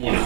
Morning.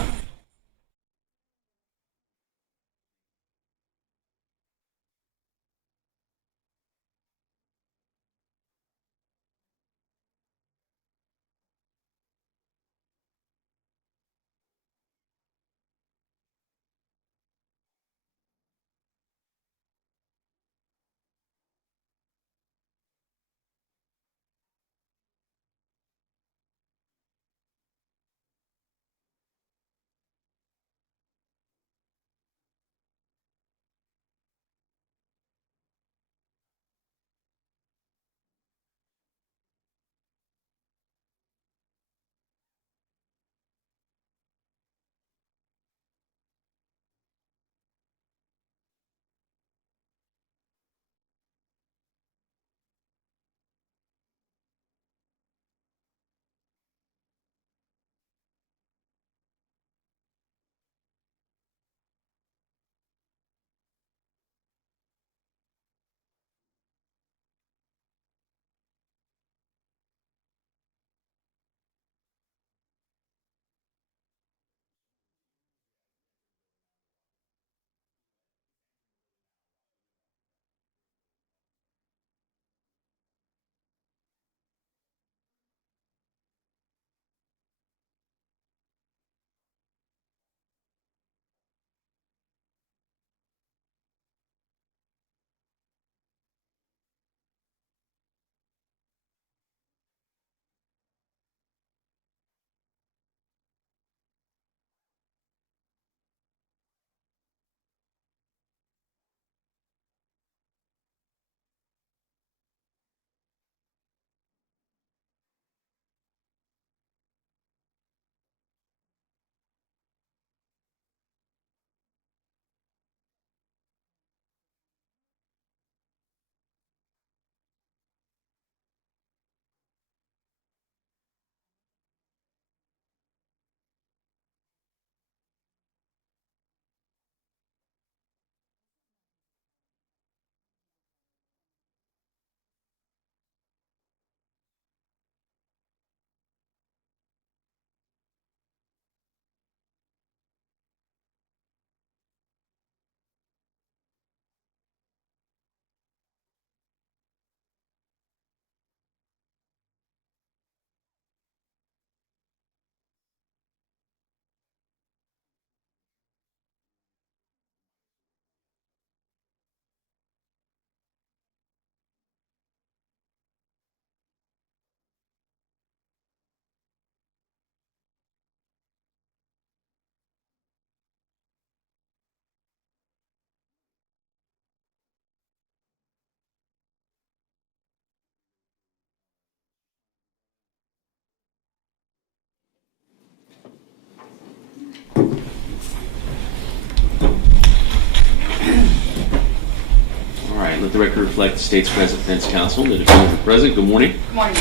Let the record reflect the state's present defense counsel, the defendant present. Good morning. Good morning.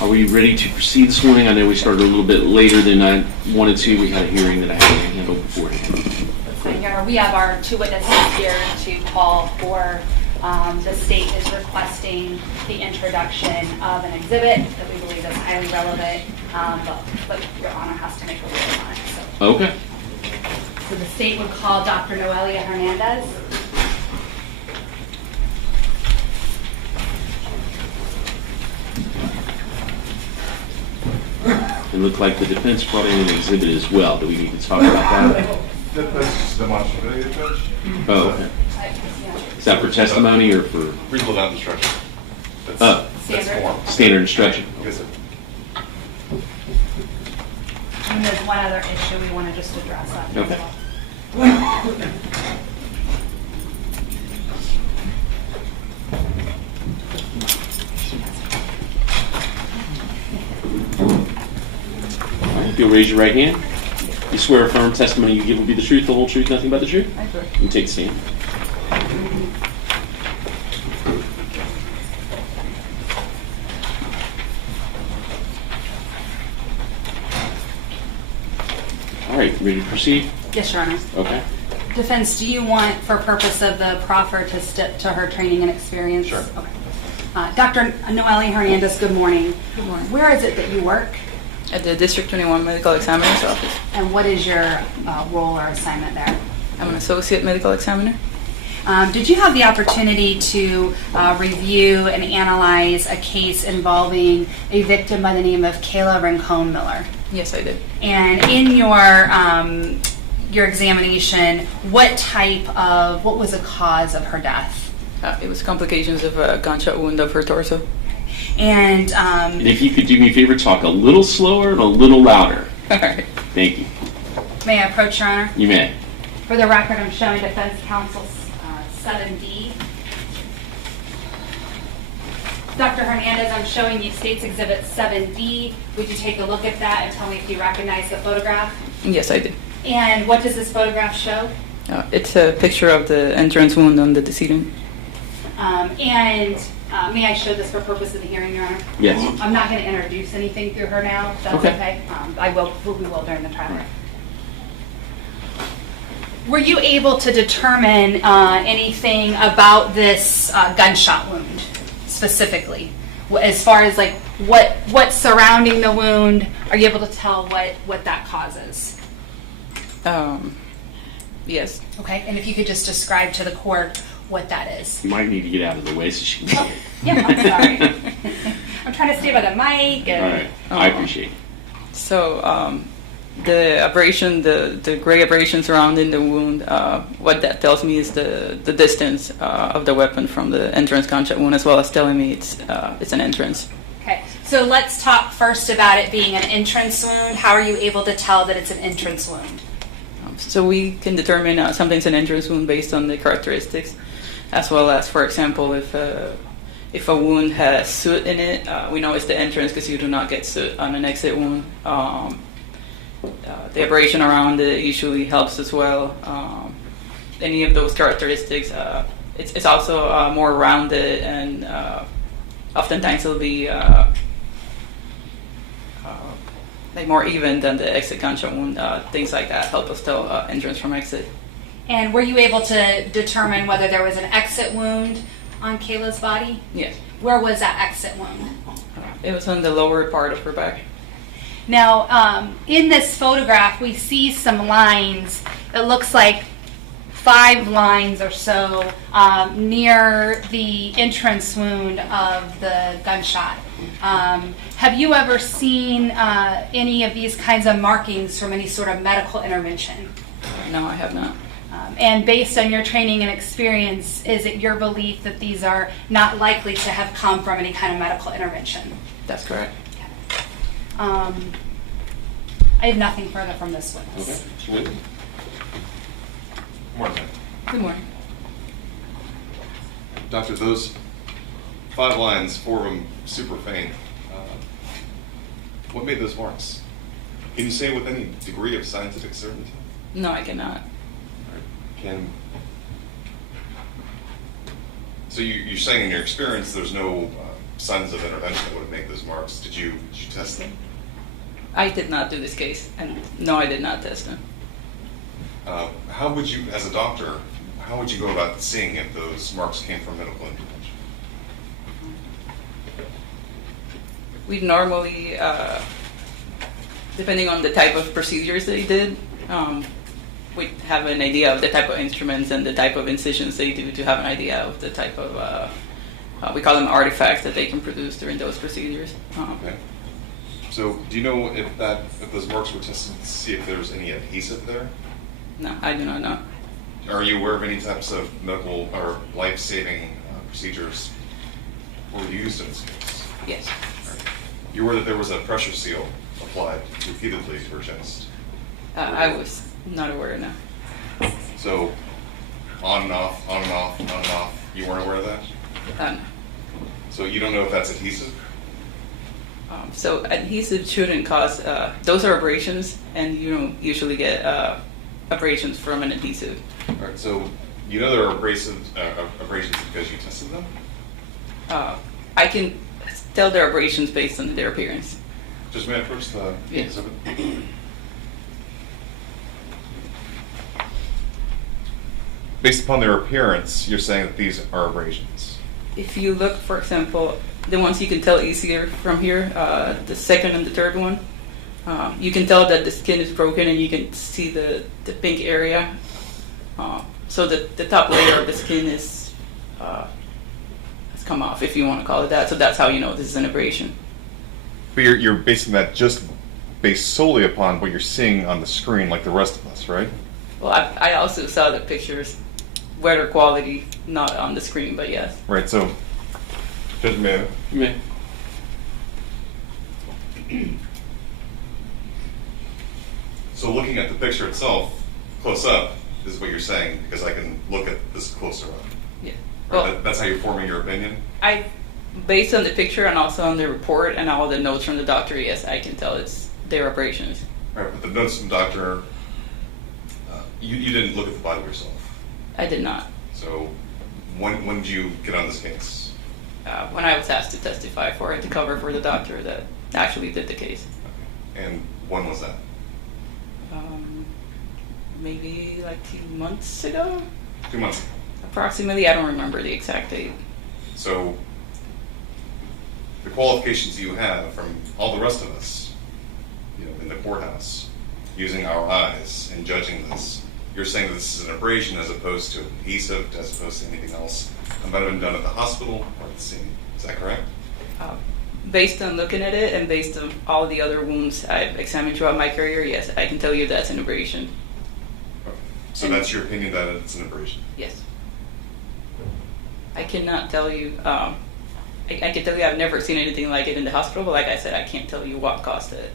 Are we ready to proceed this morning? I know we started a little bit later than I wanted to. We had a hearing that I had to handle beforehand. We have our two witnesses here to call for. The state is requesting the introduction of an exhibit that we believe is highly relevant, but Your Honor has to make a ruling on it. So. Okay. So the state would call Dr. Noelia Hernandez. It looked like the defense brought in an exhibit as well. Do we need to talk about that? That's demonstrative, Judge. Oh, okay. Is that for testimony or for? Reasonable doubt instruction. That's form. Standard instruction. Yes, sir. And there's one other issue we want to just address that Okay. as well. If you'll raise your right hand, you swear or affirm testimony you give will be the truth, the whole truth, nothing but the truth? I do. You take the stand. All right, ready to proceed? Yes, Your Honor. Okay. Defense, do you want, for purpose of the proffer, to step to her training and experience? Sure. Okay. Dr. Noelia Hernandez, good morning. Good morning. Where is it that you work? At the District 21 Medical Examiner's Office. And what is your role or assignment there? I'm an Associate Medical Examiner. Did you have the opportunity to review and analyze a case involving a victim by the name of Kayla Rincon-Miller? Yes, I did. And in your examination, what was the cause of her death? It was complications of a gunshot wound of her torso. And if you could do me a favor, talk a little slower and a little louder. All right. Thank you. May I approach, Your Honor? You may. For the record, I'm showing defense counsel 7D. Dr. Hernandez, I'm showing you State's Exhibit 7D. Would you take a look at that and tell me if you recognize the photograph? Yes, I did. And what does this photograph show? It's a picture of the entrance wound on the decedent. May I show this for purpose of the hearing, Your Honor? Yes. I'm not going to introduce anything through her now. If that's okay. We will during the trial. Were you able to determine anything about this gunshot wound specifically? As far as like what's surrounding the wound, are you able to tell what that causes? Yes. Okay, and if you could just describe to the court what that is. You might need to get out of the way so she can see it. Yeah, I'm sorry. I'm trying to stay by the mic. All right. I appreciate it. So the abrasion, the gray abrasion surrounding the wound, what that tells me is the distance of the weapon from the entrance gunshot wound, as well as telling me it's an entrance. Okay, so let's talk first about it being an entrance wound. How are you able to tell that it's an entrance wound? So we can determine something's an entrance wound based on the characteristics, as well as, for example, if a wound has soot in it, we know it's the entrance because you do not get soot on an exit wound. The abrasion around it usually helps as well. Any of those characteristics, it's also more rounded, and oftentimes it'll be like more even than the exit gunshot wound. Things like that help us tell entrance from exit. And were you able to determine whether there was an exit wound on Kayla's body? Yes. Where was that exit wound? It was on the lower part of her back. Now, in this photograph, we see some lines. It looks like 5 lines or so near the entrance wound of the gunshot. Have you ever seen any of these kinds of markings from any sort of medical intervention? No, I have not. And based on your training and experience, is it your belief that these are not likely to have come from any kind of medical intervention? That's correct. I have nothing further from this witness. Okay. Good morning. Good morning. Doctor, those 5 lines, 4 of them super faint. What made those marks? Can you say with any degree of scientific certainty? No, I cannot. So you're saying in your experience there's no signs of intervention that would have made those marks. Did you test them? I did not do this case, and no, I did not test them. How would you, as a doctor, how would you go about seeing if those marks came from medical intervention? We normally, depending on the type of procedures they did, we have an idea of the type of instruments and the type of incisions they do to have an idea of the type of, we call them artifacts that they can produce during those procedures. Okay. So do you know if those marks were tested to see if there was any adhesive there? No, I do not know. Are you aware of any types of medical or life-saving procedures were used in this case? Yes. Right. You aware that there was a pressure seal applied repeatedly to her chest? I was not aware, no. So on and off, on and off, on and off. You weren't aware of that? No. So you don't know if that's adhesive? So adhesive shouldn't cause, those are abrasions, and you don't usually get abrasions from an adhesive. All right, so you know there are abrasions because you tested them? I can tell they're abrasions based on their appearance. Just may I approach the Yes. exhibit? Based upon their appearance, you're saying that these are abrasions? If you look, for example, the ones you can tell easier from here, the second and the third one, You can tell that the skin is broken, and you can see the pink area. So the top layer of the skin is has come off, if you want to call it that. So that's how you know this is an abrasion. But you're basing that just based solely upon what you're seeing on the screen, like the rest of us, right? Well, I also saw the pictures, better quality, not on the screen, but yes. Right. So, Judge Mayo. Yeah. So looking at the picture itself, close up, is what you're saying, because I can look at this closer up. Yeah. Right? Well, That's how you're forming your opinion? based on the picture and also on the report and all the notes from the doctor, yes, I can tell it's their abrasions. Right, but the notes from the doctor, you didn't look at the body yourself. I did not. So when did you get on this case? When I was asked to testify for it to cover for the doctor that actually did the case. And when was that? Maybe like 2 months ago? 2 months ago. Approximately, I don't remember the exact date. So the qualifications you have from all the rest of us, in the courthouse, using our eyes and judging this, you're saying that this is an abrasion as opposed to adhesive, as opposed to anything else that might have been done at the hospital or at the scene. Is that correct? Based on looking at it and based on all the other wounds I've examined throughout my career, yes, I can tell you that's an abrasion. Okay. So that's your opinion that it's an abrasion? Yes. I cannot tell you, I can tell you I've never seen anything like it in the hospital, but like I said, I can't tell you what caused it.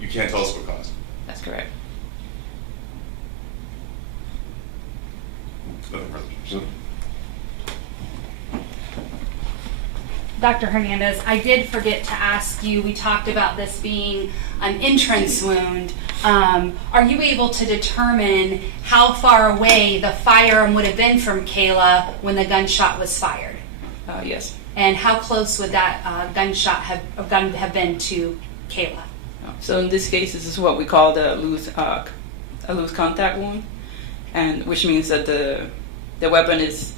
You can't tell us what caused it? That's correct. Nothing further. Dr. Hernandez, I did forget to ask you, we talked about this being an entrance wound. Are you able to determine how far away the firearm would have been from Kayla when the gunshot was fired? Yes. And how close would that gun have been to Kayla? So in this case, this is what we call the loose contact wound, and which means that the weapon is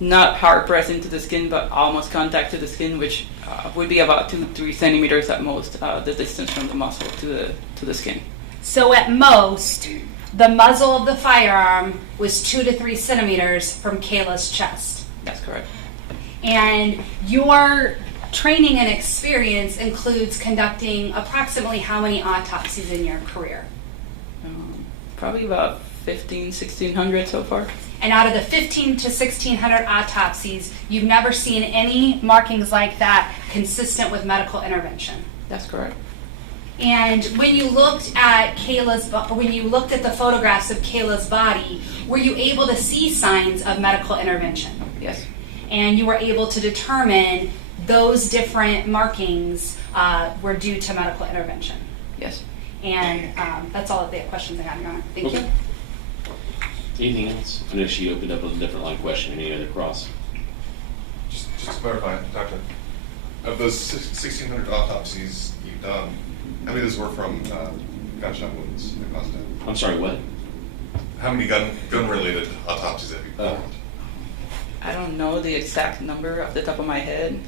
not hard pressed into the skin, but almost contact to the skin, which would be about 2-3 centimeters at most, the distance from the muscle to the skin. So at most, the muzzle of the firearm was 2 to 3 centimeters from Kayla's chest. That's correct. And your training and experience includes conducting approximately how many autopsies in your career? Probably about 1,600 so far. And out of the 1,500 to 1,600 autopsies, you've never seen any markings like that consistent with medical intervention. That's correct. And when you looked at the photographs of Kayla's body, were you able to see signs of medical intervention? Yes. And you were able to determine those different markings were due to medical intervention. Yes. And that's all of the questions I have, Your Honor. Thank you. Anything else? I know she opened up with a different line of question. Any other cross? Just to clarify, Doctor, of those 1,600 autopsies you've done, how many of those were from gunshot wounds that caused death? I'm sorry, what? How many gun-related autopsies have you performed? I don't know the exact number off the top of my head.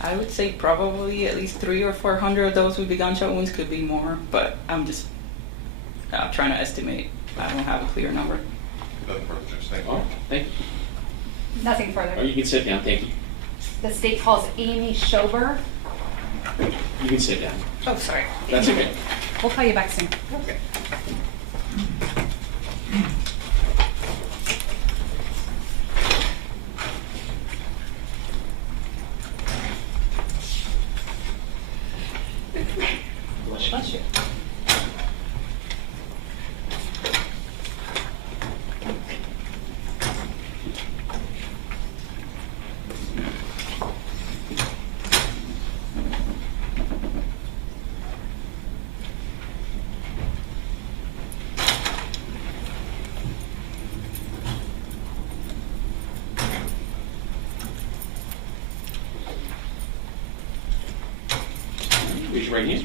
I would say probably at least 300 or 400 of those would be gunshot wounds. Could be more, but I'm just trying to estimate. I don't have a clear number. Nothing further, Judge. Thank you. All right, thank you. Nothing further. Oh, you can sit down. Thank you. The state calls Amy Shober. You can sit down. Oh, sorry. That's okay. We'll call you back soon. Okay. Bless you. Raise your right hand.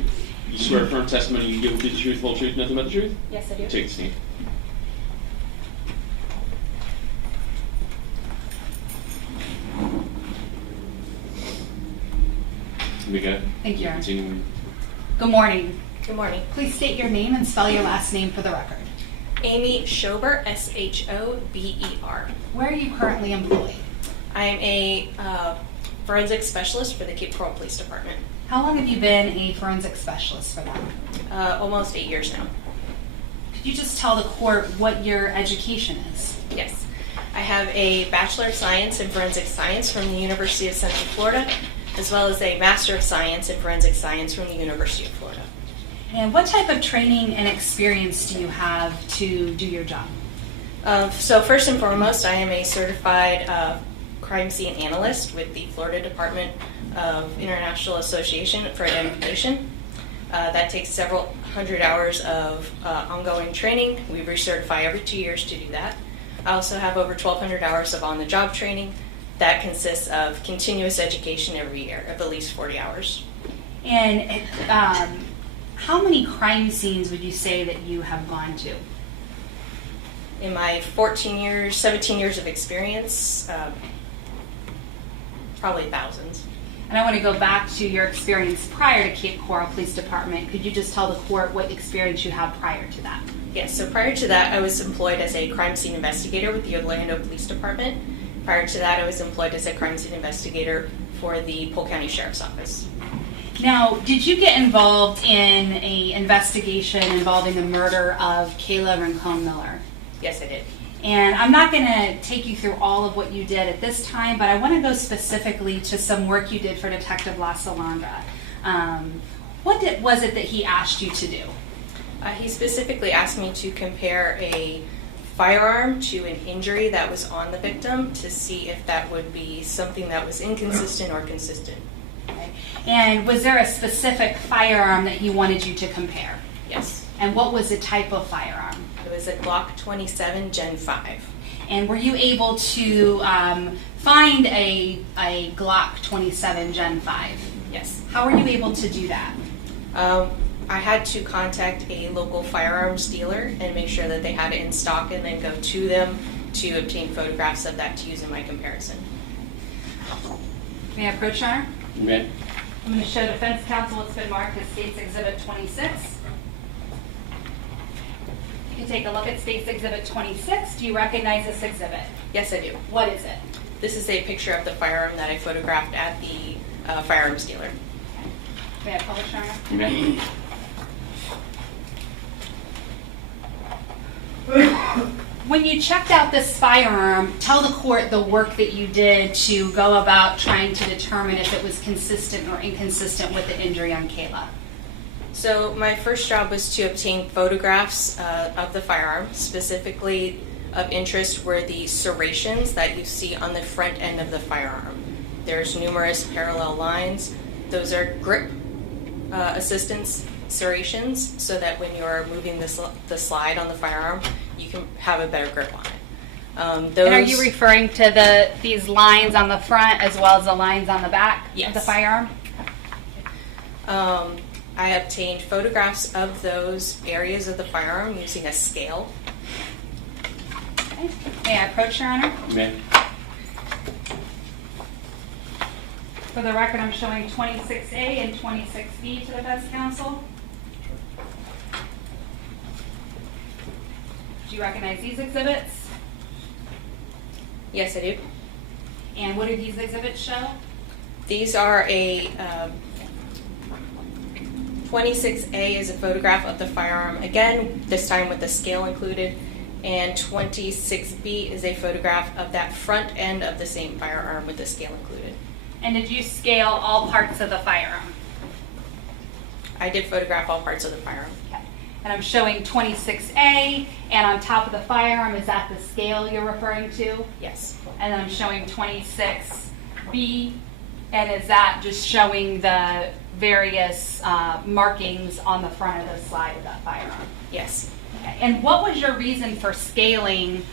You swear firm testimony you give will be the truth, whole truth, nothing but the truth? Yes, I do. Take the stand. You may go. Thank you, Your Honor. Continue. Good morning. Good morning. Please state your name and spell your last name for the record. Amy Shober, Shober. Where are you currently employed? I am a forensic specialist for the Cape Coral Police Department. How long have you been a forensic specialist for them? Almost 8 years now. Could you just tell the court what your education is? Yes. I have a Bachelor of Science in Forensic Science from the University of Central Florida, as well as a Master of Science in Forensic Science from the University of Florida. And what type of training and experience do you have to do your job? So first and foremost, I am a certified crime scene analyst with the Florida Department of International Association for Identification. That takes several hundred hours of ongoing training. We recertify every 2 years to do that. I also have over 1,200 hours of on-the-job training. That consists of continuous education every year of at least 40 hours. And how many crime scenes would you say that you have gone to? In my 17 years of experience, probably thousands. And I want to go back to your experience prior to Cape Coral Police Department. Could you just tell the court what experience you had prior to that? Yes, so prior to that, I was employed as a crime scene investigator with the Orlando Police Department. Prior to that, I was employed as a crime scene investigator for the Polk County Sheriff's Office. Now, did you get involved in an investigation involving the murder of Kayla Rincon-Miller? Yes, I did. And I'm not going to take you through all of what you did at this time, but I want to go specifically to some work you did for Detective La Salandra. What was it that he asked you to do? He specifically asked me to compare a firearm to an injury that was on the victim to see if that would be something that was inconsistent or consistent. Okay. And was there a specific firearm that he wanted you to compare? Yes. And what was the type of firearm? It was a Glock 27 Gen 5. And were you able to find a Glock 27 Gen 5? Yes. How were you able to do that? I had to contact a local firearms dealer and make sure that they had it in stock and then go to them to obtain photographs of that to use in my comparison. May I approach, Your Honor? You may. I'm going to show defense counsel what's been marked as State's Exhibit 26. You can take a look at State's Exhibit 26. Do you recognize this exhibit? Yes, I do. What is it? This is a picture of the firearm that I photographed at the firearms dealer. May I publish, Your Honor? You may. When you checked out this firearm, tell the court the work that you did to go about trying to determine if it was consistent or inconsistent with the injury on Kayla. So my first job was to obtain photographs of the firearm. Specifically of interest were the serrations that you see on the front end of the firearm. There's numerous parallel lines. Those are grip assistance serrations, so that when you're moving the slide on the firearm, you can have a better grip on it. And are you referring to these lines on the front as well as the lines on the back of the Yes. firearm? I obtained photographs of those areas of the firearm using a scale. Okay. May I approach, Your Honor? You may. For the record, I'm showing 26A and 26B to defense counsel. Do you recognize these exhibits? Yes, I do. And what do these exhibits show? These are a 26A is a photograph of the firearm, again, this time with the scale included, and 26B is a photograph of that front end of the same firearm with the scale included. And did you scale all parts of the firearm? I did photograph all parts of the firearm. Okay. And I'm showing 26A, and on top of the firearm, is that the scale you're referring to? Yes. And then I'm showing 26B, and is that just showing the various markings on the front of the slide of that firearm? Yes. Okay. And what was your reason for scaling,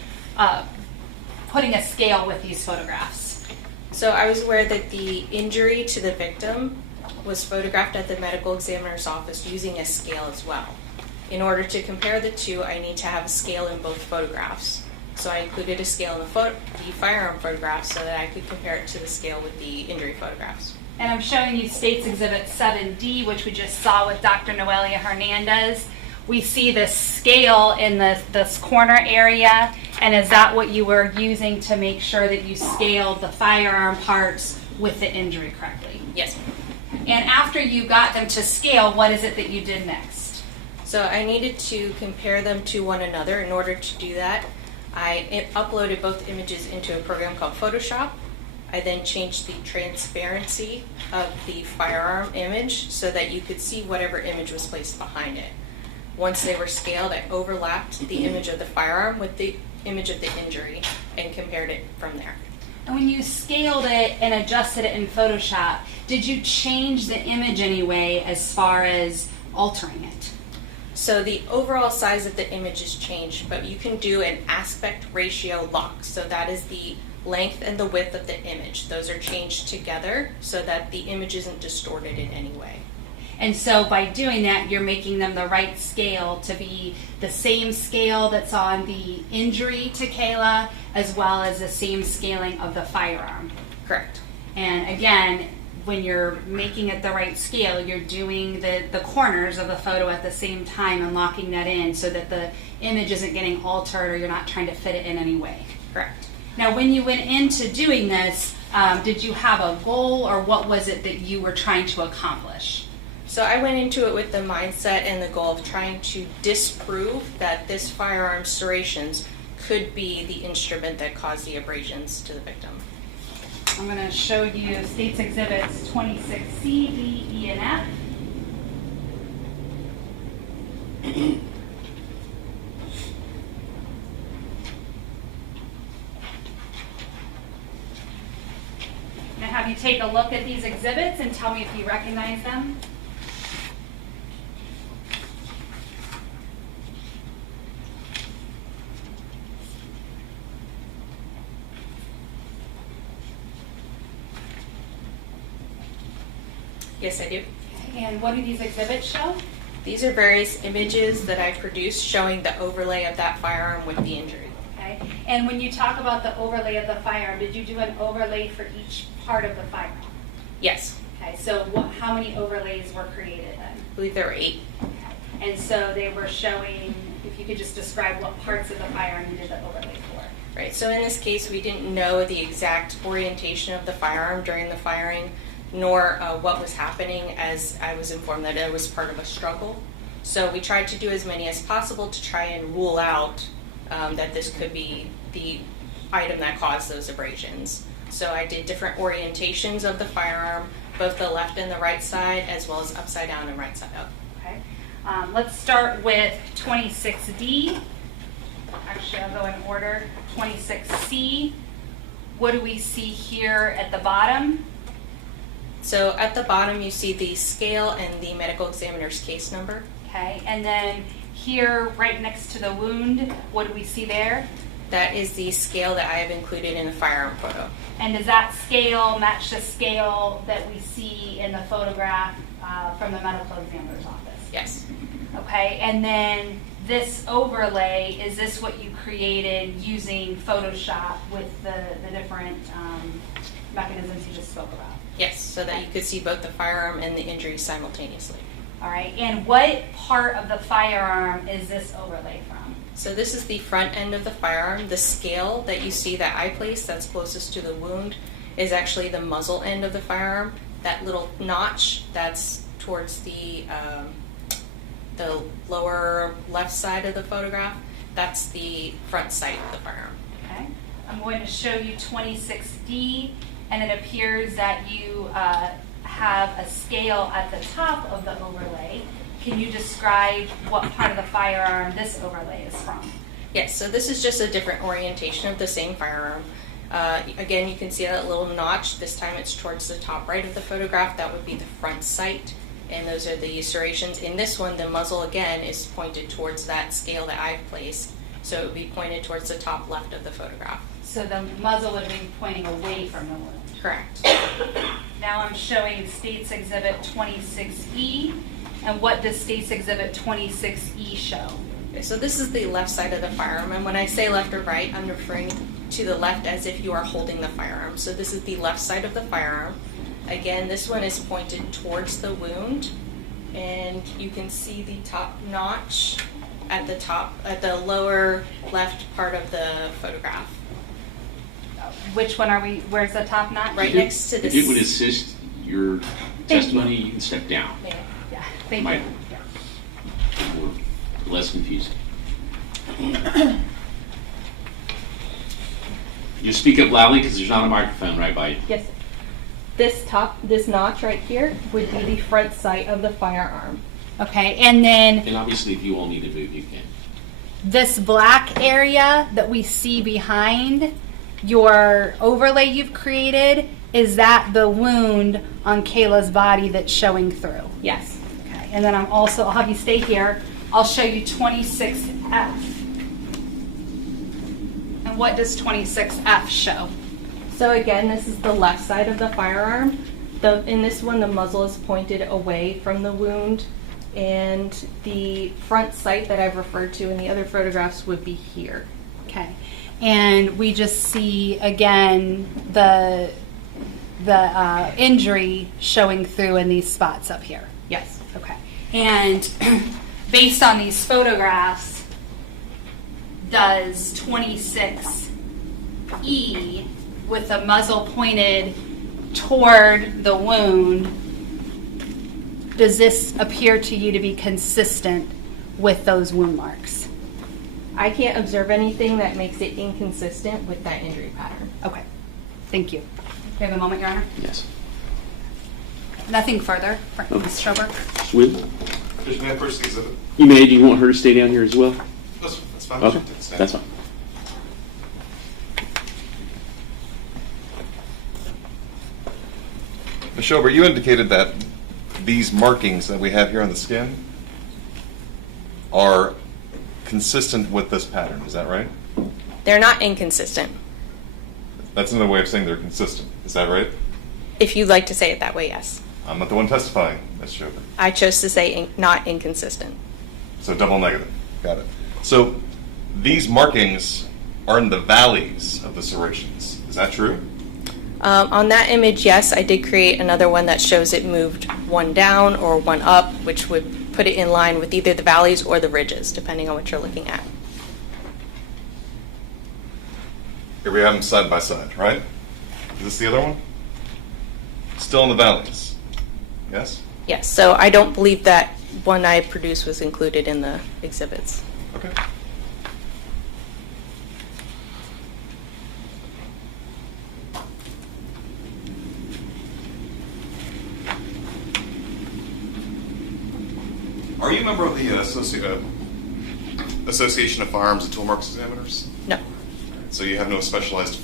putting a scale with these photographs? So I was aware that the injury to the victim was photographed at the medical examiner's office using a scale as well. In order to compare the two, I need to have a scale in both photographs. So I included a scale in the firearm photograph so that I could compare it to the scale with the injury photographs. And I'm showing you State's Exhibit 7D, which we just saw with Dr. Noelia Hernandez. We see this scale in this corner area, and is that what you were using to make sure that you scaled the firearm parts with the injury correctly? Yes. And after you got them to scale, what is it that you did next? So I needed to compare them to one another. In order to do that, I uploaded both images into a program called Photoshop. I then changed the transparency of the firearm image so that you could see whatever image was placed behind it. Once they were scaled, I overlapped the image of the firearm with the image of the injury and compared it from there. And when you scaled it and adjusted it in Photoshop, did you change the image anyway as far as altering it? So the overall size of the image is changed, but you can do an aspect ratio lock. So that is the length and the width of the image. Those are changed together so that the image isn't distorted in any way. And so by doing that, you're making them the right scale to be the same scale that's on the injury to Kayla, as well as the same scaling of the firearm. Correct. And again, when you're making it the right scale, you're doing the corners of the photo at the same time and locking that in so that the image isn't getting altered or you're not trying to fit it in any way. Correct. Now, when you went into doing this, did you have a goal, or what was it that you were trying to accomplish? So I went into it with the mindset and the goal of trying to disprove that this firearm serrations could be the instrument that caused the abrasions to the victim. I'm going to show you State's Exhibits 26C, D, E, and F. Now have you take a look at these exhibits and tell me if you recognize them. Yes, I do. And what do these exhibits show? These are various images that I produced showing the overlay of that firearm with the injury. Okay. And when you talk about the overlay of the firearm, did you do an overlay for each part of the firearm? Yes. Okay, so how many overlays were created then? I believe there were 8. Okay. And so they were showing, if you could just describe what parts of the firearm you did the overlay for. Right, so in this case, we didn't know the exact orientation of the firearm during the firing, nor what was happening, as I was informed that it was part of a struggle. So we tried to do as many as possible to try and rule out that this could be the item that caused those abrasions. So I did different orientations of the firearm, both the left and the right side, as well as upside down and right side up. Okay. Let's start with 26D. Actually, I'll go in order. 26C. What do we see here at the bottom? So at the bottom, you see the scale and the medical examiner's case number. Okay, and then here, right next to the wound, what do we see there? That is the scale that I have included in the firearm photo. And does that scale match the scale that we see in the photograph from the medical examiner's office? Yes. Okay, and then this overlay, is this what you created using Photoshop with the different mechanisms you just spoke about? Yes, so that you could see both the firearm and the injury simultaneously. All right, and what part of the firearm is this overlay from? So this is the front end of the firearm. The scale that you see that I placed that's closest to the wound is actually the muzzle end of the firearm. That little notch that's towards the lower left side of the photograph, that's the front sight of the firearm. Okay, I'm going to show you 26D, and it appears that you have a scale at the top of the overlay. Can you describe what part of the firearm this overlay is from? Yes, so this is just a different orientation of the same firearm. Again, you can see that little notch. This time it's towards the top right of the photograph. That would be the front sight, and those are the serrations. In this one, the muzzle again is pointed towards that scale that I've placed, so it would be pointed towards the top left of the photograph. So the muzzle would be pointing away from the wound. Correct. Now I'm showing State's Exhibit 26E, and what does State's Exhibit 26E show? Okay, so this is the left side of the firearm, and when I say left or right, I'm referring to the left as if you are holding the firearm. So this is the left side of the firearm. Again, this one is pointed towards the wound, and you can see the top notch at the top, at the lower left part of the photograph. Which one are we, where's the top knot? Right next to If this. it would assist your testimony, you can step down. Yeah, thank Might- you. Or less confusing. You speak up loudly because there's not a microphone right by you. Yes. This notch right here would be the front sight of the firearm. Okay, and then And obviously, if you all need to move, you can. this black area that we see behind your overlay you've created, is that the wound on Kayla's body that's showing through? Yes. Okay, and then I'll have you stay here. I'll show you 26F. And what does 26F show? So again, this is the left side of the firearm. In this one, the muzzle is pointed away from the wound, and the front sight that I've referred to in the other photographs would be here. Okay, and we just see again the injury showing through in these spots up here. Yes. Okay, and based on these photographs, does 26E with the muzzle pointed toward the wound, does this appear to you to be consistent with those wound marks? I can't observe anything that makes it inconsistent with that injury pattern. Okay, thank you. Do you have a moment, Your Honor? Yes. Nothing further, Okay. Ms. Shober? Swift? Judge, may I approach the exhibit? You may. Do you want her to stay down here as well? That's fine. Okay, Stand. that's fine. Ms. Shober, you indicated that these markings that we have here on the skin are consistent with this pattern. Is that right? They're not inconsistent, That's another way of saying they're consistent. Is that right? if you'd like to say it that way, yes. I'm not the one testifying, Ms. Shober. I chose to say not inconsistent. So double negative. Got it. So these markings are in the valleys of the serrations. Is that true? On that image, yes, I did create another one that shows it moved one down or one up, which would put it in line with either the valleys or the ridges, depending on what you're looking at. Here we have them side by side, right? Is this the other one? Still in the valleys. Yes? Yes, so I don't believe that one I produced was included in the exhibits. Okay. Are you a member of the Association of Firearms and Toolmarks Examiners? No, So you have no specialized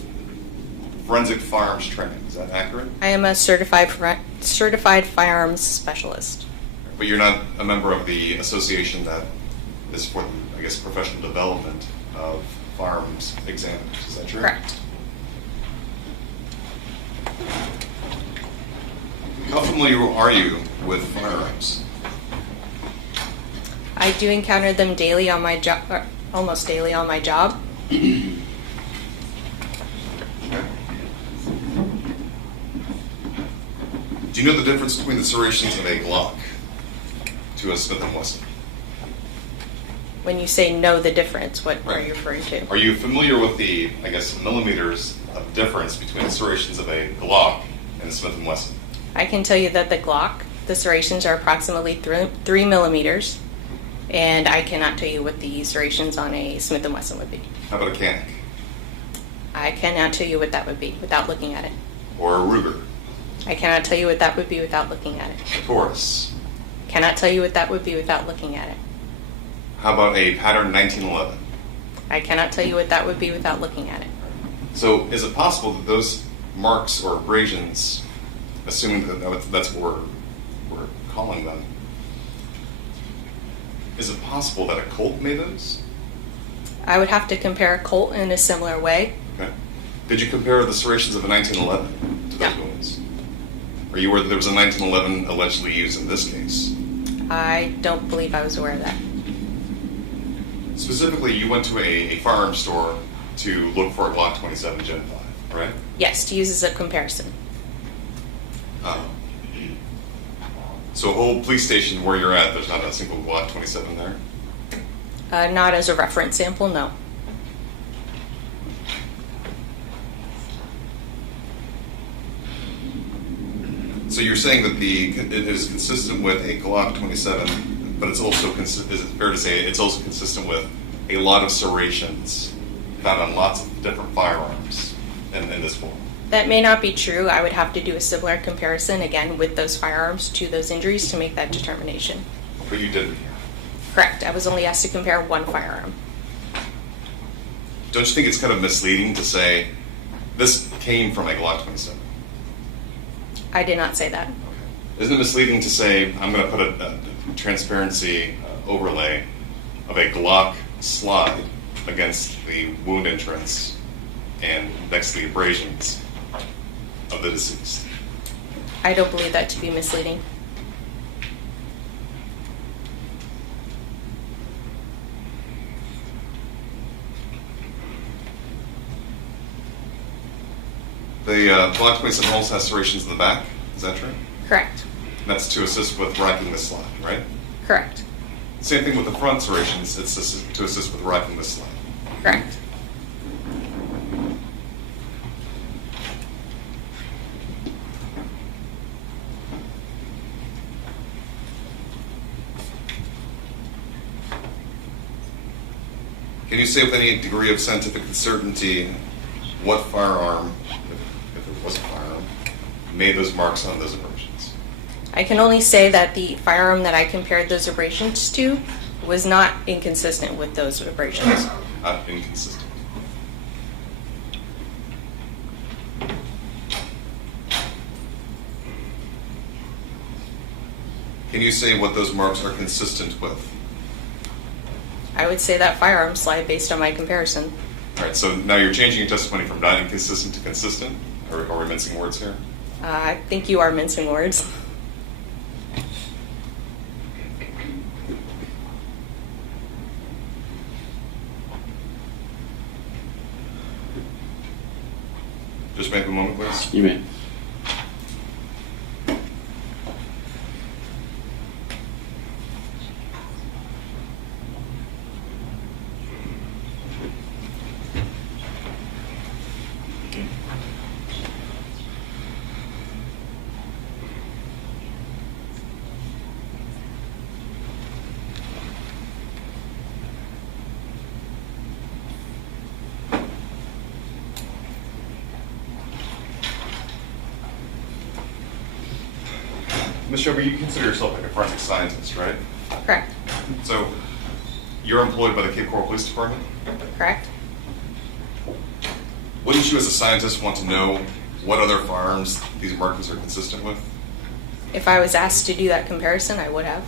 forensic firearms training, is that accurate? I am a certified firearms specialist. But you're not a member of the association that is for, I guess, professional development of firearms examiners, is that true? Correct. How familiar are you with firearms? I do encounter them daily on my job, or almost daily on my job. Okay. Do you know the difference between the serrations of a Glock to a Smith & Wesson? When you say know the difference, what are you referring to? Are you familiar with the, I guess, millimeters of difference between the serrations of a Glock and a Smith & Wesson? I can tell you that the Glock, the serrations are approximately 3 millimeters, and I cannot tell you what the serrations on a Smith & Wesson would be. How about a Canik I cannot tell you what that would be without looking at it. or a Ruger, I cannot tell you what that would be without looking at it. a Taurus? Cannot tell you what that would be without looking at it. How about a pattern 1911? I cannot tell you what that would be without looking at it. So is it possible that those marks or abrasions, assuming that that's what we're calling them, is it possible that a Colt made those? I would have to compare a Colt in a similar way. Okay. Did you compare the serrations of a 1911 to those No. wounds? Are you aware that there was a 1911 allegedly used in this case? I don't believe I was aware of that. Specifically, you went to a firearm store to look for a Glock 27 Gen 5, right? Yes, to use as a comparison. So a whole police station where you're at, there's not a single Glock 27 there? Not as a reference sample, no. So you're saying that it is consistent with a Glock 27, but it's also is it fair to say it's also consistent with a lot of serrations found on lots of different firearms in this form? That may not be true. I would have to do a similar comparison, again, with those firearms to those injuries to make that determination. But you didn't. Correct. I was only asked to compare one firearm. Don't you think it's kind of misleading to say this came from a Glock 27? I did not say that. Isn't it misleading to say I'm going to put a transparency overlay of a Glock slide against the wound entrance and next to the abrasions of the deceased? I don't believe that to be misleading. The Glock 27 also has serrations in the back. Is that true? Correct. And that's to assist with racking the slide, right? Correct. Same thing with the front serrations. It's to assist with racking the slide. Correct. Can you say with any degree of scientific certainty what firearm, if it was a firearm, made those marks on those abrasions? I can only say that the firearm that I compared those abrasions to was not inconsistent with those abrasions. Not inconsistent. Can you say what those marks are consistent with? I would say that firearm slide based on my comparison. All right, so now you're changing your testimony from not inconsistent to consistent? Or are we mincing words here? I think you are mincing words. Just make a moment, please. You may. Ms. Shober, you consider yourself like a forensic scientist, right? Correct. So you're employed by the Cape Coral Police Department? Correct. Wouldn't you as a scientist want to know what other firearms these markings are consistent with? If I was asked to do that comparison, I would have.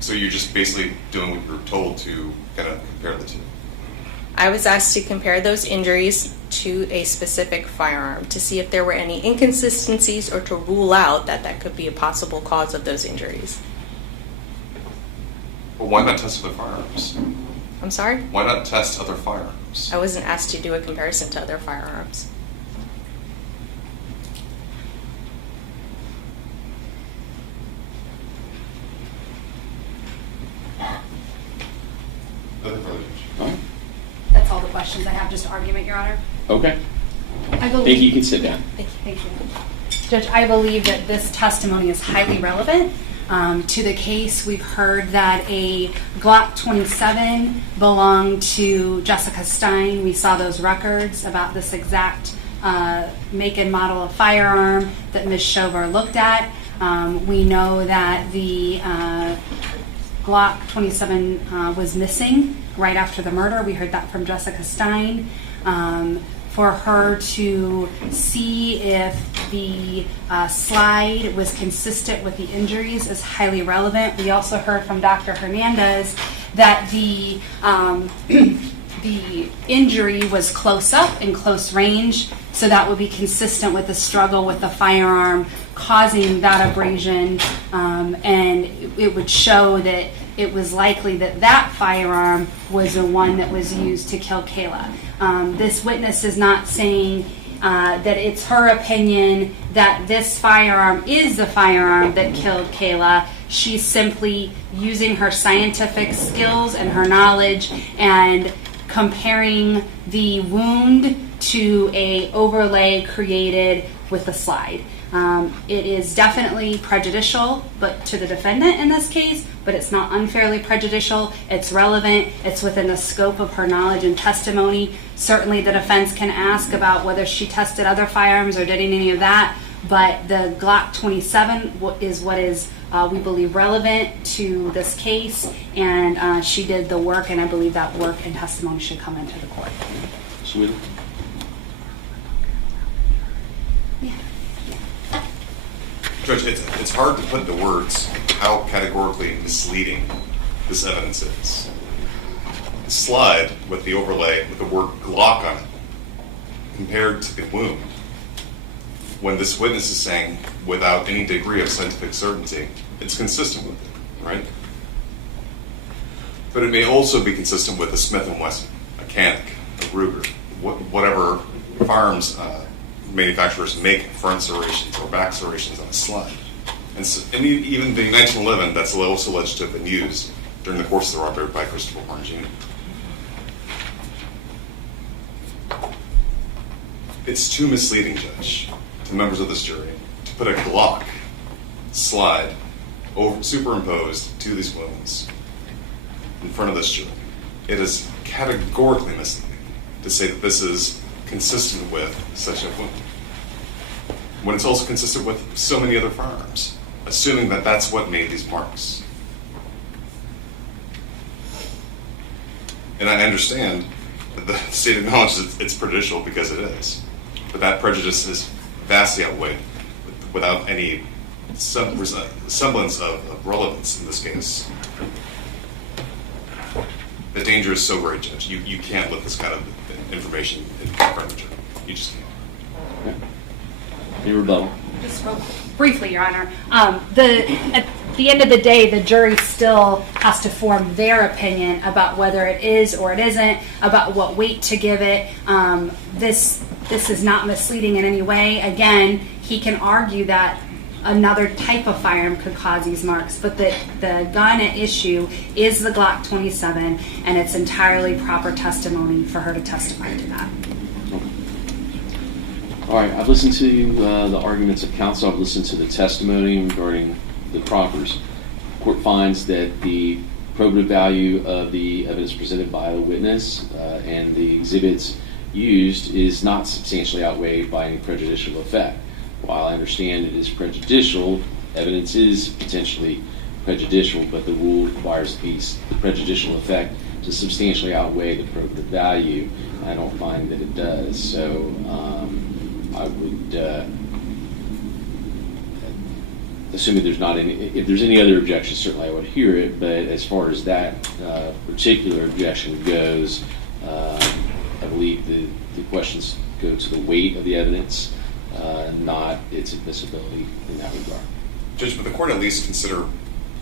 So you're just basically doing what you're told to kind of compare the two? I was asked to compare those injuries to a specific firearm to see if there were any inconsistencies or to rule out that that could be a possible cause of those injuries. Well, why not test other firearms? I'm sorry? Why not test other firearms? I wasn't asked to do a comparison to other firearms. Nothing further. All right. That's all the questions I have, just argument, Your Honor. Okay. I Thank you. believe, You can sit down. thank you. Judge, I believe that this testimony is highly relevant to the case. We've heard that a Glock 27 belonged to Jessica Stein. We saw those records about this exact make and model of firearm that Ms. Shober looked at. We know that the Glock 27 was missing right after the murder. We heard that from Jessica Stein. For her to see if the slide was consistent with the injuries is highly relevant. We also heard from Dr. Hernandez that the the injury was close up in close range, so that would be consistent with the struggle with the firearm causing that abrasion, and it would show that it was likely that that firearm was the one that was used to kill Kayla. This witness is not saying that it's her opinion that this firearm is the firearm that killed Kayla. She's simply using her scientific skills and her knowledge and comparing the wound to a overlay created with the slide. It is definitely prejudicial, but to the defendant in this case, but it's not unfairly prejudicial. It's relevant. It's within the scope of her knowledge and testimony. Certainly the defense can ask about whether she tested other firearms or did any of that, but the Glock 27 is what is, we believe, relevant to this case, and she did the work, and I believe that work and testimony should come into the court. Sweetie? Judge, it's hard to put into words how categorically misleading this evidence is. The slide with the overlay with the word Glock on it compared to the wound, when this witness is saying without any degree of scientific certainty, it's consistent with it, right? But it may also be consistent with a Smith & Wesson, a Canik, a Ruger, whatever firearms manufacturers make front serrations or back serrations on a slide. And even the 1911, that's also alleged to have been used during the course of the robbery by Christopher Horne Jr. It's too misleading, Judge, to members of this jury to put a Glock slide superimposed to these wounds in front of this jury. It is categorically misleading to say that this is consistent with such a wound, when it's also consistent with so many other firearms, assuming that that's what made these marks. And I understand that the state acknowledges it's prejudicial because it is, but that prejudice is vastly outweighed without any semblance of relevance in this case. The danger is so great, Judge. You can't let this kind of information in front of the jury. You just can't. Okay. Any rebuttal? Just real briefly, Your Honor. At the end of the day, the jury still has to form their opinion about whether it is or it isn't, about what weight to give it. This is not misleading in any way. Again, he can argue that another type of firearm could cause these marks, but the gun at issue is the Glock 27, and it's entirely proper testimony for her to testify to that. All right, I've listened to the arguments of counsel. I've listened to the testimony regarding the proffers. The court finds that the probative value of the evidence presented by the witness and the exhibits used is not substantially outweighed by any prejudicial effect. While I understand it is prejudicial, evidence is potentially prejudicial, but the rule requires the prejudicial effect to substantially outweigh the probative value. I don't find that it does. So I would, assuming there's not any, if there's any other objections, certainly I would hear it, but as far as that particular objection goes, I believe the questions go to the weight of the evidence, not its admissibility in that regard. Judge, would the court at least consider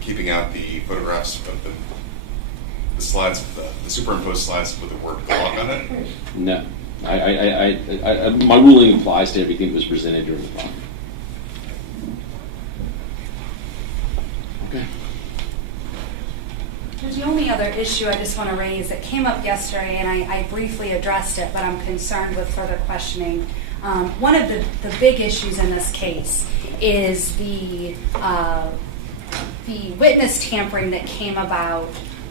keeping out the photographs of the slides, the superimposed slides with the word Glock on it? No. My ruling applies to everything that was presented during the trial. Okay. The only other issue I just want to raise that came up yesterday, and I briefly addressed it, but I'm concerned with further questioning. One of the big issues in this case is the witness tampering that came about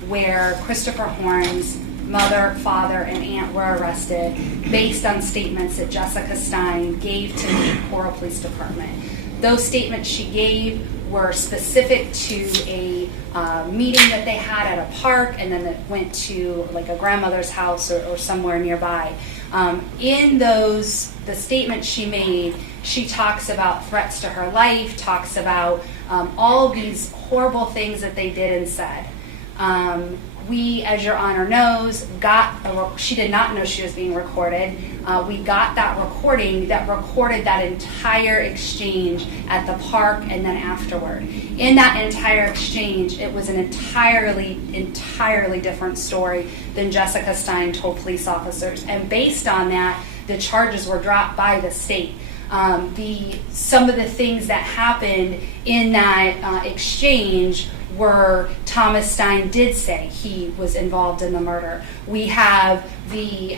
where Christopher Horne's mother, father, and aunt were arrested based on statements that Jessica Stein gave to the Coral Police Department. Those statements she gave were specific to a meeting that they had at a park, and then it went to like a grandmother's house or somewhere nearby. In those, the statements she made, she talks about threats to her life, talks about all these horrible things that they did and said. We, as Your Honor knows, she did not know she was being recorded. we got that recording that recorded that entire exchange at the park and then afterward. In that entire exchange, it was an entirely different story than Jessica Stein told police officers. And based on that, the charges were dropped by the state. Some of the things that happened in that exchange were Thomas Stein did say he was involved in the murder. We have the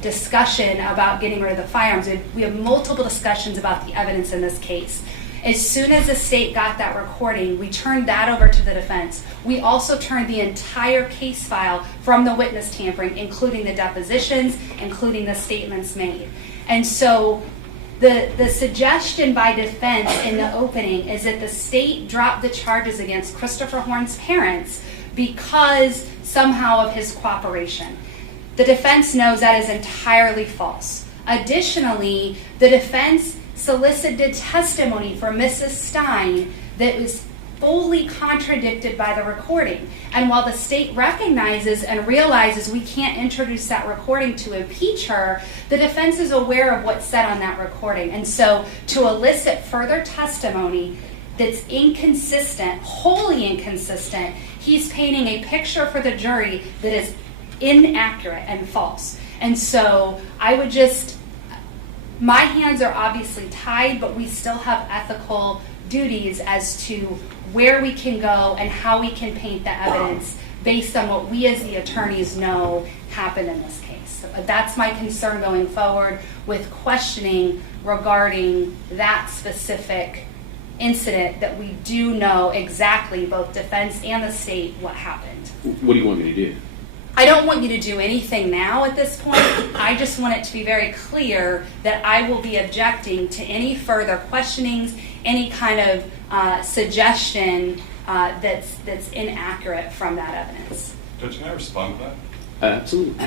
discussion about getting rid of the firearms. We have multiple discussions about the evidence in this case. As soon as the state got that recording, we turned that over to the defense. We also turned the entire case file from the witness tampering, including the depositions, including the statements made. And so the suggestion by defense in the opening is that the state dropped the charges against Christopher Horne's parents because somehow of his cooperation. The defense knows that is entirely false. Additionally, the defense solicited testimony from Mrs. Stein that was fully contradicted by the recording. And while the state recognizes and realizes we can't introduce that recording to impeach her, the defense is aware of what's said on that recording. And so to elicit further testimony that's inconsistent, wholly inconsistent, he's painting a picture for the jury that is inaccurate and false. And so I would my hands are obviously tied, but we still have ethical duties as to where we can go and how we can paint the evidence based on what we as the attorneys know happened in this case. So that's my concern going forward with questioning regarding that specific incident, that we do know exactly, both defense and the state, what happened. What do you want me to do? I don't want you to do anything now at this point. I just want it to be very clear that I will be objecting to any further questionings, any kind of suggestion that's inaccurate from that evidence. Judge, can I respond to that? Absolutely.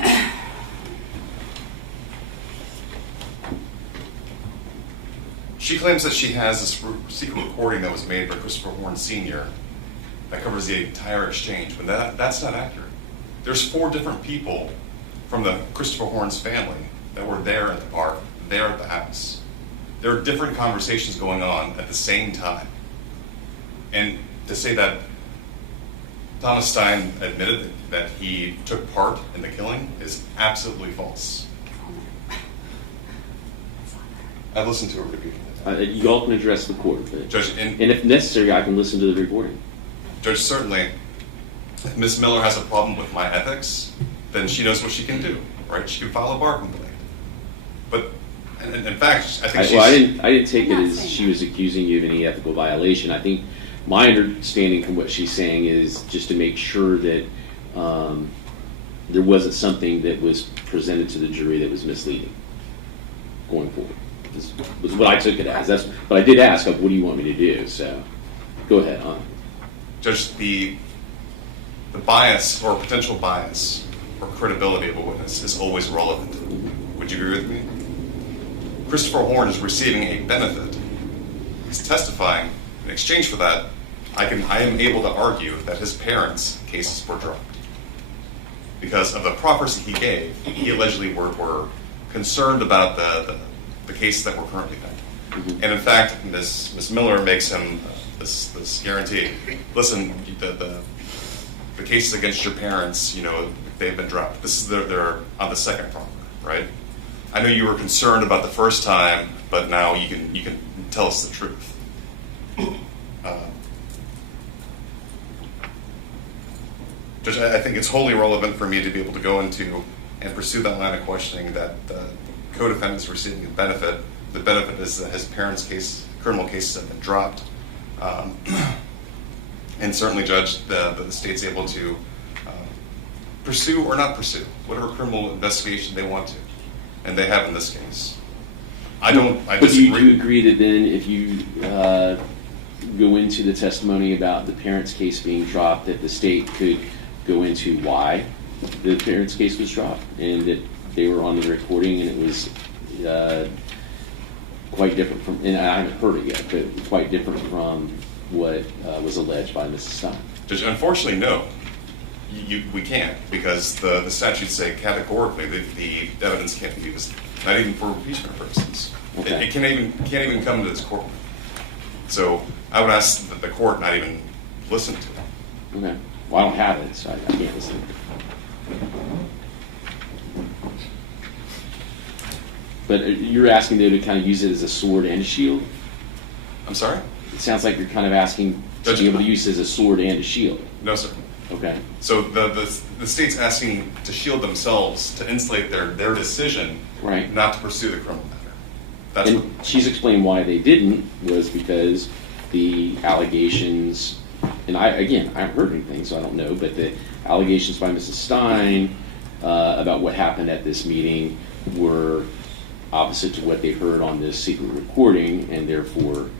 She claims that she has this secret recording that was made by Christopher Horne Sr. that covers the entire exchange, but that's not accurate. There's 4 different people from the Christopher Horne's family that were there at the park, there at the house. There are different conversations going on at the same time. And to say that Thomas Stein admitted that he took part in the killing is absolutely false. I've listened to it repeatedly. You all can address the court, but Judge, and if necessary, I can listen to the recording. Judge, certainly, if Ms. Miller has a problem with my ethics, then she knows what she can do, right? She can file a bar complaint. But, and in fact, I think I didn't take it as she was accusing you of any ethical violation. I think my understanding from what she's saying is just to make sure that there wasn't something that was presented to the jury that was misleading going forward. This was what I took it as. But I did ask, what do you want me to do? So, go ahead. Judge, the bias or potential bias or credibility of a witness is always relevant. Would you agree with me? Christopher Horne is receiving a benefit. He's testifying. In exchange for that, I am able to argue that his parents' cases were dropped. Because of the proffers he gave, he allegedly were concerned about the cases that were currently pending. Mm-hmm. And in fact, Ms. Miller makes him this guarantee. Listen, the cases against your parents, they've been dropped. They're on the second proffer, right? I know you were concerned about the first time, but now you can tell us the truth. Judge, I think it's wholly relevant for me to be able to go into and pursue that line of questioning that the co-defendant is receiving a benefit. The benefit is that his parents' criminal cases have been dropped. And certainly, Judge, the state's able to pursue or not pursue whatever criminal investigation they want to, and they have in this case. I disagree. But do you agree that then if you go into the testimony about the parents' case being dropped, that the state could go into why the parents' case was dropped, and that they were on the recording and it was quite different from, and I haven't heard it yet, but quite different from what was alleged by Mrs. Stein? Judge, unfortunately, no. We can't, because the statutes say categorically that the evidence can't be used not even for impeachment purposes. Okay. It can't even come to this courtroom. So I would ask that the court not even listen to it. Okay. Well, I don't have it, so I can't listen. But you're asking them to kind of use it as a sword and a shield? I'm sorry? It sounds like you're kind of asking to be able to use it as a sword and a shield. No, sir. Okay. So the state's asking to shield themselves, to insulate their decision Right. not to pursue the criminal matter. That's And what, she's explained why they didn't was because the allegations, and I haven't heard anything, so I don't know, but the allegations by Mrs. Stein about what happened at this meeting were opposite to what they heard on this secret recording, and therefore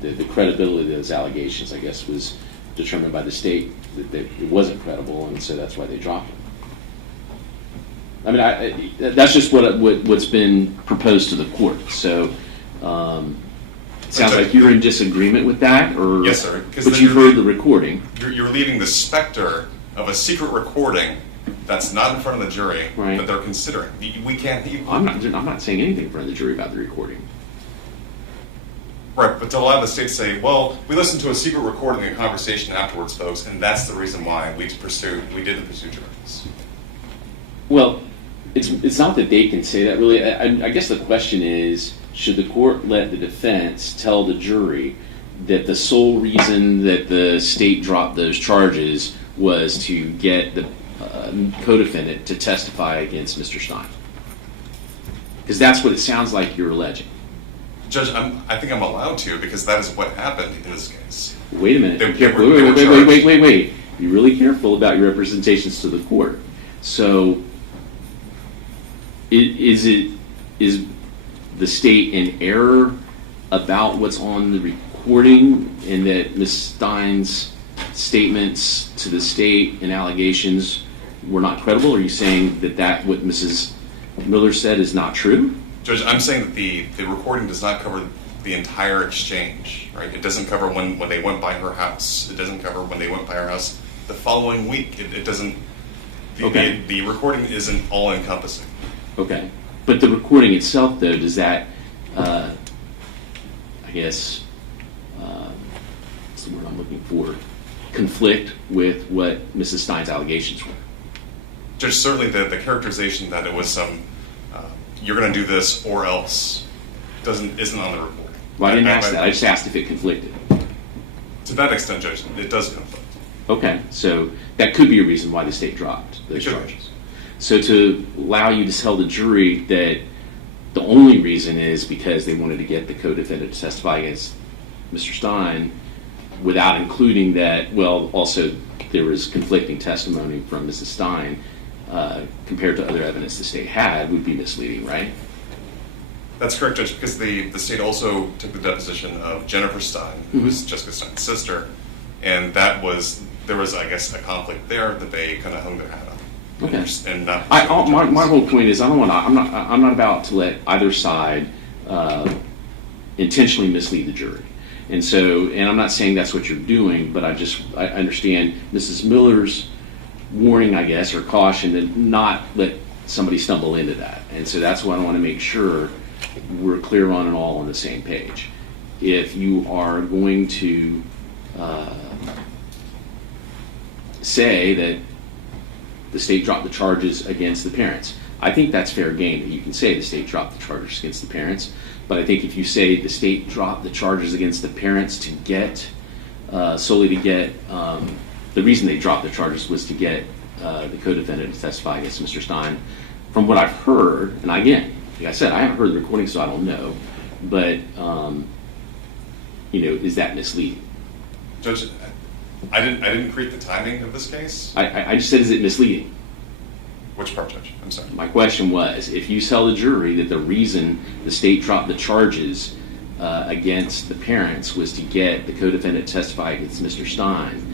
the credibility of those allegations, I guess, was determined by the state that it wasn't credible, and so that's why they dropped it. I mean, that's just what's been proposed to the court. So it sounds like you're in disagreement with that, or Yes, sir. But you heard the recording, you're leaving the specter of a secret recording that's not in front of the jury Right. that they're considering. We can't. I'm not saying anything in front of the jury about the recording. Right, but to allow the state to say, well, we listened to a secret recording of the conversation afterwards, folks, and that's the reason why we didn't pursue juries. Well, it's not that they can say that, really. I guess the question is, should the court let the defense tell the jury that the sole reason that the state dropped those charges was to get the co-defendant to testify against Mr. Stein? Because that's what it sounds like you're alleging. Judge, I think I'm allowed to, because that is what happened in this case. Wait a minute. They Be careful. were Wait. Be really careful about your representations to the court. So, is the state in error about what's on the recording, and that Ms. Stein's statements to the state and allegations were not credible? Or are you saying that what Mrs. Miller said is not true? Judge, I'm saying that the recording does not cover the entire exchange, right? It doesn't cover when they went by her house. It doesn't cover when they went by her house the following week. It doesn't. Okay. The recording isn't all encompassing. Okay. But the recording itself, though, does that, I guess, what's the word I'm looking for, conflict with what Mrs. Stein's allegations were? Judge, certainly the characterization that it was some, you're going to do this or else, isn't on the recording. Well, I didn't ask that. I just asked if it conflicted. To that extent, Judge, it does conflict. Okay. So that could be a reason why the state dropped those It could be. charges. So to allow you to tell the jury that the only reason is because they wanted to get the co-defendant to testify against Mr. Stein, without including that, well, also there was conflicting testimony from Mrs. Stein compared to other evidence the state had, would be misleading, right? That's correct, Judge, because the state also took the deposition of Jennifer Stein, who was Jessica Stein's sister, and there was, I guess, a conflict there that they kind of hung their hat on. Okay. And not my whole point is I'm not about to let either side intentionally mislead the jury, and I'm not saying that's what you're doing, but I understand Mrs. Miller's warning, I guess, or caution to not let somebody stumble into that, and so that's what I want to make sure we're clear on and all on the same page. If you are going to say that the state dropped the charges against the parents, I think that's fair game that you can say the state dropped the charges against the parents. But I think if you say the state dropped the charges against the parents to get solely to get the reason they dropped the charges was to get the co-defendant to testify against Mr. Stein, from what I've heard, and again, like I said, I haven't heard the recording, so I don't know, but is that misleading? Judge, I didn't create the timing of this case. I just said, is it misleading? Which part, Judge? I'm sorry. My question was, if you tell the jury that the reason the state dropped the charges against the parents was to get the co-defendant to testify against Mr. Stein,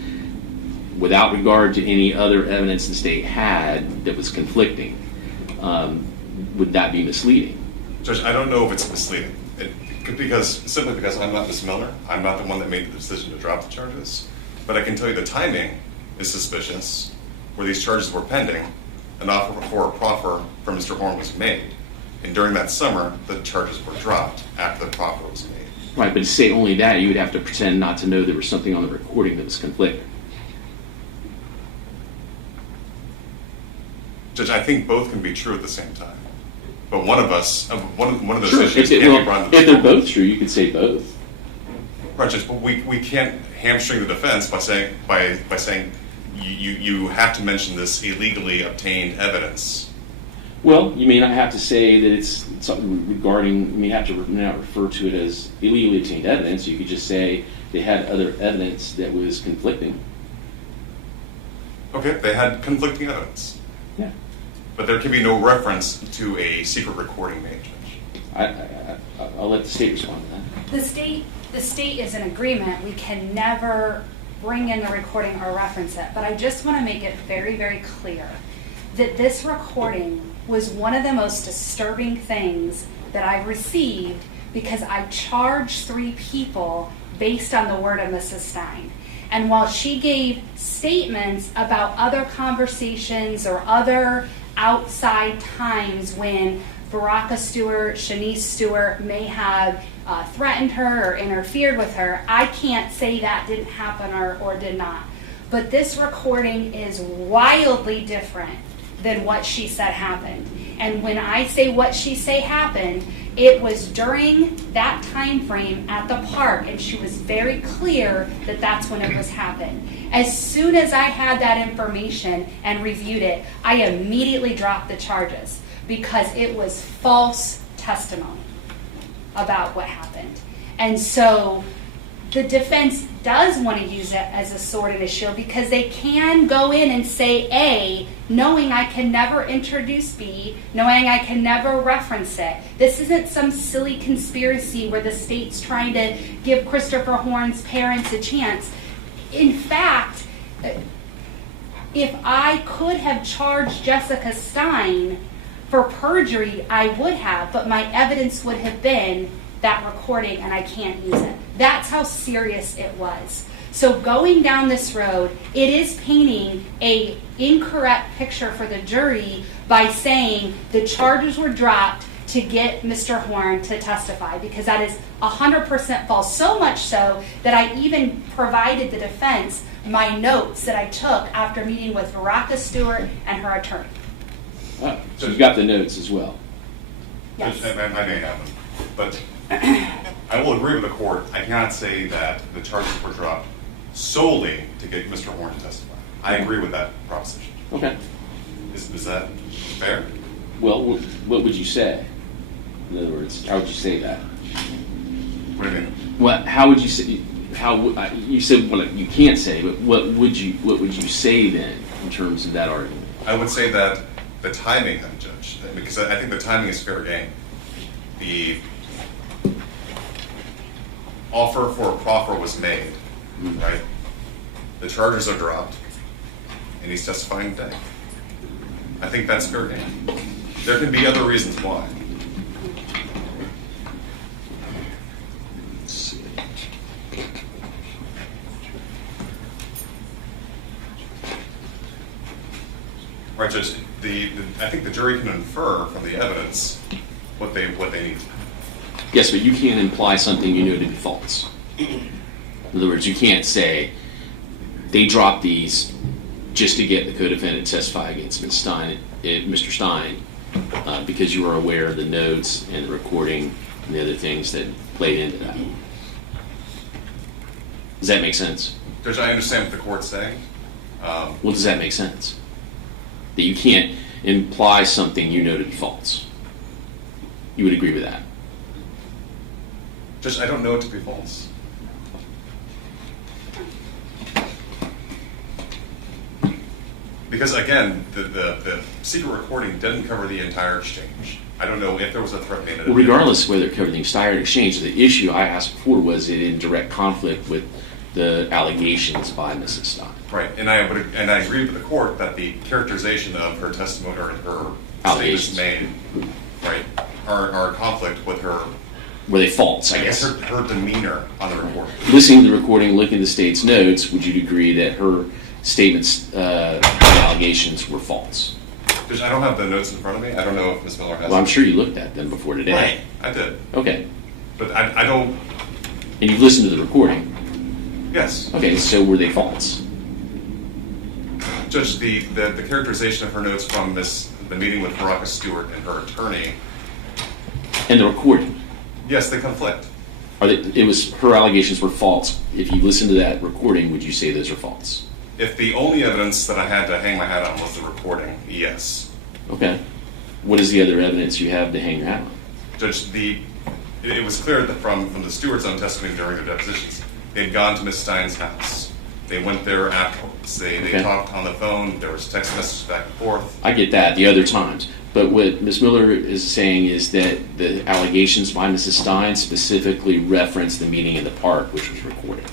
without regard to any other evidence the state had that was conflicting, would that be misleading? Judge, I don't know if it's misleading. Simply because I'm not Ms. Miller. I'm not the one that made the decision to drop the charges. But I can tell you the timing is suspicious, where these charges were pending. An offer for a proffer from Mr. Horne was made. And during that summer, the charges were dropped after the proffer was made. Right, but to say only that, you would have to pretend not to know there was something on the recording that was conflicting. Judge, I think both can be true at the same time. But one of those Sure, issues if, can't be well, brought to the if they're table. both true, you could say both. Right, Judge, but we can't hamstring the defense by saying you have to mention this illegally obtained evidence. Well, you may not have to say that it's regarding, you may have to not refer to it as illegally obtained evidence. You could just say they had other evidence that was conflicting. Okay, they had conflicting evidence. Yeah. But there can be no reference to a secret recording made, Judge. I'll let the state respond to that. The state is in agreement. We can never bring in the recording or reference it. But I just want to make it very, very clear that this recording was one of the most disturbing things that I received, because I charged 3 people based on the word of Mrs. Stein. And while she gave statements about other conversations or other outside times when Baraka Stewart, Shanice Stewart may have threatened her or interfered with her, I can't say that didn't happen or did not. But this recording is wildly different than what she said happened. And when I say what she say happened, it was during that time frame at the park, and she was very clear that that's when it was happened. As soon as I had that information and reviewed it, I immediately dropped the charges because it was false testimony about what happened. And so the defense does want to use it as a sword and a shield, because they can go in and say A, knowing I can never introduce B, knowing I can never reference it. This isn't some silly conspiracy where the state's trying to give Christopher Horne's parents a chance. In fact, if I could have charged Jessica Stein for perjury, I would have, but my evidence would have been that recording, and I can't use it. That's how serious it was. So going down this road, it is painting a incorrect picture for the jury by saying the charges were dropped to get Mr. Horne to testify, because that is 100% false. So much so that I even provided the defense my notes that I took after meeting with Baraka Stewart and her attorney. Oh, so you've got the notes as well. Yes. I may have them, but I will agree with the court. I cannot say that the charges were dropped solely to get Mr. Horne to testify. I agree with that proposition. Okay. Is that fair? Well, what would you say? In other words, how would you say that? What do you mean? What? How would you say? You said well, you can't say, but what would you say then in terms of that argument? I would say that the timing, then, Judge, because I think the timing is fair game. The offer for a proffer was made, right? The charges are dropped, and he's testifying today. I think that's fair game. There can be other reasons why. Right, Judge. I think the jury can infer from the evidence what they need. Yes, but you can't imply something you know to be false. In other words, you can't say they dropped these just to get the co-defendant to testify against Mr. Stein, because you were aware of the notes and the recording and the other things that played into that. Does that make sense? Judge, I understand what the court's saying. Well, does that make sense? That you can't imply something you know to be false. You would agree with that? Judge, I don't know it to be false. Because again, the secret recording doesn't cover the entire exchange. I don't know if there was a threat made. Well, regardless of whether it covered the entire exchange, the issue I asked before was it in direct conflict with the allegations by Mrs. Stein. Right, and I agree with the court that the characterization of her testimony or her Allegations. statements made, right, are in conflict with her. Were they false, I guess? Her demeanor on the recording. Listening to the recording, looking at the state's notes, would you agree that her statements, allegations were false? Judge, I don't have the notes in front of me. I don't know if Ms. Miller has Well, I'm them. sure you looked at them before today. Right, I did. Okay. But I don't, And you've listened to the recording. yes. Okay, so were they false? Judge, the characterization of her notes from the meeting with Baraka Stewart and her attorney, And the recording? yes, they conflict. Her allegations were false. If you listen to that recording, would you say those are false? If the only evidence that I had to hang my hat on was the recording, yes. Okay. What is the other evidence you have to hang your hat on? Judge, it was clear that from the Stewart's own testimony during their depositions, they'd gone to Ms. Stein's house. They went there afterwards. They Okay. talked on the phone. There was text messages back and forth. I get that, the other times. But what Ms. Miller is saying is that the allegations by Mrs. Stein specifically reference the meeting in the park, which was recorded.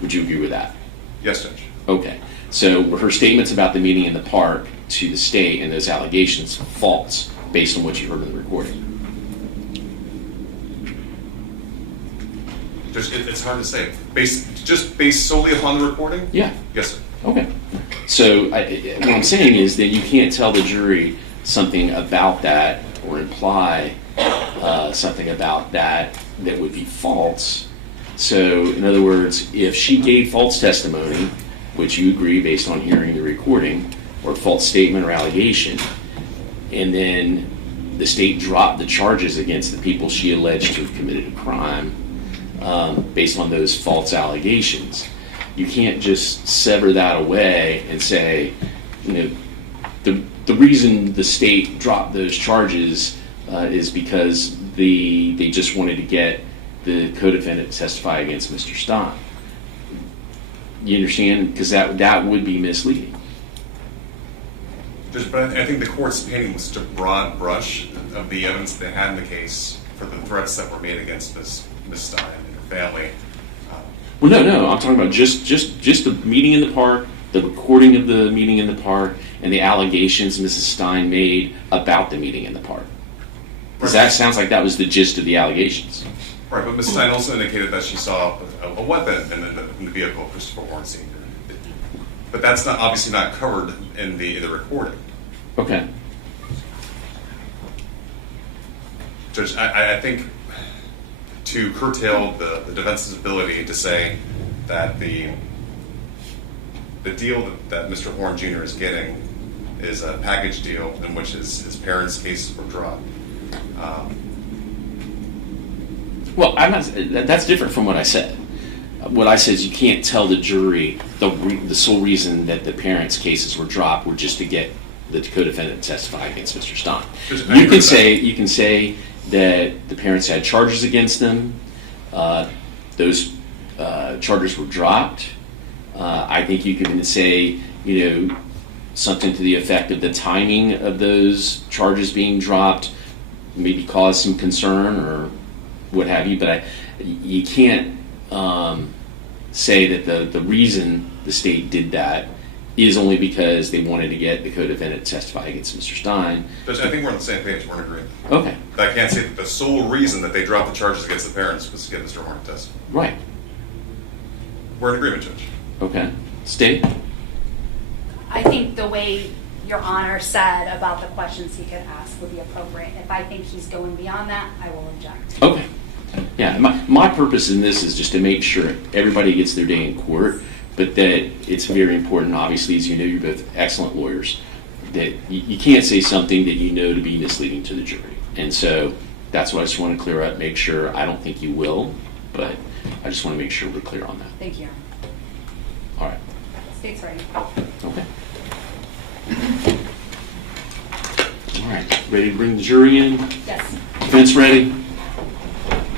Would you agree with that? Yes, Judge. Okay. So were her statements about the meeting in the park to the state and those allegations false based on what you heard in the recording? Judge, it's hard to say. Just based solely upon the recording? Yeah. Yes, sir. Okay. So what I'm saying is that you can't tell the jury something about that or imply something about that would be false. So, in other words, if she gave false testimony, which you agree based on hearing the recording, or false statement or allegation, and then the state dropped the charges against the people she alleged to have committed a crime based on those false allegations, you can't just sever that away and say, the reason the state dropped those charges is because they just wanted to get the co-defendant to testify against Mr. Stein. You understand? Because that would be misleading. Judge, but I think the court's painting was such a broad brush of the evidence they had in the case for the threats that were made against Ms. Stein and her family. Well, no. I'm talking about just the meeting in the park, the recording of the meeting in the park, and the allegations Mrs. Stein made about the meeting in the park. Because that sounds like that was the gist of the allegations. Right, but Ms. Stein also indicated that she saw a weapon in the vehicle of Christopher Horne Sr. But that's obviously not covered in the recording. Okay. Judge, I think to curtail the defense's ability to say that the deal that Mr. Horne Jr. is getting is a package deal in which his parents' cases were dropped. Well, that's different from what I said. What I said is you can't tell the jury the sole reason that the parents' cases were dropped were just to get the co-defendant to testify against Mr. Stein. You can say that the parents had charges against them. Those charges were dropped. I think you can say, something to the effect of the timing of those charges being dropped maybe caused some concern or what have you. But you can't say that the reason the state did that is only because they wanted to get the co-defendant to testify against Mr. Stein. Judge, I think we're on the same page. We're in agreement. Okay. I can't say that the sole reason that they dropped the charges against the parents was to get Mr. Horne to testify. Right. We're in agreement, Judge. Okay. State? I think the way Your Honor said about the questions he could ask would be appropriate. If I think he's going beyond that, I will object. Okay. Yeah, my purpose in this is just to make sure everybody gets their day in court, but that it's very important, obviously, as you know, you're both excellent lawyers, that you can't say something that you know to be misleading to the jury. And so that's what I just want to clear up, make sure. I don't think you will, but I just want to make sure we're clear on that. Thank you, Your Honor. All right. State's ready. Okay. All right. Ready to bring the jury in? Yes. Defense ready?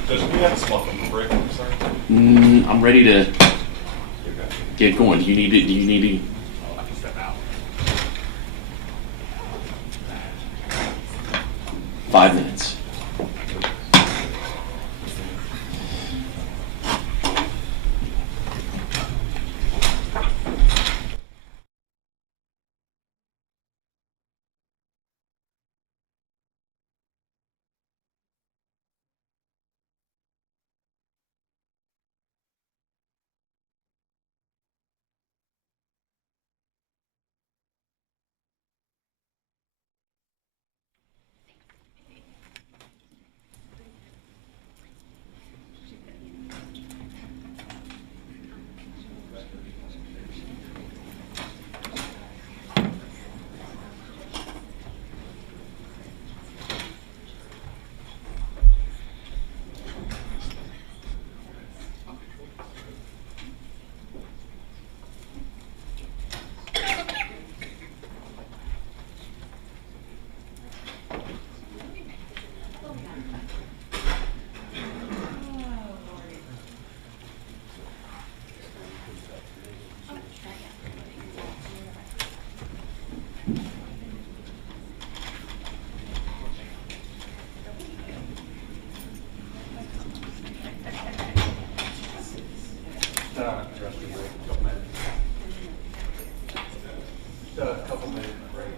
Judge, can we have a small break? I'm sorry. I'm ready to Okay. get going. Do you need to? I can step out. 5 minutes. address the break, a couple minutes. Just a couple minutes break.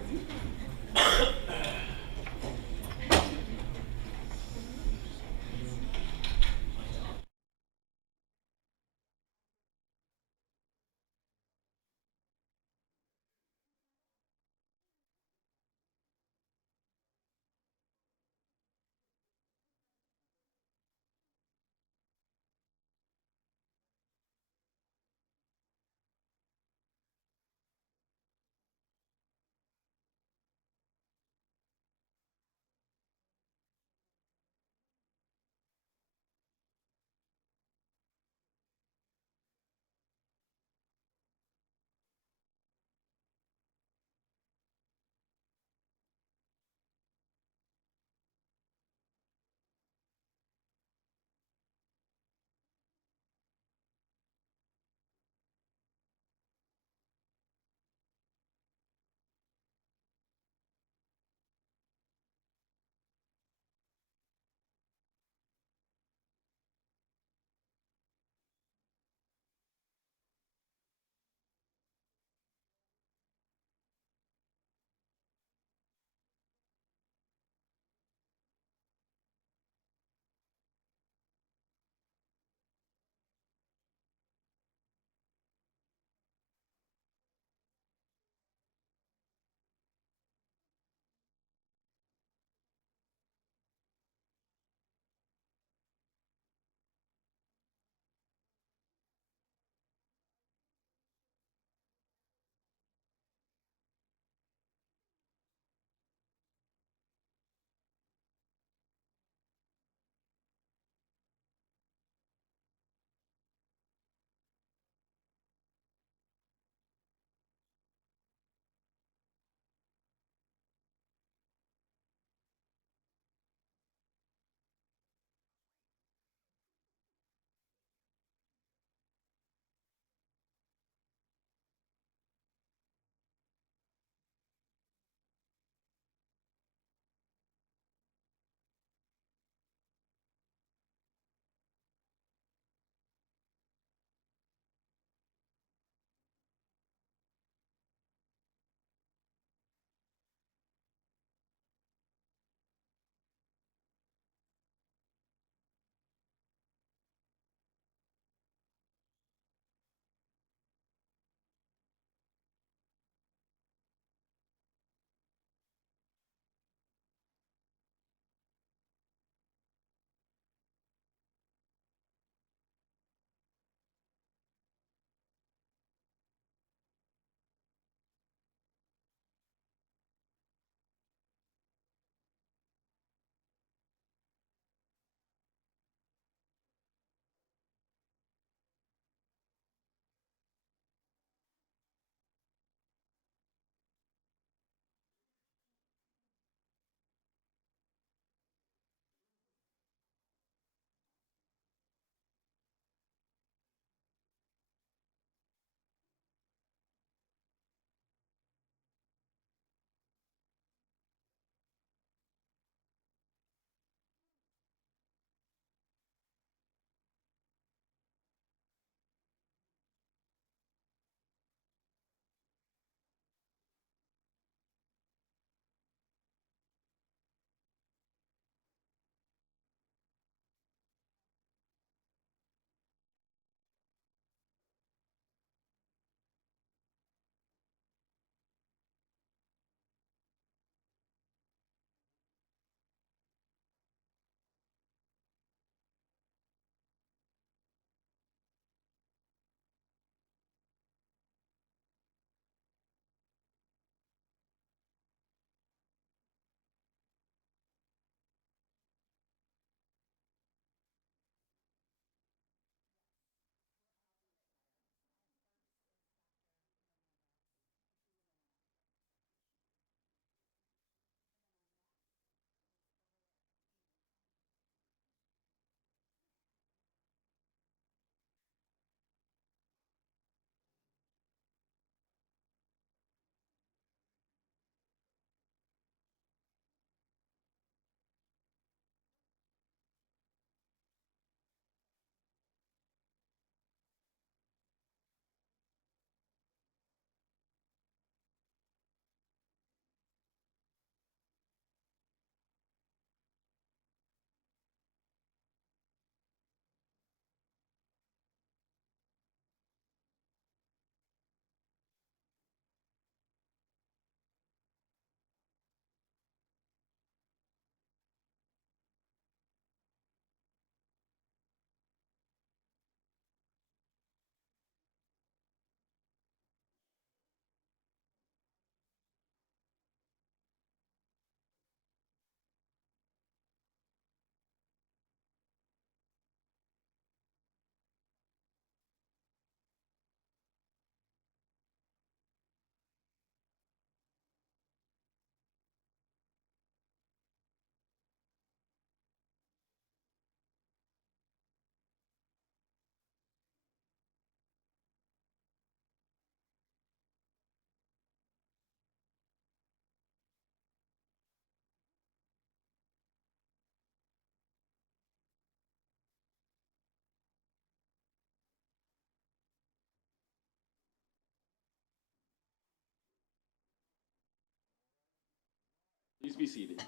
Please be seated. The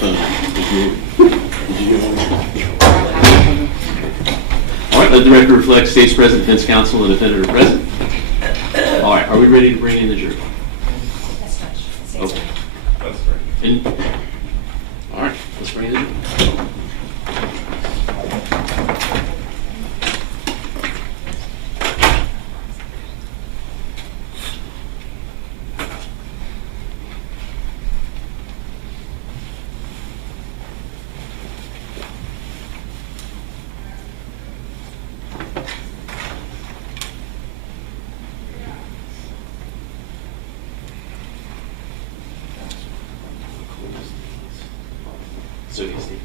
phone. All right, let the record reflect State's President, Defense Counsel, and Defendant are present. All right, are we ready to bring in the jury? Yes, Judge. Okay. That's right. And, all right, let's bring in the jury. So easy.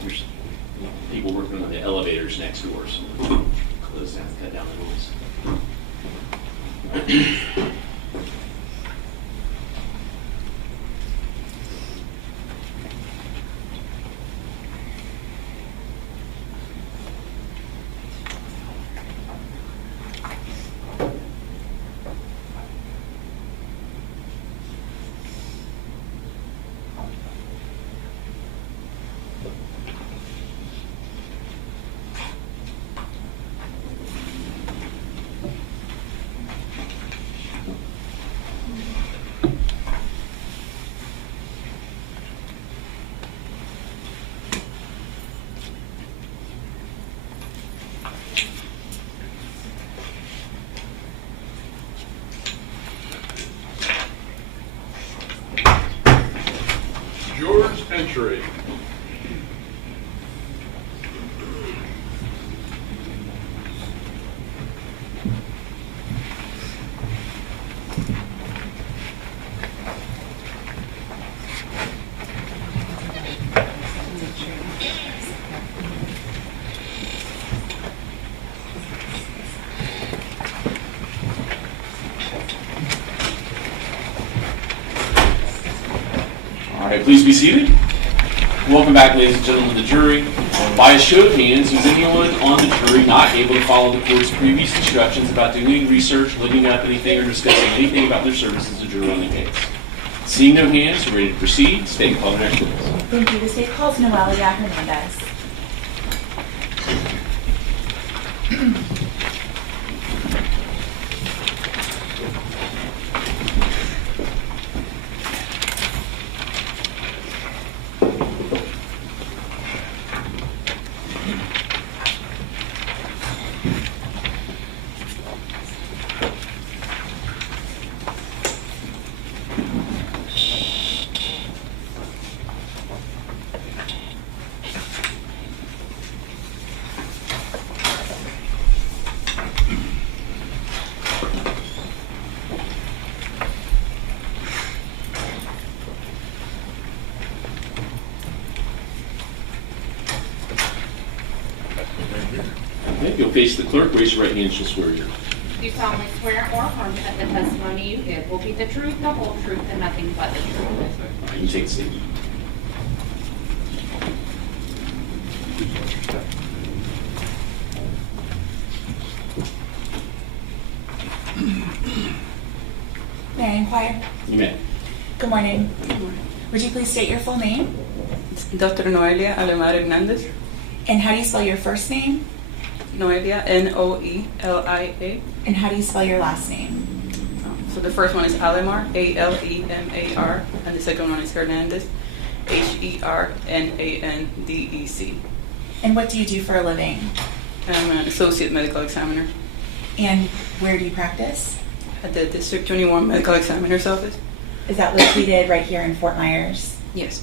There's people working on the elevators next door, so close down, cut down the noise. Jurors entry. All right, please be seated. Welcome back, ladies and gentlemen of the jury. By a show of hands, is anyone on the jury not able to follow the court's previous instructions about doing research, looking up anything, or discussing anything about their service as a juror on the case? Seeing no hands, we're ready to proceed. State call the next witness. Thank you. The state calls Noelia Hernandez. Okay, you'll face the clerk, raise your right hand, she'll swear you. Do you solemnly swear or affirm that the testimony you give will be the truth, the whole truth, and nothing but the truth? All right, you take a seat. May I inquire? You may. Good morning. Would you please state your full name? Dr. Noelia Alemar Hernandez. And how do you spell your first name? Noelia, Noelia. And how do you spell your last name? So the first one is Alemar, Alemar, and the second one is Hernandez, Hernandez. And what do you do for a living? I'm an associate medical examiner And where do you practice? at the District 21 Medical Examiner's Office. Is that located right here in Fort Myers? Yes.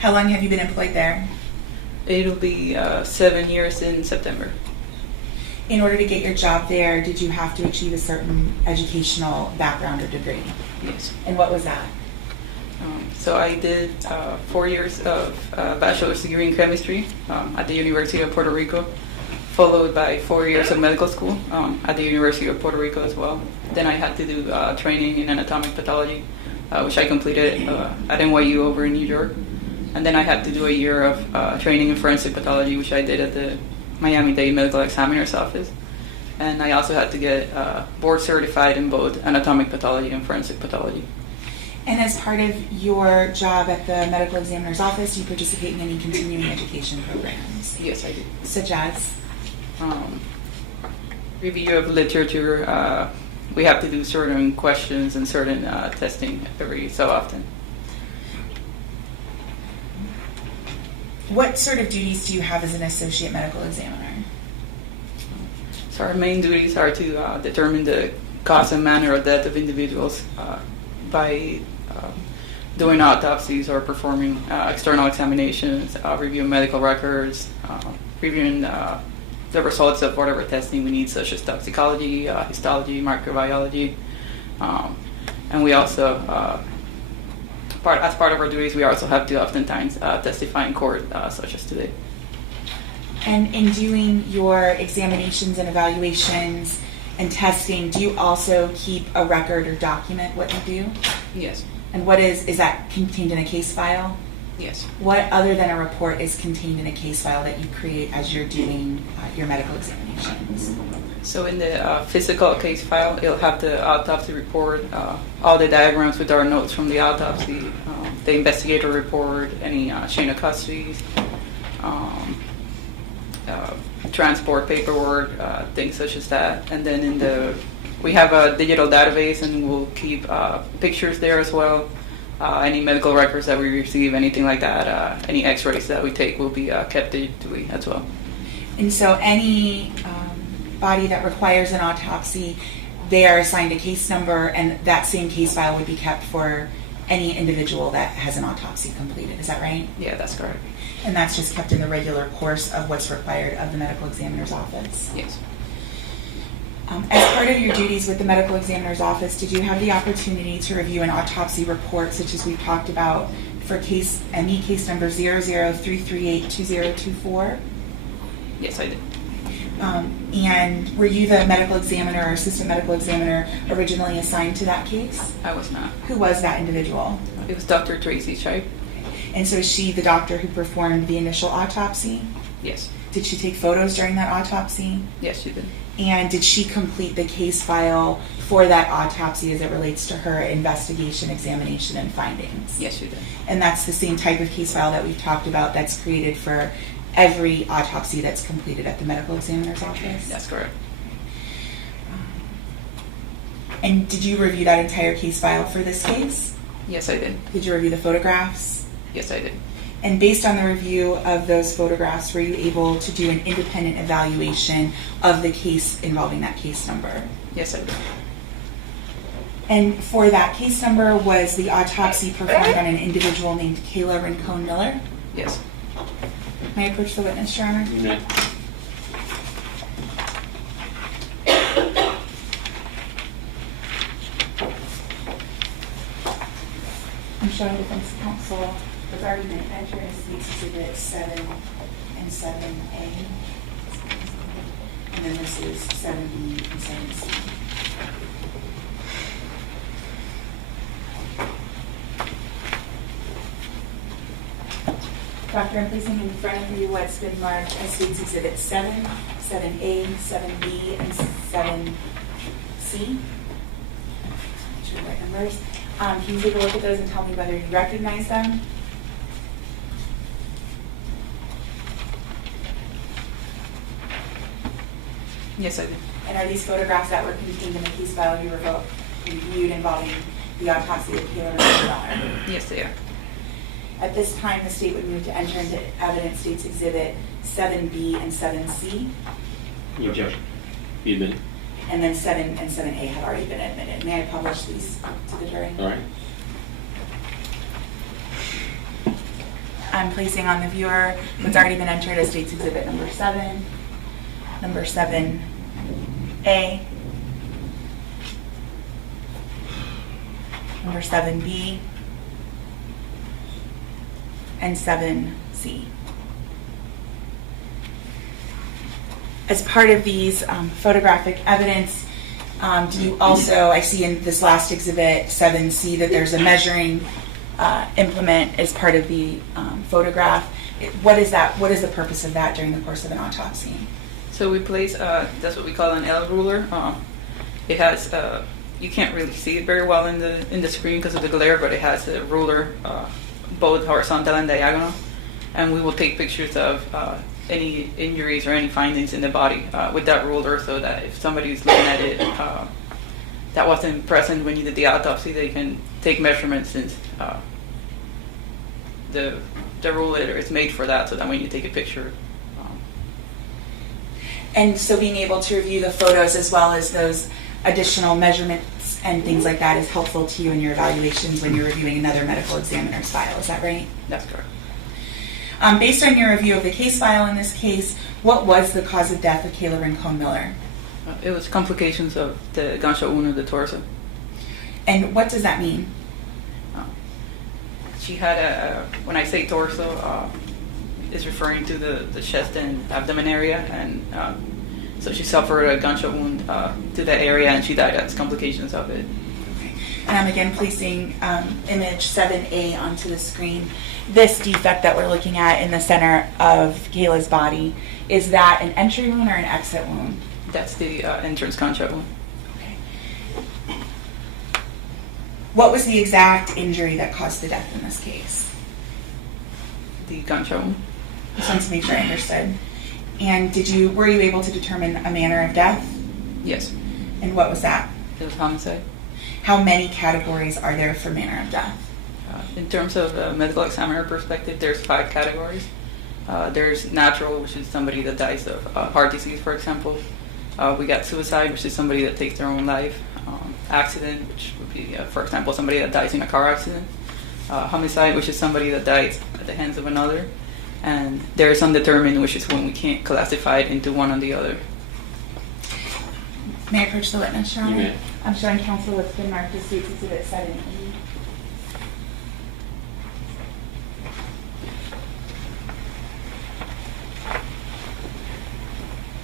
How long have you been employed there? It'll be 7 years in September. In order to get your job there, did you have to achieve a certain educational background or degree? Yes. And what was that? So I did 4 years of bachelor's degree in chemistry at the University of Puerto Rico, followed by 4 years of medical school at the University of Puerto Rico as well. Then I had to do training in anatomic pathology, which I completed at NYU over in New York. And then I had to do a year of training in forensic pathology, which I did at the Miami-Dade Medical Examiner's Office. And I also had to get board certified in both anatomic pathology and forensic pathology. And as part of your job at the medical examiner's office, do you participate in any continuing education programs? Yes, I do. Such as? Review of literature. We have to do certain questions and certain testing every so often. What sort of duties do you have as an associate medical examiner? So our main duties are to determine the cause and manner of death of individuals by doing autopsies or performing external examinations, reviewing medical records, reviewing the results of whatever testing we need, such as toxicology, histology, microbiology. And we also, as part of our duties, we also have to oftentimes testify in court, such as today. And in doing your examinations and evaluations and testing, do you also keep a record or document what you do? Yes. And what is that contained in a case file? Yes. What other than a report is contained in a case file that you create as you're doing your medical examinations? So in the physical case file, it'll have the autopsy report, all the diagrams with our notes from the autopsy, the investigator report, any chain of custody, transport paperwork, things such as that. And then we have a digital database, and we'll keep pictures there as well. Any medical records that we receive, anything like that, any x-rays that we take will be kept digitally as well. And so any body that requires an autopsy, they are assigned a case number, and that same case file would be kept for any individual that has an autopsy completed. Is that right? Yeah, that's correct. And that's just kept in the regular course of what's required of the medical examiner's office? Yes. As part of your duties with the medical examiner's office, did you have the opportunity to review an autopsy report, such as we've talked about, for case number 003382024? Yes, I did. And were you the medical examiner or assistant medical examiner originally assigned to that case? I was not. Who was that individual? It was Dr. Tracy Shipe. And so is she the doctor who performed the initial autopsy? Yes. Did she take photos during that autopsy? Yes, she did. And did she complete the case file for that autopsy as it relates to her investigation, examination, and findings? Yes, she did. And that's the same type of case file that we've talked about that's created for every autopsy that's completed at the medical examiner's office? That's correct. And did you review that entire case file for this case? Yes, I did. Did you review the photographs? Yes, I did. And based on the review of those photographs, were you able to do an independent evaluation of the case involving that case number? Yes, I did. And for that case number, was the autopsy performed on an individual named Kayla Rincon-Miller? Yes. May I approach the witness, Your Honor? No. I'm showing defense counsel the argument entered as State's Exhibit 7 and 7A. And then this is 7B and 7C. Doctor, I'm placing in front of you what's been marked as State's Exhibit 7, 7A, 7B, and 7C. Sure, right numbers. Can you take a look at those and tell me whether you recognize them? Yes, I did. And are these photographs that were contained in the case file you reviewed involving the autopsy of Kayla Rincon-Miller? Yes, they are. At this time, the state would move to enter into evidence State's Exhibit 7B and 7C, No objection. Be admitted. and then 7 and 7A have already been admitted. May I publish these to the jury? All right. I'm placing on the viewer what's already been entered as State's Exhibit number 7, number 7A, number 7B, and 7C. As part of these photographic evidence, do you also, I see in this last exhibit, 7C, that there's a measuring implement as part of the photograph. What is that? What is the purpose of that during the course of an autopsy? So we place, that's what we call an L ruler. It has, you can't really see it very well in the screen because of the glare, but it has a ruler, both horizontal and diagonal. And we will take pictures of any injuries or any findings in the body with that ruler, so that if somebody's looking at it that wasn't present when you did the autopsy, they can take measurements, since the ruler is made for that, so that when you take a picture. And so being able to review the photos as well as those additional measurements and things like that is helpful to you in your evaluations when you're reviewing another medical examiner's file, is that right? That's correct. Based on your review of the case file in this case, what was the cause of death of Kayla Rincon-Miller? It was complications of the gunshot wound of the torso. And what does that mean? She had when I say torso, is referring to the chest and abdomen area, and so she suffered a gunshot wound to that area, and she died as complications of it. Okay. And I'm again placing image 7A onto the screen. This defect that we're looking at in the center of Kayla's body, is that an entry wound or an exit wound? That's the entrance gunshot wound. Okay. What was the exact injury that caused the death in this case? The gunshot wound. Just wanted to make sure I understood. And were you able to determine a manner of death? Yes. And what was that? It was homicide. How many categories are there for manner of death? In terms of a medical examiner perspective, there's 5 categories. There's natural, which is somebody that dies of heart disease, for example. We got suicide, which is somebody that takes their own life. Accident, which would be, for example, somebody that dies in a car accident. Homicide, which is somebody that dies at the hands of another. And there's undetermined, which is when we can't classify it into one or the other. May I approach the witness, Your Honor? You may. I'm showing counsel what's been marked as State's Exhibit 7E.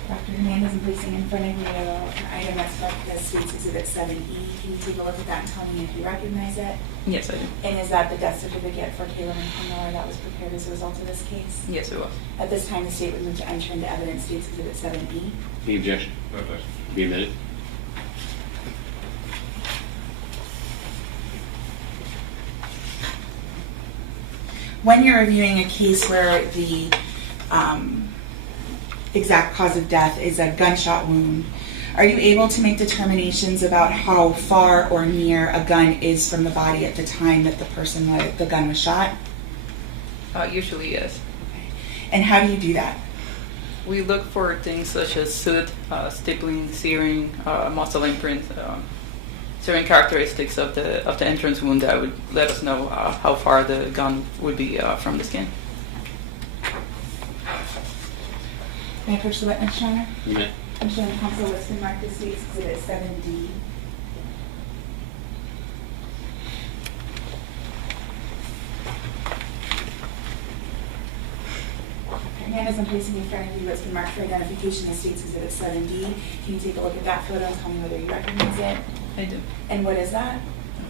Dr. Hernandez, I'm placing in front of you an item that's marked as State's Exhibit 7E. Can you take a look at that and tell me if you recognize it? Yes, I do. And is that the death certificate for Kayla Rincon-Miller that was prepared as a result of this case? Yes, it was. At this time, the state would move to enter into evidence State's Exhibit 7E. Any objection? No objection. Be admitted. When you're reviewing a case where the exact cause of death is a gunshot wound, are you able to make determinations about how far or near a gun is from the body at the time that the gun was shot? Usually, yes. And how do you do that? We look for things such as soot, stippling, searing, muscle imprint, certain characteristics of the entrance wound that would let us know how far the gun would be from the skin. May I approach the witness, Your Honor? You may. I'm showing counsel what's been marked as State's Exhibit 7D. Hernandez, I'm placing in front of you what's been marked for identification as State's Exhibit 7D. Can you take a look at that photo and tell me whether you recognize it? I do. And what is that?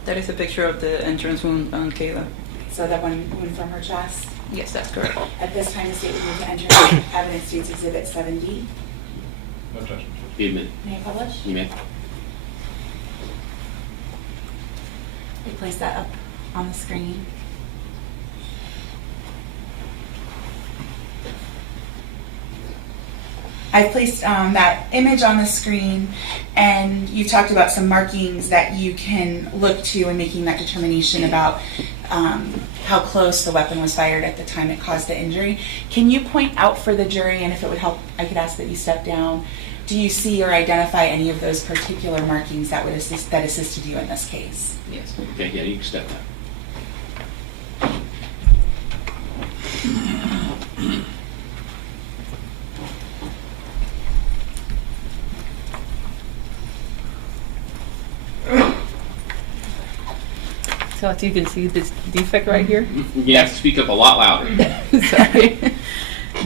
That is a picture of the entrance wound on Kayla. So that one from her chest? Yes, that's correct. At this time, the state would move to enter into evidence State's Exhibit 7D. No objection. Be admitted. May I publish? You may. We place that up on the screen. I placed that image on the screen, and you talked about some markings that you can look to in making that determination about how close the weapon was fired at the time it caused the injury. Can you point out for the jury, and if it would help, I could ask that you step down. Do you see or identify any of those particular markings that assisted you in this case? Yes. Okay, yeah, you can step back. So as you can see, this defect right here. You have to speak up a lot louder. Sorry.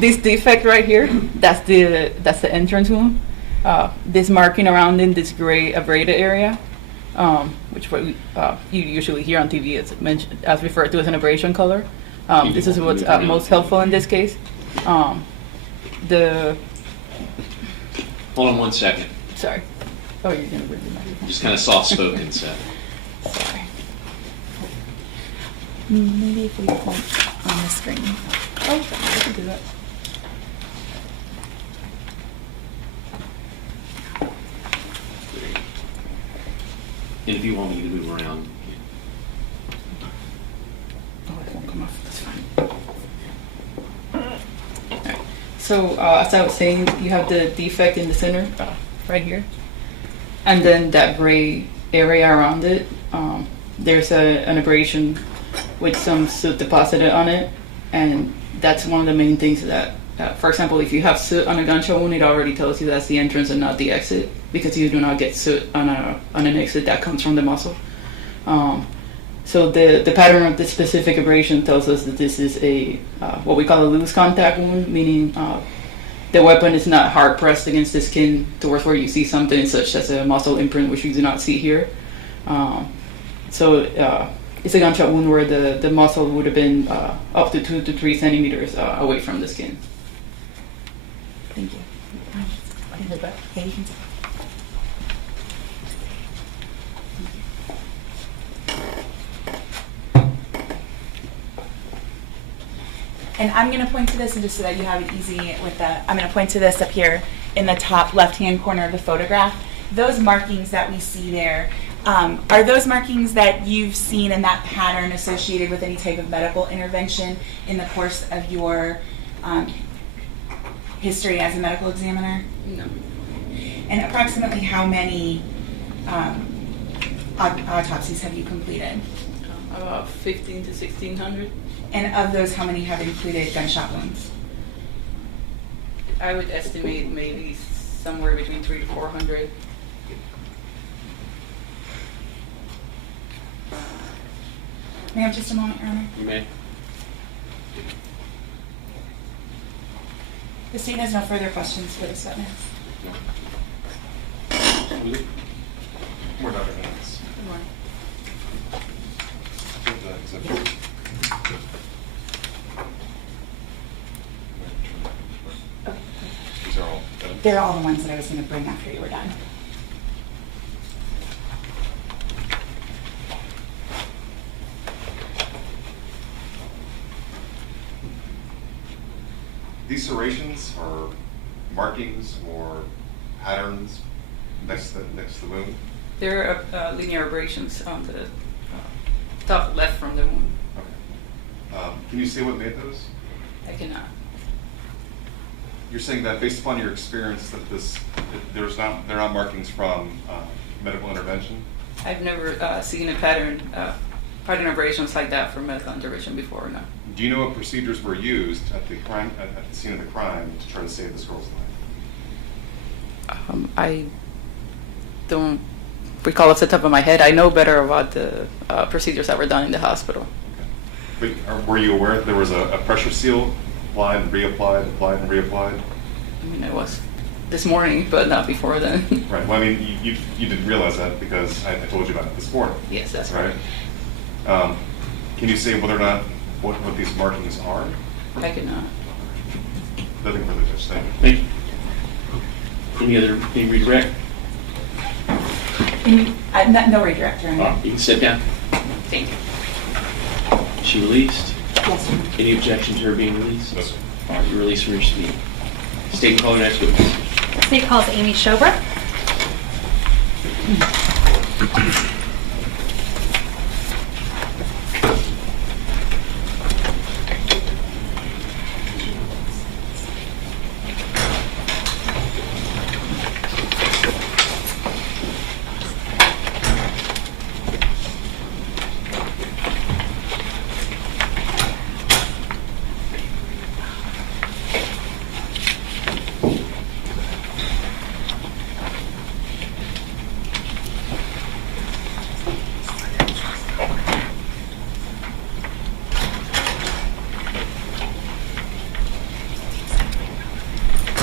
This defect right here, that's the entrance wound. This marking around in this gray abraded area which what you usually hear on TV is mentioned as referred to as an aberration color. This is what's most helpful in this case. The Hold on 1 second. sorry. Oh, you're gonna bring the microphone. Just kind of soft spoken, so. Sorry. Maybe if we point on the screen. Oh, I can do that. And if you want me to move around, Oh, it won't come off. That's fine. Alright. So, as I was saying, you have the defect in the center, right here. And then that gray area around it, there's an aberration with some soot deposited on it. And that's one of the main things that, for example, if you have soot on a gunshot wound, it already tells you that's the entrance and not the exit, because you do not get soot on an exit that comes from the muzzle. So the pattern of this specific abrasion tells us that this is a what we call a loose contact wound, meaning the weapon is not hard pressed against the skin towards where you see something such as a muzzle imprint, which you do not see here. It's a gunshot wound where the muzzle would have been up to 2 to 3 centimeters away from the skin. Thank you. Yeah, you can take it. And I'm going to point to this, and just so that you have it easy with that, I'm going to point to this up here in the top left-hand corner of the photograph. Those markings that we see there, are those markings that you've seen in that pattern associated with any type of medical intervention in the course of your history as a medical examiner? No. And approximately how many autopsies have you completed? About 15 to 1600. And of those, how many have included gunshot wounds? I would estimate maybe somewhere between 300 to 400. May I have just a moment, Your Honor? you may. The state has no further questions for this witness. More Dr. Hernandez. Good morning. These are all evidence. They're all the ones that I was going to bring after you were done. These serrations are markings or patterns next to the wound. There are linear abrasions on the top left from the wound. Okay. Can you say what made those? I cannot. You're saying that based upon your experience that they're not markings from medical intervention? I've never seen a pattern abrasions like that for medical intervention before. No. Do you know what procedures were used at the scene of the crime to try to save this girl's life? I don't recall off the top of my head. I know better about the procedures that were done in the hospital. Okay. But were you aware that there was a pressure seal applied and reapplied, applied and reapplied? I mean, it was this morning, but not before then. Right. Well, I mean, you didn't realize that because I told you about it this morning. Yes, that's Right. right. Can you say whether or not what these markings are? I cannot. Nothing further, Judge. Thank you. Thank you. Any redirect? No redirect, Your Honor. You can sit down. Thank you. Is she released? Yes, Your Honor. Any objection to her being released? Yes, sir. All right, you're released from your seat. State call your next witness. State calls Amy Shober.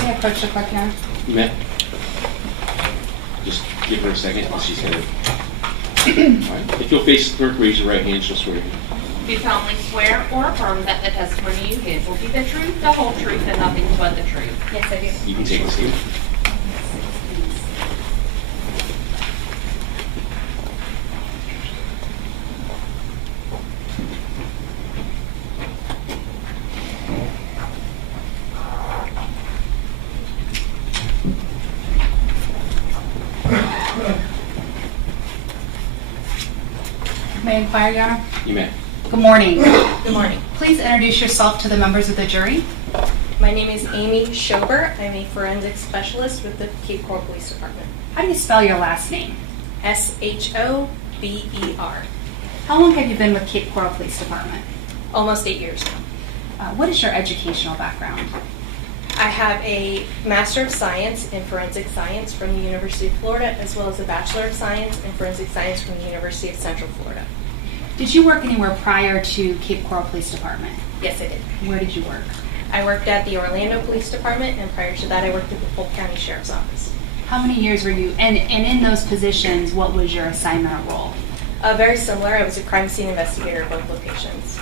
May I approach the clerk, Your Honor? You may. Just give her a second while she's headed. right. If you'll face the clerk, raise your right hand, she'll swear you. Do you solemnly swear or affirm that the testimony you give will be the truth, the whole truth, and nothing but the truth? Yes, I do. You can take a seat. May I inquire, Your Honor? You may. Good morning. Good morning. Please introduce yourself to the members of the jury. My name is Amy Shober. I'm a forensic specialist with the Cape Coral Police Department. How do you spell your last name? Shober. How long have you been with Cape Coral Police Department? Almost 8 years now. What is your educational background? I have a Master of Science in Forensic Science from the University of Florida, as well as a Bachelor of Science in Forensic Science from the University of Central Florida. Did you work anywhere prior to Cape Coral Police Department? Yes, I did. Where did you work? I worked at the Orlando Police Department, and prior to that, I worked at the Polk County Sheriff's Office. How many years were you, and in those positions, what was your assignment or role? Very similar. I was a crime scene investigator at both locations.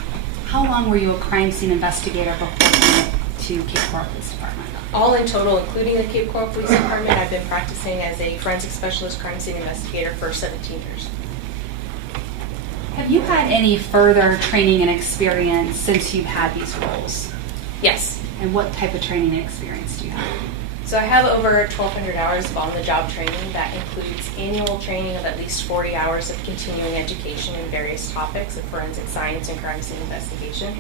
How long were you a crime scene investigator before you went to Cape Coral Police Department? All in total, including the Cape Coral Police Department, I've been practicing as a forensic specialist crime scene investigator for 17 years. Have you had any further training and experience since you've had these roles? Yes. And what type of training and experience do you have? So I have over 1,200 hours of on-the-job training. That includes annual training of at least 40 hours of continuing education in various topics of forensic science and crime scene investigation.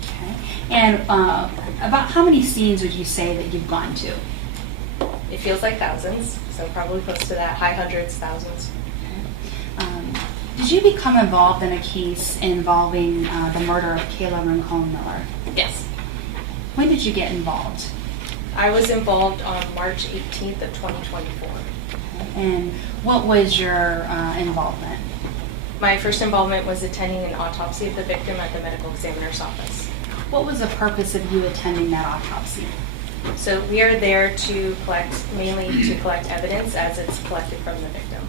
Okay. And about how many scenes would you say that you've gone to? It feels like thousands, so probably close to that, high hundreds, thousands. Did you become involved in a case involving the murder of Kayla Rincon-Miller? Yes. When did you get involved? I was involved on March 18th of 2024. And what was your involvement? My first involvement was attending an autopsy of the victim at the medical examiner's office. What was the purpose of you attending that autopsy? So we are there to mainly to collect evidence as it's collected from the victim.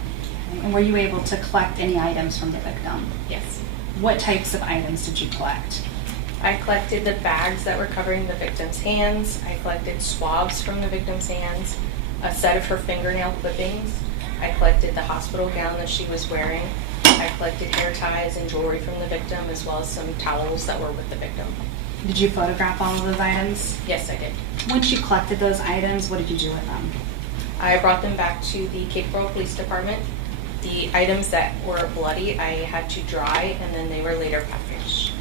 And were you able to collect any items from the victim? Yes. What types of items did you collect? I collected the bags that were covering the victim's hands. I collected swabs from the victim's hands, a set of her fingernail clippings. I collected the hospital gown that she was wearing. I collected hair ties and jewelry from the victim, as well as some towels that were with the victim. Did you photograph all of those items? Yes, I did. Once you collected those items, what did you do with them? I brought them back to the Cape Coral Police Department. The items that were bloody, I had to dry, and then they were later packaged.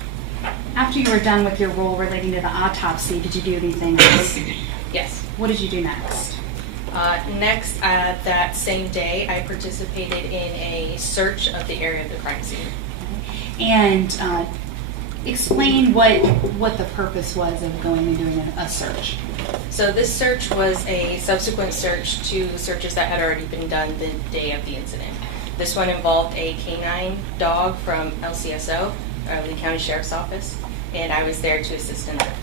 After you were done with your role relating to the autopsy, did you do anything else? Yes. What did you do next? Next, that same day, I participated in a search of the area of the crime scene. And explain what the purpose was of going and doing a search. So this search was a subsequent search to searches that had already been done the day of the incident. This one involved a canine dog from LCSO, Lee County Sheriff's Office, and I was there to assist in that.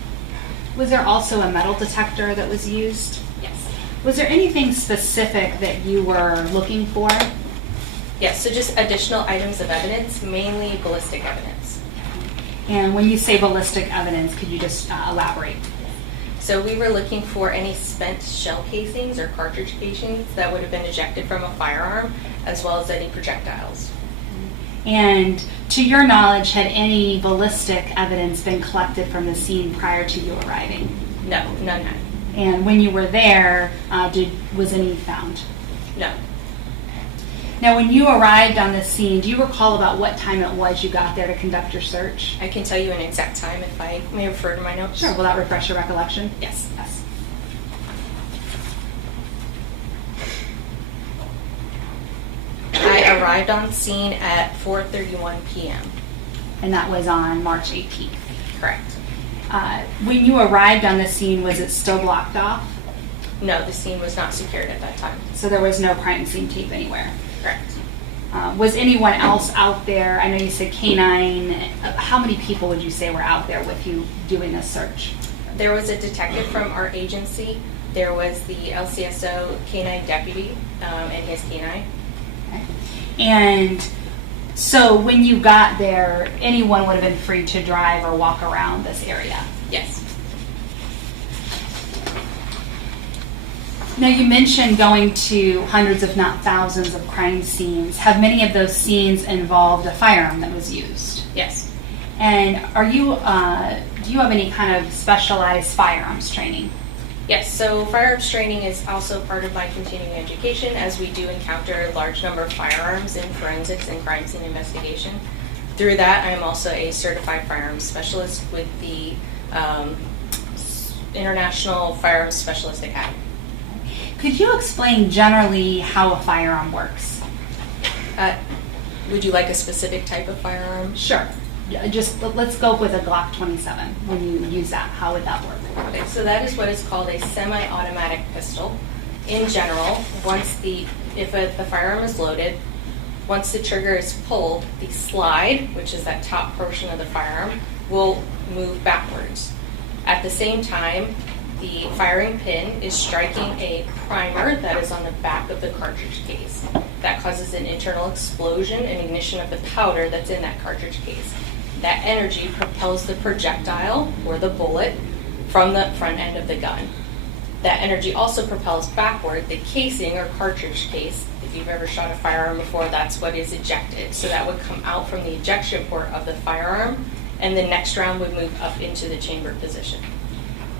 Was there also a metal detector that was used? Yes. Was there anything specific that you were looking for? Yes, so just additional items of evidence, mainly ballistic evidence. And when you say ballistic evidence, could you just elaborate? So we were looking for any spent shell casings or cartridge casings that would have been ejected from a firearm, as well as any projectiles. And to your knowledge, had any ballistic evidence been collected from the scene prior to you arriving? No, none had. And when you were there, was any found? No. Now, when you arrived on the scene, do you recall about what time it was you got there to conduct your search? I can tell you an exact time if I may refer to my notes. Sure. Will that refresh your recollection? Yes. Yes. I arrived on scene at 4:31 p.m. And that was on March 18th. Correct. When you arrived on the scene, was it still blocked off? No, the scene was not secured at that time. So there was no crime scene tape anywhere? Correct. Was anyone else out there? I know you said canine. How many people would you say were out there with you doing this search? There was a detective from our agency. There was the LCSO canine deputy and his canine. Okay. And so when you got there, anyone would have been free to drive or walk around this area? Yes. Now, you mentioned going to hundreds, if not thousands, of crime scenes. Have many of those scenes involved a firearm that was used? Yes. And do you have any kind of specialized firearms training? Yes, so firearms training is also part of my continuing education, as we do encounter a large number of firearms in forensics and crime scene investigation. Through that, I am also a certified firearms specialist with the International Firearms Specialist Academy. Could you explain generally how a firearm works? Would you like a specific type of firearm? Sure. Just let's go with a Glock 27. When you use that, how would that work? Okay, so that is what is called a semi-automatic pistol. In general, if the firearm is loaded, once the trigger is pulled, the slide, which is that top portion of the firearm, will move backwards. At the same time, the firing pin is striking a primer that is on the back of the cartridge case. That causes an internal explosion and ignition of the powder that's in that cartridge case. That energy propels the projectile, or the bullet, from the front end of the gun. That energy also propels backward the casing or cartridge case. If you've ever shot a firearm before, that's what is ejected. So that would come out from the ejection port of the firearm, and the next round would move up into the chamber position.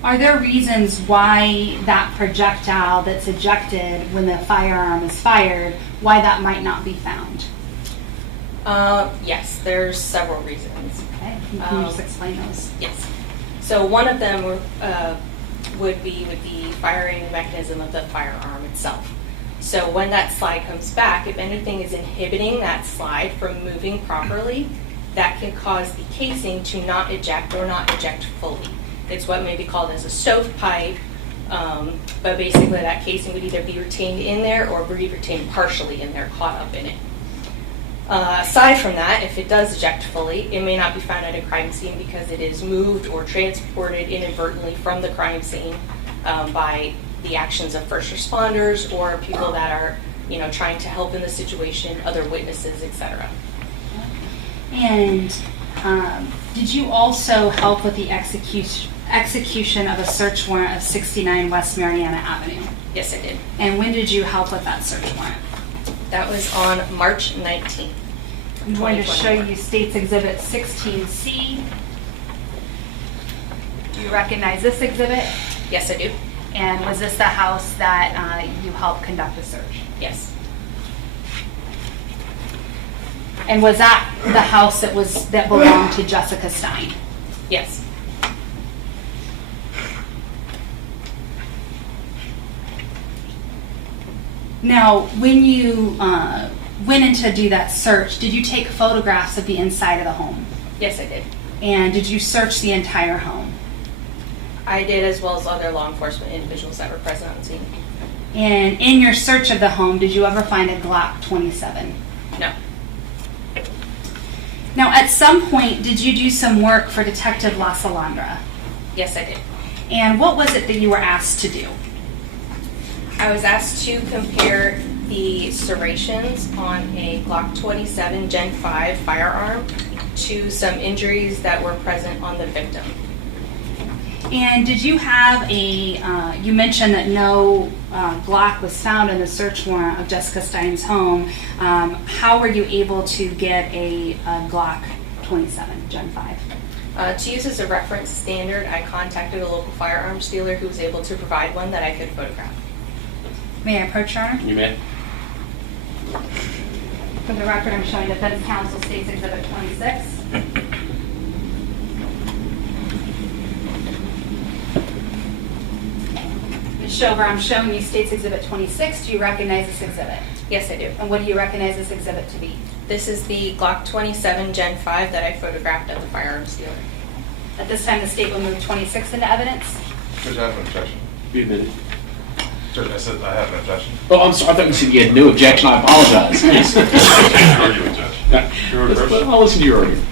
Are there reasons why that projectile that's ejected when the firearm is fired, why that might not be found? Yes, there's several reasons. Okay. Can you just explain those? Yes. So one of them would be with the firing mechanism of the firearm itself. So when that slide comes back, if anything is inhibiting that slide from moving properly, that can cause the casing to not eject or not eject fully. It's what may be called as a stovepipe, but basically that casing would either be retained in there or be retained partially in there, caught up in it. Aside from that, if it does eject fully, it may not be found at a crime scene because it is moved or transported inadvertently from the crime scene by the actions of first responders or people that are, trying to help in the situation, other witnesses, etc. And did you also help with the execution of a search warrant of 69 West Mariana Avenue? Yes, I did. And when did you help with that search warrant? That was on March 19th. I'm going to show you State's Exhibit 16C. Do you recognize this exhibit? Yes, I do. And was this the house that you helped conduct the search? Yes. And was that the house that belonged to Jessica Stein? Yes. Now, when you went in to do that search, did you take photographs of the inside of the home? Yes, I did. And did you search the entire home? I did, as well as other law enforcement individuals that were present on scene. And in your search of the home, did you ever find a Glock 27? No. Now, at some point, did you do some work for Detective La Salandra? Yes, I did. And what was it that you were asked to do? I was asked to compare the serrations on a Glock 27 Gen 5 firearm to some injuries that were present on the victim. And did you have you mentioned that no Glock was found in the search warrant of Jessica Stein's home. How were you able to get a Glock 27 Gen 5? To use as a reference standard, I contacted a local firearms dealer who was able to provide one that I could photograph. May I approach, Your Honor? You may. For the record, I'm showing Defense Counsel State's Exhibit 26. Ms. Shober, I'm showing you State's Exhibit 26. Do you recognize this exhibit? Yes, I do. And what do you recognize this exhibit to be? This is the Glock 27 Gen 5 that I photographed at the firearms dealer. At this time, the state will move 26 into evidence. Judge, I have an objection. Be admitted. Judge, I said I have an objection. Oh, I'm sorry. I thought you said you had no objection. I apologize. Yes. Argument, Judge. Your order first. I'll listen to your argument.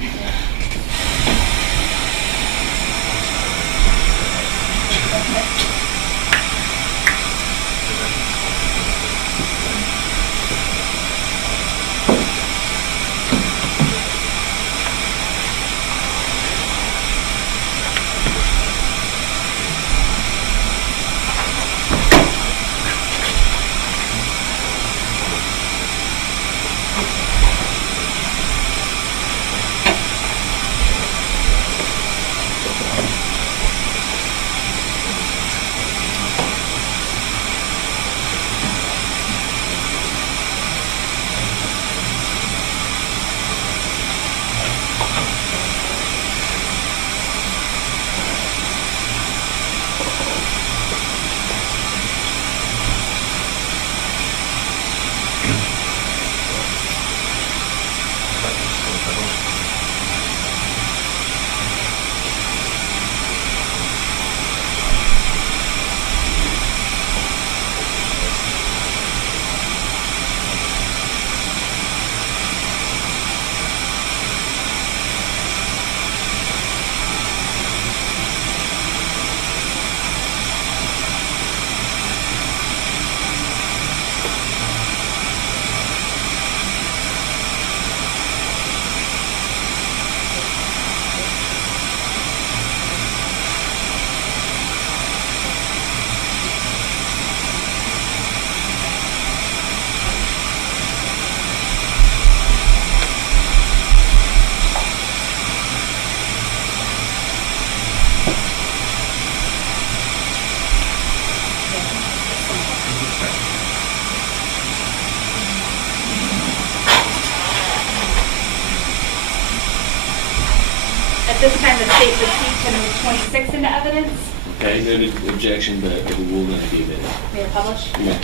At this time, the state would seek to move 26 into evidence. Okay, noted objection, but the rule may be admitted. May I publish? You may.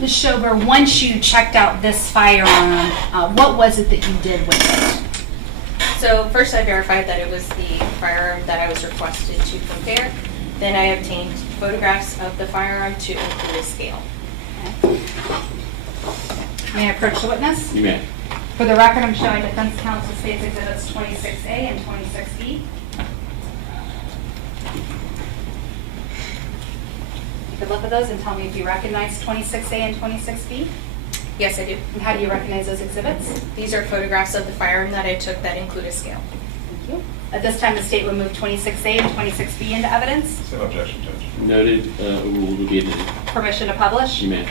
Ms. Shober, once you checked out this firearm, what was it that you did with it? So first I verified that it was the firearm that I was requested to compare. Then I obtained photographs of the firearm to include a scale. May I approach the witness? You may. For the record, I'm showing defense counsel states exhibits 26A and 26B. You could look at those and tell me if you recognize 26A and 26B. Yes, I do. And how do you recognize those exhibits? These are photographs of the firearm that I took that include a scale. Thank you. At this time, the state will move 26A and 26B into evidence. Same objection, Judge. Noted, a rule will be admitted. Permission to publish? You may.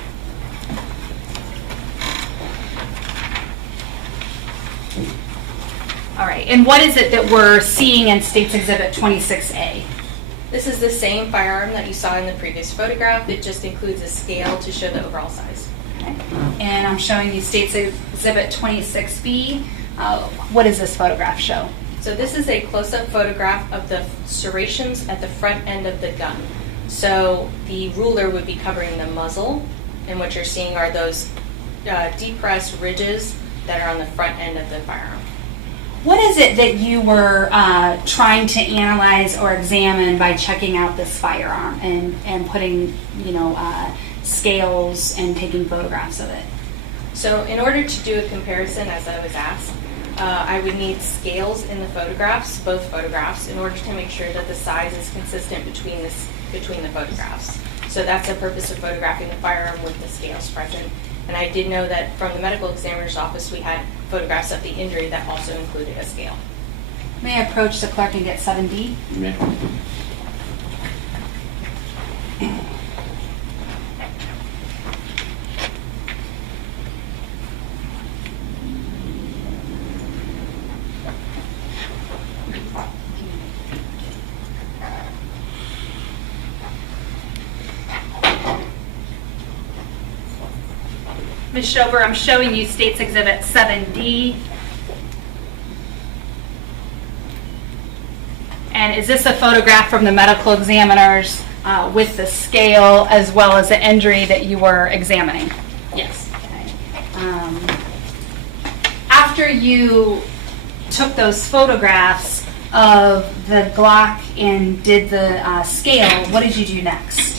All right. And what is it that we're seeing in State's Exhibit 26A? This is the same firearm that you saw in the previous photograph. It just includes a scale to show the overall size. Okay. And I'm showing you State's Exhibit 26B. What does this photograph show? So this is a close-up photograph of the serrations at the front end of the gun. So the ruler would be covering the muzzle, and what you're seeing are those depressed ridges that are on the front end of the firearm. What is it that you were trying to analyze or examine by checking out this firearm and putting, scales and taking photographs of it? So in order to do a comparison, as I was asked, I would need scales in the photographs, both photographs, in order to make sure that the size is consistent between the photographs. So that's the purpose of photographing the firearm with the scales present. And I did know that from the medical examiner's office, we had photographs of the injury that also included a scale. May I approach the clerk and get 7D? You may. Ms. Shober, I'm showing you State's Exhibit 7D. And is this a photograph from the medical examiners with the scale as well as the injury that you were examining? Yes. Okay. After you took those photographs of the Glock and did the scale, what did you do next?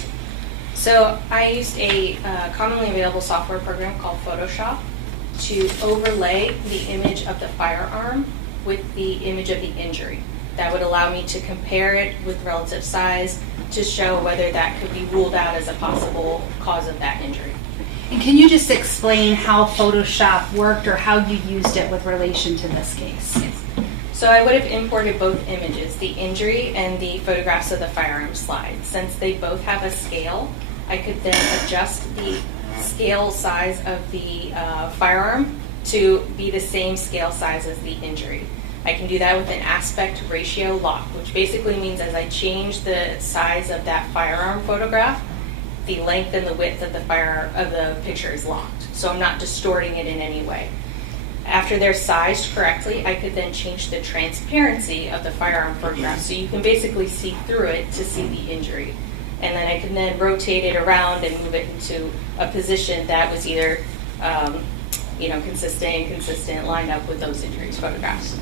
So I used a commonly available software program called Photoshop to overlay the image of the firearm with the image of the injury. That would allow me to compare it with relative size to show whether that could be ruled out as a possible cause of that injury. And can you just explain how Photoshop worked or how you used it with relation to this case? Yes. So I would have imported both images, the injury and the photographs of the firearm slide. Since they both have a scale, I could then adjust the scale size of the firearm to be the same scale size as the injury. I can do that with an aspect ratio lock, which basically means as I change the size of that firearm photograph, the length and the width of the picture is locked. So I'm not distorting it in any way. After they're sized correctly, I could then change the transparency of the firearm photograph, so you can basically see through it to see the injury. And then I can then rotate it around and move it into a position that was either, consistent, inconsistent, lined up with those injuries photographs.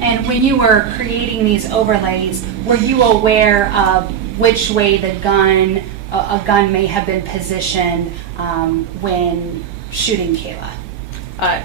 And when you were creating these overlays, were you aware of which way a gun may have been positioned when shooting Kayla?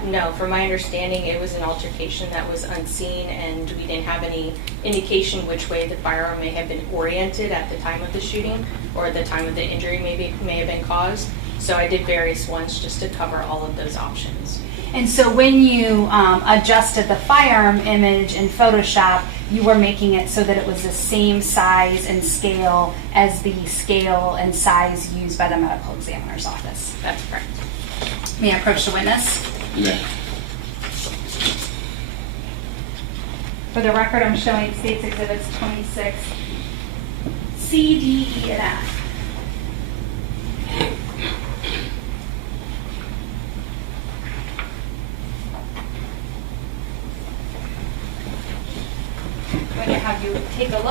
No, from my understanding, it was an altercation that was unseen, and we didn't have any indication which way the firearm may have been oriented at the time of the shooting or at the time of the injury may have been caused. So I did various ones just to cover all of those options. And so when you adjusted the firearm image in Photoshop, you were making it so that it was the same size and scale as the scale and size used by the medical examiner's office. That's correct. May I approach the witness? Yeah. For the record, I'm showing State's Exhibits 26, C, D, E, and F.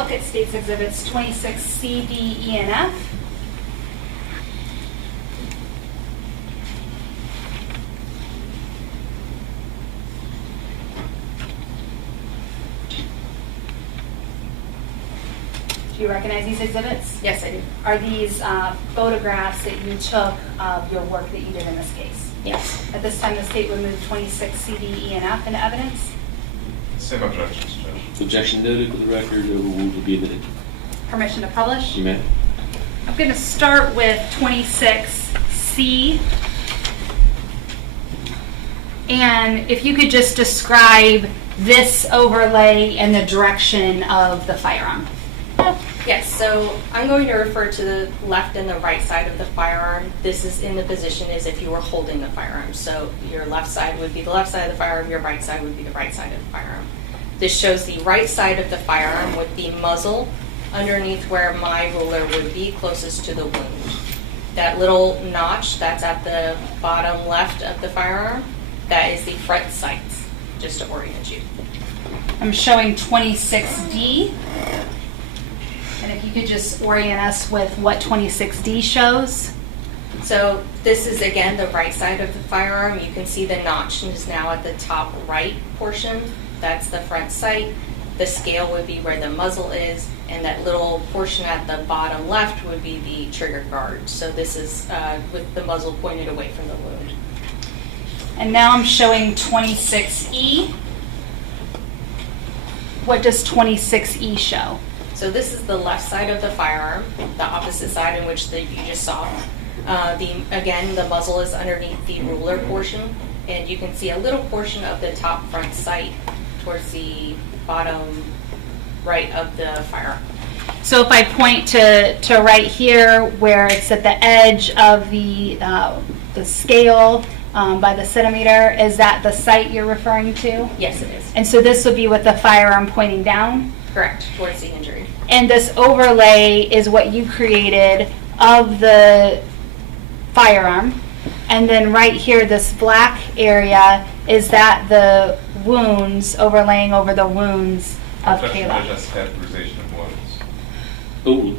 look at State's Exhibits 26C, D, E, and F. Do you recognize these exhibits? Yes, I do. Are these photographs that you took of your work that you did in this case? Yes. At this time, the state would move 26C, D, E, and F into evidence. Same objections, Judge. Objection noted for the record. Overruled will be admitted. Permission to publish? You may. I'm going to start with 26C. And if you could just describe this overlay and the direction of the firearm. Yes, so I'm going to refer to the left and the right side of the firearm. This is in the position as if you were holding the firearm. So your left side would be the left side of the firearm, your right side would be the right side of the firearm. This shows the right side of the firearm with the muzzle underneath where my ruler would be closest to the wound. That little notch that's at the bottom left of the firearm, that is the front sights, just to orient you. I'm showing 26D. And if you could just orient us with what 26D shows. So this is, again, the right side of the firearm. You can see the notch is now at the top right portion. That's the front sight. The scale would be where the muzzle is, and that little portion at the bottom left would be the trigger guard. So this is with the muzzle pointed away from the wound. And now I'm showing 26E. What does 26E show? So this is the left side of the firearm, the opposite side in which you just saw. Again, the muzzle is underneath the ruler portion, and you can see a little portion of the top front sight towards the bottom right of the firearm. So if I point to right here where it's at the edge of the scale by the centimeter, is that the sight you're referring to? Yes, it is. And so this would be with the firearm pointing down? Correct, towards the injury. And this overlay is what you created of the firearm. And then right here, this black area, is that the wounds overlaying over the wounds of Kayla? Just categorization of wounds. Oh,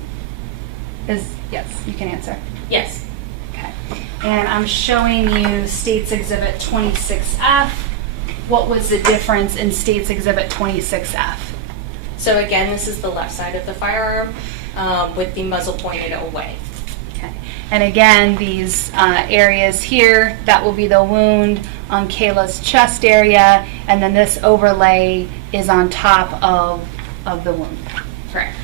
Yes, you can answer. Yes. Okay. And I'm showing you State's Exhibit 26F. What was the difference in State's Exhibit 26F? So again, this is the left side of the firearm with the muzzle pointed away. Okay. And again, these areas here, that will be the wound on Kayla's chest area, and then this overlay is on top of the wound. Correct.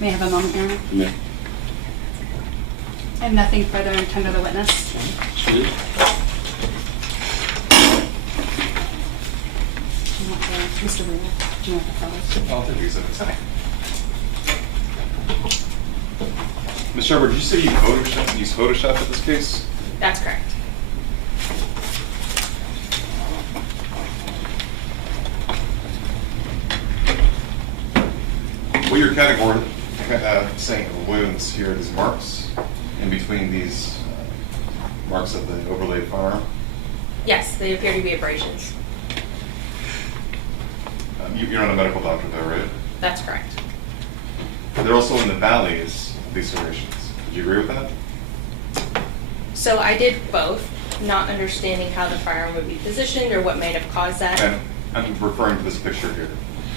May I have a moment, Your Honor? you may. I have nothing further in tender the witness. Should. Mr. Reno, do you want the photos? I'll take the exhibits. Ms. Shober, did you say you use Photoshop in this case? That's correct. What you're saying of wounds here is marks in between these marks of the overlaid firearm? Yes, they appear to be abrasions. You're not a medical doctor though, right? That's correct. They're also in the valleys of these serrations. Would you agree with that? So I did both, not understanding how the firearm would be positioned or what might have caused that. And I'm referring to this picture here.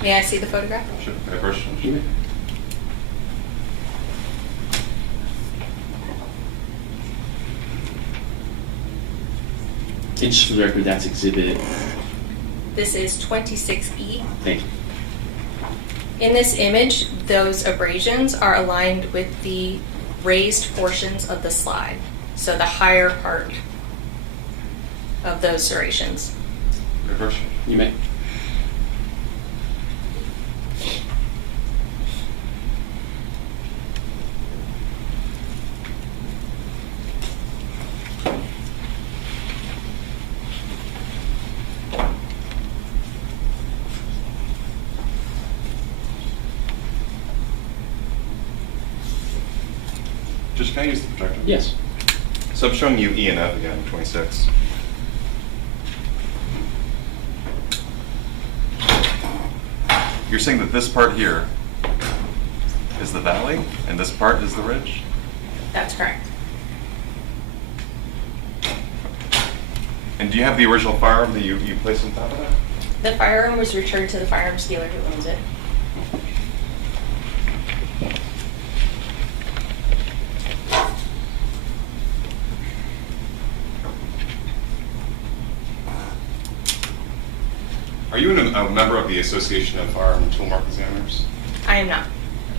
May I see the photograph? Should I first? You may. And just for the record, that's exhibit. This is 26E. Thank you. In this image, those abrasions are aligned with the raised portions of the slide, so the higher part of those serrations. First. You may. Just can I use the projector? Yes. So I'm showing you E and F again, 26. you're saying that this part here is the valley, and this part is the ridge? That's correct. And do you have the original firearm that you placed on top of that? The firearm was returned to the firearms dealer who owns it. Are you a member of the Association of Firearm and Tool Mark Examiners? I am not.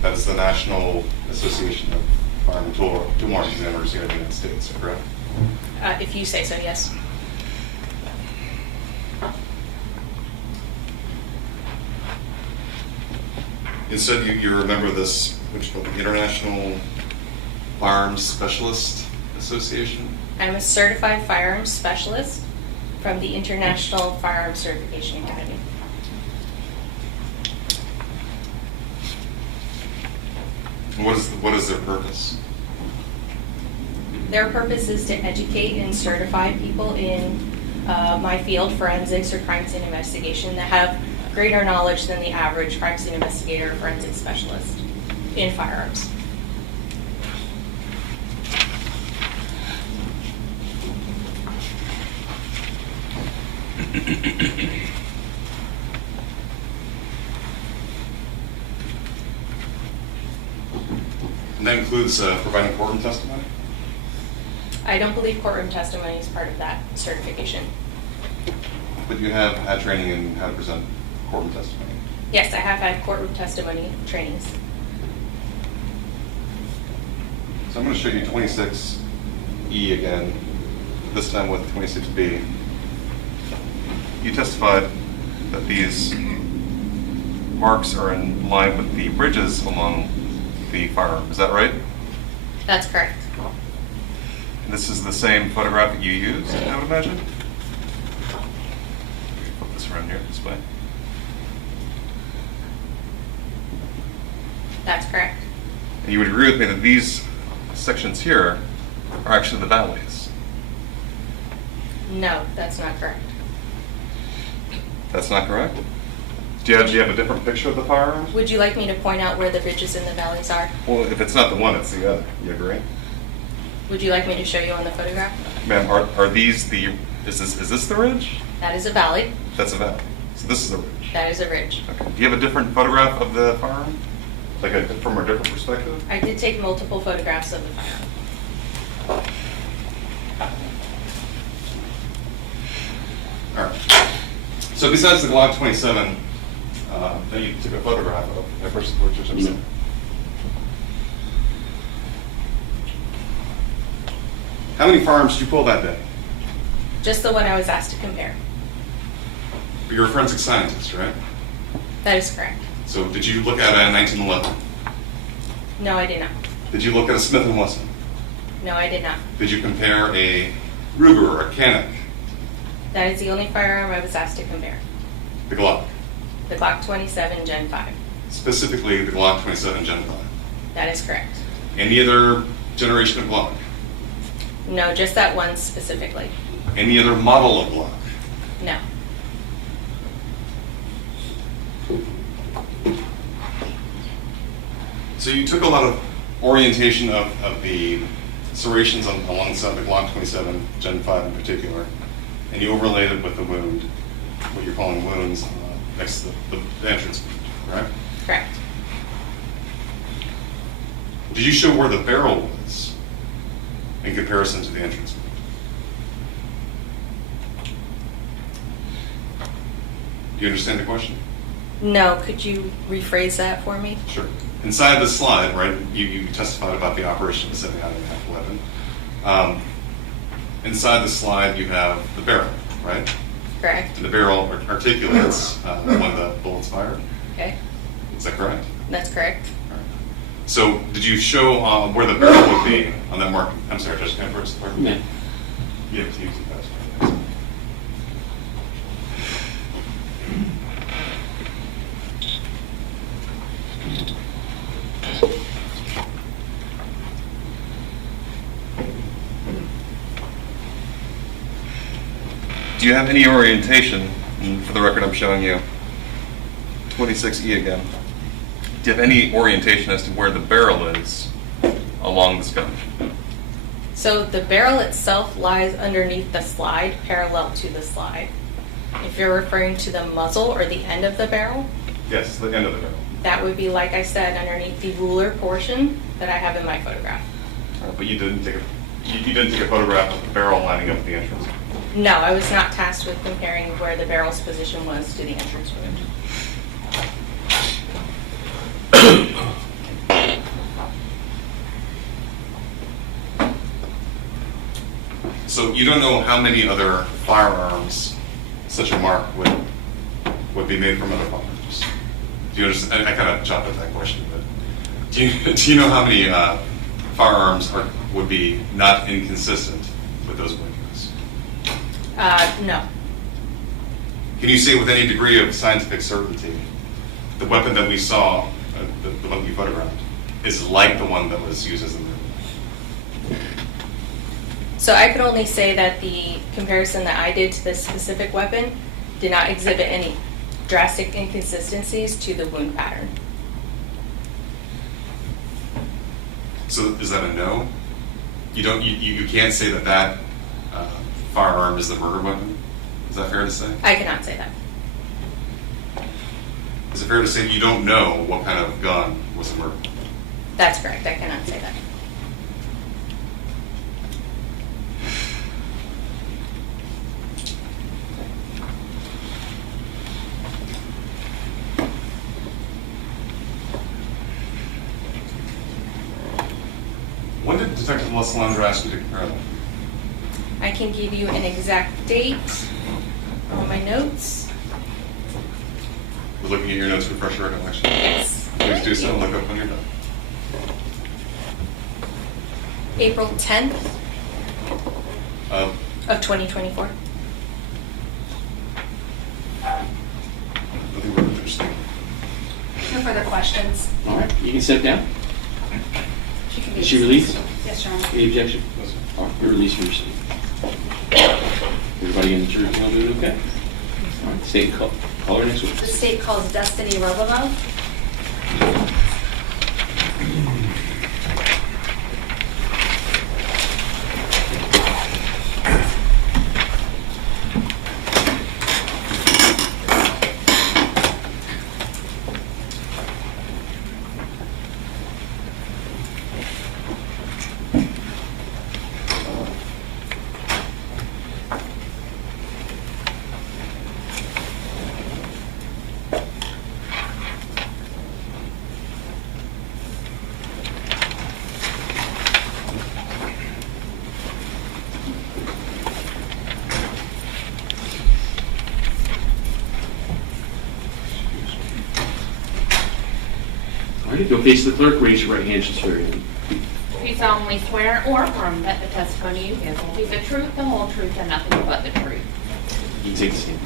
That is the National Association of Firearm and Tool Mark Examiners here in the United States, correct? If you say so, yes. And so you remember this, which is called the International Firearms Specialist Association? I'm a certified firearms specialist from the International Firearms Certification Academy. And what is their purpose? Their purpose is to educate and certify people in my field, forensics or crime scene investigation, that have greater knowledge than the average crime scene investigator or forensic specialist in firearms. And that includes providing courtroom testimony? I don't believe courtroom testimony is part of that certification. But you have had training in how to present courtroom testimony? Yes, I have had courtroom testimony trainings. So I'm going to show you 26E again, this time with 26B. You testified that these marks are in line with the bridges along the firearm. Is that right? That's correct. And this is the same photograph that you used, I would imagine? Flip this around here, this way. That's correct. And you would agree with me that these sections here are actually the valleys. No, that's not correct. That's not correct? Do you have a different picture of the firearm? Would you like me to point out where the ridges and the valleys are? Well, if it's not the one, it's the other. You agree? Would you like me to show you on the photograph? Ma'am, are these the, is this the ridge? That is a valley. That's a valley. So this is the ridge. That is a ridge. Okay. Do you have a different photograph of the firearm? Like from a different perspective? I did take multiple photographs of the firearm. All right. So besides the Glock 27 that you took a photograph of, how many firearms did you pull that day? Just the one I was asked to compare. You're a forensic scientist, right? That is correct. So did you look at a 1911? No, I did not. Did you look at a Smith & Wesson? No, I did not. Did you compare a Ruger or a Canik? That is the only firearm I was asked to compare. The Glock? The Glock 27 Gen 5. Specifically the Glock 27 Gen 5? That is correct. Any other generation of Glock? No, just that one specifically. Any other model of Glock? No. So you took a lot of orientation of the serrations alongside the Glock 27 Gen 5 in particular, and you overlaid it with the wound, what you're calling wounds, next to the entrance wound, right? Correct. Did you show where the barrel was in comparison to the entrance wound? Do you understand the question? No, could you rephrase that for me? Sure. Inside the slide, right, you testified about the operation of the 7.5 weapon. Inside the slide, you have the barrel, right? Correct. And the barrel articulates when the bullets fired. Okay. Is that correct? That's correct. All right. So, did you show where the barrel would be on that mark? I'm sorry, Judge Kemper's part? Yeah. Yeah, it's easy. Do you have any orientation, and for the record I'm showing you, 26E again. Do you have any orientation as to where the barrel is along this gun? So the barrel itself lies underneath the slide, parallel to the slide. If you're referring to the muzzle or the end of the barrel, Yes, the end of the barrel. that would be, like I said, underneath the ruler portion that I have in my photograph. But you didn't take a photograph of the barrel lining up at the entrance. No, I was not tasked with comparing where the barrel's position was to the entrance wound. So you don't know how many other firearms such a mark would be made from other firearms. Do you understand? I kind of chopped at that question, but do you know how many firearms would be not inconsistent with those weapons? No. Can you say with any degree of scientific certainty the weapon that we saw, the one you photographed, is like the one that was used as the murder? So I could only say that the comparison that I did to this specific weapon did not exhibit any drastic inconsistencies to the wound pattern. So is that a no? You can't say that firearm is the murder weapon? Is that fair to say? I cannot say that. Is it fair to say you don't know what kind of gun was the murder? That's correct. I cannot say that. When did Detective Leslandra ask you to compare them? I can give you an exact date on my notes. We're looking at your notes for fresh recollection. Yes. Please do so. Look up when you're done. April 10th Of of 2024. nothing more interesting. No further questions. All right, you can step down. She can be Is she released? Yes, Your Honor. Any objection? All right, you're released from your seat. Everybody in the jury panel doing okay? All right, state and call her next The witness. state calls Destiny Robu. All right, go face the clerk, raise your right hand, she'll swear you in. Do you solemnly swear or affirm that the testimony you give will be the truth, the whole truth, and nothing but the truth? You can take the stand.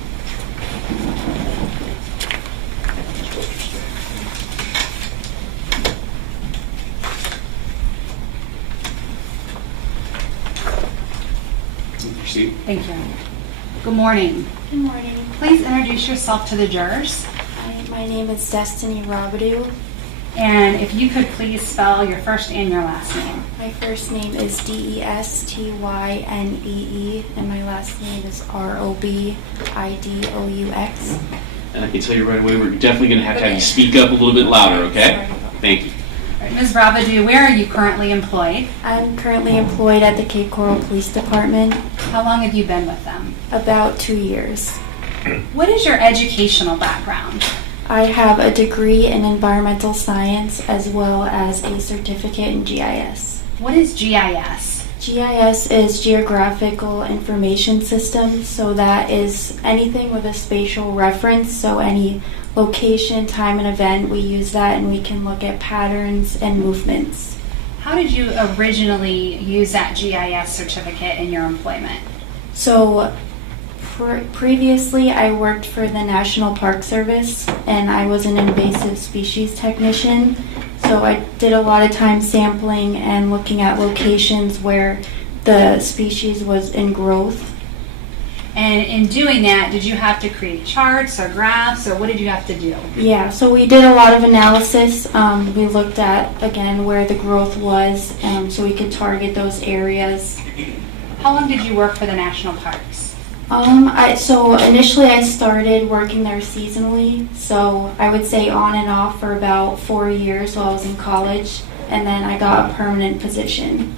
Proceed. Thank you. Good morning. Good morning. Please introduce yourself to the jurors. My name is Destiny Robu. And if you could please spell your first and your last name. My first name is Destynee, and my last name is Robidous. And I can tell you right away, we're definitely going to have you speak up a little bit louder, okay? Thank you. All right, Ms. Robu, where are you currently employed? I'm currently employed at the Cape Coral Police Department. How long have you been with them? About 2 years. What is your educational background? I have a degree in environmental science as well as a certificate in GIS. What is GIS? GIS is Geographical Information System, so that is anything with a spatial reference, so any location, time, and event, we use that and we can look at patterns and movements. How did you originally use that GIS certificate in your employment? So previously I worked for the National Park Service and I was an invasive species technician. So I did a lot of time sampling and looking at locations where the species was in growth. And in doing that, did you have to create charts or graphs, or what did you have to do? Yeah, so we did a lot of analysis. We looked at, again, where the growth was, so we could target those areas. How long did you work for the national parks? So initially I started working there seasonally, so I would say on and off for about 4 years while I was in college, and then I got a permanent position.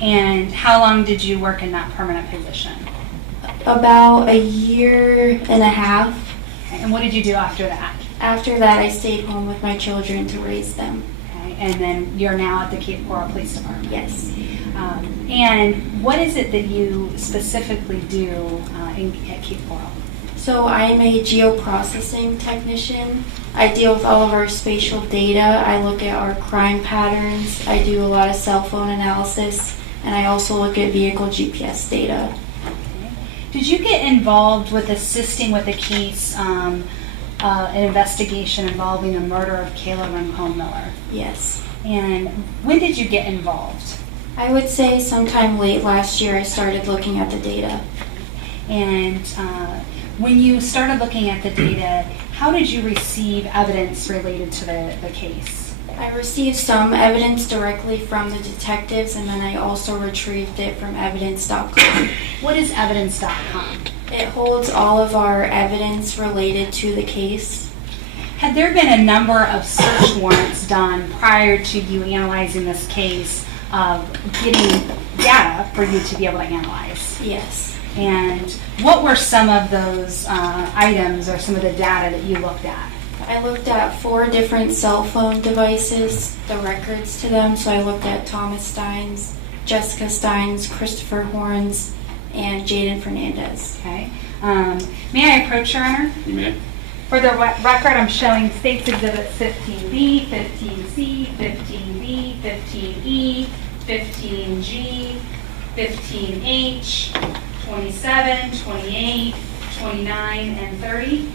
And how long did you work in that permanent position? About a year and a half. And what did you do after that? After that, I stayed home with my children to raise them. Okay. And then you're now at the Cape Coral Police Department. Yes. And what is it that you specifically do at Cape Coral? So I am a geoprocessing technician. I deal with all of our spatial data. I look at our crime patterns. I do a lot of cell phone analysis, and I also look at vehicle GPS data. Did you get involved with assisting with a case, an investigation involving the murder of Kayla Rincon-Miller? Yes. And when did you get involved? I would say sometime late last year I started looking at the data. And when you started looking at the data, how did you receive evidence related to the case? I received some evidence directly from the detectives, and then I also retrieved it from evidence.com. What is evidence.com? It holds all of our evidence related to the case. Had there been a number of search warrants done prior to you analyzing this case of getting data for you to be able to analyze? Yes. And what were some of those items or some of the data that you looked at? I looked at 4 different cell phone devices, the records to them. So I looked at Thomas Stein's, Jessica Stein's, Christopher Horne's, and Jaden Hernandez. Okay. May I approach, Your Honor? You may. For the record, I'm showing States Exhibit 15B, 15C, 15B, 15E, 15G, 15H, 27, 28, 29, and 30.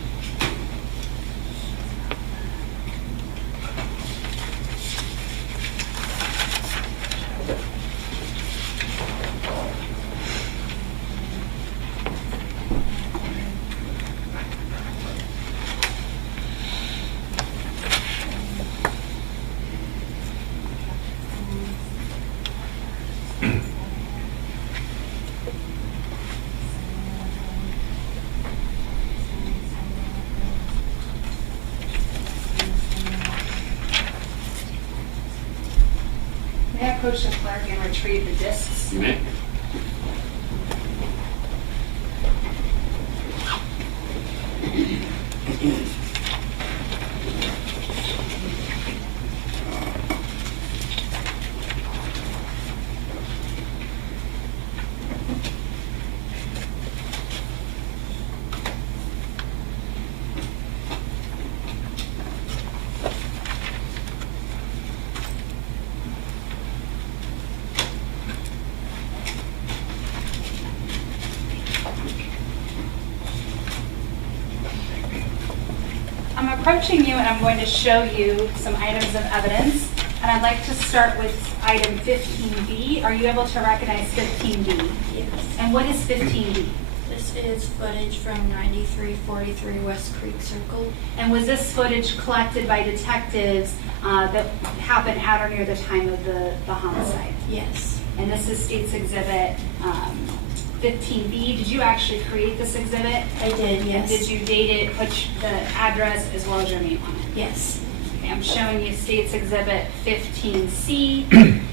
May I approach the clerk and retrieve the discs? You may. I'm approaching you and I'm going to show you some items of evidence. And I'd like to start with item 15B. Are you able to recognize 15B? Yes. And what is 15B? This is footage from 9343 West Creek Circle. And was this footage collected by detectives that happened at or near the time of the homicide? Yes. And this is State's Exhibit 15B. Did you actually create this exhibit? I did, yes. Did you date it, put the address as well as your name on it? Yes. Okay, I'm showing you State's Exhibit 15C.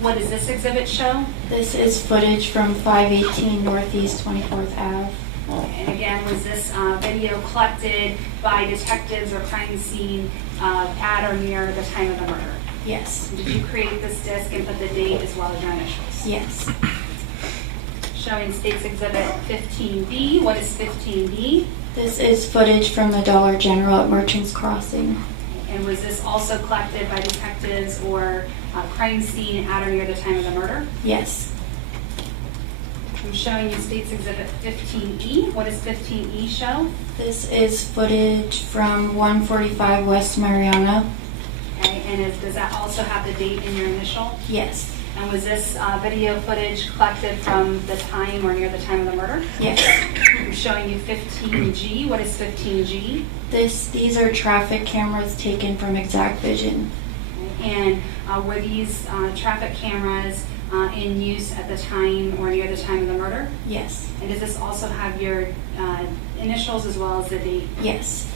What does this exhibit show? This is footage from 518 Northeast 24th Ave. And again, was this video collected by detectives or crime scene at or near the time of the murder? Yes. Did you create this disc and put the date as well as your initials? Yes. Showing State's Exhibit 15B. What is 15B? This is footage from the Dollar General at Merchants Crossing. And was this also collected by detectives or crime scene at or near the time of the murder? Yes. I'm showing you State's Exhibit 15E. What does 15E show? This is footage from 145 West Mariana. Okay, and does that also have the date in your initial? Yes. And was this video footage collected from the time or near the time of the murder? Yes. I'm showing you 15G. What is 15G? These are traffic cameras taken from Exact Vision. And were these traffic cameras in use at the time or near the time of the murder? Yes. And does this also have your initials as well as the date? Yes.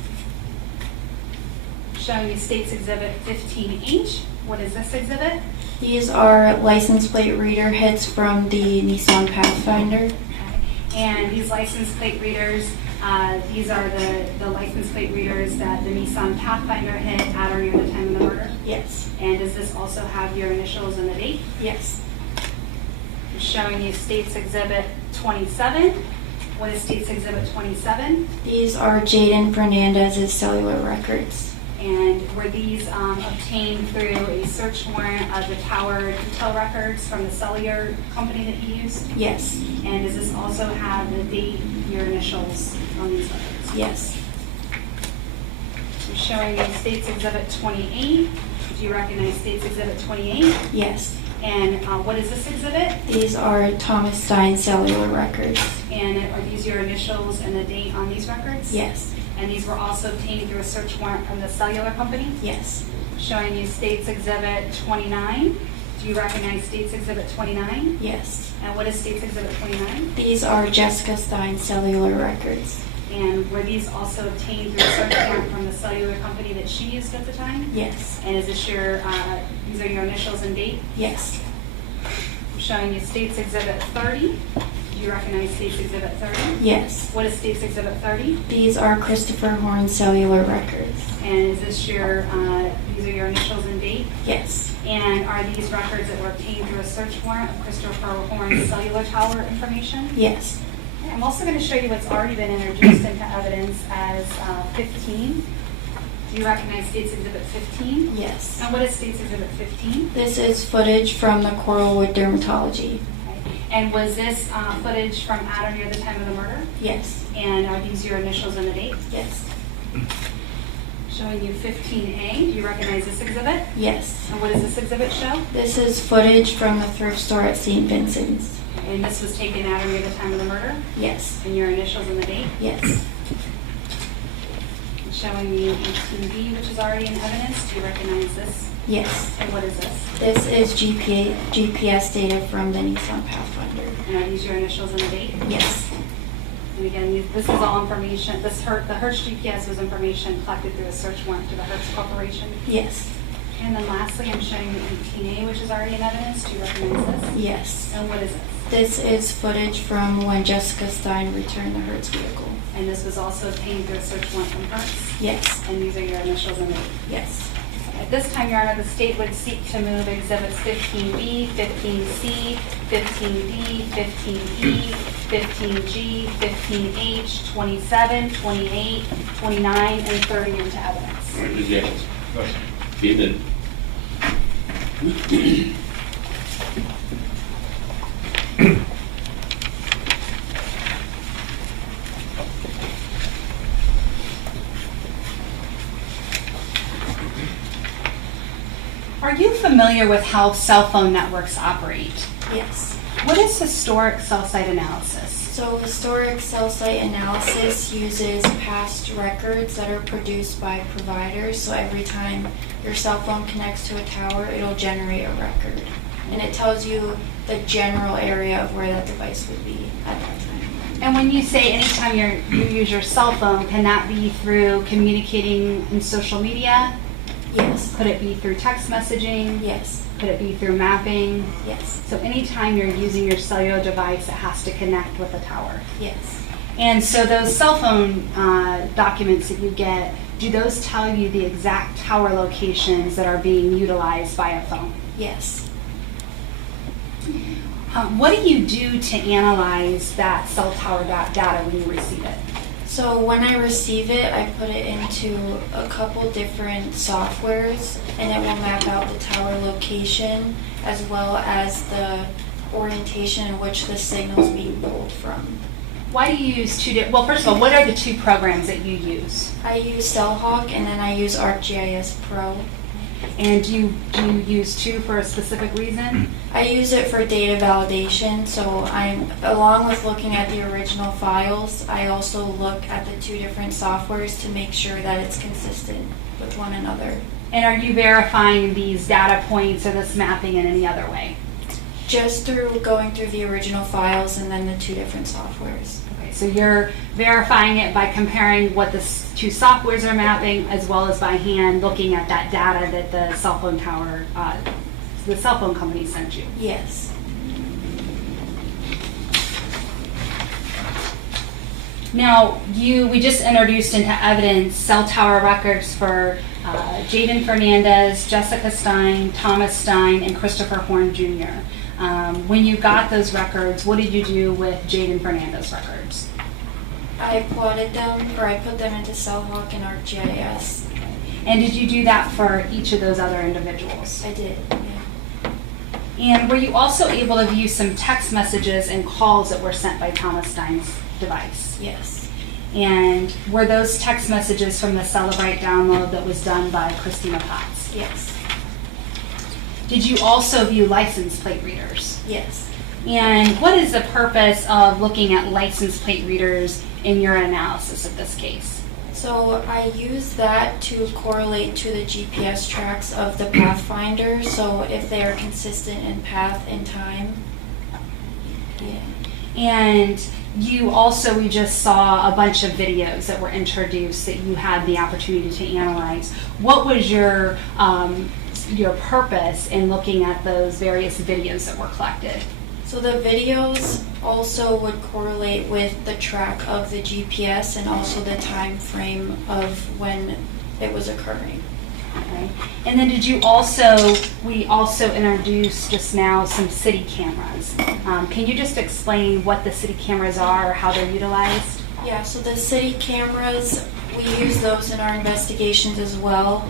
Showing you State's Exhibit 15H. What is this exhibit? These are license plate reader hits from the Nissan Pathfinder. Okay. And these license plate readers, these are the license plate readers that the Nissan Pathfinder hit at or near the time of the murder? Yes. And does this also have your initials and the date? Yes. I'm showing you State's Exhibit 27. What is State's Exhibit 27? These are Jaden Hernandez's cellular records. And were these obtained through a search warrant of the tower detail records from the cellular company that he used? Yes. And does this also have the date, your initials on these records? Yes. I'm showing you State's Exhibit 28. Do you recognize State's Exhibit 28? Yes. And what is this exhibit? These are Thomas Stein cellular records. And are these your initials and the date on these records? Yes. And these were also obtained through a search warrant from the cellular company? Yes. Showing you State's Exhibit 29. Do you recognize State's Exhibit 29? Yes. And what is State's Exhibit 29? These are Jessica Stein cellular records. And were these also obtained through a search warrant from the cellular company that she used at the time? Yes. And is this your, these are your initials and date? Yes. I'm showing you State's Exhibit 30. Do you recognize State's Exhibit 30? Yes. What is State's Exhibit 30? These are Christopher Horne cellular records. And is this your, these are your initials and date? Yes. And are these records that were obtained through a search warrant of Christopher Horne's cellular tower information? Yes. I'm also going to show you what's already been introduced into evidence as 15. Do you recognize State's Exhibit 15? Yes. And what is State's Exhibit 15? This is footage from the Coralwood Dermatology. And was this footage from at or near the time of the murder? Yes. And are these your initials and the date? Yes. Showing you 15A. Do you recognize this exhibit? Yes. And what does this exhibit show? This is footage from the thrift store at St. Vincent's. And this was taken at or near the time of the murder? Yes. And your initials and the date? Yes. Showing you 18B, which is already in evidence. Do you recognize this? Yes. And what is this? This is GPS data from the Nissan Pathfinder. And are these your initials and the date? Yes. And again, this is all information. The Hertz GPS was information collected through a search warrant to the Hertz Corporation. Yes. And then lastly, I'm showing you 18A, which is already in evidence. Do you recognize this? Yes. And what is this? This is footage from when Jessica Stein returned the Hertz vehicle. And this was also obtained through a search warrant from Hertz? Yes. And these are your initials and the date? Yes. At this time, Your Honor, the state would seek to move exhibits 15B, 15C, 15D, 15E, 15G, 15H, 27, 28, 29, and 30 into evidence. All right, objections. Be admitted. Are you familiar with how cell phone networks operate? Yes. What is historic cell site analysis? So historic cell site analysis uses past records that are produced by providers. So every time your cell phone connects to a tower, it'll generate a record. And it tells you the general area of where that device would be at that time. And when you say anytime you use your cell phone, can that be through communicating in social media? Yes. Could it be through text messaging? Yes. Could it be through mapping? Yes. So anytime you're using your cellular device, it has to connect with a tower. Yes. And so those cell phone documents that you get, do those tell you the exact tower locations that are being utilized by a phone? Yes. What do you do to analyze that cell tower data when you receive it? So when I receive it, I put it into a couple different softwares, and it will map out the tower location as well as the orientation in which the signal is being pulled from. Why do you use well, first of all, what are the two programs that you use? I use CellHawk, and then I use ArcGIS Pro. And do you use two for a specific reason? I use it for data validation, so I'm, along with looking at the original files, I also look at the two different softwares to make sure that it's consistent with one another. And are you verifying these data points or this mapping in any other way? Just through going through the original files and then the two different softwares. Okay, so you're verifying it by comparing what the two softwares are mapping, as well as by hand looking at that data that the cell phone tower, the cell phone company sent you. Yes. Now, we just introduced into evidence cell tower records for Jaden Hernandez, Jessica Stein, Thomas Stein, and Christopher Horne Jr. When you got those records, what did you do with Jaden Hernandez records? I plotted them, or I put them into CellHawk and ArcGIS. And did you do that for each of those other individuals? I did, yeah. And were you also able to view some text messages and calls that were sent by Thomas Stein's device? Yes. And were those text messages from the Celebrate download that was done by Christina Potts? Yes. Did you also view license plate readers? Yes. And what is the purpose of looking at license plate readers in your analysis of this case? So I use that to correlate to the GPS tracks of the Pathfinder, so if they are consistent in path and time. Yeah. And we just saw a bunch of videos that were introduced that you had the opportunity to analyze. What was your purpose in looking at those various videos that were collected? So the videos also would correlate with the track of the GPS and also the time frame of when it was occurring. Okay. And then we also introduced just now some city cameras. Can you just explain what the city cameras are or how they're utilized? Yeah, so the city cameras, we use those in our investigations as well.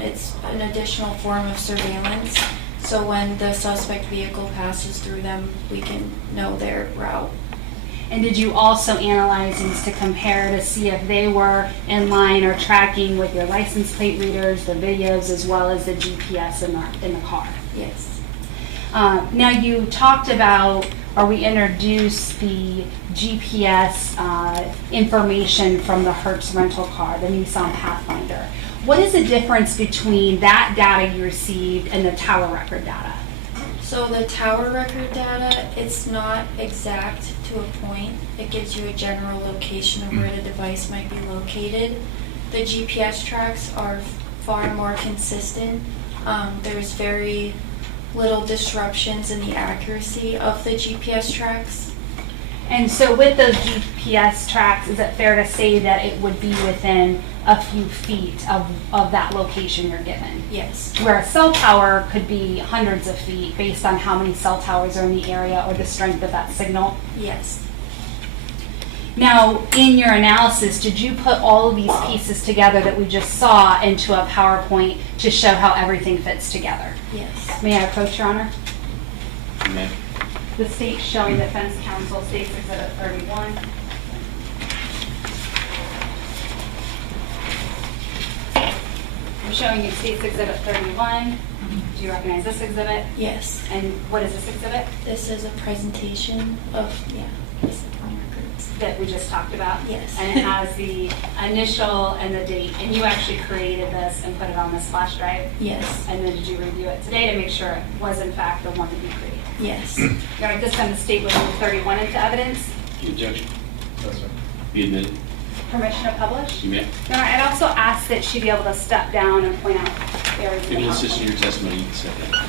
It's an additional form of surveillance. So when the suspect vehicle passes through them, we can know their route. And did you also analyze these to compare to see if they were in line or tracking with your license plate readers, the videos, as well as the GPS in the car? Yes. Now you talked about, or we introduced the GPS information from the Hertz rental car, the Nissan Pathfinder. What is the difference between that data you received and the tower record data? So the tower record data, it's not exact to a point. It gives you a general location of where the device might be located. The GPS tracks are far more consistent. There's very little disruptions in the accuracy of the GPS tracks. And so with those GPS tracks, is it fair to say that it would be within a few feet of that location you're given? Yes. Where a cell tower could be hundreds of feet based on how many cell towers are in the area or the strength of that signal? Yes. Now, in your analysis, did you put all of these pieces together that we just saw into a PowerPoint to show how everything fits together? Yes. May I approach, Your Honor? You may. The state showing defense counsel, State's Exhibit 31. I'm showing you State's Exhibit 31. Do you recognize this exhibit? Yes. And what is this exhibit? This is a presentation of, discipline records. That we just talked about? Yes. And it has the initial and the date. And you actually created this and put it on this flash drive? Yes. And then did you review it today to make sure it was in fact the one that you created? Yes. All right, this time the state will move 31 into evidence. Objection. Yes, sir. Be admitted. Permission to publish? You may. All right, I'd also ask that she be able to step down and point out areas of If the you insist on PowerPoint. your testimony, you can step down.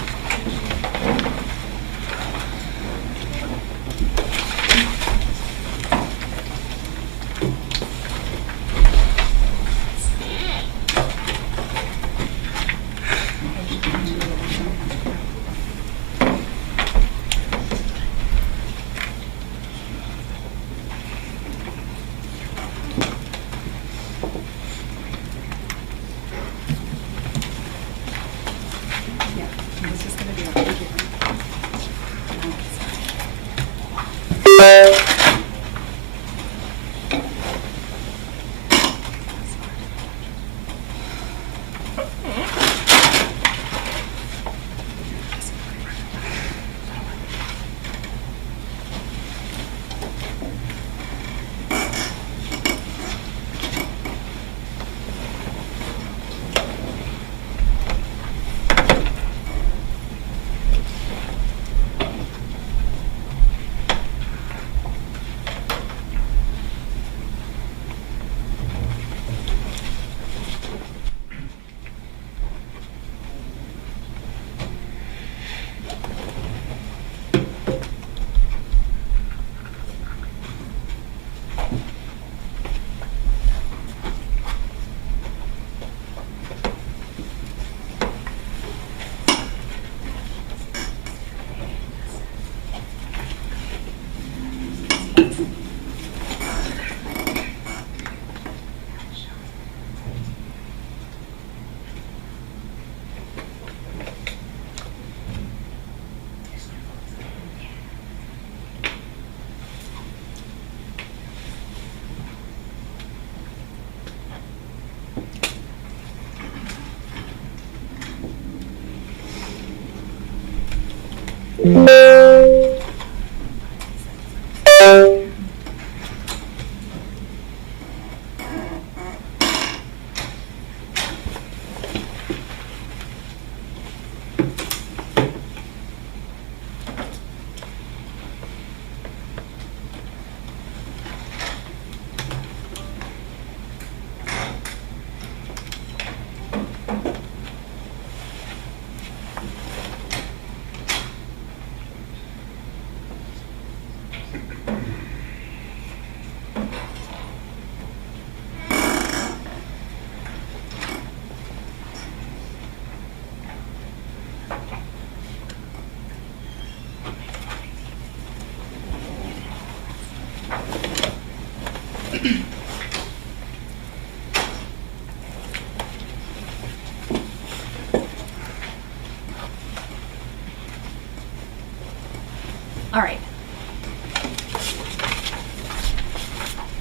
All right.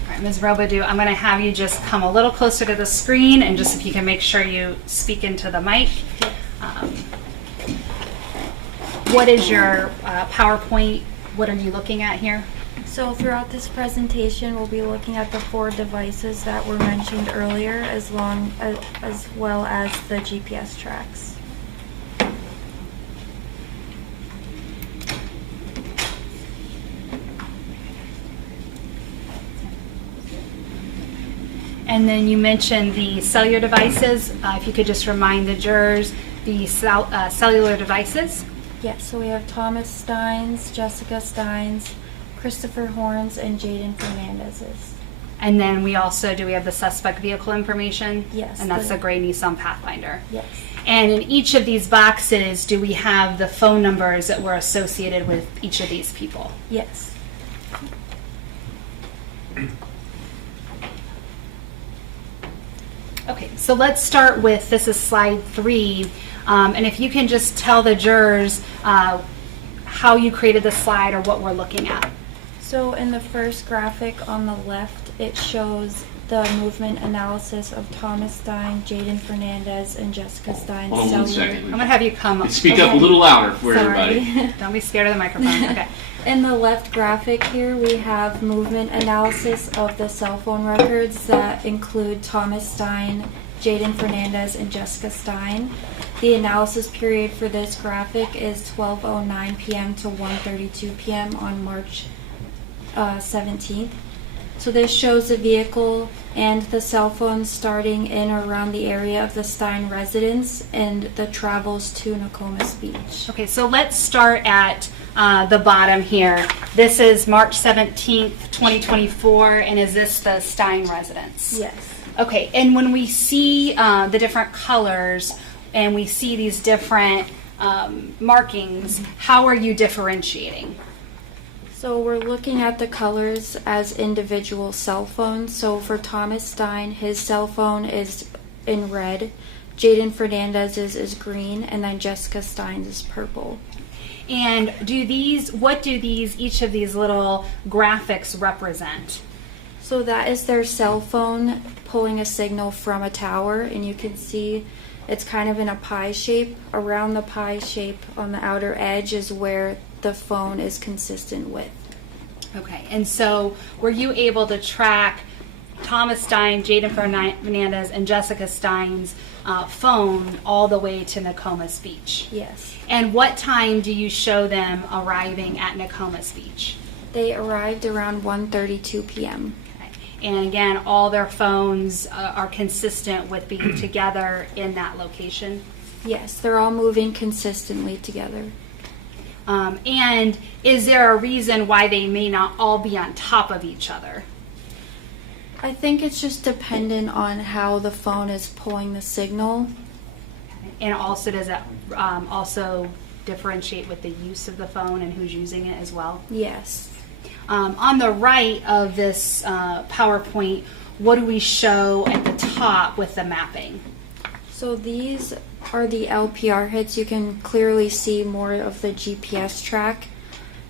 All right, Ms. Robu, I'm going to have you just come a little closer to the screen, and just if you can make sure you speak into the mic. What is your PowerPoint? What are you looking at here? So throughout this presentation, we'll be looking at the 4 devices that were mentioned earlier, as well as the GPS tracks. And then you mentioned the cellular devices. If you could just remind the jurors the cellular devices. Yes, so we have Thomas Stein's, Jessica Stein's, Christopher Horne's, and Jaden Fernandez's. And then we have the suspect vehicle information? Yes. And that's the gray Nissan Pathfinder? Yes. And in each of these boxes, do we have the phone numbers that were associated with each of these people? Yes. Okay, so let's start with, this is slide 3, and if you can just tell the jurors how you created the slide or what we're looking at. So in the first graphic on the left, it shows the movement analysis of Thomas Stein, Jaden Fernandez, and Jessica Stein's Hold on one cellular. second. I'm gonna have you come. Speak up a little louder for Sorry. everybody. Don't be scared of the microphone. Okay. In the left graphic here, we have movement analysis of the cell phone records that include Thomas Stein, Jaden Fernandez, and Jessica Stein. The analysis period for this graphic is 12:09 p.m. to 1:32 p.m. on March 17th. So this shows the vehicle and the cell phone starting in or around the area of the Stein residence and the travels to Nokomis Beach. Okay, so let's start at the bottom here. This is March 17th, 2024, and is this the Stein residence? Yes. Okay, and when we see the different colors and we see these different markings, how are you differentiating? So we're looking at the colors as individual cell phones. So for Thomas Stein, his cell phone is in red, Jaden Fernandez's is green, and then Jessica Stein's is purple. And what do each of these little graphics represent? So that is their cell phone pulling a signal from a tower, and you can see it's kind of in a pie shape. Around the pie shape on the outer edge is where the phone is consistent with. Okay, and so were you able to track Thomas Stein, Jaden Fernandez, and Jessica Stein's phone all the way to Nokomis Beach? Yes. And what time do you show them arriving at Nokomis Beach? They arrived around 1:32 p.m. And again, all their phones are consistent with being together in that location? Yes, they're all moving consistently together. And is there a reason why they may not all be on top of each other? I think it's just dependent on how the phone is pulling the signal. And also, does that also differentiate with the use of the phone and who's using it as well? Yes. On the right of this PowerPoint, what do we show at the top with the mapping? So these are the LPR hits. You can clearly see more of the GPS track.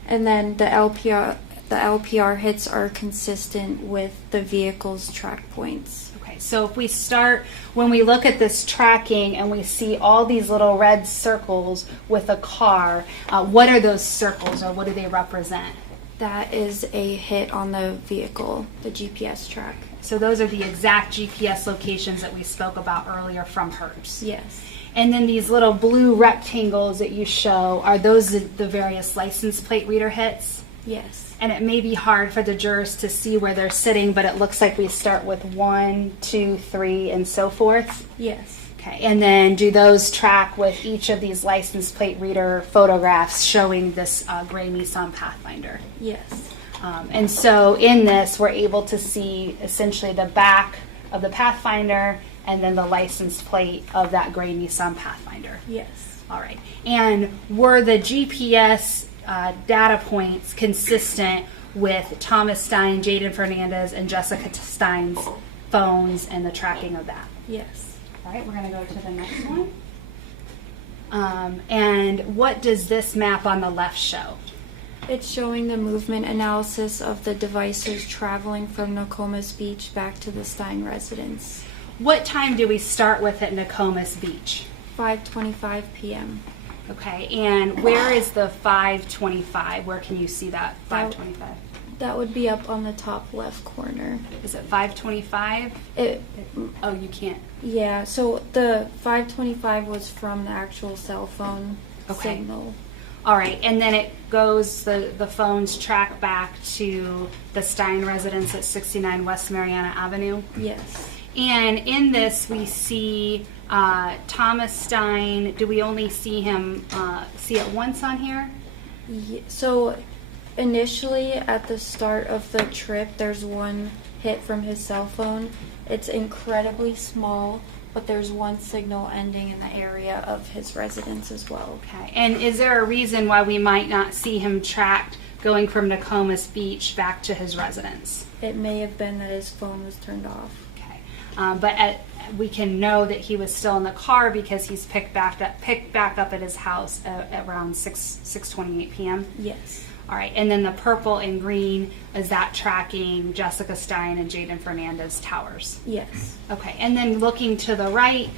And then the LPR hits are consistent with the vehicle's track points. Okay, So if we start, when we look at this tracking and we see all these little red circles with a car, what are those circles, or what do they represent? That is a hit on the vehicle, the GPS track. So those are the exact GPS locations that we spoke about earlier from Hertz. Yes. And then these little blue rectangles that you show, are those the various license plate reader hits? Yes. And it may be hard for the jurors to see where they're sitting, but it looks like we start with 1, 2, 3, and so forth. Yes. Okay, and then do those track with each of these license plate reader photographs showing this gray Nissan Pathfinder? Yes. And so in this, we're able to see essentially the back of the Pathfinder and then the license plate of that gray Nissan Pathfinder. Yes. All right. And were the GPS data points consistent with Thomas Stein, Jaden Hernandez, and Jessica Stein's phones and the tracking of that? Yes. All right, we're going to go to the next one. And what does this map on the left show? It's showing the movement analysis of the devices traveling from Nokomis Beach back to the Stein residence. What time do we start with at Nokomis Beach? 5:25 p.m. Okay, and where is the 5:25? Where can you see that 5:25? That would be up on the top left corner. Is it 5:25? Oh, you can't. Yeah, so the 5:25 was from the actual cell phone signal. All right, and then it goes, the phones track back to the Stein residence at 69 West Mariana Avenue? Yes. And in this, we see Thomas Stein. Do we only see him, see it once on here? Yeah, so initially at the start of the trip, there's one hit from his cell phone. It's incredibly small, but there's one signal ending in the area of his residence as well. Okay, and is there a reason why we might not see him tracked going from Nokomis Beach back to his residence? It may have been that his phone was turned off. Okay, but we can know that he was still in the car because he's picked back up at his house at around 6:28 p.m. Yes. All right, and then the purple and green, is that tracking Jessica Stein and Jaden Hernandez towers? Yes. Okay, and then looking to the right,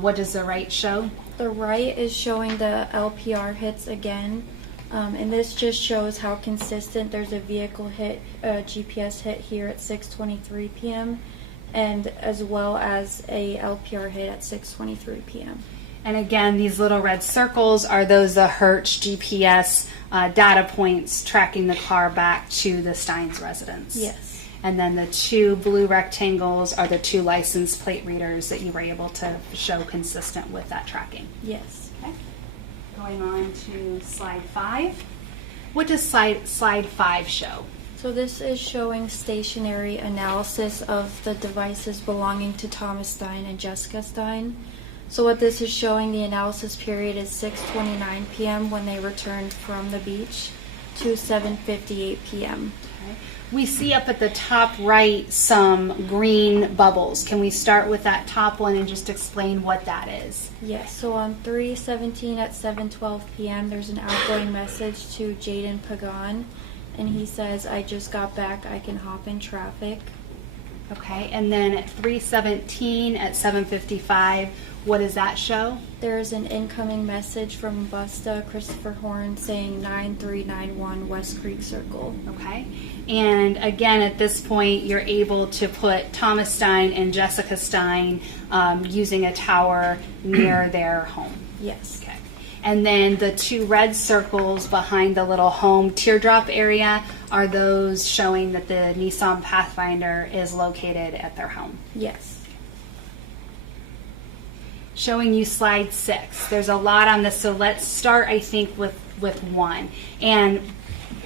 what does the right show? The right is showing the LPR hits again, and this just shows how consistent. There's a vehicle hit, a GPS hit here at 6:23 p.m., and as well as a LPR hit at 6:23 p.m. And again, these little red circles, are those the Hertz GPS data points tracking the car back to the Stein's residence? Yes. And then the two blue rectangles are the two license plate readers that you were able to show consistent with that tracking? Yes. Okay. Going on to slide 5. What does slide 5 show? So this is showing stationary analysis of the devices belonging to Thomas Stein and Jessica Stein. So what this is showing, the analysis period is 6:29 p.m. when they returned from the beach to 7:58 p.m. Okay. We see up at the top right some green bubbles. Can we start with that top one and just explain what that is? Yes, so on 3/17 at 7:12 p.m. there's an outgoing message to Jaden Pagan, and he says, "I just got back, I can hop in traffic." Okay, and then at 3:17 at 7:55, what does that show? There's an incoming message from Busta Christopher Horne saying 9391 West Creek Circle. Okay, and again at this point you're able to put Thomas Stein and Jessica Stein using a tower near their home. Yes. Okay, and then the two red circles behind the little home teardrop area, are those showing that the Nissan Pathfinder is located at their home? Yes. Showing you slide 6. There's a lot on this, so let's start, I think, with 1. And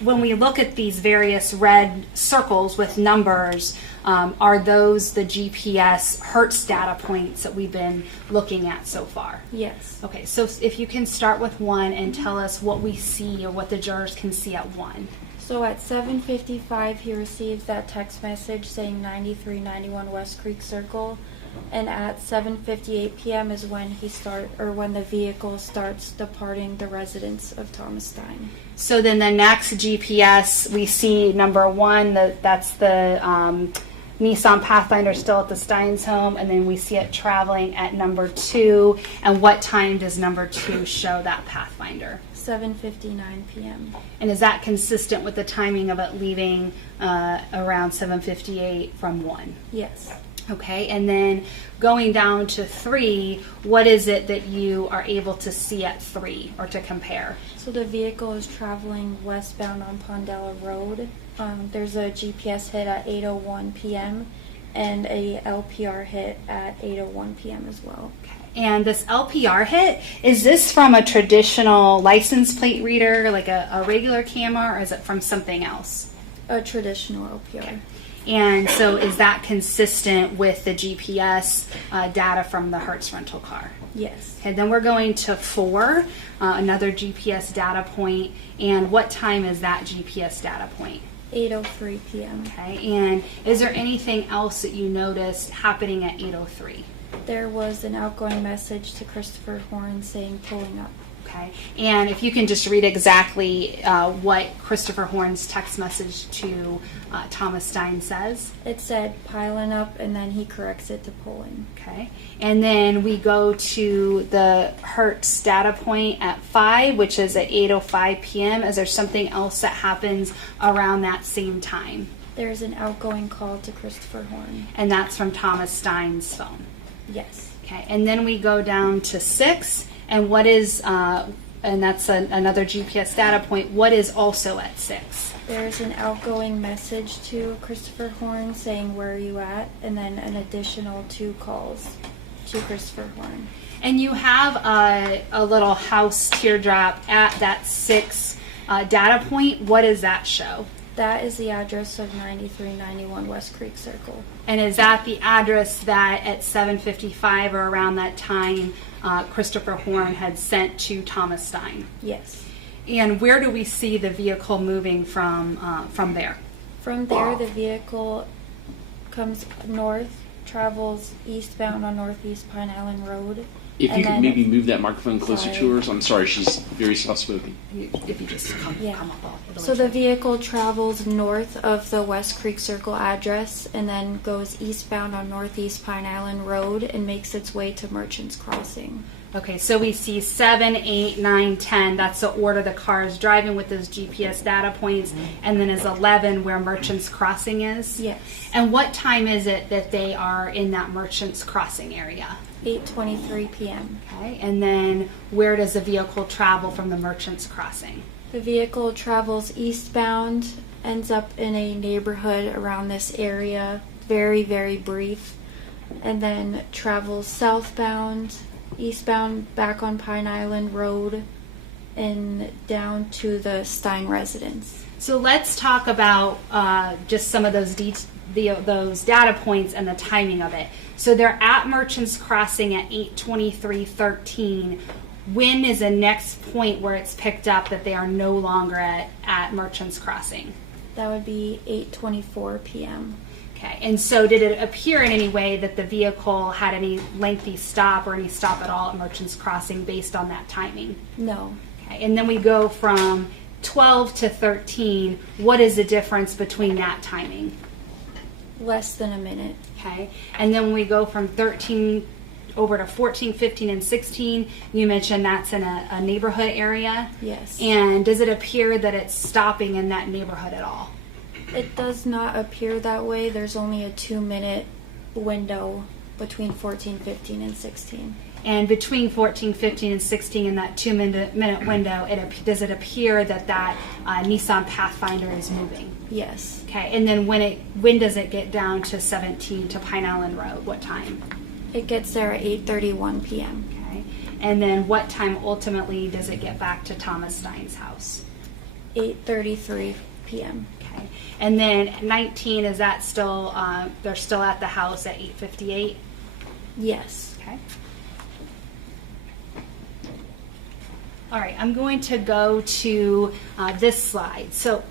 when we look at these various red circles with numbers, are those the GPS Hertz data points that we've been looking at so far? Yes. Okay, so if you can start with 1 and tell us what we see or what the jurors can see at 1. So at 7:55 he receives that text message saying 9391 West Creek Circle. And at 7:58 p.m. is when when the vehicle starts departing the residence of Thomas Stein. So then the next GPS we see number 1, that's the Nissan Pathfinder still at the Stein's home, and then we see it traveling at number 2. And what time does number 2 show that Pathfinder? 7:59 p.m. And is that consistent with the timing of it leaving around 7:58 from 1? Yes. Okay, and then going down to 3, what is it that you are able to see at 3 or to compare? So the vehicle is traveling westbound on Pondella Road. There's a GPS hit at 8:01 p.m. and a LPR hit at 8:01 p.m. as well. Okay. And this LPR hit, is this from a traditional license plate reader, like a regular camera, or is it from something else? A traditional LPR. Okay. And so is that consistent with the GPS data from the Hertz rental car? Yes. Okay, then we're going to 4, another GPS data point. And what time is that GPS data point? 8:03 p.m. Okay, and is there anything else that you noticed happening at 8:03? There was an outgoing message to Christopher Horne saying pulling up. Okay, and if you can just read exactly what Christopher Horne's text message to Thomas Stein says. It said piling up, and then he corrects it to pulling. Okay, and then we go to the Hertz data point at 5, which is at 8:05 p.m. Is there something else that happens around that same time? There's an outgoing call to Christopher Horne. And that's from Thomas Stein's phone. Yes. Okay, and then we go down to 6, and what is, and that's another GPS data point, what is also at 6? There's an outgoing message to Christopher Horne saying, where are you at? And then an additional 2 calls to Christopher Horne. And you have a little house teardrop at that 6 data point. What does that show? That is the address of 9391 West Creek Circle. And is that the address that at 7:55 or around that time Christopher Horne had sent to Thomas Stein? Yes. And where do we see the vehicle moving from there? From there, the vehicle comes north, travels eastbound on Northeast Pine Island Road. If you could maybe move that microphone closer to her. I'm sorry, she's very soft-spoken. If you just come up off. So the vehicle travels north of the West Creek Circle address and then goes eastbound on Northeast Pine Island Road and makes its way to Merchants Crossing. Okay, so we see 7, 8, 9, 10. That's the order the car is driving with those GPS data points. And then is 11 where Merchants Crossing is? Yes. And what time is it that they are in that Merchants Crossing area? 8:23 p.m. Okay, and then where does the vehicle travel from the Merchants Crossing? The vehicle travels eastbound, ends up in a neighborhood around this area, very, very brief, and then travels southbound, eastbound back on Pine Island Road, and down to the Stein residence. So let's talk about just some of those those data points and the timing of it. So they're at Merchants Crossing at 8:23:13. When is the next point where it's picked up that they are no longer at Merchants Crossing? That would be 8:24 p.m. Okay, and so did it appear in any way that the vehicle had any lengthy stop or any stop at all at Merchants Crossing based on that timing? No. Okay, and then we go from 12 to 13. What is the difference between that timing? Less than a minute. Okay, and then when we go from 13 over to 14, 15, and 16, you mentioned that's in a neighborhood area? Yes. And does it appear that it's stopping in that neighborhood at all? It does not appear that way. There's only a 2-minute window between 14, 15, and 16. And between 14, 15, and 16 in that 2-minute window, does it appear that Nissan Pathfinder is moving? Yes. Okay, and then when does it get down to 17 to Pine Island Road? What time? It gets there at 8:31 p.m. Okay, and then what time ultimately does it get back to Thomas Stein's house? 8:33 p.m. Okay, and then 19, is that still, they're still at the house at 8:58? Yes. Okay. All right, I'm going to go to this slide. So,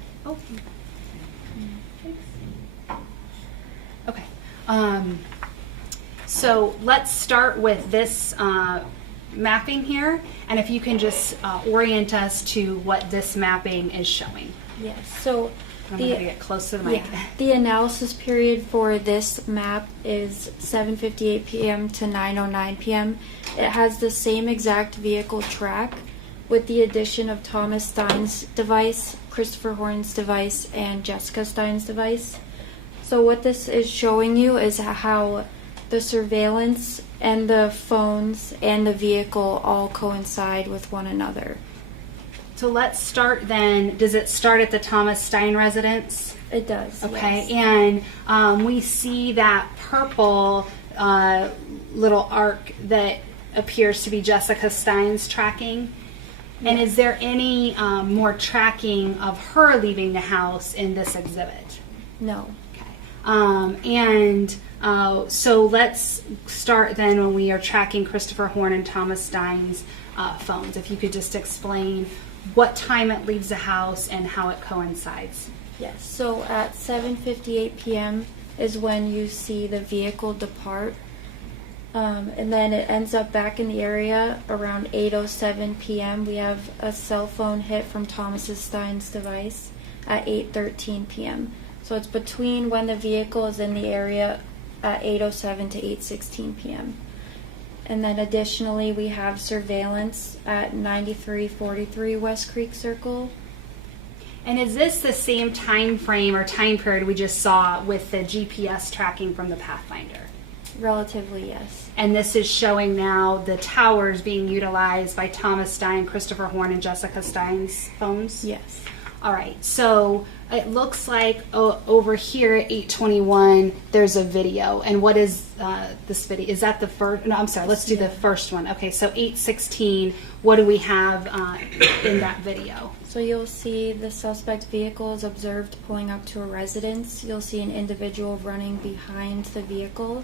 okay. So let's start with this mapping here, and if you can just orient us to what this mapping is showing. Yes. So I'm going to get close to the mic. Yeah. The analysis period for this map is 7:58 p.m. to 9:09 p.m. It has the same exact vehicle track with the addition of Thomas Stein's device, Christopher Horne's device, and Jessica Stein's device. So what this is showing you is how the surveillance and the phones and the vehicle all coincide with one another. So let's start then. Does it start at the Thomas Stein residence? It does. Okay, Yes. and we see that purple little arc that appears to be Jessica Stein's tracking. And is there any more tracking of her leaving the house in this exhibit? No. Okay. So let's start then when we are tracking Christopher Horne and Thomas Stein's phones. If you could just explain what time it leaves the house and how it coincides. Yes. So at 7:58 p.m. is when you see the vehicle depart. And then it ends up back in the area around 8:07 p.m. We have a cell phone hit from Thomas Stein's device at 8:13 p.m. So it's between when the vehicle is in the area at 8:07 to 8:16 p.m. And then additionally, we have surveillance at 9343 West Creek Circle. And is this the same time frame or time period we just saw with the GPS tracking from the Pathfinder? Relatively, yes. And this is showing now the towers being utilized by Thomas Stein, Christopher Horne, and Jessica Stein's phones? Yes. All right, so it looks like over here at 8:21, there's a video. And what is this video? Is that the first? No, I'm sorry, let's do the first one. Okay, so 8:16, what do we have in that video? So you'll see the suspect vehicle is observed pulling up to a residence. You'll see an individual running behind the vehicle.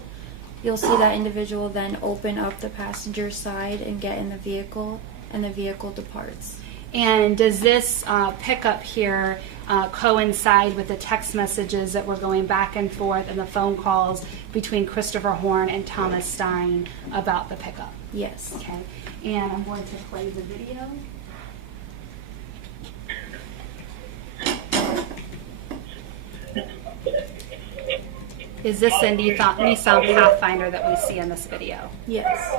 You'll see that individual then open up the passenger side and get in the vehicle, and the vehicle departs. And does this pickup here coincide with the text messages that were going back and forth and the phone calls between Christopher Horne and Thomas Stein about the pickup? Yes. Okay. And I'm going to play the video. Is this a Nissan Pathfinder that we see in this video? Yes.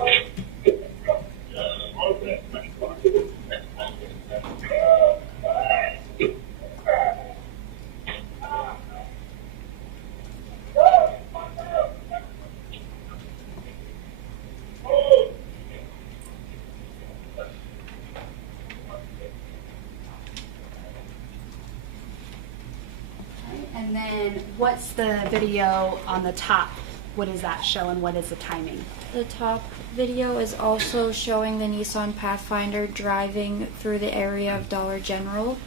And then what's the video on the top? What does that show and what is the timing? The top video is also showing the Nissan Pathfinder driving through the area of Dollar General,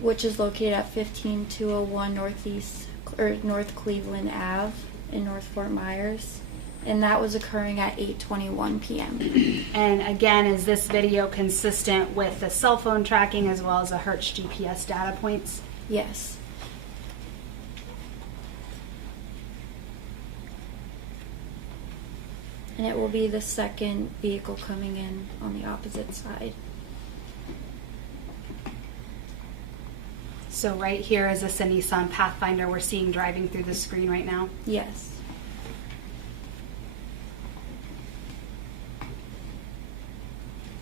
which is located at 15201 North Cleveland Ave in North Fort Myers. And that was occurring at 8:21 p.m. And again, is this video consistent with the cell phone tracking as well as the Hertz GPS data points? Yes. And it will be the second vehicle coming in on the opposite side. So right here is this a Nissan Pathfinder we're seeing driving through the screen right now? Yes.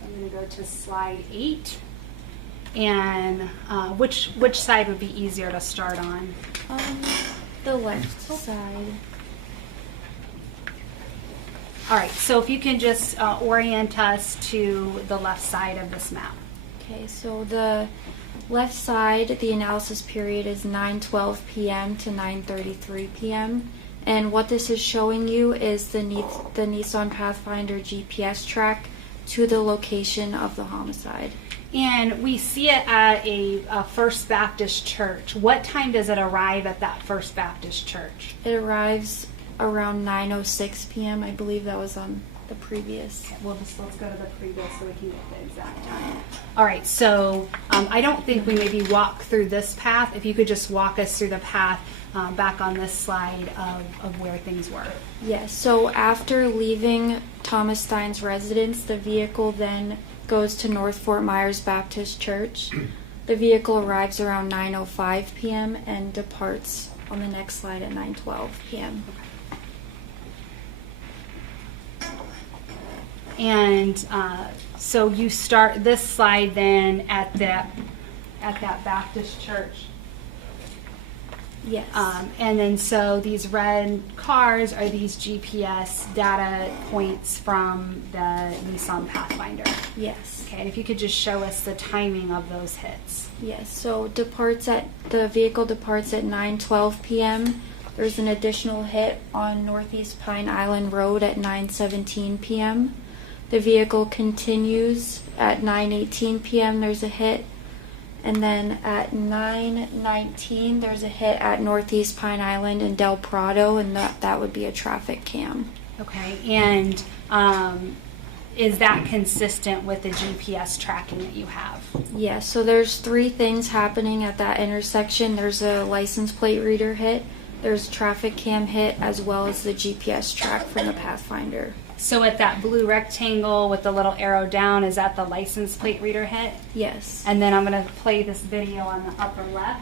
I'm going to go to slide 8. And which side would be easier to start on? The left side. All right, so if you can just orient us to the left side of this map. Okay, so the left side, the analysis period is 9:12 p.m. to 9:33 p.m. And what this is showing you is the Nissan Pathfinder GPS track to the location of the homicide. And we see it at a First Baptist church. What time does it arrive at that First Baptist church? It arrives around 9:06 p.m. I believe that was on the previous. Okay, let's go to the previous so we can get the exact time. All right, so I don't think we maybe walk through this path. If you could just walk us through the path back on this slide of where things were. Yes, so after leaving Thomas Stein's residence, the vehicle then goes to North Fort Myers Baptist Church. The vehicle arrives around 9:05 p.m. and departs on the next slide at 9:12 p.m. And so you start this slide then at that Baptist church. Yes. And then so these red cars are these GPS data points from the Nissan Pathfinder. Yes. Okay, and if you could just show us the timing of those hits. Yes. So the vehicle departs at 9:12 p.m. There's an additional hit on Northeast Pine Island Road at 9:17 p.m. The vehicle continues at 9:18 p.m. There's a hit. And then at 9:19, there's a hit at Northeast Pine Island in Del Prado, and that would be a traffic cam. Okay, and is that consistent with the GPS tracking that you have? Yes, so there's 3 things happening at that intersection. There's a license plate reader hit, there's a traffic cam hit, as well as the GPS track from the Pathfinder. So at that blue rectangle with the little arrow down, is that the license plate reader hit? Yes. And then I'm going to play this video on the upper left.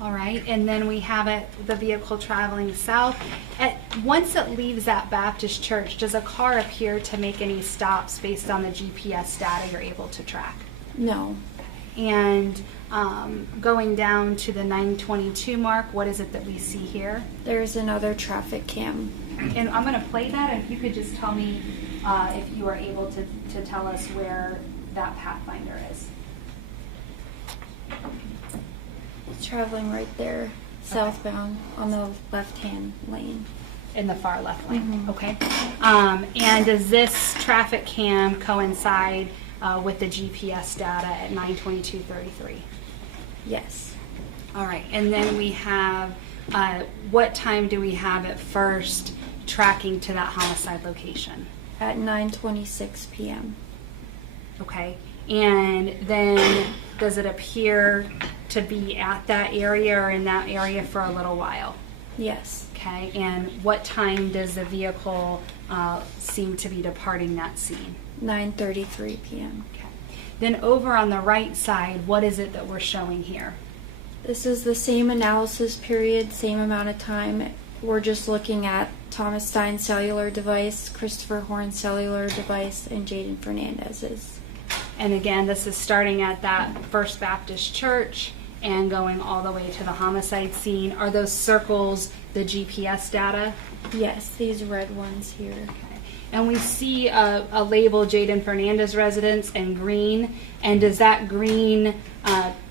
All right, and then we have the vehicle traveling south. Once it leaves that Baptist church, does a car appear to make any stops based on the GPS data you're able to track? No. And going down to the 9:22 mark, what is it that we see here? There's another traffic cam. And I'm going to play that, and if you could just tell me if you are able to tell us where that Pathfinder is. It's traveling right there, southbound on the left-hand lane. In the far left lane, Mhm. okay. And does this traffic cam coincide with the GPS data at 9:22:33? Yes. All right, and then we have, what time do we have at first tracking to that homicide location? At 9:26 p.m. Okay, and then does it appear to be at that area or in that area for a little while? Yes. Okay, and what time does the vehicle seem to be departing that scene? 9:33 p.m. Okay. Then over on the right side, what is it that we're showing here? This is the same analysis period, same amount of time. We're just looking at Thomas Stein cellular device, Christopher Horne cellular device, and Jaden Hernandez's. And again, this is starting at that First Baptist Church and going all the way to the homicide scene. Are those circles the GPS data? Yes, these red ones here. Okay. And we see a label, Jaden Hernandez residence, and green. And does that green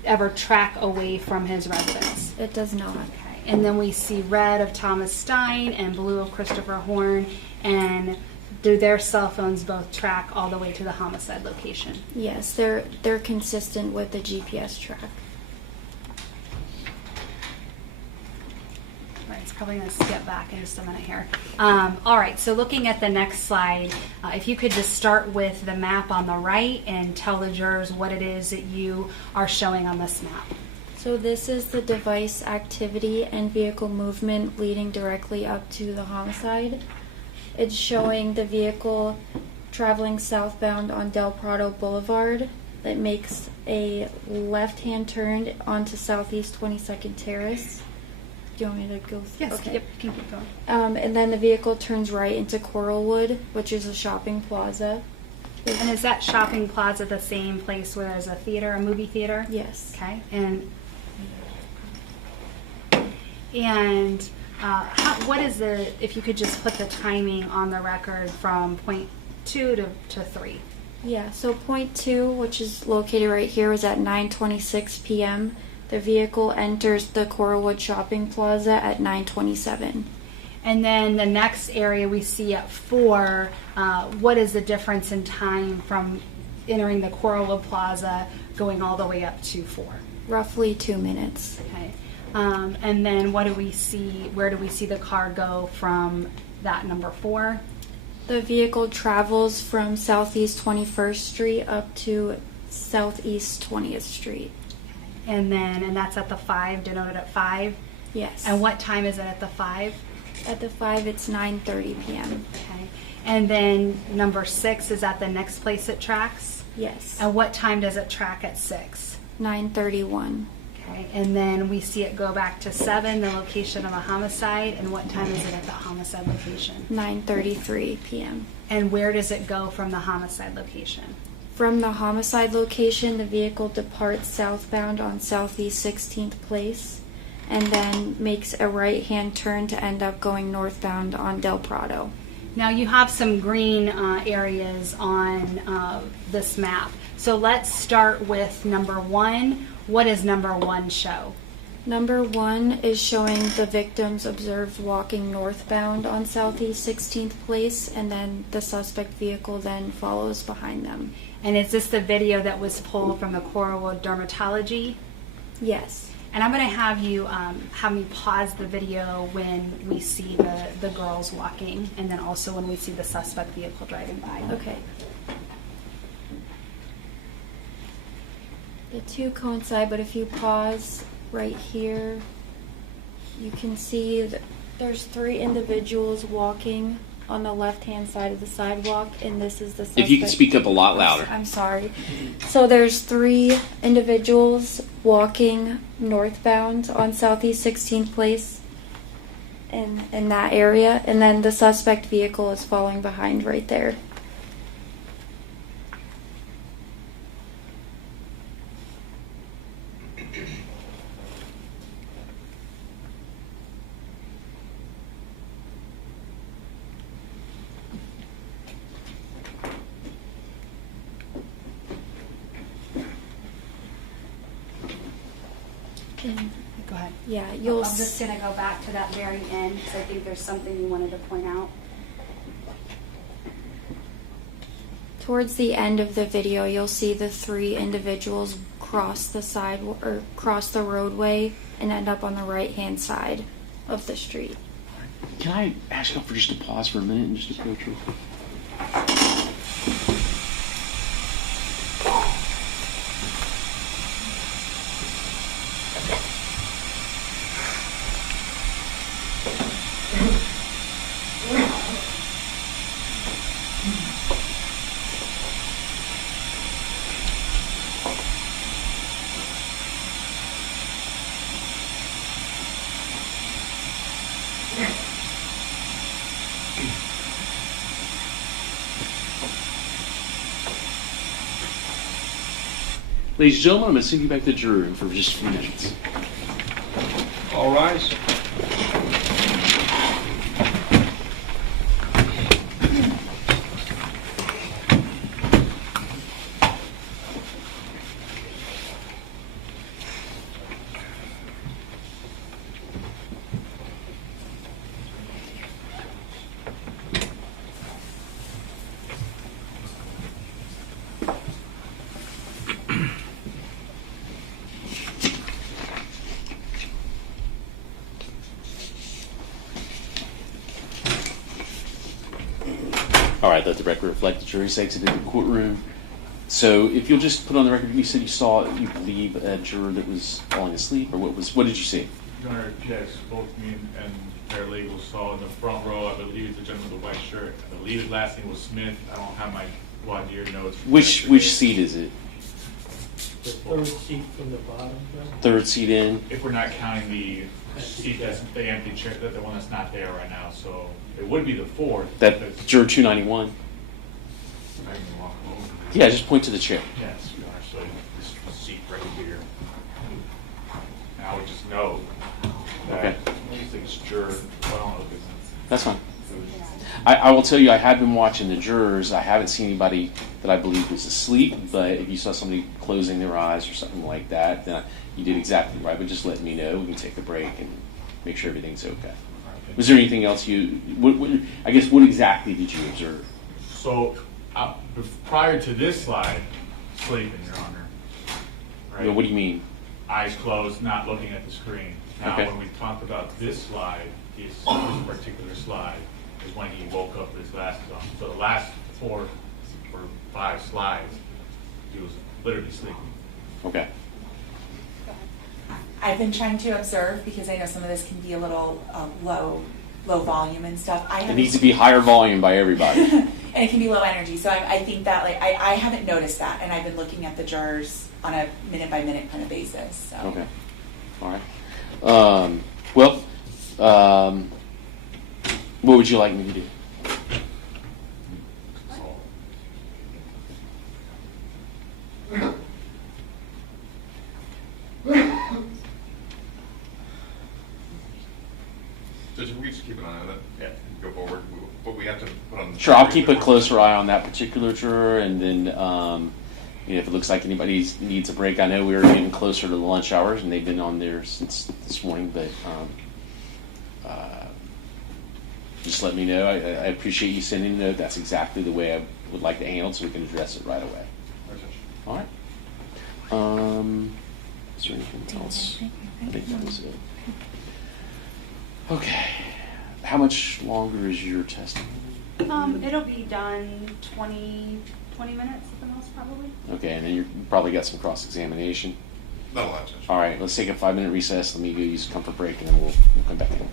ever track away from his residence? It does not. Okay. And then we see red of Thomas Stein and blue of Christopher Horne. And do their cell phones both track all the way to the homicide location? Yes, they're consistent with the GPS track. All right, it's probably going to skip back in just a minute here. All right, so looking at the next slide, if you could just start with the map on the right and tell the jurors what it is that you are showing on this map. So this is the device activity and vehicle movement leading directly up to the homicide. It's showing the vehicle traveling southbound on Del Prado Boulevard that makes a left-hand turn onto Southeast 22nd Terrace. Do you want me to go? Yes, Okay. yep, you can keep going. And then the vehicle turns right into Coralwood, which is a shopping plaza. And is that shopping plaza the same place where there's a theater, a movie theater? Yes. Okay, and what is if you could just put the timing on the record from point 2 to 3? Yeah, so point 2, which is located right here, was at 9:26 p.m. The vehicle enters the Coralwood Shopping Plaza at 9:27. And then the next area we see at 4, what is the difference in time from entering the Coralwood Plaza going all the way up to 4? Roughly 2 minutes. Okay. And then what do we see, where do we see the car go from that number 4? The vehicle travels from Southeast 21st Street up to Southeast 20th Street. And that's at the 5, denoted at 5? Yes. And what time is it at the 5? At the 5, it's 9:30 p.m. Okay. And then number 6 is at the next place it tracks? Yes. And what time does it track at 6? 9:31. Okay. And then we see it go back to 7, the location of a homicide. And what time is it at the homicide location? 9:33 p.m. And where does it go from the homicide location? From the homicide location, the vehicle departs southbound on Southeast 16th Place and then makes a right-hand turn to end up going northbound on Del Prado. Now you have some green areas on this map. So let's start with number 1. What does number 1 show? Number 1 is showing the victims observed walking northbound on Southeast 16th Place, and then the suspect vehicle then follows behind them. And is this the video that was pulled from the Coralwood Dermatology? Yes. And I'm going to have you have me pause the video when we see the girls walking, and then also when we see the suspect vehicle driving by. Okay. The two coincide, but if you pause right here, you can see that there's 3 individuals walking on the left-hand side of the sidewalk, and this is the suspect. If you could speak up a lot louder. I'm sorry. So there's 3 individuals walking northbound on Southeast 16th Place in that area, and then the suspect vehicle is following behind right there. Go ahead. Yeah, I'm you'll just going to go back to that very end because I think there's something you wanted to point out. towards the end of the video, you'll see the 3 individuals cross the roadway and end up on the right-hand side of the street. Can I ask you for just a pause for a minute and just approach real quick? Ladies and gentlemen, I'm going to send you back to the jury room for just a few minutes. All rise. All right, let the record reflect the jury's exited the courtroom. So if you'll just put on the record, you said you believe a juror that was falling asleep, or what did you see? Your Honor, yes, both me and paralegal saw in the front row, I believe it's the gentleman with the white shirt. I believe his last name was Smith. I don't have my voir dire notes. Which seat is it? The third seat from the bottom. Third seat in? If we're not counting the seat that's the empty chair, the one that's not there right now, so it would be the fourth. That juror 291? I can walk over. Yeah, just point to the chair. Yes, Your Honor, so this seat right here. And I would just note that Okay. I think it's juror, well, I don't know if it's That's fine. I will tell you, I have been watching the jurors. I haven't seen anybody that I believe was asleep, but if you saw somebody closing their eyes or something like that, then you did exactly right. But just let me know. We can take a break and make sure everything's okay. Was there anything else I guess, what exactly did you observe? So, prior to this slide, sleeping, Your Honor. Right? What do you mean? Eyes closed, not looking at the screen. Now, Okay. when we talked about this slide, this particular slide, is when he woke up with his glasses on. So the last 4 or 5 slides, he was literally sleeping. Okay. I've been trying to observe because I know some of this can be a little low volume and stuff. It needs to be higher volume by everybody. And it can be low energy. So I think that I haven't noticed that, and I've been looking at the jurors on a minute by minute kind of basis. So. Okay. All right. What would you like me to do? Judge, if we just keep an eye on it, go forward. What we have to put on. Sure, I'll keep a closer eye on that particular juror, and then if it looks like anybody needs a break, I know we were getting closer to the lunch hours, and they've been on there since this morning. But just let me know. I appreciate you sending a note. That's exactly the way I would like to handle it, so we can address it right away. All right. Is there anything else? I think that was it. Okay. How much longer is your testimony? It'll be done 20 minutes at the most, probably. Okay, and then you probably got some cross-examination. Not a lot, Judge. All right, let's take a 5-minute recess. Let me go use a comfort break, and then we'll come back in.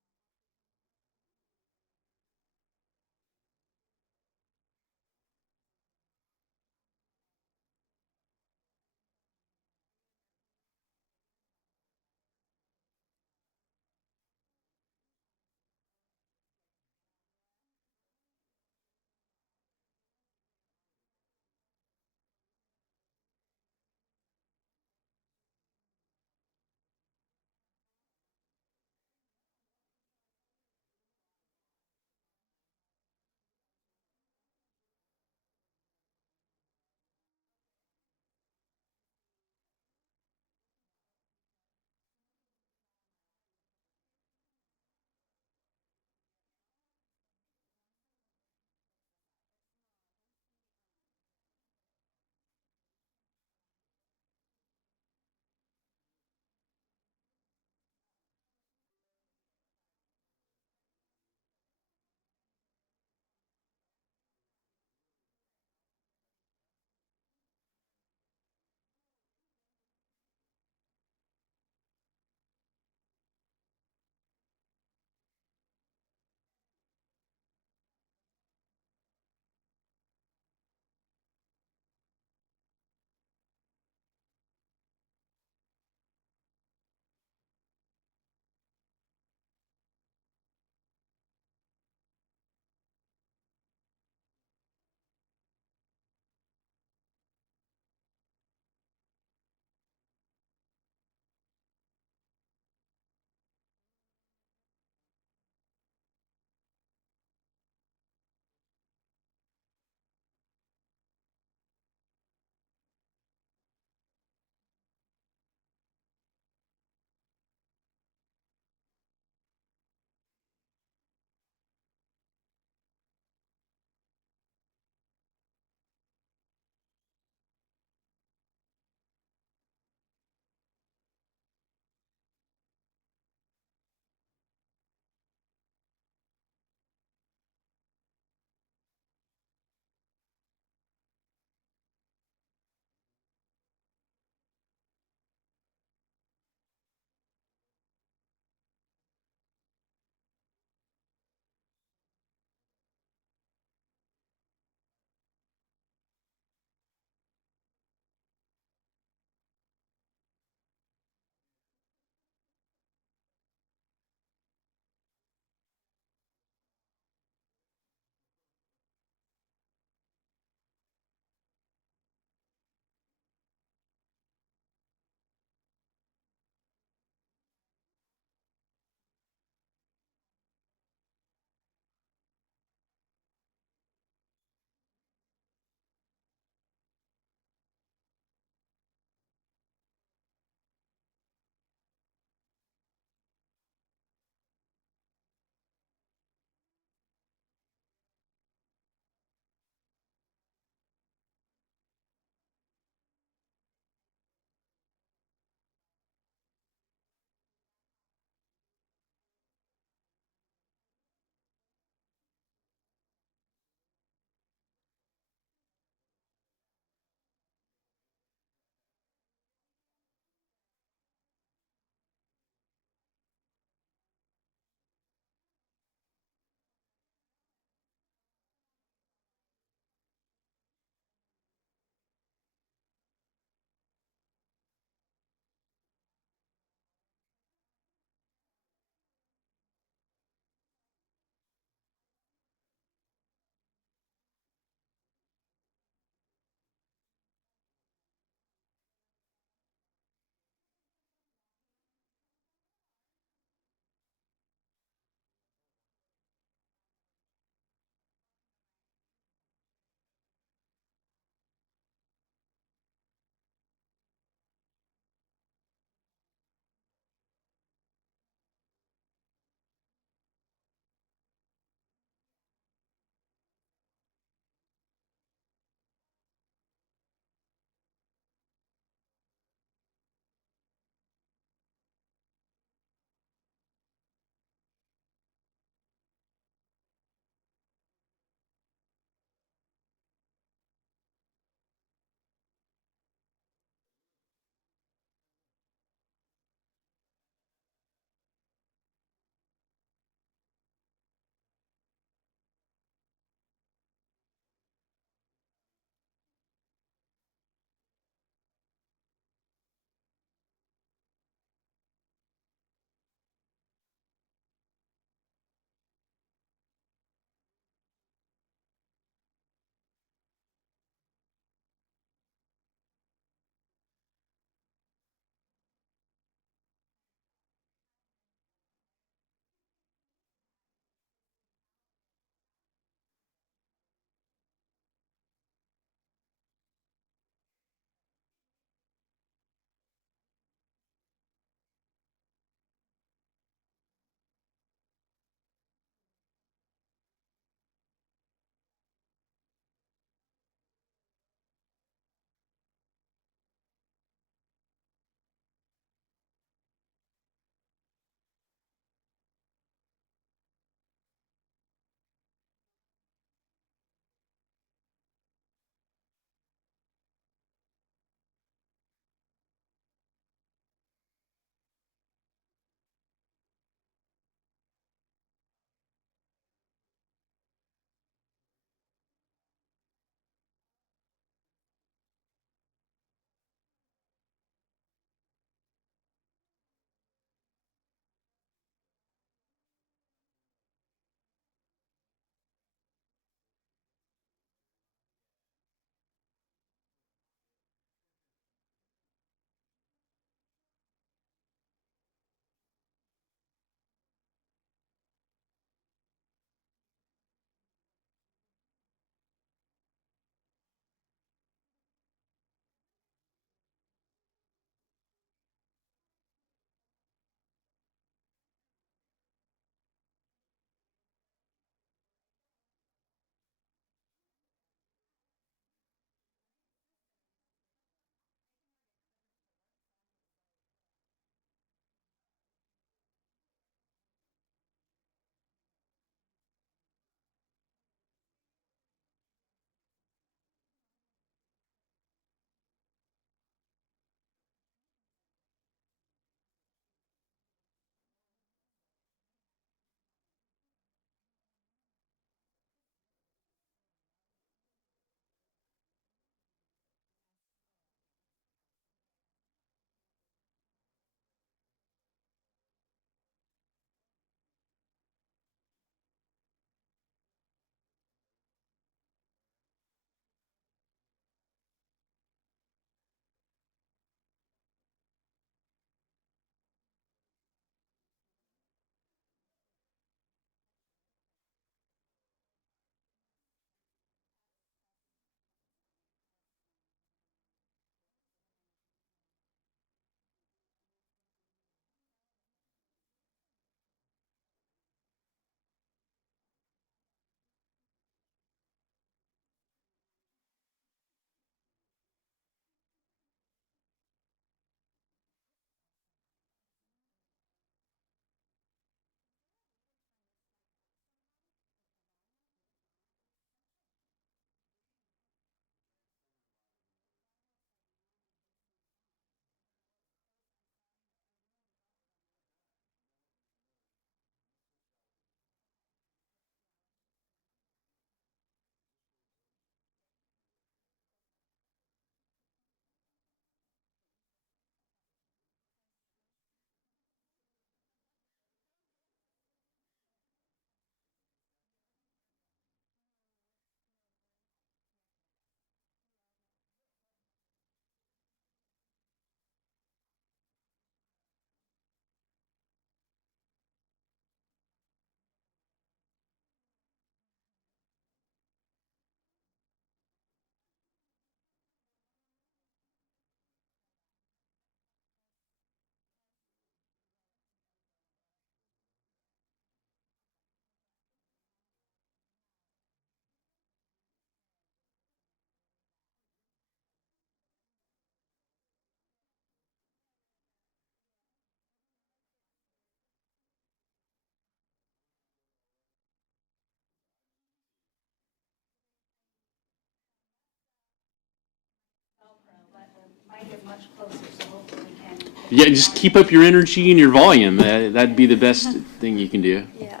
much closer, so hopefully we can. Yeah, just keep up your energy and your volume. That'd be the best thing you can do. Yeah.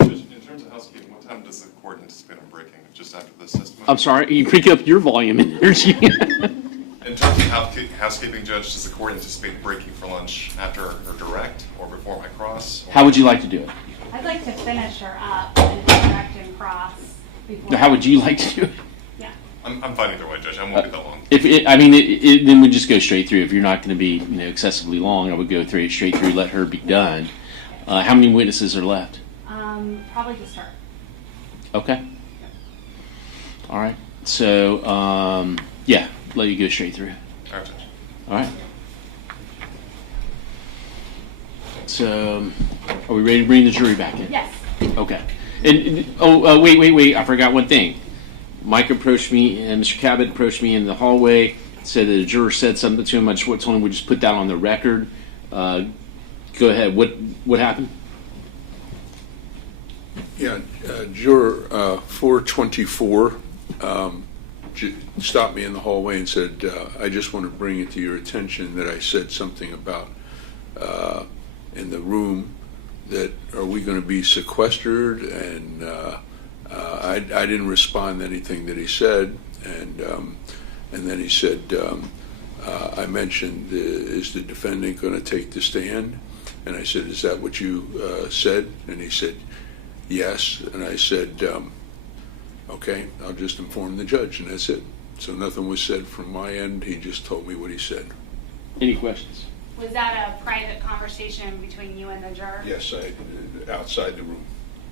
Judge, in terms of housekeeping, what time does the court anticipate on breaking? Just after this testimony? I'm sorry, you pick up your volume and energy. In terms of housekeeping, Judge, does the court anticipate breaking for lunch after her direct or before my cross? How would you like to do it? I'd like to finish her up and direct and cross before. How would you like to do it? Yeah. I'm fine either way, Judge. I won't be that long. Then we just go straight through. If you're not going to be, excessively long, I would go straight through, let her be done. How many witnesses are left? Probably just her. Okay. All right. So, let you go straight through. All right, Judge. All right. So, are we ready to bring the jury back in? Yes. Okay. And wait! I forgot one thing. Mike approached me, and Mr. Cabot approached me in the hallway. Said that a juror said something to him. I just told him we just put that on the record. Go ahead. What happened? Yeah, juror 424 stopped me in the hallway and said, "I just want to bring it to your attention that I said something about in the room that are we going to be sequestered?" And I didn't respond to anything that he said, and then he said, I mentioned, is the defendant going to take the stand? And I said, is that what you said? And he said, yes. And I said, okay, I'll just inform the judge, and that's it. So nothing was said from my end. He just told me what he said. Any questions? Was that a private conversation between you and the juror? Yes, outside the room,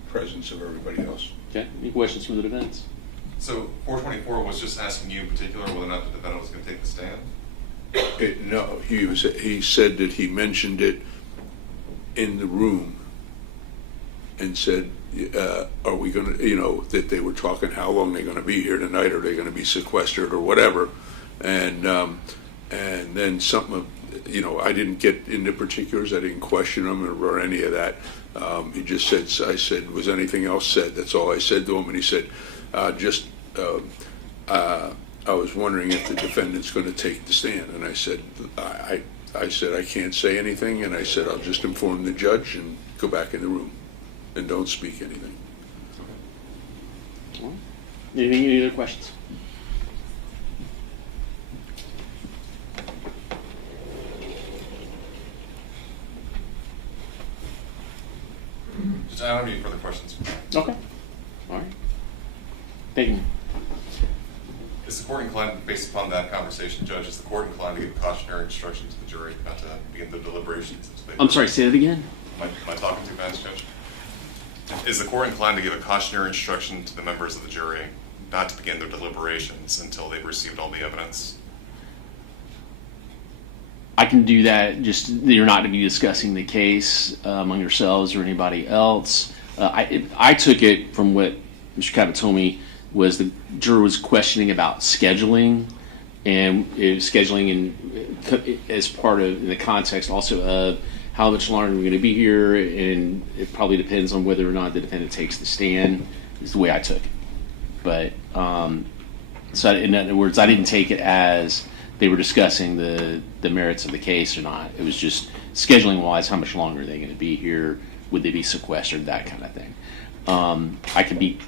presence of everybody else. Okay. Any questions from the defense? So 424 was just asking you in particular whether or not the defendant was going to take the stand? No, he said that he mentioned it in the room and said, are we going to, that they were talking how long they're going to be here tonight, or they're going to be sequestered or whatever. And then something, I didn't get into particulars. I didn't question him or any of that. He just said, I said, was anything else said? That's all I said to him. And he said, I was wondering if the defendant's going to take the stand. And I said, I said, I can't say anything. And I said, I'll just inform the judge and go back in the room and don't speak anything. Okay. Any other questions? I don't have any further questions. Okay. All right. Thank you. Is the court inclined, based upon that conversation, Judge, is the court inclined to give cautionary instruction to the jury not to begin the deliberations? I'm sorry, say that again? Am I talking too fast, Judge? Is the court inclined to give a cautionary instruction to the members of the jury not to begin their deliberations until they've received all the evidence? I can do that, just you're not to be discussing the case among yourselves or anybody else. I took it from what Mr. Cabot told me was the juror was questioning about scheduling, and scheduling as part of, in the context also of how much longer we're going to be here, and it probably depends on whether or not the defendant takes the stand, is the way I took it. But, so in other words, I didn't take it as they were discussing the merits of the case or not. It was just scheduling-wise, how much longer are they going to be here? Would they be sequestered? That kind of thing. I can be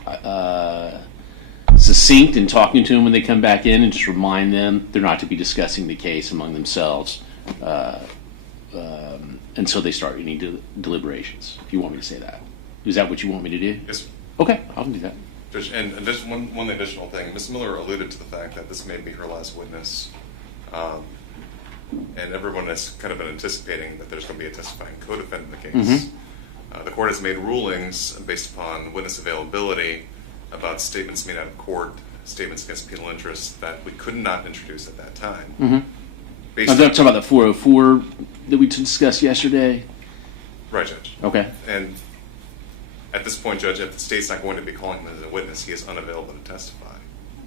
succinct in talking to them when they come back in and just remind them they're not to be discussing the case among themselves until they start any deliberations, if you want me to say that. Is that what you want me to do? Yes, sir. Okay, I'll do that. Judge, and just one additional thing. Ms. Miller alluded to the fact that this may be her last witness. And everyone has kind of been anticipating that there's going to be a testifying co-defendant in the case. Mm-hmm. The court has made rulings based upon witness availability about statements made out of court, statements against penal interest that we could not introduce at that time. Mm-hmm. I'm talking about the 404 that we discussed yesterday. Right, Judge. Okay. And at this point, Judge, if the state's not going to be calling him as a witness, he is unavailable to testify.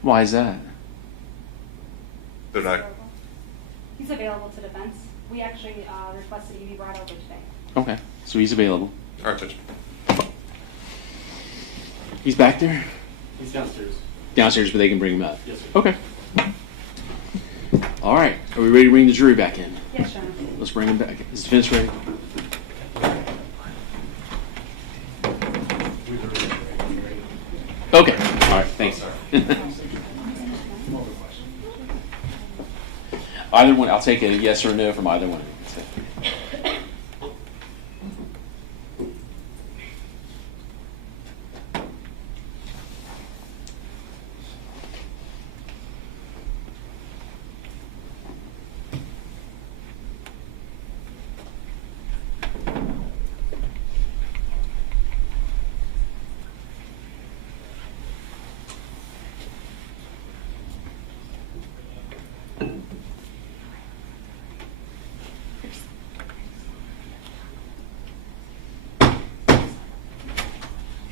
Why is that? They're not. He's available to defense. We actually requested he be brought over today. Okay, so he's available. All right, Judge. He's back there? He's downstairs. Downstairs, but they can bring him up? Yes, sir. Okay. All All right, are we ready to bring the jury back in? Yes, Your Honor. Let's bring them back. Is the defense ready? Okay, all right, thanks. Either one, I'll take a yes or a no from either one.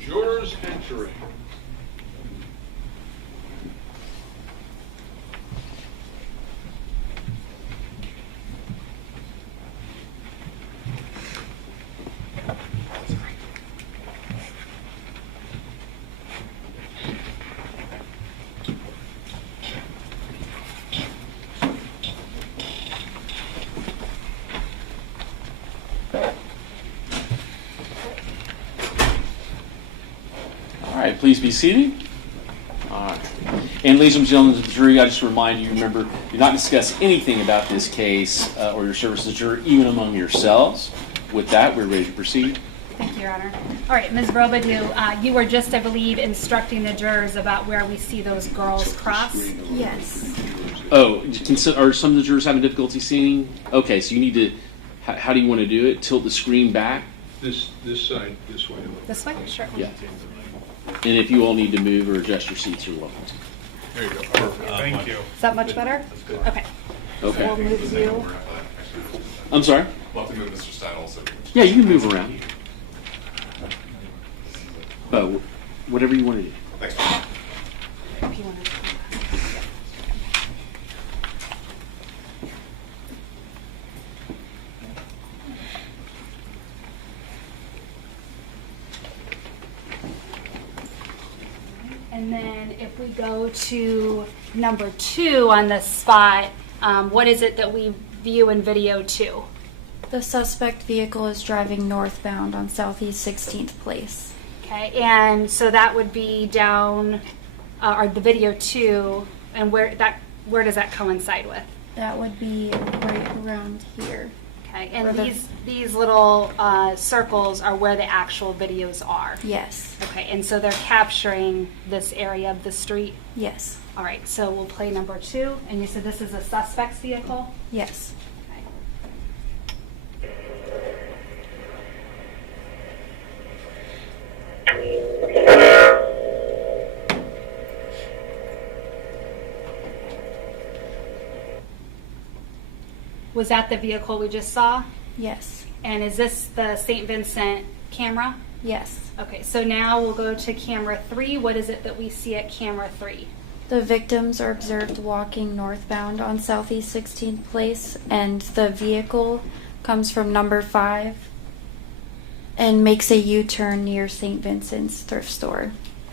Jurors entering. All right, please be seated. All right. And ladies and gentlemen of the jury, I just remind you, remember, do not discuss anything about this case or your service as a juror, even among yourselves. With that, we're ready to proceed. Thank you, Your Honor. All right, Ms. Robu, you were just, I believe, instructing the jurors about where we see those girls cross. Yes. Oh, are some of the jurors having difficulty seeing? Okay, so you need to, how do you want to do it? Tilt the screen back? This side, this way. This way? Sure. Yeah. And if you all need to move or adjust your seats, you're welcome to. There you go. Perfect. Thank you. Is that much better? Okay. Okay. We'll move you. I'm sorry? We'll have to move Mr. Stein also. Yeah, you can move around. Whatever you want to do. Thanks. If you want to. And then if we go to number 2 on this spot, what is it that we view in video 2? The suspect vehicle is driving northbound on Southeast 16th Place. Okay, and so that would be down, or the video 2, and where does that coincide with? That would be right around here. Okay, and these little circles are where the actual videos are? Yes. Okay, and so they're capturing this area of the street? Yes. All right, so we'll play number 2, and you said this is a suspect's vehicle? Yes. Was that the vehicle we just saw? Yes. And is this the St. Vincent camera? Yes. Okay, so now we'll go to camera 3. What is it that we see at camera 3? The victims are observed walking northbound on Southeast 16th Place, and the vehicle comes from number 5 and makes a U-turn near St. Vincent's thrift store.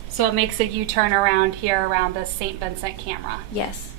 So it makes a U-turn around here around the St. Vincent camera? Yes.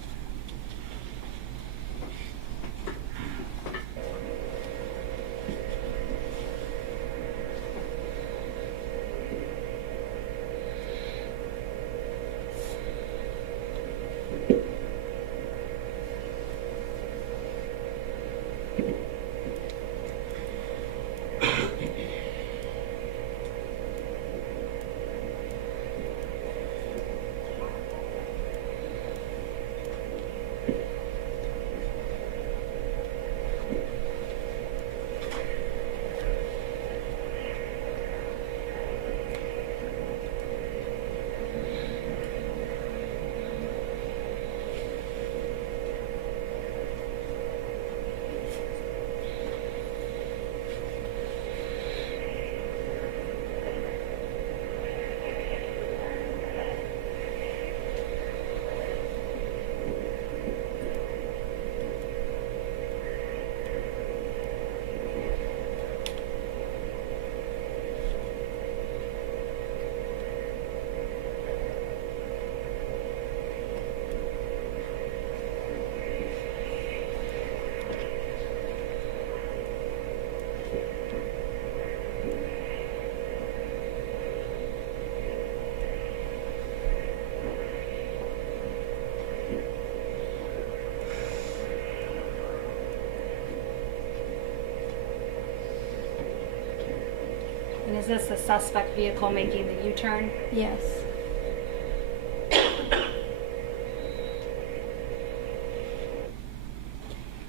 is this the suspect vehicle making the U-turn? Yes.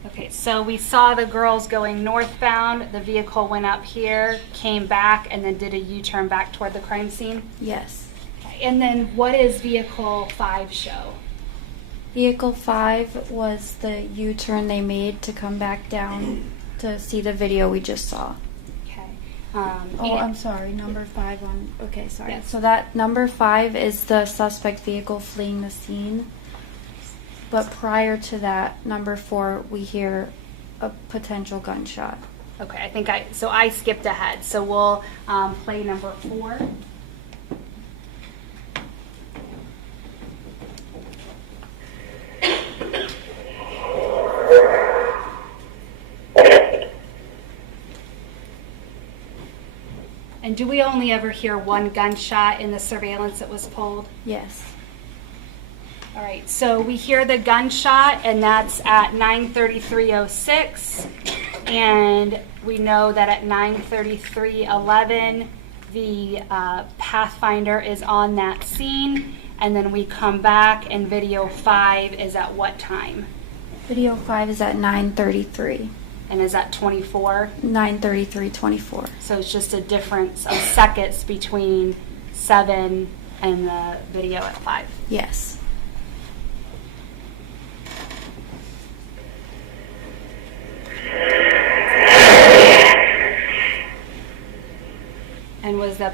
Okay, so we saw the girls going northbound, the vehicle went up here, came back, and then did a U-turn back toward the crime scene? Yes. Okay, and then what does vehicle 5 show? Vehicle 5 was the U-turn they made to come back down to see the video we just saw. Okay. I'm sorry, number 5 on, okay, sorry. Yes. So that number 5 is the suspect vehicle fleeing the scene. But prior to that, number 4, we hear a potential gunshot. Okay, I think I skipped ahead. So we'll play number 4. And do we only ever hear one gunshot in the surveillance that was pulled? Yes. All right, so we hear the gunshot, and that's at 9:33:06, and we know that at 9:33:11, the Pathfinder is on that scene, and then we come back, and video 5 is at what time? Video 5 is at 9:33. And is that 24? 9:33:24. So it's just a difference of seconds between 7 and the video at 5. Yes. And was that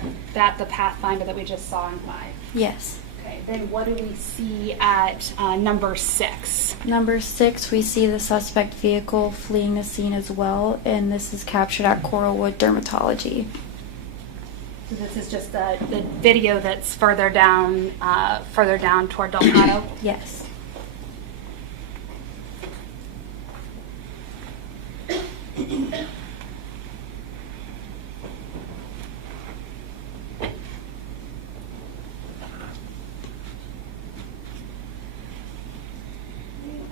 the Pathfinder that we just saw in 5? Yes. Okay, then what do we see at number 6? Number 6, we see the suspect vehicle fleeing the scene as well, and this is captured at Coralwood Dermatology. So this is just the video that's further down toward Del Prado? Yes.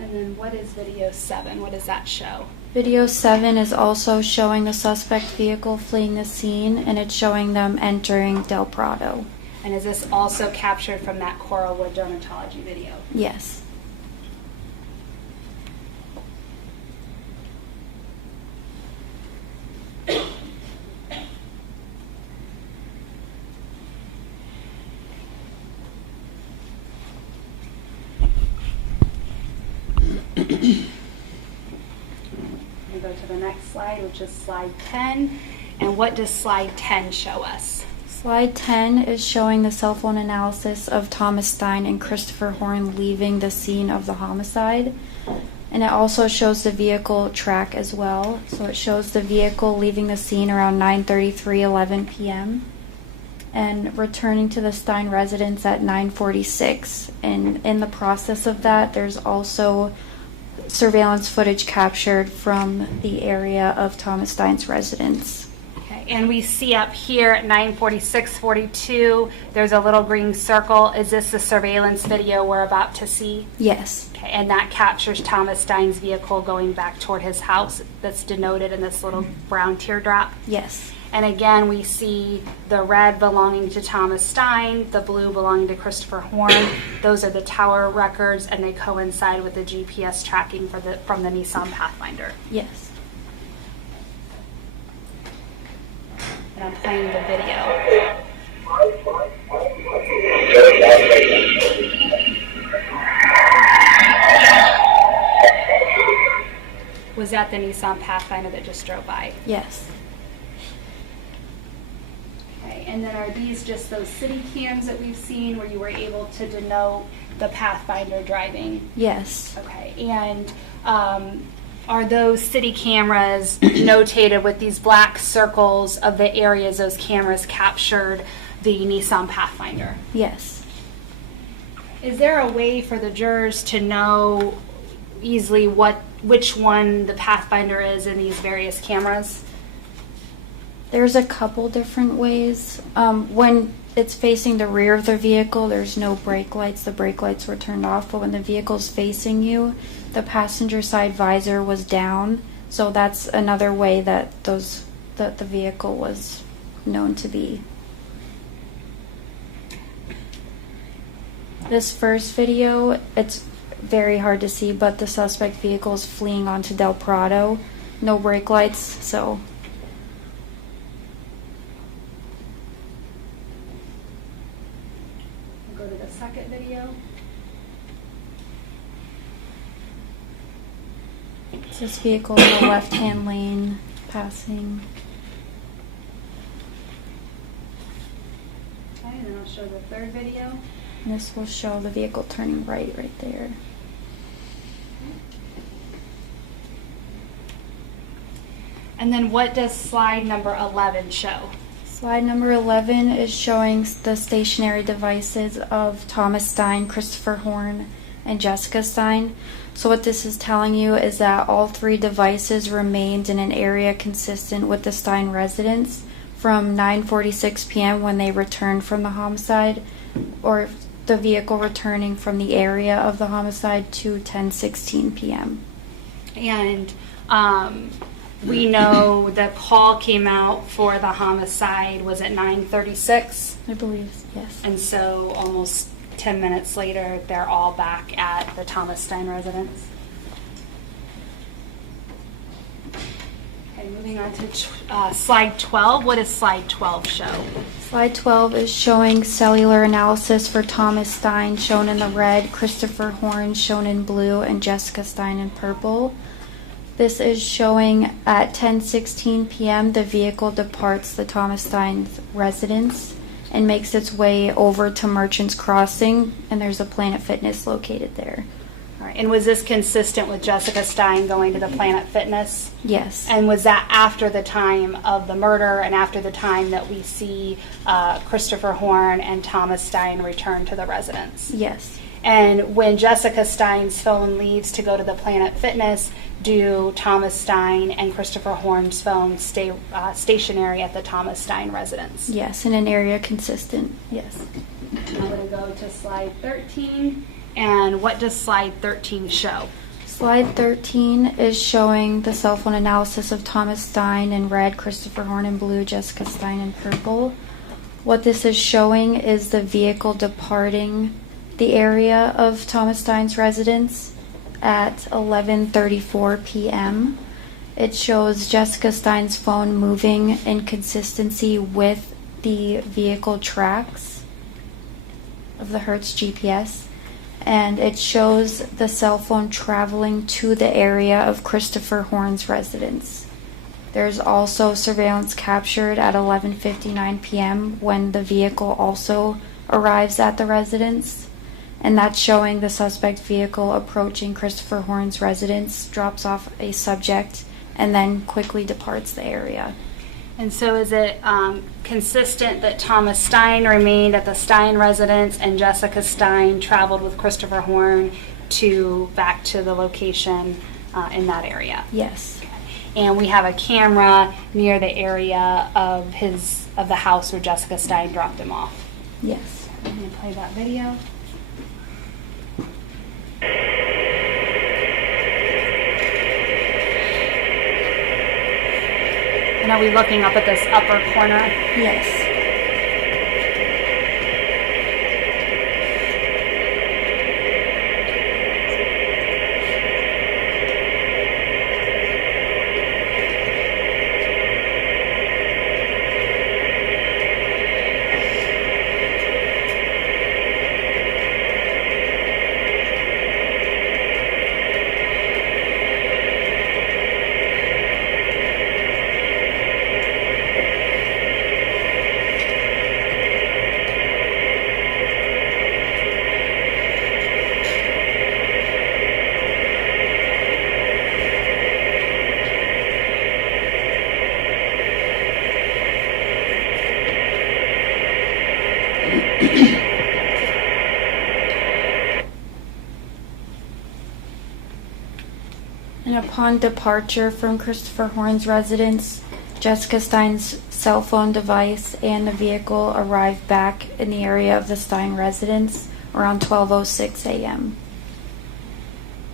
And then what is video 7? What does that show? Video 7 is also showing the suspect vehicle fleeing the scene, and it's showing them entering Del Prado. And is this also captured from that Coralwood Dermatology video? Yes. We go to the next slide, which is slide 10. And what does slide 10 show us? Slide 10 is showing the cell phone analysis of Thomas Stein and Christopher Horne leaving the scene of the homicide. And it also shows the vehicle track as well. So it shows the vehicle leaving the scene around 9:33:11 p.m. and returning to the Stein residence at 9:46. And in the process of that, there's also surveillance footage captured from the area of Thomas Stein's residence. Okay, and we see up here at 9:46:42, there's a little green circle. Is this the surveillance video we're about to see? Yes. Okay, and that captures Thomas Stein's vehicle going back toward his house that's denoted in this little brown teardrop? Yes. And again, we see the red belonging to Thomas Stein, the blue belonging to Christopher Horne. Those are the tower records, and they coincide with the GPS tracking from the Nissan Pathfinder. Yes. And I'm playing the video. Was that the Nissan Pathfinder that just drove by? Yes. Okay, and then are these just those city cams that we've seen where you were able to denote the Pathfinder driving? Yes. Okay, and are those city cameras notated with these black circles of the areas those cameras captured the Nissan Pathfinder? Yes. Is there a way for the jurors to know easily which one the Pathfinder is in these various cameras? There's a couple different ways. When it's facing the rear of the vehicle, there's no brake lights. The brake lights were turned off, but when the vehicle's facing you, the passenger side visor was down. So that's another way that the vehicle was known to be. This first video, it's very hard to see, but the suspect vehicle is fleeing onto Del Prado. No brake lights, so. We'll go to the second video. It's this vehicle in the left-hand lane passing. Okay, and then I'll show the third video. And this will show the vehicle turning right there. And then what does slide number 11 show? Slide number 11 is showing the stationary devices of Thomas Stein, Christopher Horne, and Jessica Stein. So what this is telling you is that all three devices remained in an area consistent with the Stein residence from 9:46 p.m. when they returned from the homicide, or the vehicle returning from the area of the homicide, to 10:16 p.m. And we know the call came out for the homicide was at 9:36. I believe, yes. And so almost 10 minutes later, they're all back at the Thomas Stein residence. Okay, moving on to slide 12. What does slide 12 show? Slide 12 is showing cellular analysis for Thomas Stein, shown in the red, Christopher Horne, shown in blue, and Jessica Stein in purple. This is showing at 10:16 p.m. the vehicle departs the Thomas Stein's residence and makes its way over to Merchants Crossing, and there's a Planet Fitness located there. All right, and was this consistent with Jessica Stein going to the Planet Fitness? Yes. And was that after the time of the murder and after the time that we see Christopher Horne and Thomas Stein return to the residence? Yes. And when Jessica Stein's phone leaves to go to the Planet Fitness, do Thomas Stein and Christopher Horne's phone stay stationary at the Thomas Stein residence? Yes, in an area consistent, yes. I'm going to go to slide 13. And what does slide 13 show? Slide 13 is showing the cell phone analysis of Thomas Stein in red, Christopher Horne in blue, Jessica Stein in purple. What this is showing is the vehicle departing the area of Thomas Stein's residence at 11:34 p.m. It shows Jessica Stein's phone moving in consistency with the vehicle tracks of the Hertz GPS, and it shows the cell phone traveling to the area of Christopher Horne's residence. There's also surveillance captured at 11:59 p.m. when the vehicle also arrives at the residence. And that's showing the suspect vehicle approaching Christopher Horne's residence, drops off a subject, and then quickly departs the area. And so is it consistent that Thomas Stein remained at the Stein residence and Jessica Stein traveled with Christopher Horne back to the location in that area? Yes. And we have a camera near the area of the house where Jessica Stein dropped him off. Yes. I'm going to play that video. And are we looking up at this upper corner? Yes. And upon departure from Christopher Horne's residence, Jessica Stein's cell phone device and the vehicle arrived back in the area of the Stein residence around 12:06 a.m.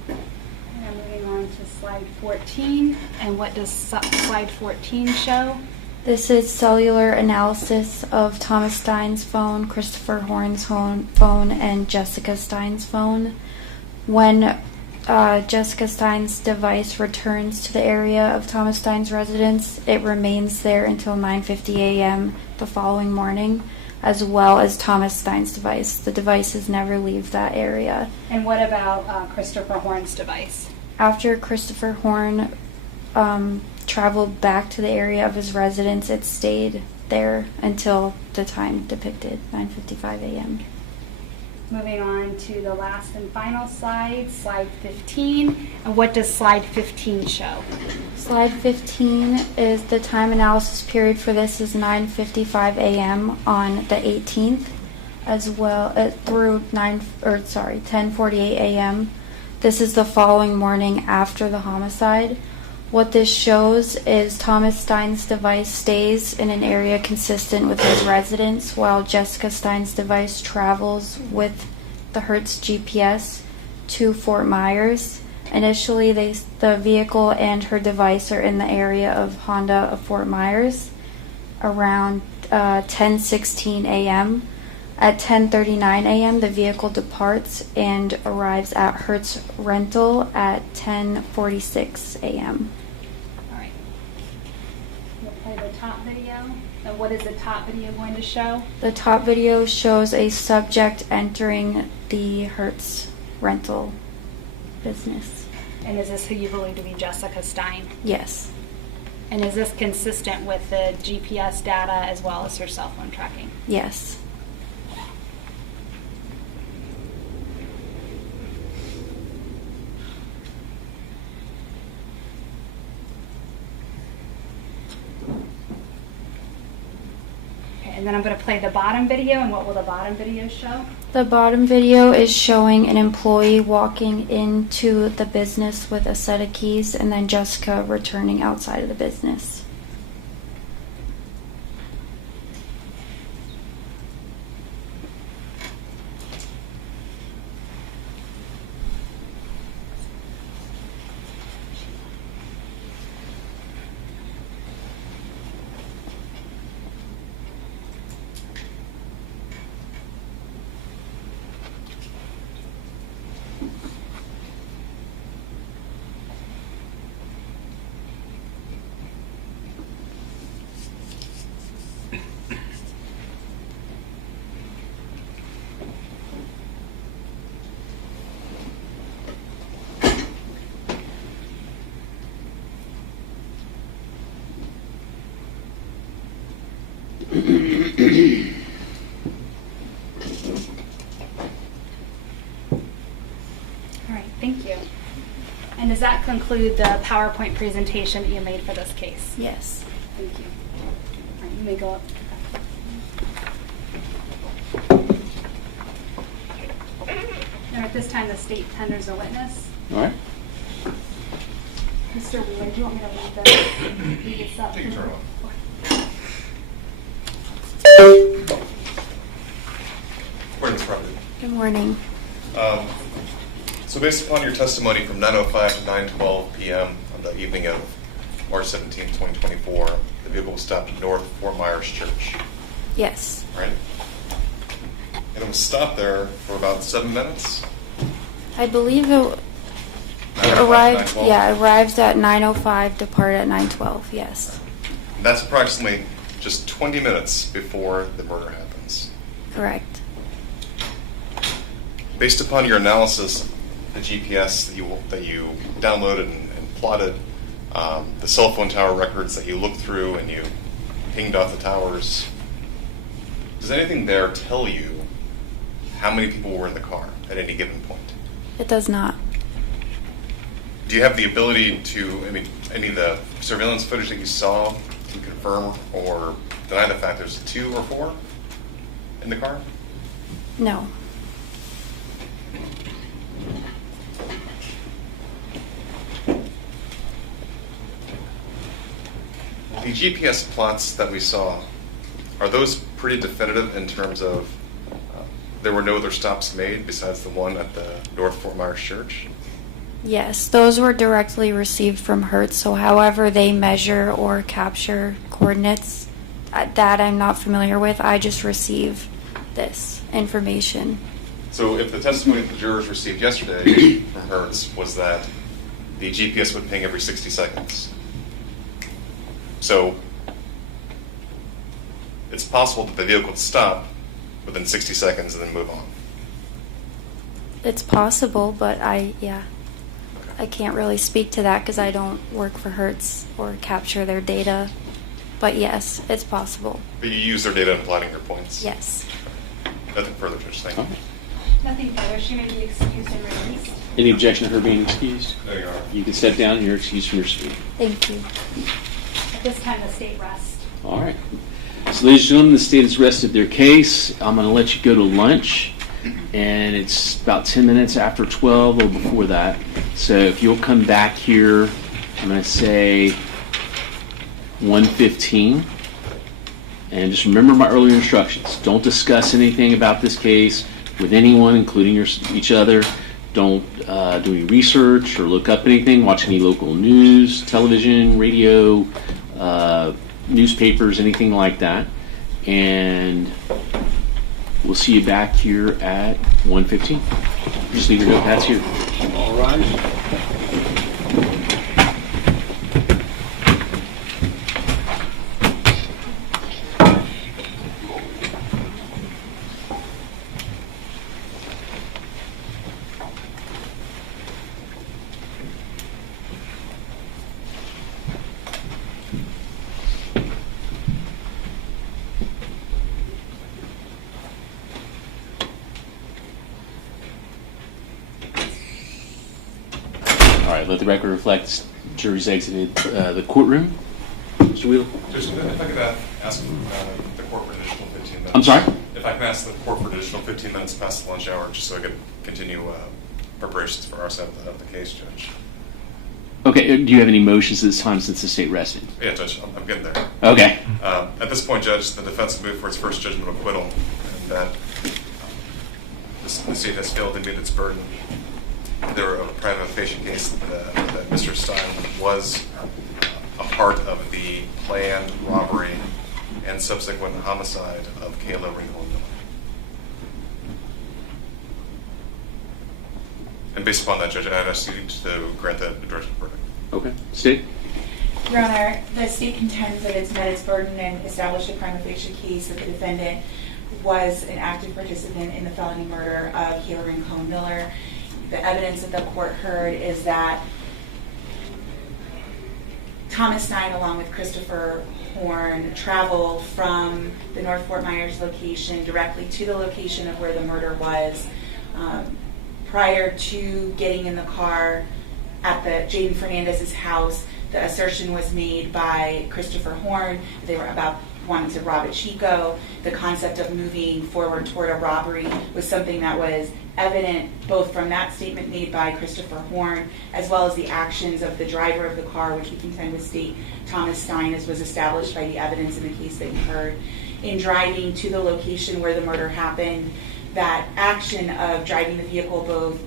And moving on to slide 14. And what does slide 14 show? This is cellular analysis of Thomas Stein's phone, Christopher Horne's phone, and Jessica Stein's phone. When Jessica Stein's device returns to the area of Thomas Stein's residence, it remains there until 9:50 a.m. the following morning, as well as Thomas Stein's device. The devices never leave that area. And what about Christopher Horne's device? After Christopher Horne traveled back to the area of his residence, it stayed there until the time depicted, 9:55 a.m. Moving on to the last and final slide, slide 15. And what does slide 15 show? Slide 15 is the time analysis period for this is 9:55 a.m. on the 18th, as well through 10:48 a.m. This is the following morning after the homicide. What this shows is Thomas Stein's device stays in an area consistent with his residence, while Jessica Stein's device travels with the Hertz GPS to Fort Myers. Initially, the vehicle and her device are in the area of Honda of Fort Myers around 10:16 a.m. At 10:39 a.m., the vehicle departs and arrives at Hertz Rental at 10:46 a.m. All right. We'll play the top video. And what is the top video going to show? The top video shows a subject entering the Hertz Rental business. And is this who you believe to be Jessica Stein? Yes. And is this consistent with the GPS data as well as her cell phone tracking? Yes. And then I'm going to play the bottom video, and what will the bottom video show? The bottom video is showing an employee walking into the business with a set of keys, and then Jessica returning outside of the business. All right, thank you. And does that conclude the PowerPoint presentation that you made for this case? Yes. Thank you. All right, you may go up. And at this time, the state tenders a witness. All right. Mr. Wheeler, do you want me to read this up? You can turn it off. Morning, Ms. Property. Good morning. So based upon your testimony from 9:05 to 9:12 p.m. on the evening of March 17, 2024, the vehicle was stopped north of Fort Myers Church, Yes. right? And it was stopped there for about 7 minutes? I believe it 9:05, arrived. 9:12? Yeah, arrived at 9:05, departed at 9:12. Yes. And that's approximately just 20 minutes before the murder happens. Correct. Based upon your analysis, the GPS that you downloaded and plotted, the cell phone tower records that you looked through and you pinged off the towers, does anything there tell you how many people were in the car at any given point? It does not. Do you have the ability to, any of the surveillance footage that you saw to confirm or deny the fact there's 2 or 4 in the car? No. The GPS plots that we saw, are those pretty definitive in terms of there were no other stops made besides the one at the North Fort Myers Church? Yes, those were directly received from Hertz, so however they measure or capture coordinates, that I'm not familiar with. I just receive this information. So if the testimony that the jurors received yesterday from Hertz was that the GPS would ping every 60 seconds, so it's possible that the vehicle would stop within 60 seconds and then move on. It's possible, but I can't really speak to that because I don't work for Hertz or capture their data. But yes, it's possible. But you use their data in plotting your points? Yes. Nothing further, Judge. Thank you. Nothing further. She may be excused and released. Any objection to her being excused? There you are. You can step down. You're excused from your seat. Thank you. At this time, the state rests. All right. So, ladies and gentlemen, the state has rested their case. I'm going to let you go to lunch, and it's about 10 minutes after 12 or before that. So if you'll come back here, I'm going to say 1:15. And just remember my earlier instructions. Don't discuss anything about this case with anyone, including each other. Don't do any research or look up anything. Watch any local news, television, radio, newspapers, anything like that. And we'll see you back here at 1:15. Just leave your notepads here. All right. All right, let the record reflect jury's exited the courtroom. Mr. Wheeler? Judge, if I could ask the court for an additional 15 minutes. I'm sorry? If I can ask the court for an additional 15 minutes past the lunch hour, just so I could continue preparations for our side of the case, Judge. Okay, do you have any motions at this time since the state rested? Yeah, Judge, I'm getting there. Okay. At this point, Judge, the defense will move for its first judgment of acquittal, and that the state has failed to meet its burden. There were a prima facie case that Mr. Stein was a part of the planned robbery and subsequent homicide of Kayla Rincon-Miller. And based upon that, Judge, I'd ask you to grant that directed verdict. Okay. State? Your Honor, the state contends that it's met its burden and established a prima facie case that the defendant was an active participant in the felony murder of Kayla Rincon-Miller. The evidence that the court heard is that Thomas Stein, along with Christopher Horne, traveled from the North Fort Myers location directly to the location of where the murder was. Prior to getting in the car at the Jaden Hernandez's house, the assertion was made by Christopher Horne that they were about wanting to rob a Chico. The concept of moving forward toward a robbery was something that was evident both from that statement made by Christopher Horne as well as the actions of the driver of the car, which we contend with State Thomas Stein, as was established by the evidence in the case that you heard. In driving to the location where the murder happened, that action of driving the vehicle both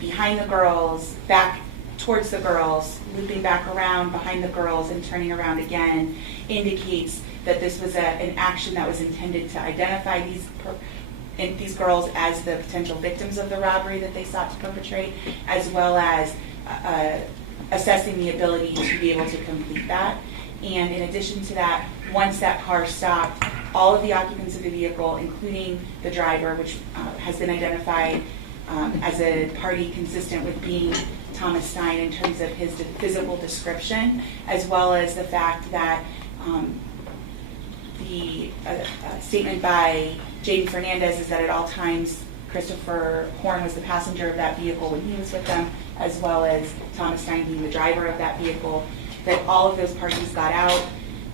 behind the girls, back towards the girls, looping back around behind the girls, and turning around again indicates that this was an action that was intended to identify these girls as the potential victims of the robbery that they sought to perpetrate, as well as assessing the ability to be able to complete that. And in addition to that, once that car stopped, all of the occupants of the vehicle, including the driver, which has been identified as a party consistent with being Thomas Stein in terms of his physical description, as well as the fact that the statement by Jaden Hernandez is that at all times Christopher Horne was the passenger of that vehicle when he was with them, as well as Thomas Stein being the driver of that vehicle, that all of those parties got out.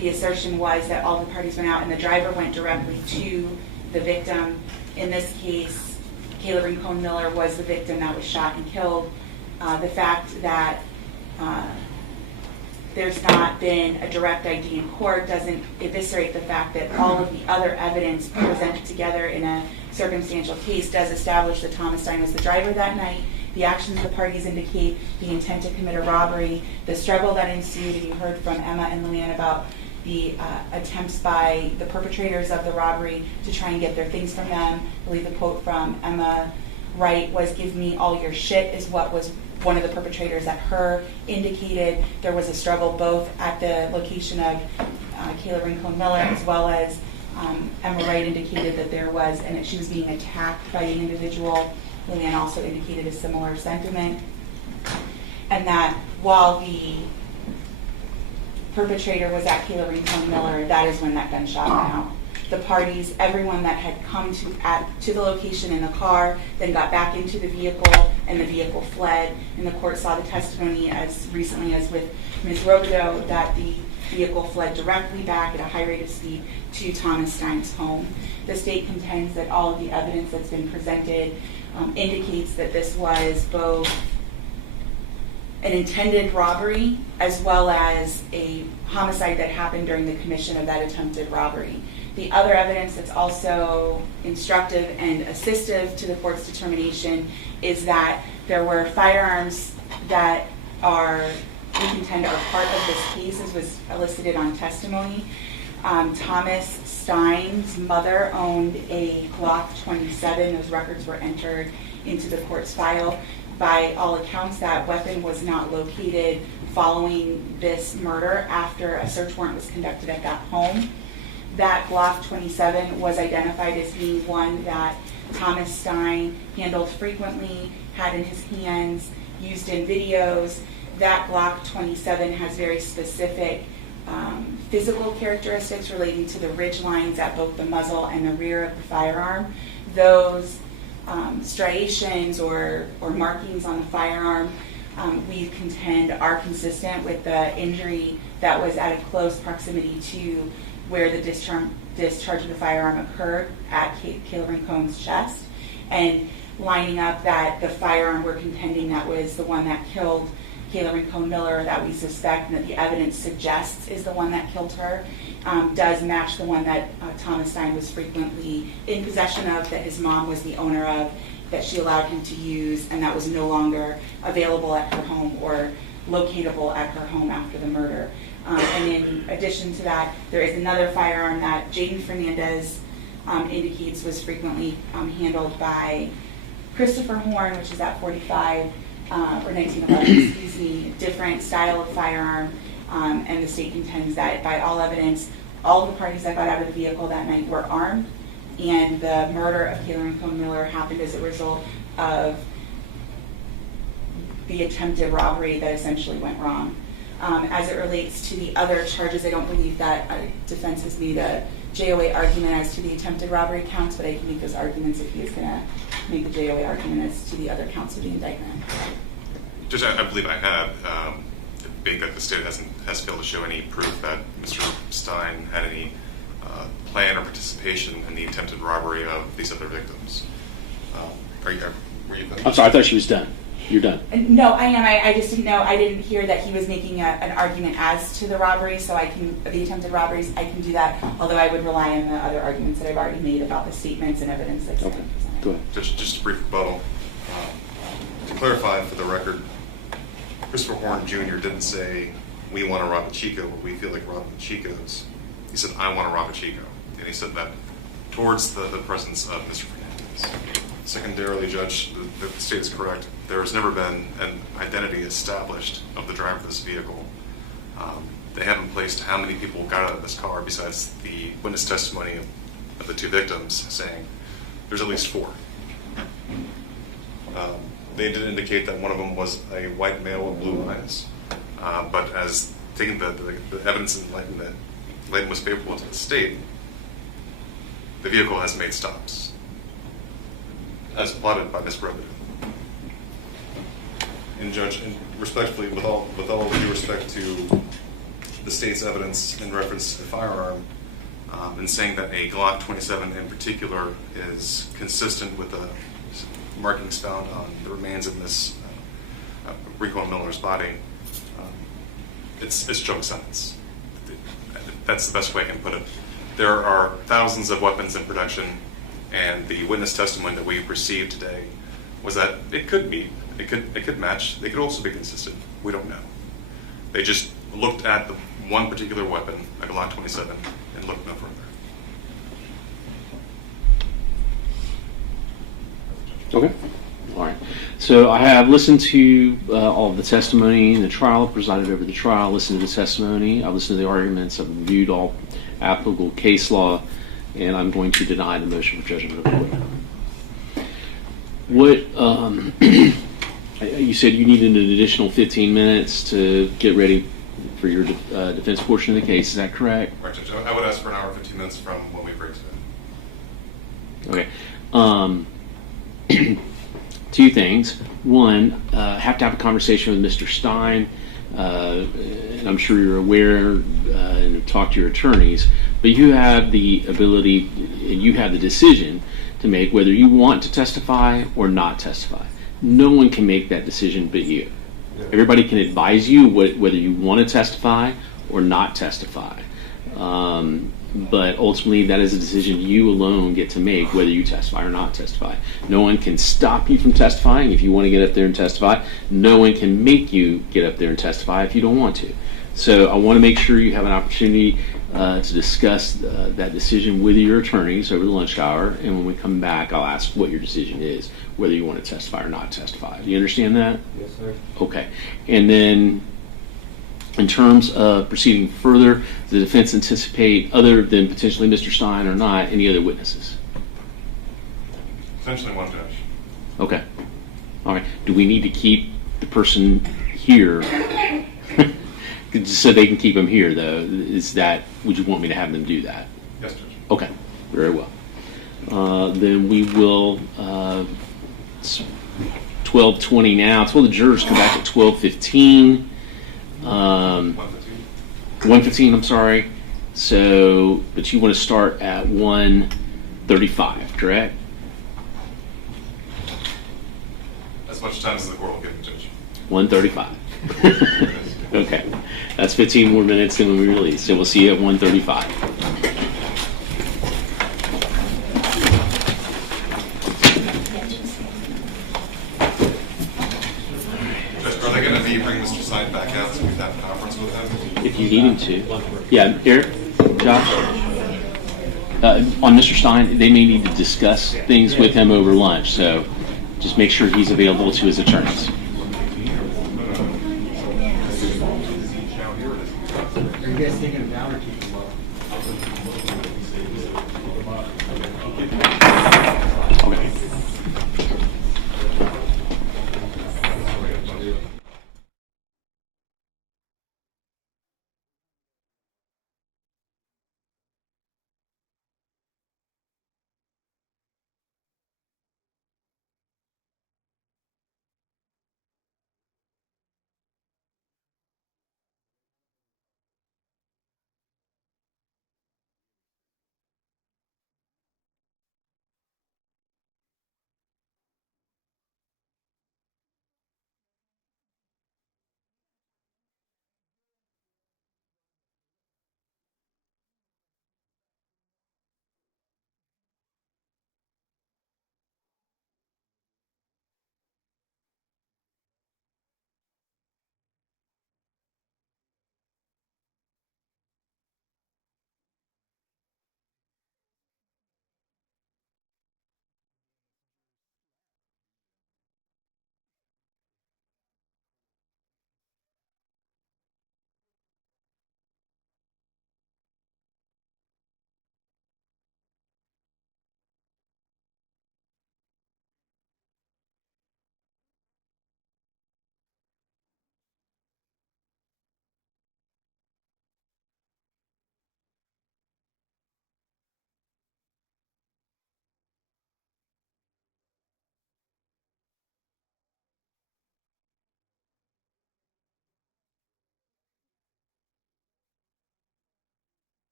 The assertion was that all the parties went out and the driver went directly to the victim. In this case, Kayla Rincon-Miller was the victim that was shot and killed. The fact that there's not been a direct ID in court doesn't eviscerate the fact that all of the other evidence presented together in a circumstantial case does establish that Thomas Stein was the driver that night, The actions of the parties indicate the intent to commit a robbery. The struggle that ensued, and you heard from Emma and Luann about the attempts by the perpetrators of the robbery to try and get their things from them. I believe the quote from Emma Wright was, "Give me all your shit," is what was one of the perpetrators at her indicated. There was a struggle both at the location of Kayla Rincon-Miller as well as Emma Wright indicated that there was, and that she was being attacked by an individual. Luann also indicated a similar sentiment. And that while the perpetrator was at Kayla Rincon-Miller, that is when that gunshot went out. The parties, everyone that had come to the location in the car, then got back into the vehicle, and the vehicle fled. And the court saw the testimony as recently as with Ms. Robu that the vehicle fled directly back at a high rate of speed to Thomas Stein's home. The state contends that all of the evidence that's been presented indicates that this was both an intended robbery as well as a homicide that happened during the commission of that attempted robbery. The other evidence that's also instructive and assistive to the court's determination is that there were firearms that we contend are part of this case, as was elicited on testimony. Thomas Stein's mother owned a Glock 27. Those records were entered into the court's file. By all accounts, that weapon was not located following this murder after a search warrant was conducted at that home. That Glock 27 was identified as being one that Thomas Stein handled frequently, had in his hands, used in videos. That Glock 27 has very specific physical characteristics relating to the ridge lines at both the muzzle and the rear of the firearm. Those striations or markings on the firearm we contend are consistent with the injury that was at a close proximity to where the discharge of the firearm occurred at Kayla Rincon's chest, and lining up that the firearm we're contending that was the one that killed Kayla Rincon-Miller, that we suspect and that the evidence suggests is the one that killed her, does match the one that Thomas Stein was frequently in possession of, that his mom was the owner of, that she allowed him to use, and that was no longer available at her home or locatable at her home after the murder. And in addition to that, there is another firearm that Jaden Hernandez indicates was frequently handled by Christopher Horne, which is at 45, or 1911, excuse me, different style of firearm, and the state contends that by all evidence, all of the parties that got out of the vehicle that night were armed, and the murder of Kayla Rincon-Miller happened as a result of the attempted robbery that essentially went wrong. As it relates to the other charges, I don't believe that defense has made a JOA argument as to the attempted robbery counts, but I can make those arguments if he is going to make the JOA argument as to the other counts of the indictment. Judge, I believe I have, being that the state has failed to show any proof that Mr. Stein had any plan or participation in the attempted robbery of these other victims. Were you finished? I'm sorry, I thought she was done. You're done. No, I am. I just didn't know. I didn't hear that he was making an argument as to the robbery, so the attempted robberies, I can do that, although I would rely on the other arguments that I've already made about the statements and evidence that's been presented. Go ahead. Just a brief rebuttal. To clarify for the record, Christopher Horne Jr. didn't say, we want to rob a Chico, but we feel like robbing the Chicos. He said, I want to rob a Chico. And he said that towards the presence of Mr. Hernandez. Secondarily, Judge, the state is correct. There has never been an identity established of the driver of this vehicle. They haven't placed how many people got out of this car besides the witness testimony of the two victims saying there's at least 4. They did indicate that one of them was a white male with blue eyes, but as taking the evidence in light was favorable to the state, the vehicle has made stops, as plotted by Ms. Robu. And Judge, respectfully, with all due respect to the state's evidence in reference to the firearm, and saying that a Glock 27 in particular is consistent with the markings found on the remains of Ms. Rincon-Miller's body, it's junk science. That's the best way I can put it. There are thousands of weapons in production, and the witness testimony that we received today was that it could be It could match. They could also be consistent. We don't know. They just looked at the one particular weapon, a Glock 27, and looked no further. Okay. All right. So I have listened to all of the testimony in the trial, presided over the trial, listened to the testimony, I've listened to the arguments, I've reviewed all applicable case law, and I'm going to deny the motion for judgment of acquittal. What, you said you needed an additional 15 minutes to get ready for your defense portion of the case, is that correct? Right, Judge. I would ask for an hour and 15 minutes from when we break today. Okay. Two things. One, have to have a conversation with Mr. Stein, and I'm sure you're aware and talk to your attorneys, but you have the ability and you have the decision to make whether you want to testify or not testify. No one can make that decision but you. Everybody can advise you whether you want to testify or not testify. But ultimately, that is a decision you alone get to make, whether you testify or not testify. No one can stop you from testifying if you want to get up there and testify. No one can make you get up there and testify if you don't want to. So I want to make sure you have an opportunity to discuss that decision with your attorneys over the lunch hour, and when we come back, I'll ask what your decision is, whether you want to testify or not testify. Do you understand that? Yes, sir. Okay. And then, in terms of proceeding further, the defense anticipate, other than potentially Mr. Stein or not, any other witnesses? Essentially one judge. Okay. All right. Do we need to keep the person here so they can keep him here, though? Would you want me to have them do that? Yes, Judge. Okay. Very well. Then we will, it's 12:20 now. It's the jurors come back at 12:15. 1:15, I'm sorry. So, but you want to start at 1:35, correct? As much time as the court will give me, Judge. 1:35. Okay. That's 15 more minutes than when we release. So we'll see you at 1:35. Are they going to bring Mr. Stein back out so we can have a conference with him? If you need him to. Yeah, Eric, Josh? On Mr. Stein, they may need to discuss things with him over lunch, so just make sure he's available to his attorneys. Are you guys taking him down or keeping him up? Okay.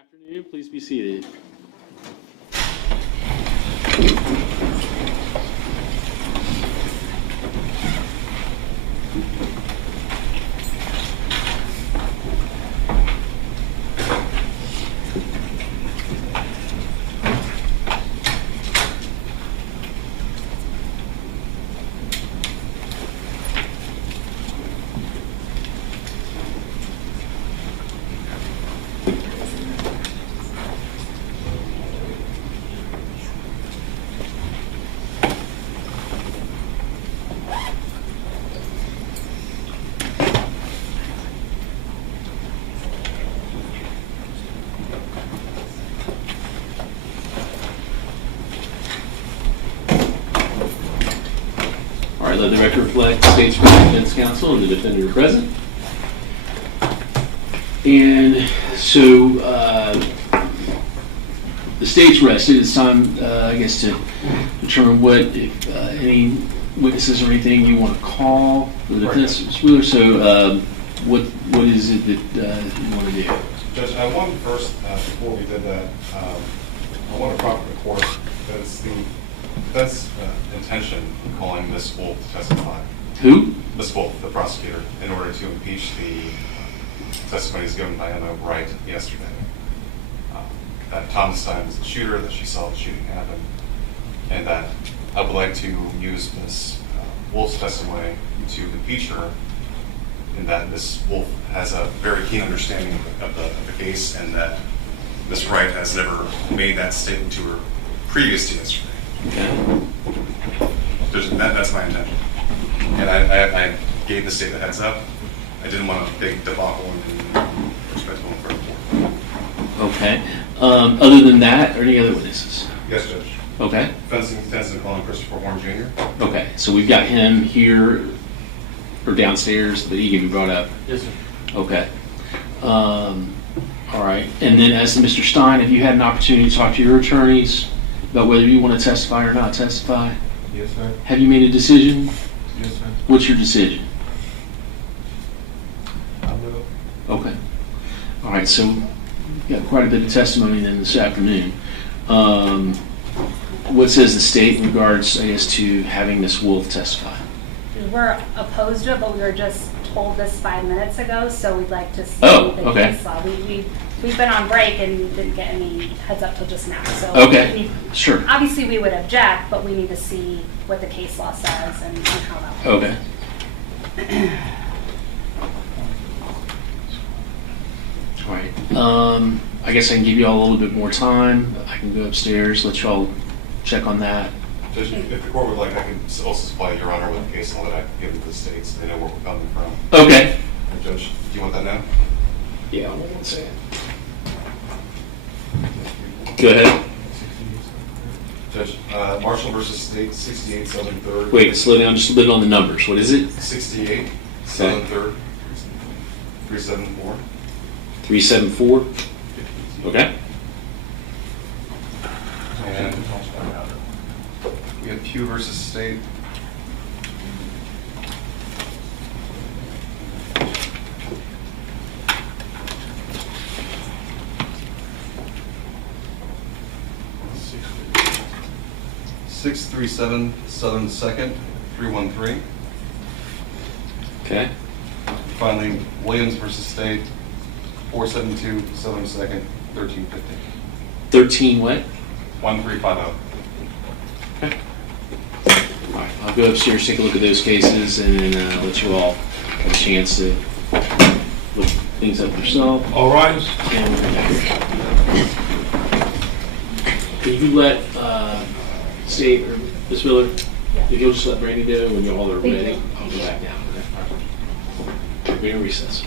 Afternoon, please be seated. All right, let the record reflect the state's defense counsel and the defendant are present. And so the state's rested. It's time, I guess, to determine what, if any witnesses or anything you want to call for the defense. So what is it that you want to do? Judge, I want first, before we did that, I want to prompt the court that it's the defense intention in calling Ms. Wolf to testify. Who? Ms. Wolf, the prosecutor, in order to impeach the testimonies given by Emma Wright yesterday. That Thomas Stein was the shooter, that she saw the shooting happen, and that I would like to use Ms. Wolf's testimony to impeach her, in that Ms. Wolf has a very keen understanding of the case, and that Ms. Wright has never made that statement to her previous to yesterday. Okay. That's my intention. And I gave the state a heads up. I didn't want a big debacle and respectful in front of the court. Okay. Other than that, are any other witnesses? Yes, Judge. Okay. Defense intends on calling Christopher Horne Jr. Okay. So we've got him here or downstairs, but he can be brought up. Yes, sir. Okay. All right. And then as to Mr. Stein, have you had an opportunity to talk to your attorneys about whether you want to testify or not testify? Yes, sir. Have you made a decision? Yes, sir. What's your decision? I will. Okay. All right. So we've got quite a bit of testimony then this afternoon. What says the state in regards, I guess, to having Ms. Wolf testify? We're opposed to it, but we were just told this 5 minutes ago, so we'd like to see Oh, the okay. case law. We've been on break and didn't get any heads up till just now. So Okay, sure. Obviously, we would object, but we need to see what the case law says and how that works. Okay. All right. I guess I can give you all a little bit more time. I can go upstairs, let you all check on that. Judge, if the court would like, I can also supply Your Honor with the case law that I've given to the state so they know where we're coming from. Okay. Judge, do you want that now? Yeah, hold on one second. Go ahead. Judge, Marshall versus State, 68 Southern 3rd. Wait, slow down just a little bit on the numbers. What is it? 68 Southern 3rd, 374. 374? Okay. And we have Pugh versus State. Six three seven Southern 2nd, 313. Okay. Finally, Williams versus State, 472 Southern 2nd, 1350. 13 what? 1350. Okay. All right, I'll go upstairs, take a look at those cases, and then let you all have a chance to look things up yourself. All right. And we're back. Can you let State or Ms. Miller, if you'll just let Brandy know when you all are ready, I'll go back down. Okay. We're in recess.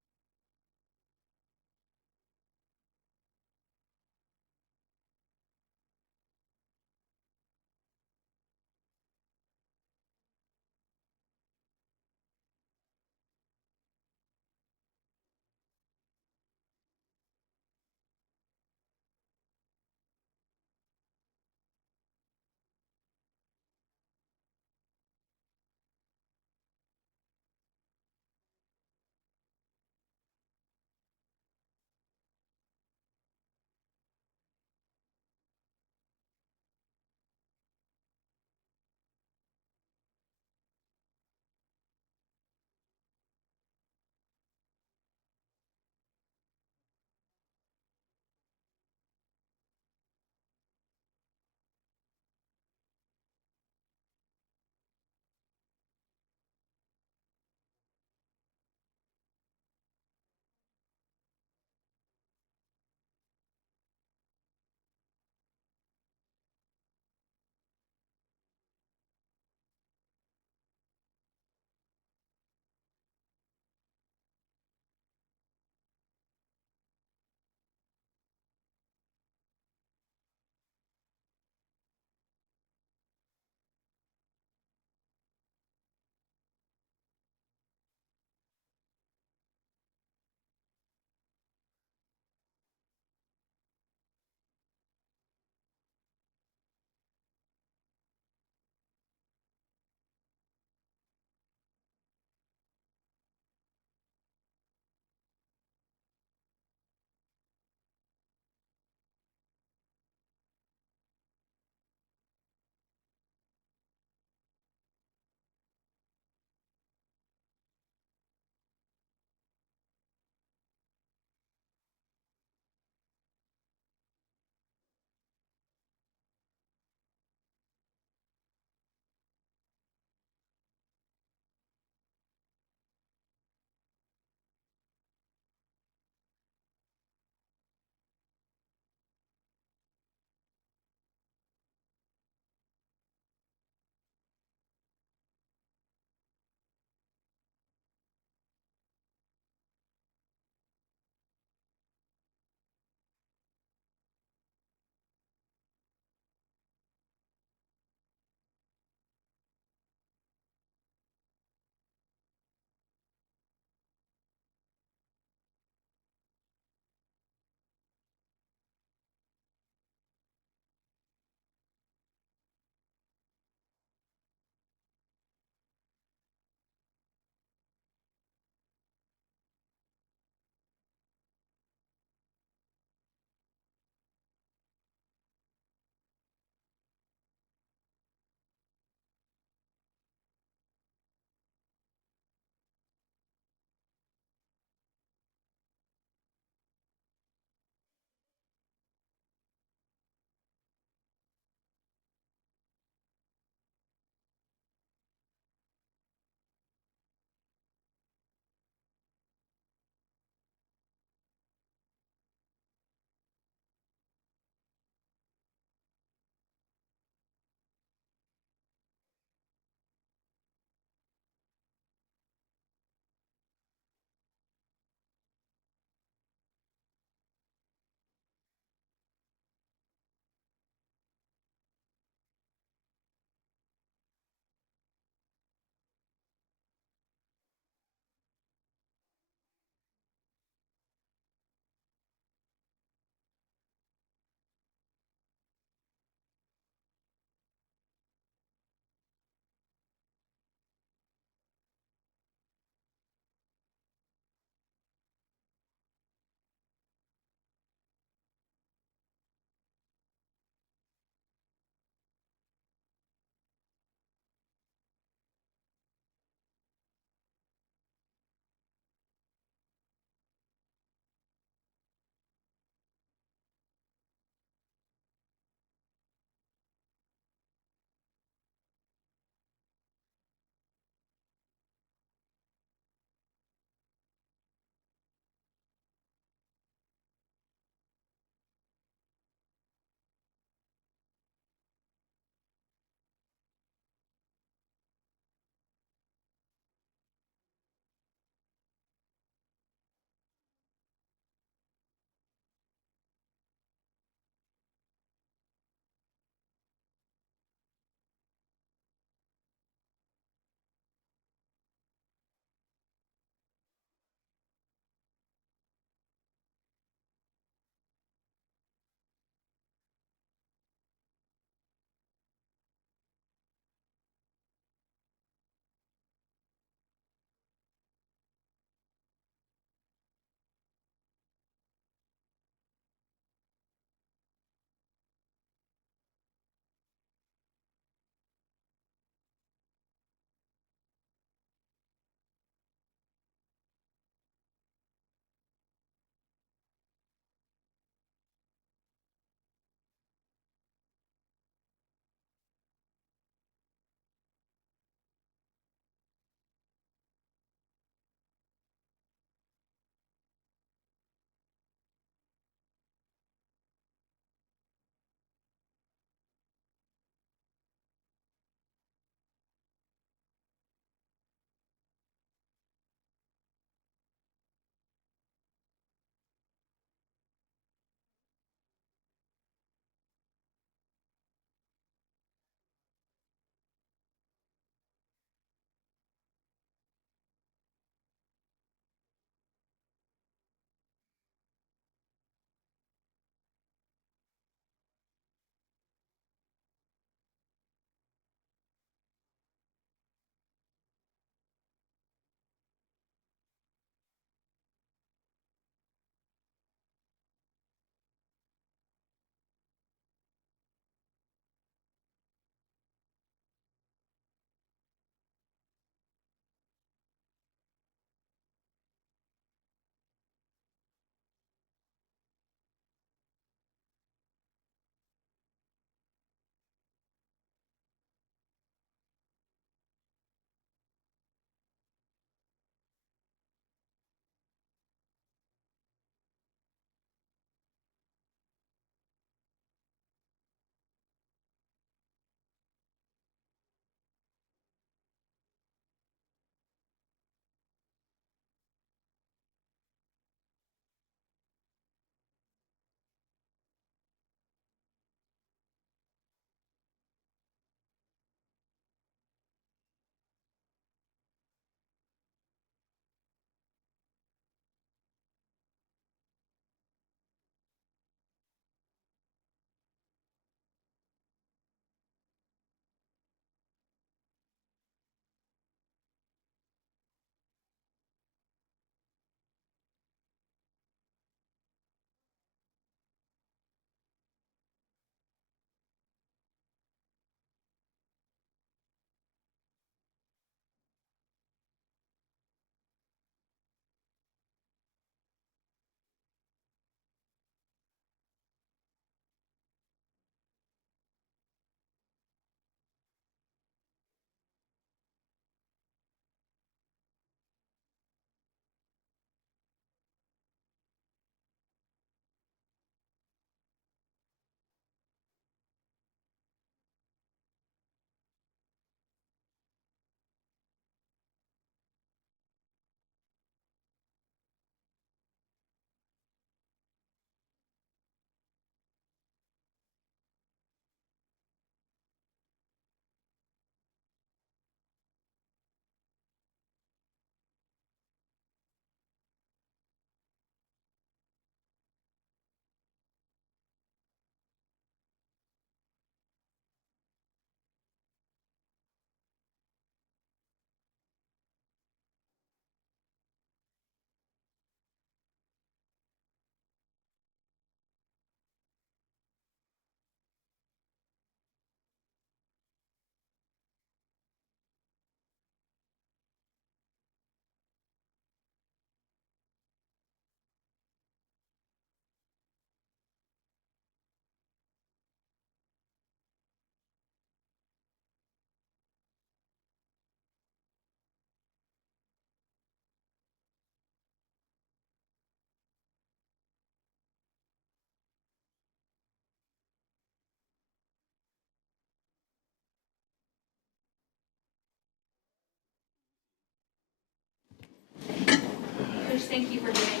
Judge, thank you for giving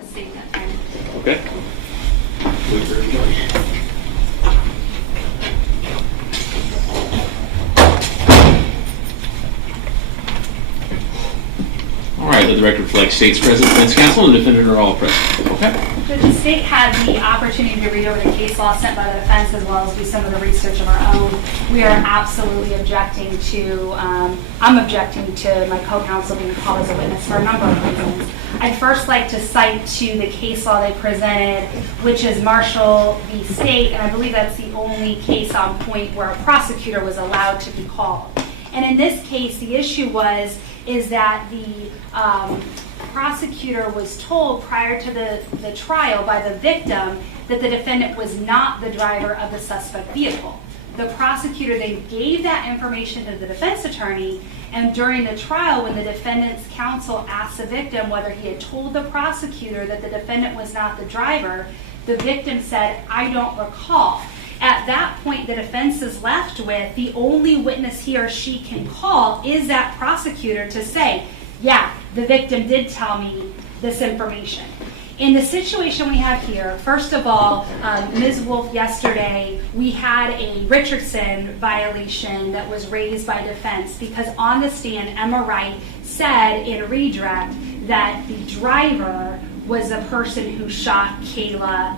the statement. Okay. Wait for everybody. All right, let the record reflect State's present, defense counsel, and the defendant are all present. Okay. The state had the opportunity to read over the case law sent by the defense as well as do some of the research of our own. We are absolutely objecting to, I'm objecting to my co-counsel being called as a witness for a number of reasons. I'd first like to cite to the case law they presented, which is Marshall v. State, and I believe that's the only case on point where a prosecutor was allowed to be called. And in this case, the issue is that the prosecutor was told prior to the trial by the victim that the defendant was not the driver of the suspect vehicle. The prosecutor then gave that information to the defense attorney, and during the trial, when the defendant's counsel asked the victim whether he had told the prosecutor that the defendant was not the driver, the victim said, "I don't recall." At that point, the defense is left with the only witness he or she can call is that prosecutor to say, yeah, the victim did tell me this information. In the situation we have here, first of all, Ms. Wolf, yesterday, we had a Richardson violation that was raised by defense because on the stand, Emma Wright said in redirect that the driver was the person who shot Kayla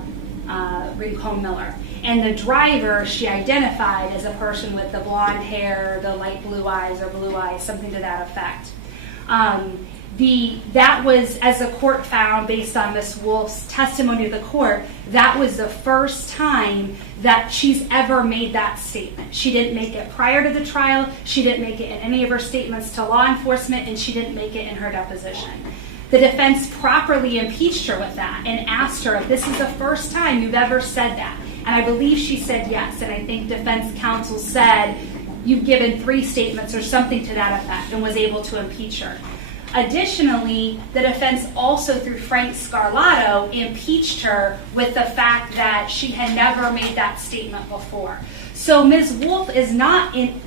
Rincon-Miller. And the driver she identified as a person with the blonde hair, the light blue eyes, or blue eyes, something to that effect. That was, as the court found based on Ms. Wolf's testimony to the court, that was the first time that she's ever made that statement. She didn't make it prior to the trial, she didn't make it in any of her statements to law enforcement, and she didn't make it in her deposition. The defense properly impeached her with that and asked her if this is the first time you've ever said that. And I believe she said yes, and I think defense counsel said you've given 3 statements or something to that effect and was able to impeach her. Additionally, the defense also, through Frank Scarlato, impeached her with the fact that she had never made that statement before. So Ms. Wolf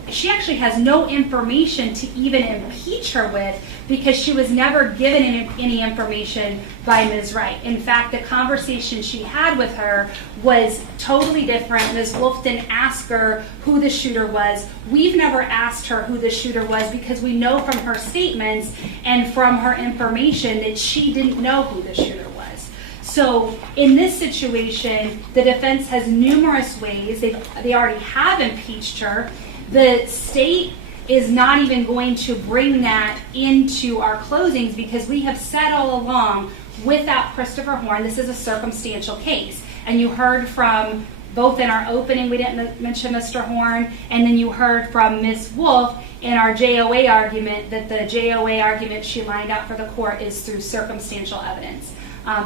she actually has no information to even impeach her with because she was never given any information by Ms. Wright. In fact, the conversation she had with her was totally different. Ms. Wolf didn't ask her who the shooter was. We've never asked her who the shooter was because we know from her statements and from her information that she didn't know who the shooter was. So in this situation, the defense has numerous ways. They already have impeached her. The state is not even going to bring that into our closings because we have said all along, without Christopher Horne, this is a circumstantial case. And you heard from, both in our opening, we didn't mention Mr. Horne, and then you heard from Ms. Wolf in our JOA argument that the JOA argument she lined out for the court is through circumstantial evidence.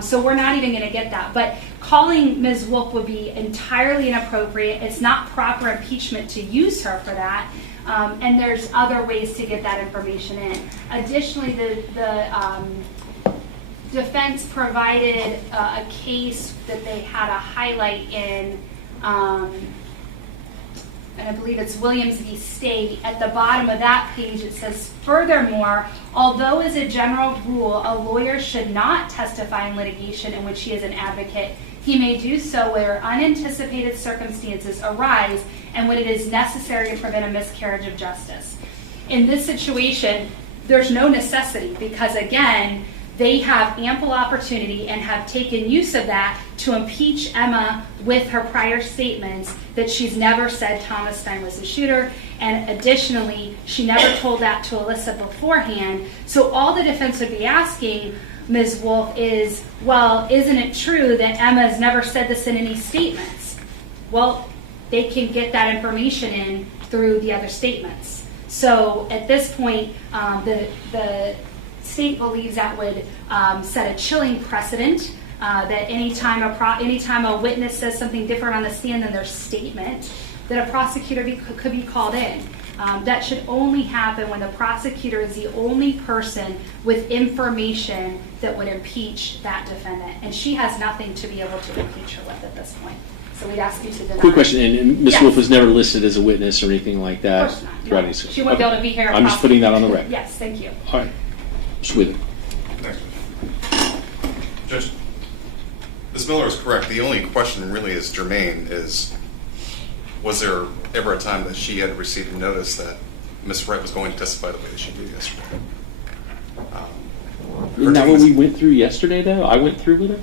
So we're not even going to get that. But calling Ms. Wolf would be entirely inappropriate. It's not proper impeachment to use her for that. And there's other ways to get that information in. Additionally, the defense provided a case that they had a highlight in, and I believe it's Williams v. State. At the bottom of that page it says, furthermore, although as a general rule a lawyer should not testify in litigation in which he is an advocate, he may do so where unanticipated circumstances arise and when it is necessary to prevent a miscarriage of justice. In this situation, there's no necessity because, again, they have ample opportunity and have taken use of that to impeach Emma with her prior statements that she's never said Thomas Stein was the shooter, and additionally, she never told that to Alyssa beforehand. So all the defense would be asking Ms. Wolf is, well, isn't it true that Emma has never said this in any statements? Well, they can get that information in through the other statements. So at this point, the state believes that would set a chilling precedent that anytime a witness says something different on the stand than their statement, that a prosecutor could be called in. That should only happen when the prosecutor is the only person with information that would impeach that defendant. And she has nothing to be able to impeach her with at this point. So we'd ask you to deny. Quick question, and Ms. Wolf was never listed as a witness or anything like that? Of course not. No. She wouldn't be able to be here. I'm just putting that on the record. Yes, thank you. All right. Just with it. Next. Judge, Ms. Miller is correct. The only question really is germane is, was there ever a time that she had received a notice that Ms. Wright was going to testify the way that she did yesterday? Isn't that what we went through yesterday, though? I went through with her?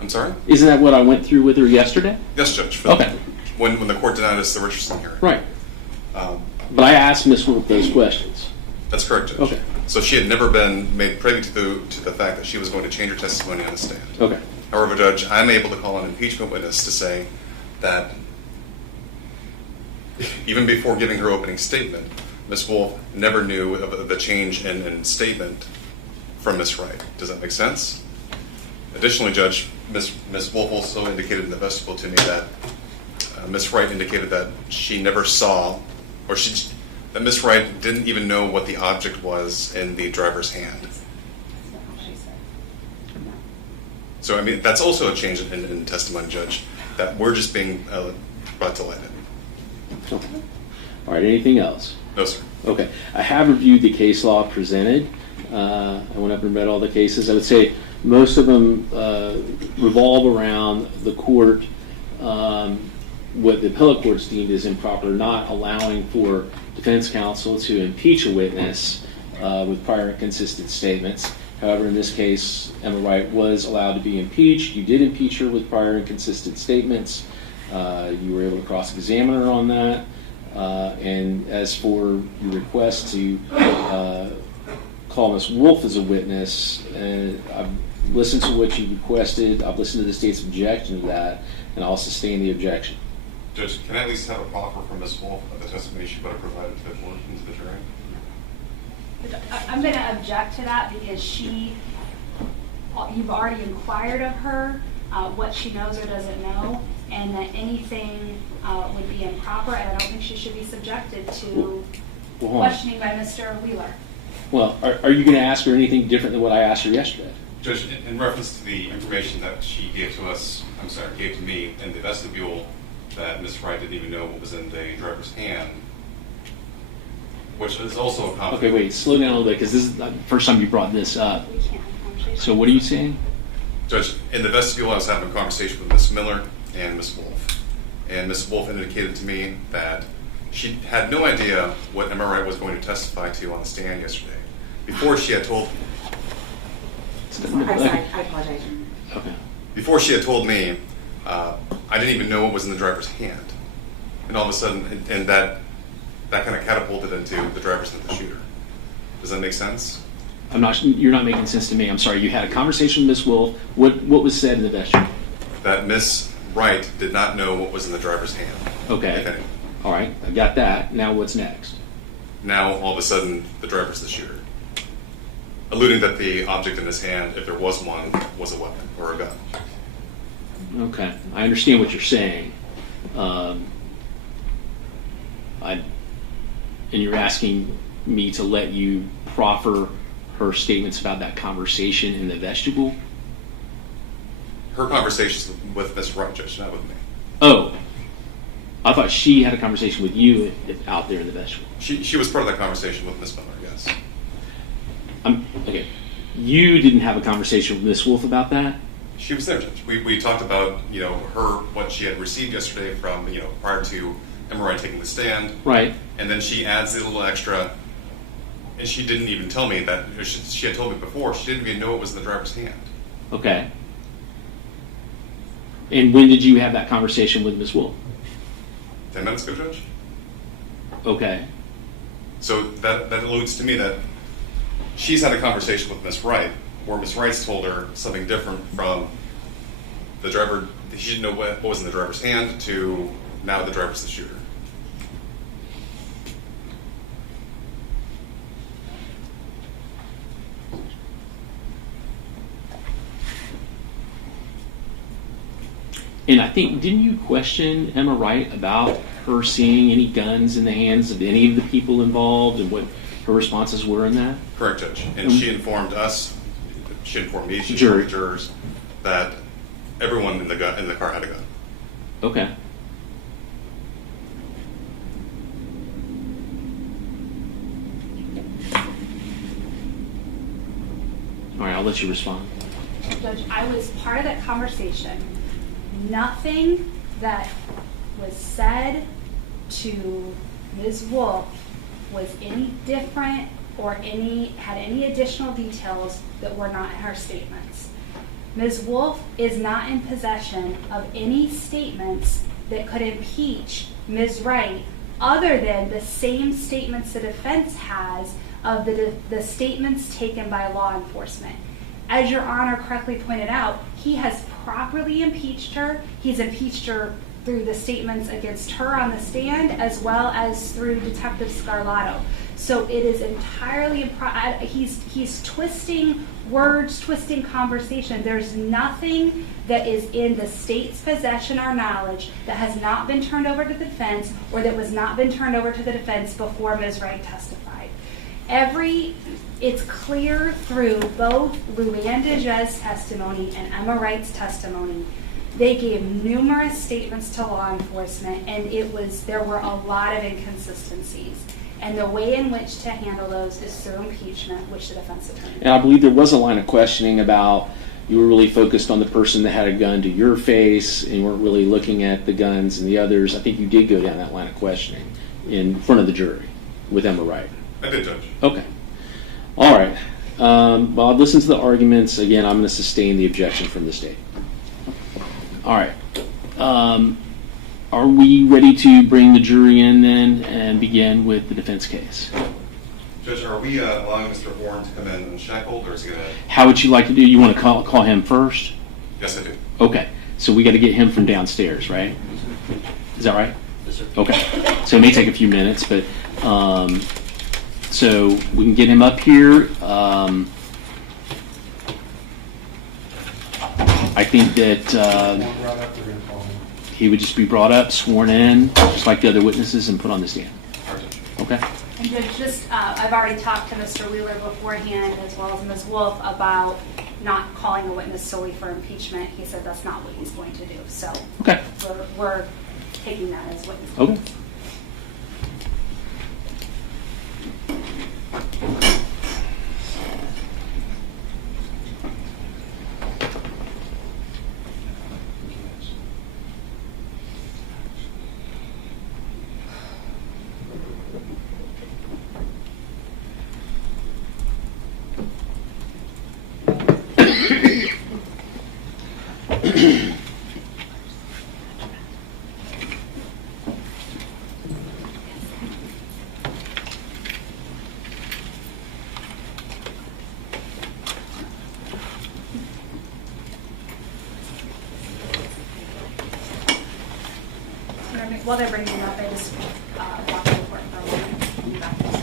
I'm sorry? Isn't that what I went through with her yesterday? Yes, Judge. Okay. When the court denied us the Richardson hearing. Right. But I asked Ms. Wolf those questions. That's correct, Judge. Okay. So she had never been made privy to the fact that she was going to change her testimony on the stand. Okay. However, Judge, I'm able to call an impeachment witness to say that even before giving her opening statement, Ms. Wolf never knew of the change in statement from Ms. Wright. Does that make sense? Additionally, Judge, Ms. Wolf also indicated in the vestibule to me that Ms. Wright indicated that she never saw, or that Ms. Wright didn't even know what the object was in the driver's hand. So, I mean, that's also a change in testimony, Judge, that we're just being brought to light. Okay. All right, anything else? No, sir. Okay. I have reviewed the case law presented. I went up and read all the cases. I would say most of them revolve around the court, what the appellate courts deemed as improper, not allowing for defense counsel to impeach a witness with prior inconsistent statements. However, in this case, Emma Wright was allowed to be impeached. You did impeach her with prior inconsistent statements. You were able to cross-examine her on that. And as for your request to call Ms. Wolf as a witness, I've listened to what you requested. I've listened to the state's objection to that, and I'll sustain the objection. Judge, can I at least have a proffer from Ms. Wolf of the testimony she would have provided to the court and to the jury? I'm going to object to that because you've already inquired of her what she knows or doesn't know, and that anything would be improper, and I don't think she should be subjected to questioning by Mr. Wheeler. Well, are you going to ask her anything different than what I asked her yesterday? Judge, in reference to the information that she gave to me in the vestibule, that Ms. Wright didn't even know what was in the driver's hand, which is also a conflict. Okay, wait, slow down a little bit, because this is the first time you brought this up. We can't have a conversation. So what are you saying? Judge, in the vestibule, I was having a conversation with Ms. Miller and Ms. Wolf. And Ms. Wolf indicated to me that she had no idea what Emma Wright was going to testify to on the stand yesterday. Before she had told... I'm sorry, I apologize. Okay. Before she had told me, I didn't even know what was in the driver's hand. And all of a sudden, and that kind of catapulted into the driver's hand of the shooter. Does that make sense? You're not making sense to me. I'm sorry. You had a conversation with Ms. Wolf. What was said in the vestibule? That Ms. Wright did not know what was in the driver's hand. Okay. All right. I got that. Now what's next? Now, all of a sudden, the driver's the shooter. Alluding that the object in his hand, if there was one, was a weapon or a gun. Okay. I understand what you're saying. And you're asking me to let you proffer her statements about that conversation in the vestibule? Her conversations with Ms. Wright, Judge, not with me. Oh. I thought she had a conversation with you out there in the vestibule. She was part of that conversation with Ms. Miller, yes. Okay. You didn't have a conversation with Ms. Wolf about that? She was there, Judge. We talked about, her, what she had received yesterday from, prior to Emma Wright taking the stand. Right. And then she adds a little extra, and she didn't even tell me that, she had told me before, she didn't even know it was in the driver's hand. Okay. And when did you have that conversation with Ms. Wolf? 10 minutes ago, Judge. Okay. So that alludes to me that she's had a conversation with Ms. Wright, where Ms. Wright's told her something different from the driver. She didn't know what was in the driver's hand to now the driver's the shooter. And I think, didn't you question Emma Wright about her seeing any guns in the hands of any of the people involved and what her responses were in that? Correct, Judge. And she informed us, she informed me, she informed the jurors, that everyone in the car had a gun. Okay. All right, I'll let you respond. Judge, I was part of that conversation. Nothing that was said to Ms. Wolf was any different or had any additional details that were not in her statements. Ms. Wolf is not in possession of any statements that could impeach Ms. Wright other than the same statements the defense has of the statements taken by law enforcement. As Your Honor correctly pointed out, he has properly impeached her. He's impeached her through the statements against her on the stand as well as through Detective Scarlato. So it is entirely, he's twisting words, twisting conversation. There's nothing that is in the state's possession or knowledge that has not been turned over to the defense or that was not been turned over to the defense before Ms. Wright testified. It's clear through both Luann DeJe's testimony and Emma Wright's testimony. They gave numerous statements to law enforcement, and there were a lot of inconsistencies. And the way in which to handle those is through impeachment, which the defense attorney did. And I believe there was a line of questioning about you were really focused on the person that had a gun to your face and you weren't really looking at the guns and the others. I think you did go down that line of questioning in front of the jury with Emma Wright. I did, Judge. Okay. All right. Well, I've listened to the arguments. Again, I'm going to sustain the objection from the state. All right. Are we ready to bring the jury in then and begin with the defense case? Judge, are we allowing Mr. Horne to come in unshackled, or is he going to... How would you like to do? You want to call him first? Yes, I do. Okay. So we got to get him from downstairs, right? Is that right? Yes, sir. Okay. So it may take a few minutes, but so we can get him up here. I think that he would just be brought up, sworn in, just like the other witnesses, and put on the stand. Okay? And Judge, I've already talked to Mr. Wheeler beforehand, as well as Ms. Wolf, about not calling a witness solely for impeachment. He said that's not what he's going to do. So okay. We're taking that as witness. Okay. While they're bringing it up, I just walk the court for a moment. And back to Mr.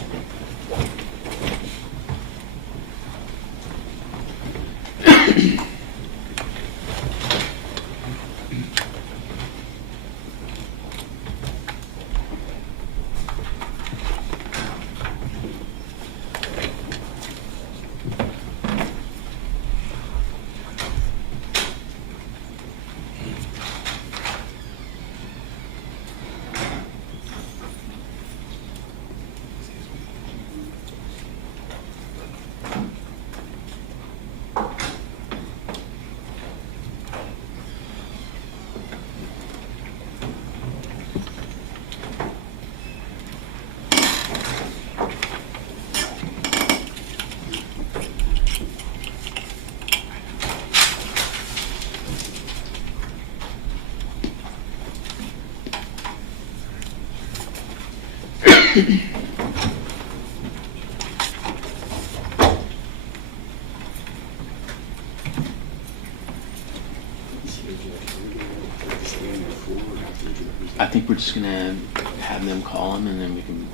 I think we're just going to have them call him, and then we can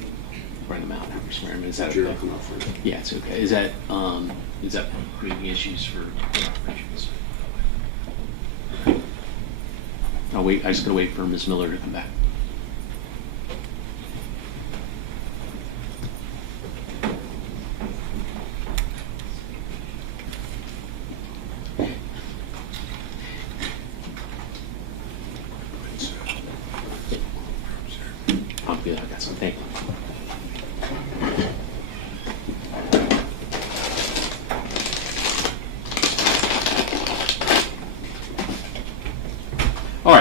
bring him out and have him swear him. Is that okay? Yeah, it's okay. Is that creating issues for operations? I'll wait. I just got to wait for Ms. Miller to come back. I'm good. I got some. Thank you.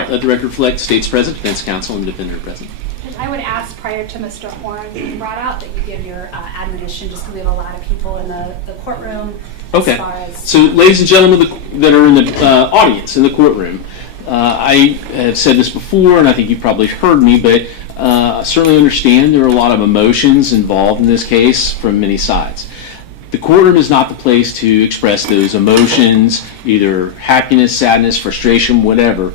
right, let the record reflect state's present, defense counsel, and defendant are present. I would ask prior to Mr. Horne being brought out that you give your admonition, just because we have a lot of people in the courtroom. Okay. As far as, So, ladies and gentlemen that are in the audience, in the courtroom, I have said this before, and I think you've probably heard me, but I certainly understand there are a lot of emotions involved in this case from many sides. The courtroom is not the place to express those emotions, either happiness, sadness, frustration, whatever,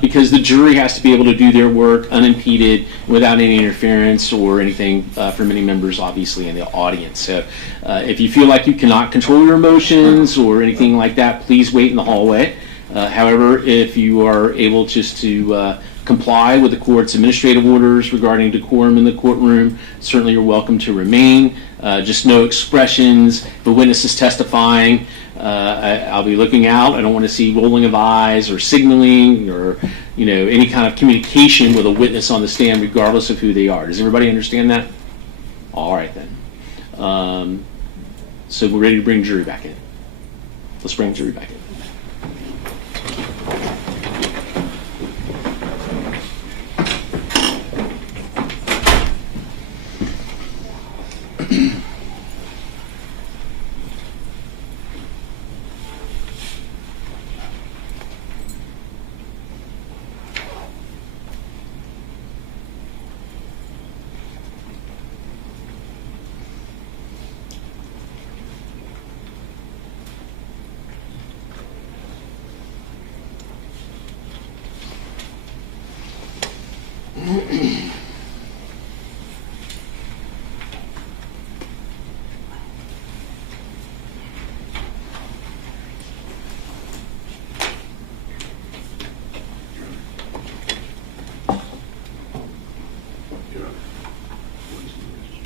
because the jury has to be able to do their work unimpeded, without any interference or anything from any members, obviously, in the audience. So if you feel like you cannot control your emotions or anything like that, please wait in the hallway. However, if you are able just to comply with the court's administrative orders regarding decorum in the courtroom, certainly you're welcome to remain. Just no expressions. If the witness is testifying, I'll be looking out. I don't want to see rolling of eyes or signaling or any kind of communication with a witness on the stand, regardless of who they are. Does everybody understand that? All right then. So we're ready to bring jury back in. Let's bring jury back in.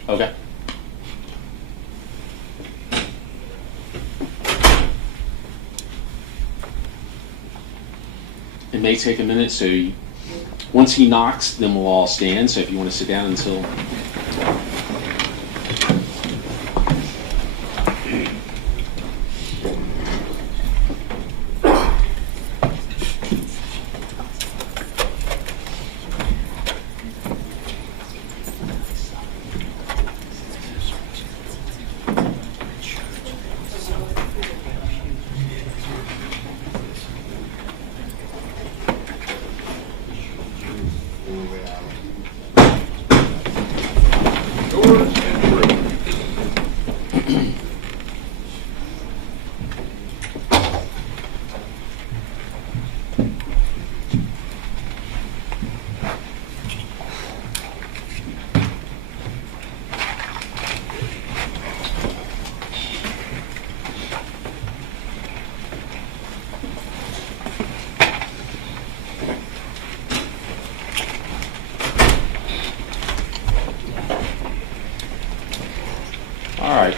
Okay. It may take a minute, so once he knocks, then we'll all stand. So if you want to sit down until...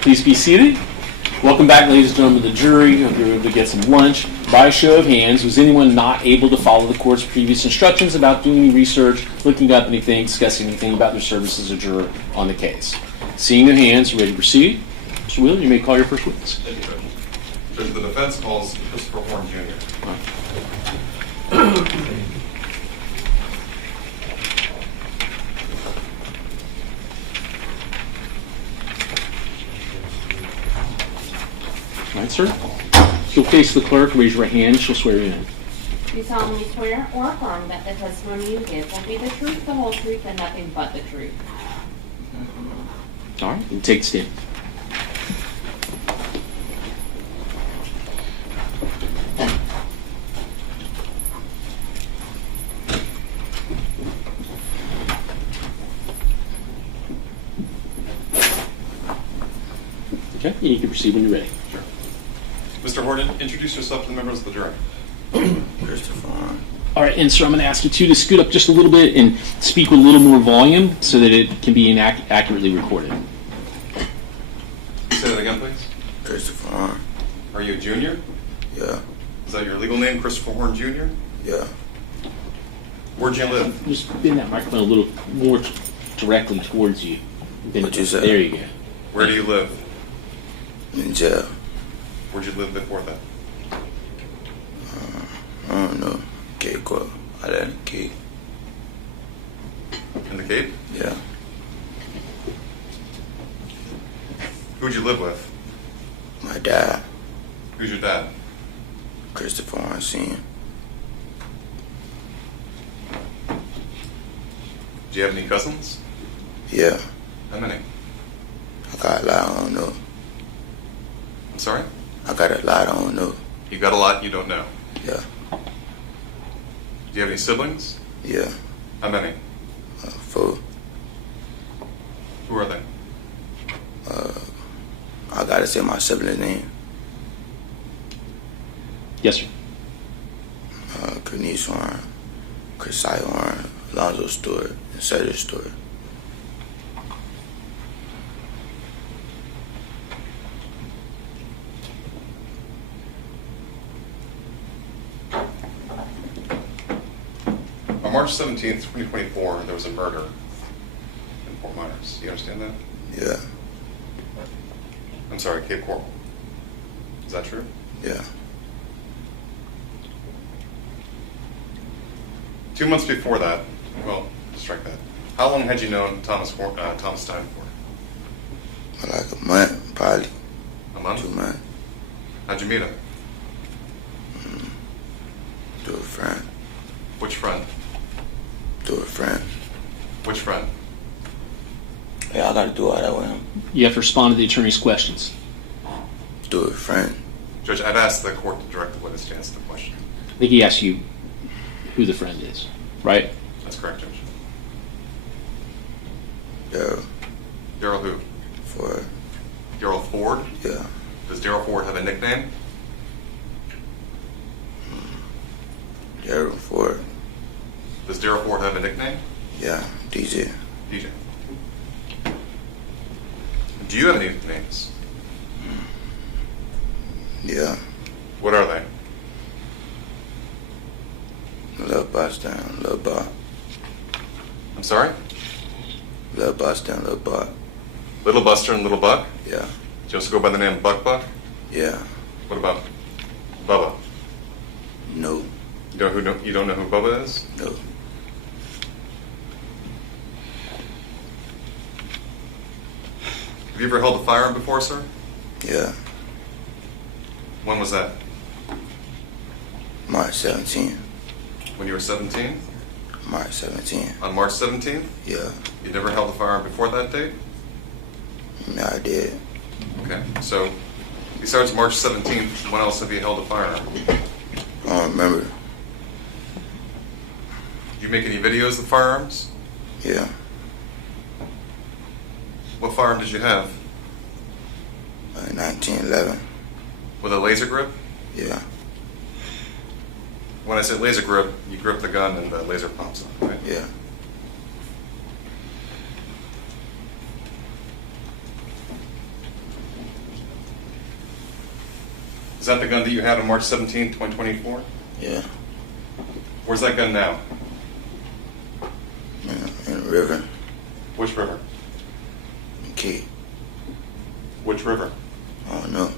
Please be seated. Welcome back, ladies and gentlemen of the jury. Hope you're able to get some lunch. By a show of hands, was anyone not able to follow the court's previous instructions about doing any research, looking up anything, discussing anything about their service as a juror on the case? Seeing no hands, ready to proceed? Mr. Wheeler, you may call your first witness. Thank you, Judge. Judge, the defense calls Christopher Horne Jr. All right, sir. You'll face the clerk, raise your right hand, she'll swear you in. Do you solemnly swear or affirm that the testimony you give will be the truth, the whole truth, and nothing but the truth? All right, you take the stand. Okay, and you can proceed when you're ready. Sure. Mr. Horne, introduce yourself to the members of the jury. Christopher Horne. All right, and sir, I'm going to ask you to scoot up just a little bit and speak with a little more volume so that it can be accurately recorded. Say that again, please. Christopher Horne. Are you a junior? Yeah. Is that your legal name, Christopher Horne Jr.? Yeah. Where'd you live? Just bend that microphone a little more directly towards you. What'd you say? There you go. Where do you live? In jail. Where'd you live before that? I don't know. Cape Coral. I left in the Cape. In the Cape? Yeah. Who'd you live with? My dad, Who's your dad? Christopher Horne Jr. Do you have any cousins? Yeah. How many? I got a lot I don't know. I'm sorry? I got a lot I don't know. You got a lot you don't know. Yeah. Do you have any siblings? Yeah. How many? 4. Who are they? I gotta say my sibling's name. Yes, sir. Bernice Horne, Christopher Horne, Alonzo Stewart, and Cedric Stewart. On March 17th, 2024, there was a murder in Fort Myers. Do you understand that? Yeah. I'm sorry, Cape Coral. Is that true? Yeah. 2 months before that, well, strike that. How long had you known Thomas Stein for? Like a month, probably. A month? 2 months. How'd you meet him? Through a friend. Which friend? Through a friend. Which friend? Yeah, I gotta do all that with him. You have to respond to the attorney's questions. Through a friend. Judge, I'd ask the court to direct the witness to answer the question. I think he asked you who the friend is, right? That's correct, Judge. Daryl. Daryl who? Ford. Daryl Ford? Yeah. Does Daryl Ford have a nickname? Daryl Ford. Does Daryl Ford have a nickname? Yeah. DJ. DJ. Do you have any nicknames? Yeah. What are they? Little Bust Down, Little Buck. I'm sorry? Little Bust Down, Little Buck. Little Buster and Little Buck? Yeah. Do you also go by the name Buck Buck? Yeah. What about Bubba? No. You don't know who Bubba is? No. Have you ever held a firearm before, sir? Yeah. When was that? March 17. When you were 17? March 17. On March 17th? Yeah. You never held a firearm before that date? Yeah, I did. Okay, so besides March 17th, when else have you held a firearm? I don't remember. Did you make any videos of firearms? Yeah. What firearm did you have? 1911. With a laser grip? Yeah. When I say laser grip, you grip the gun and the laser pops on, right? Yeah. Is that the gun that you had on March 17th, 2024? Yeah. Where's that gun now? In the river. Which river? Key. Which river? I don't know.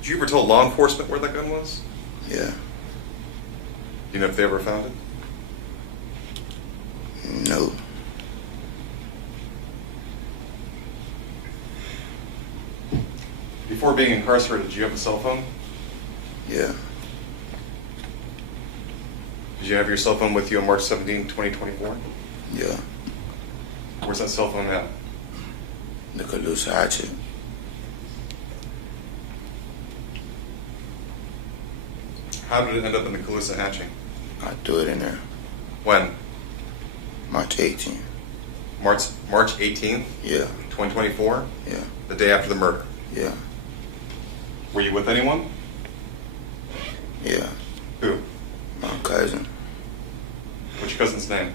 Did you ever tell law enforcement where that gun was? Yeah. Do you know if they ever found it? No. Before being incarcerated, did you have a cell phone? Yeah. Did you have your cell phone with you on March 17, 2024? Yeah. Where's that cell phone at? The Calusa Hatchet. How did it end up in the Calusa hatching? I threw it in there. When? March 18. March 18th, Yeah. 2024? Yeah. The day after the murder. Yeah. Were you with anyone? Yeah. Who? My cousin. What's your cousin's name?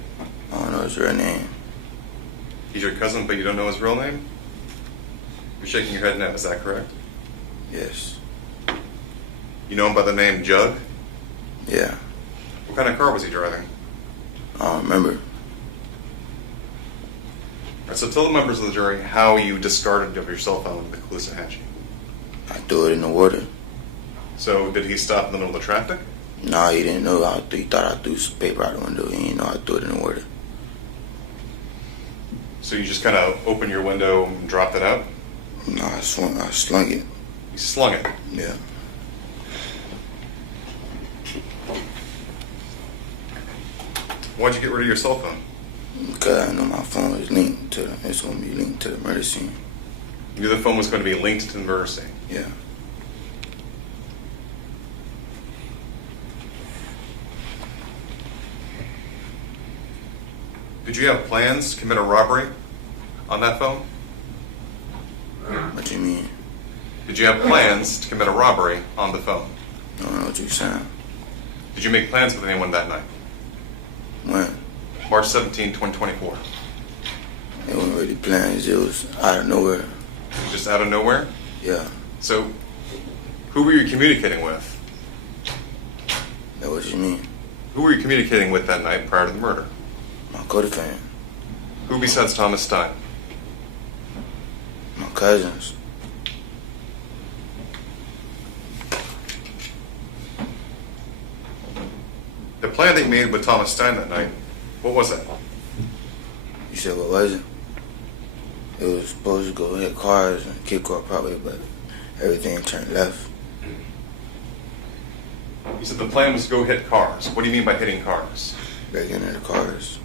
I don't know his real name. He's your cousin, but you don't know his real name? You're shaking your head no, is that correct? Yes. You know him by the name Jug? Yeah. What kind of car was he driving? I don't remember. All right, so tell the members of the jury how you discarded of your cell phone in the Calusa hatching. I threw it in the water. So did he stop in the middle of the traffic? Nah, he didn't know. He thought I threw some paper out the window. He didn't know I threw it in the water. So you just kind of opened your window and dropped it out? Nah, I slung it. You slung it? Yeah. Why'd you get rid of your cell phone? Because I know my phone is linked to it's going to be linked to the murder scene. You knew the phone was going to be linked to the murder scene? Yeah. Did you have plans to commit a robbery on that phone? What you mean? Did you have plans to commit a robbery on the phone? I don't know what you're saying. Did you make plans with anyone that night? When? March 17, 2024. It wasn't really plans. It was out of nowhere. Just out of nowhere? Yeah. So, who were you communicating with? That's what you mean. Who were you communicating with that night prior to the murder? My co-defendant. Who besides Thomas Stein? My cousins. The plan that you made with Thomas Stein that night, what was that? You said what was it? It was supposed to go hit cars and kick off probably, but everything turned left. You said the plan was to go hit cars. What do you mean by hitting cars? Breaking into cars.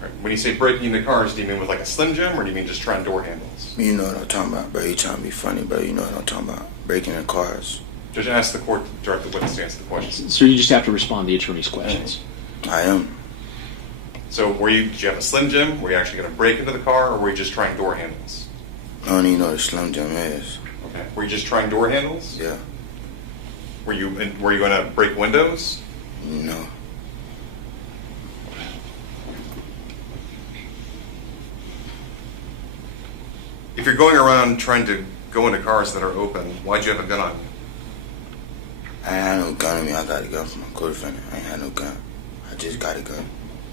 Right. When you say breaking into cars, do you mean with like a Slim Jim, or do you mean just trying door handles? You know what I'm talking about, bro. You trying to be funny, bro. You know what I'm talking about. Breaking into cars. Judge, ask the court to direct the witness to answer the question. So you just have to respond to the attorney's questions. I am. So did you have a Slim Jim? Were you actually going to break into the car, or were you just trying door handles? I don't even know what a Slim Jim is. Okay. Were you just trying door handles? Yeah. Were you going to break windows? No. If you're going around trying to go into cars that are open, why'd you have a gun on you? I ain't had no gun on me. I got a gun from my co-defendant. I ain't had no gun. I just got a gun.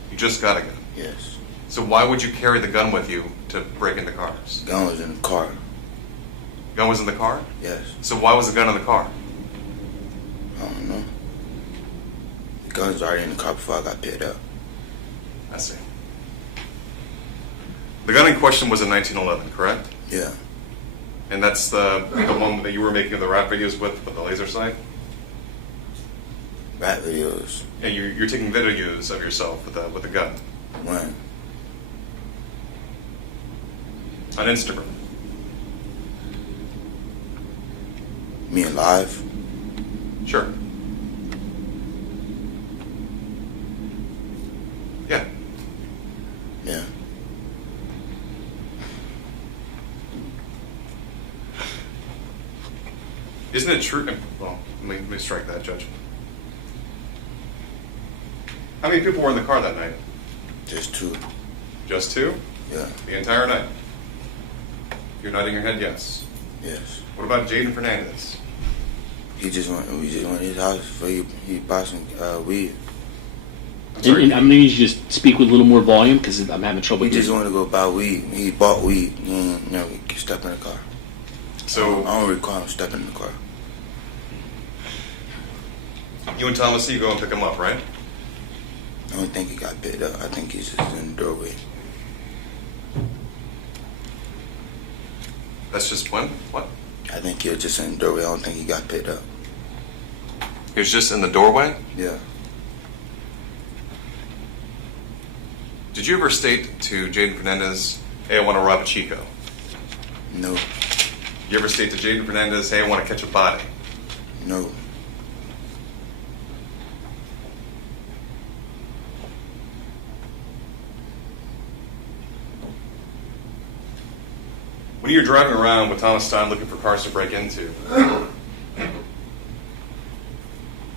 You just got a gun? Yes. So why would you carry the gun with you to break into cars? The gun was in the car. Gun was in the car? Yes. So why was the gun in the car? I don't know. The gun was already in the car before I got picked up. I see. The gun in question was in 1911, correct? Yeah. And that's the one that you were making the rap videos with the laser sight? Rap videos? Yeah, you're taking videos of yourself with the gun. When? On Instagram. Me alive? Sure. Yeah. Yeah. Isn't it true? Well, let me strike that, Judge. How many people were in the car that night? Just two. Just two? Yeah. The entire night? You're nodding your head yes. Yes. What about Jaden Hernandez? We just went to his house before he bought some weed. And I'm going to need you to just speak with a little more volume because I'm having trouble. He just wanted to go buy weed. He bought weed. He never stepped in the car. So I don't recall him stepping in the car. You and Thomas, you go and pick him up, right? I don't think he got picked up. I think he's just in the doorway. That's just when? What? I think he was just in the doorway. I don't think he got picked up. He was just in the doorway? Yeah. Did you ever state to Jaden Fernandez, hey, I want to rob a Chico? No. You ever state to Jaden Fernandez, hey, I want to catch a body? No. When you're driving around with Thomas Stein looking for cars to break into,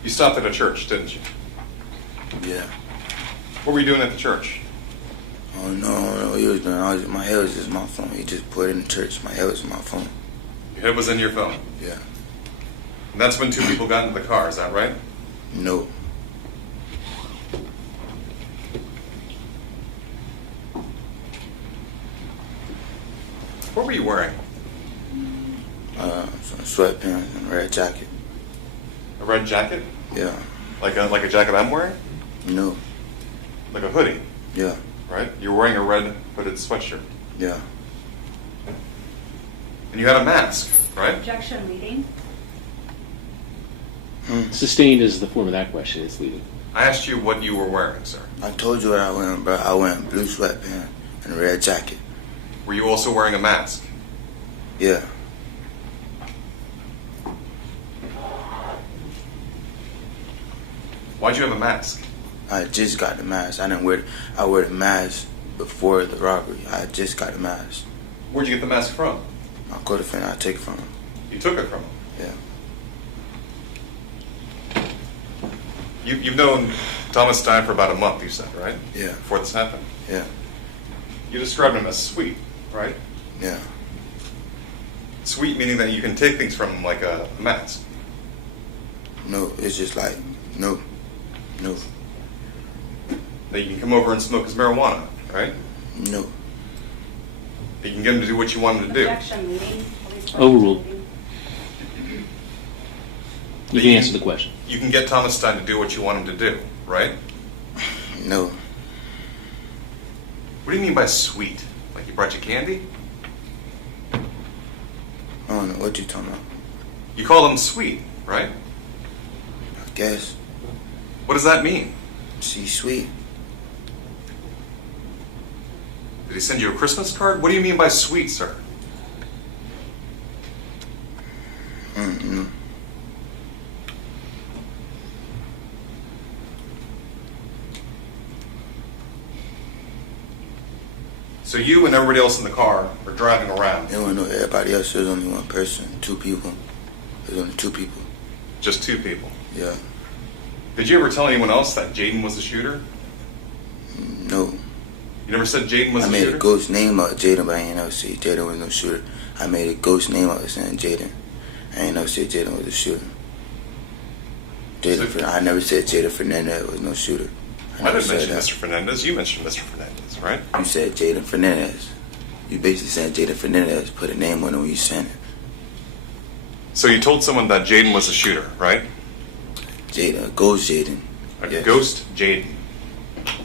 you stopped at a church, didn't you? Yeah. What were you doing at the church? I don't know what he was doing. My head was just my phone. He just put it in the church. My head was my phone. Your head was in your phone? Yeah. And that's when two people got into the car, is that right? No. What were you wearing? Some sweatpants and a red jacket. A red jacket? Yeah. Like a jacket I'm wearing? No. Like a hoodie? Yeah. Right? You're wearing a red hooded sweatshirt. Yeah. And you had a mask, right? Objection, leading. Sustained is the form of that question. It's leading. I asked you what you were wearing, sir. I told you what I was wearing, bro. I was wearing blue sweatpants and a red jacket. Were you also wearing a mask? Yeah. Why'd you have a mask? I just got the mask. I wore the mask before the robbery. I just got the mask. Where'd you get the mask from? My co-defendant, I take it from him. You took it from him? Yeah. You've known Thomas Stein for about a month, you said, right? Yeah. Before this happened? Yeah. You described him as sweet, right? Yeah. Sweet meaning that you can take things from him like a mask. No, it's just like, no. That you can come over and smoke his marijuana, right? No. That you can get him to do what you want him to do. Objection, leading. Overruled. You can answer the question. You can get Thomas Stein to do what you want him to do, right? No. What do you mean by sweet? Like he brought you candy? I don't know what you're talking about. You call him sweet, right? I guess. What does that mean? She's sweet. Did he send you a Christmas card? What do you mean by sweet, sir? Mm-mm. So you and everybody else in the car are driving around. They don't know everybody else. There's only one person, 2 people. There's only 2 people. Just 2 people? Yeah. Did you ever tell anyone else that Jaden was the shooter? No. You never said Jaden was I the made shooter? a ghost name out of Jaden, but I ain't never say Jaden was no shooter. I made a ghost name out of saying Jaden. I ain't never said Jaden was a shooter. I never said Jaden Fernandez was no shooter. I didn't mention Mr. Fernandez. You mentioned Mr. Fernandez, right? You said Jaden Fernandez. You basically said Jaden Fernandez. Put a name on it when you sent it. So you told someone that Jaden was a shooter, right? Jaden, ghost Jaden. A ghost Jaden.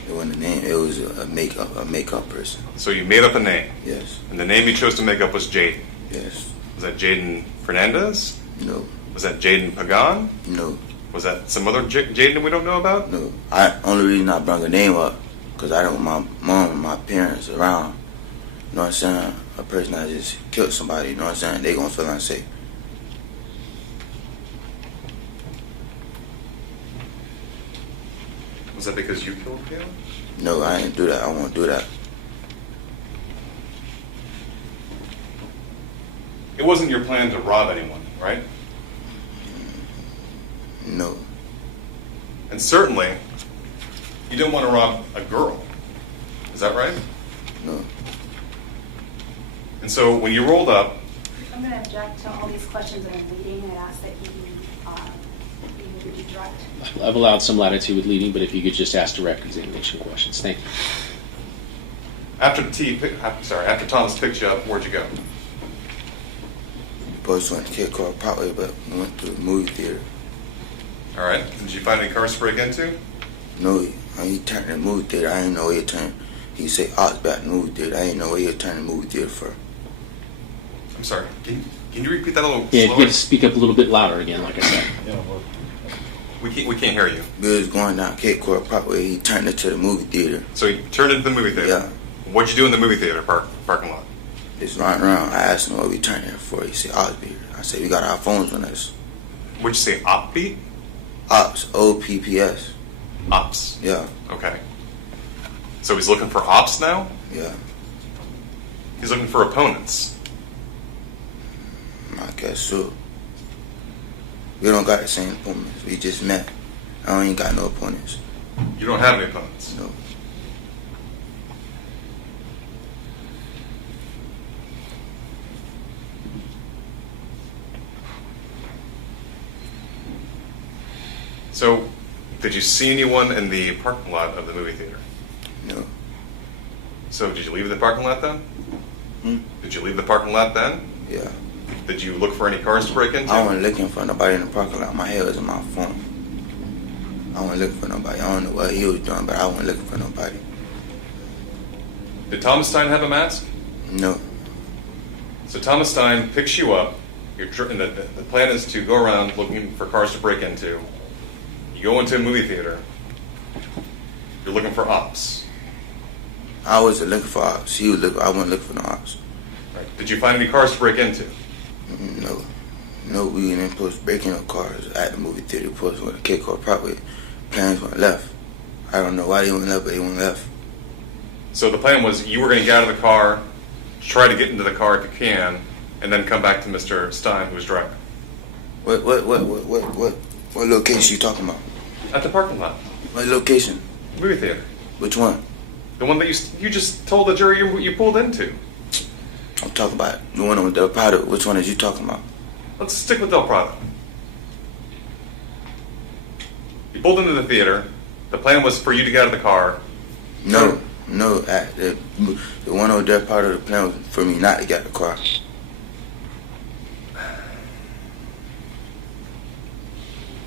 It wasn't a name. It was a makeup person. So you made up a name. Yes. And the name you chose to make up was Jaden. Yes. Was that Jaden Fernandez? No. Was that Jaden Pagan? No. Was that some other Jaden we don't know about? No. Only reason I brought a name up because I don't want my mom and my parents around. You know what I'm saying? A person that just killed somebody. You know what I'm saying? They gonna feel unsafe. Was that because you killed Kayla? No, I didn't do that. I won't do that. It wasn't your plan to rob anyone, right? No. And certainly, you didn't want to rob a girl. Is that right? No. And so when you rolled up, I'm going to object to all these questions that I'm leading and ask that you be direct. I've allowed some latitude with leading, but if you could just ask direct examination questions. Thank you. after Thomas picked you up, where'd you go? Supposed to went to Kid Car probably, but we went to the movie theater. All right. Did you find any cars to break into? No, he turned the movie theater. I didn't know where he turned. He said, I was back in the movie theater. I didn't know where he had turned the movie theater for. I'm sorry. Can you repeat that a little Yeah, slower? you have to speak up a little bit louder again, like I said. We can't hear you. We was going down Cape Coral Parkway. He turned it to the movie theater. So you turned into the movie theater? Yeah. What'd you do in the movie theater parking lot? Just running around. I asked him what we turned it for. He said, Osby. I said, we got our phones on us. What'd you say, OPP? Ops. O-P-P-S. Ops? Yeah. Okay. So he's looking for ops now? Yeah. He's looking for opponents? I guess so. We don't got the same opponents. We just met. I ain't got no opponents. You don't have any opponents? No. So, did you see anyone in the parking lot of the movie theater? No. So, did you leave the parking lot then? Hmm? Did you leave the parking lot then? Yeah. Did you look for any cars to break into? I wasn't looking for nobody in the parking lot. My head was in my phone. I wasn't looking for nobody. I don't know what he was doing, but I wasn't looking for nobody. Did Thomas Stein have a mask? No. So Thomas Stein picks you up. And the plan is to go around looking for cars to break into. You go into a movie theater. You're looking for ops. I wasn't looking for ops. I wasn't looking for no ops. Right. Did you find any cars to break into? No. No, we didn't supposed to break into cars at the movie theater. We supposed to go to K-Car property. Plans went left. I don't know why they went left, but they went left. So the plan was you were going to get out of the car, try to get into the car if you can, and then come back to Mr. Stein, who was driving. What location you talking about? At the parking lot. What location? Movie theater. Which one? The one that you just told the jury you pulled into. I'm talking about the one with Del Prado. Which one is you talking about? Let's stick with Del Prado. You pulled into the theater. The plan was for you to get out of the car. No. The one on Del Prado, the plan was for me not to get out of the car.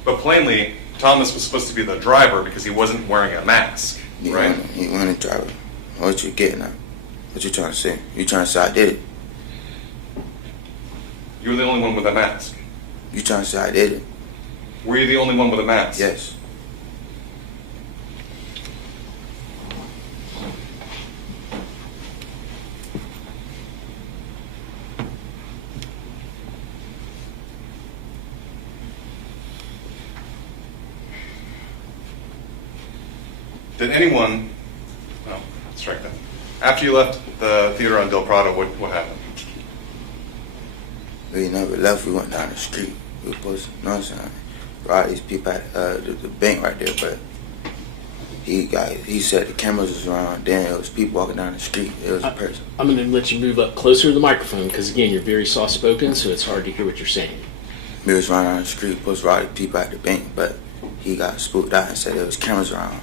But plainly, Thomas was supposed to be the driver because he wasn't wearing a mask, right? He wasn't a driver. What you getting at? What you trying to say? You trying to say I did it? You were the only one with a mask. You trying to say I did it? Were you the only one with a mask? Yes. Did anyone... No, strike that. After you left the theater on Del Prado, what happened? We never left. We went down the street. We were supposed to, you know what I'm saying, rob these people at the bank right there, but he said the cameras was around. Then it was people walking down the street. It was a person. I'm going to let you move up closer to the microphone because, again, you're very soft-spoken, so it's hard to hear what you're saying. We was running down the street, supposed to rob the people at the bank, but he got spooked out and said there was cameras around.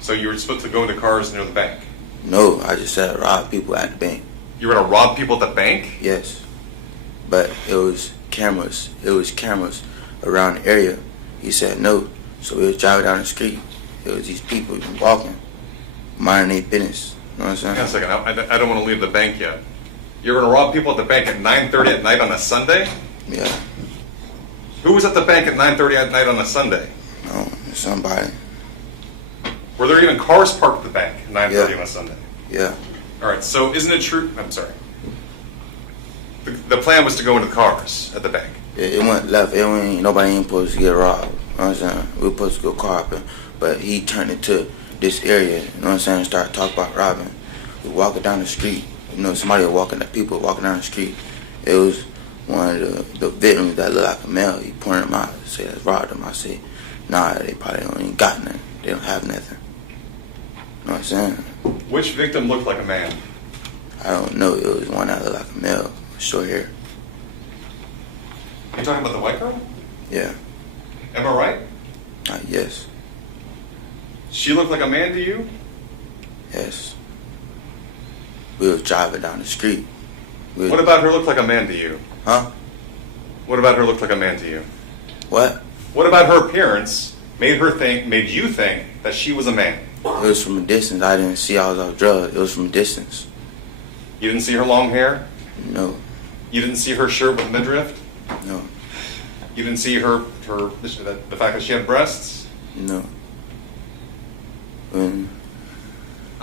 So you were supposed to go into cars near the bank? No, I just said rob people at the bank. You were going to rob people at the bank? Yes. But it was cameras. It was cameras around the area. He said no. So we was driving down the street. It was these people walking, minding their business. You know what I'm saying? Hang on a second. I don't want to leave the bank yet. You're going to rob people at the bank at 9:30 at night on a Sunday? Yeah. Who was at the bank at 9:30 at night on a Sunday? No, somebody. Were there even cars parked at the bank at 9:30 on a Sunday? Yeah. All right, so isn't it true? I'm sorry. The plan was to go into the cars at the bank. It went left. Nobody ain't supposed to get robbed. You know what I'm saying? We were supposed to go car hopping, but he turned into this area. You know what I'm saying? Started talking about robbing. We walking down the street. You know, people walking down the street. It was one of the victims that looked like a male. He pointed him out and said, "Let's rob them." I said, "Nah, they probably don't even got nothing. They don't have nothing." You know what I'm saying? Which victim looked like a man? I don't know. It was one that looked like a male, short hair. You talking about the white girl? Yeah. Am I right? Yes. She looked like a man to you? Yes. We was driving down the street. What about her look like a man to you? Huh? What about her look like a man to you? What? What about her appearance made you think that she was a man? It was from a distance. I didn't see I was off drugs. It was from a distance. You didn't see her long hair? No. You didn't see her shirt with midriff? No. You didn't see the fact that she had breasts? No. I'm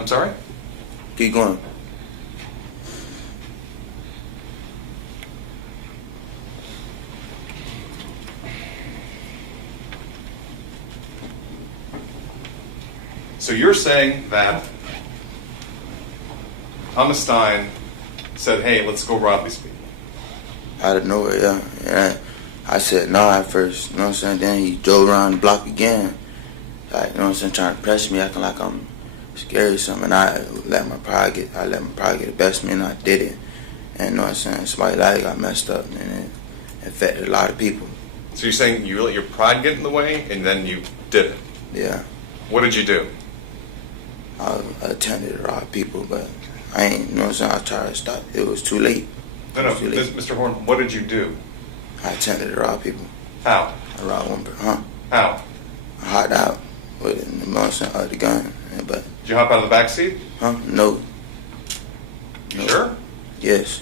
sorry? Keep going. So you're saying that Thomas Stein said, "Hey, let's go rob these people." Out of nowhere, yeah. And I said no at first, you know what I'm saying? Then he drove around the block again. Like, you know what I'm saying, trying to press me, acting like I'm scared or something. I let my pride get the best of me, and I did it. And you know what I'm saying, somebody like got messed up, and it affected a lot of people. So you're saying you let your pride get in the way, and then you did it? Yeah. What did you do? I attempted to rob people, but I ain't, you know what I'm saying, I tried to stop. It was too late. No, Mr. Horne, what did you do? I attempted to rob people. How? I robbed one person. How? I hopped out with the gun. But did you hop out of the back seat? No. You sure? Yes.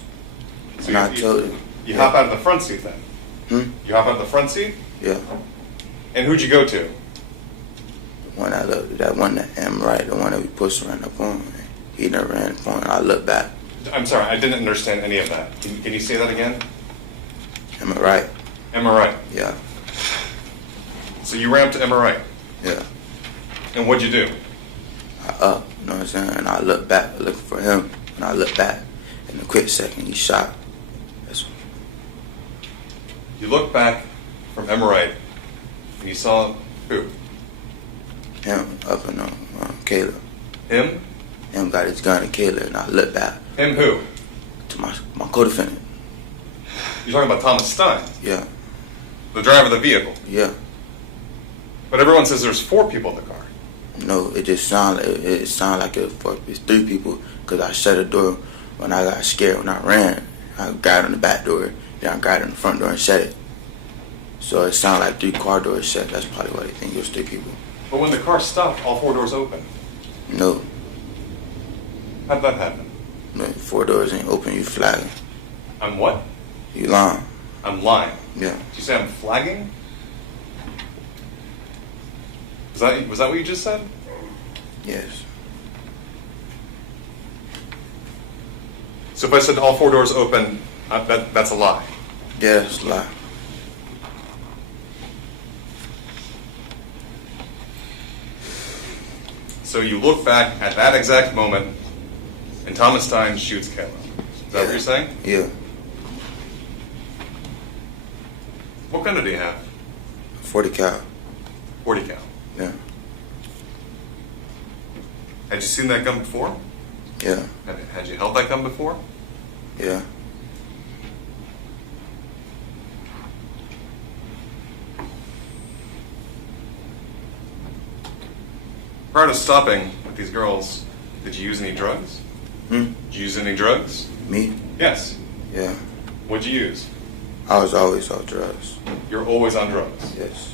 So and I told him. You hop out of the front seat then? You hop out of the front seat? Yeah. And who'd you go to? When I looked, that one that am right, the one that we pushed around up on, he never ran the phone. I looked back. I'm sorry, I didn't understand any of that. Can you say that again? Am I right? Am I right? Yeah. So you ran up to Am I right? Yeah. And what'd you do? You know what I'm saying? And I looked back looking for him, and I looked back. In a quick second, he shot. You looked back from Am I right, and you saw who? Him up in Kayla. Him? Him got his gun at Kayla, and I looked back. Him who? To my co-defendant. You're talking about Thomas Stein? Yeah. The driver of the vehicle? Yeah. But everyone says there's 4 people in the car. No, it just sounded like it's 3 people, because I shut the door when I got scared. When I ran, I got on the back door, then I got on the front door and shut it. So it sounded like 3 car doors shut. That's probably why they think it was 3 people. But when the car stopped, all 4 doors open. No. How'd that happen? No, 4 doors ain't open, you flagging. I'm what? You lying. I'm lying. Yeah. Did you say I'm flagging? Was that what you just said? Yes. So if I said all 4 doors open, that's a lie? Yeah, that's a lie. So you look back at that exact moment, and Thomas Stein shoots Kayla. Is that what you're saying? Yeah. What gun did he have? 40 cal. 40 cal. Yeah. Had you seen that gun before? Yeah. Had you held that gun before? Yeah. Prior to stopping with these girls, did you use any drugs? Did you use any drugs? Me? Yes. Yeah. What'd you use? I was always on drugs. You're always on drugs? Yes.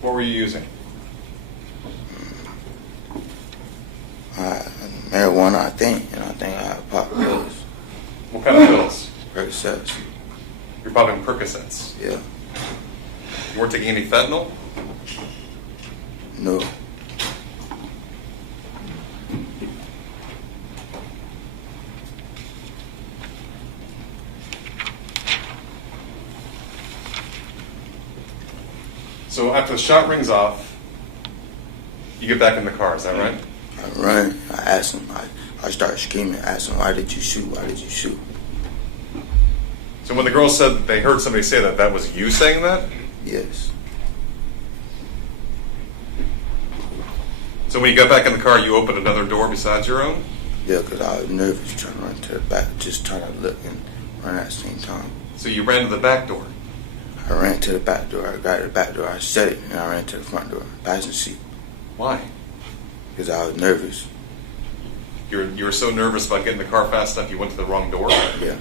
What were you using? Marijuana, I think, and I think I had popped pills. What kind of pills? Percocets. You're popping Percocets? Yeah. You weren't taking any fentanyl? No. So after the shot rings off, you get back in the car, is that right? I run. I asked him. I started screaming. I asked him, why did you shoot? Why did you shoot? So when the girls said that they heard somebody say that, that was you saying that? Yes. So when you got back in the car, you opened another door besides your own? Yeah, because I was nervous trying to run to the back, just trying to look and run at the same time. So you ran to the back door? I ran to the back door. I got to the back door. I shut it, and I ran to the front door, passenger seat. Why? Because I was nervous. You were so nervous about getting the car fast enough, you went to the wrong door? Yeah.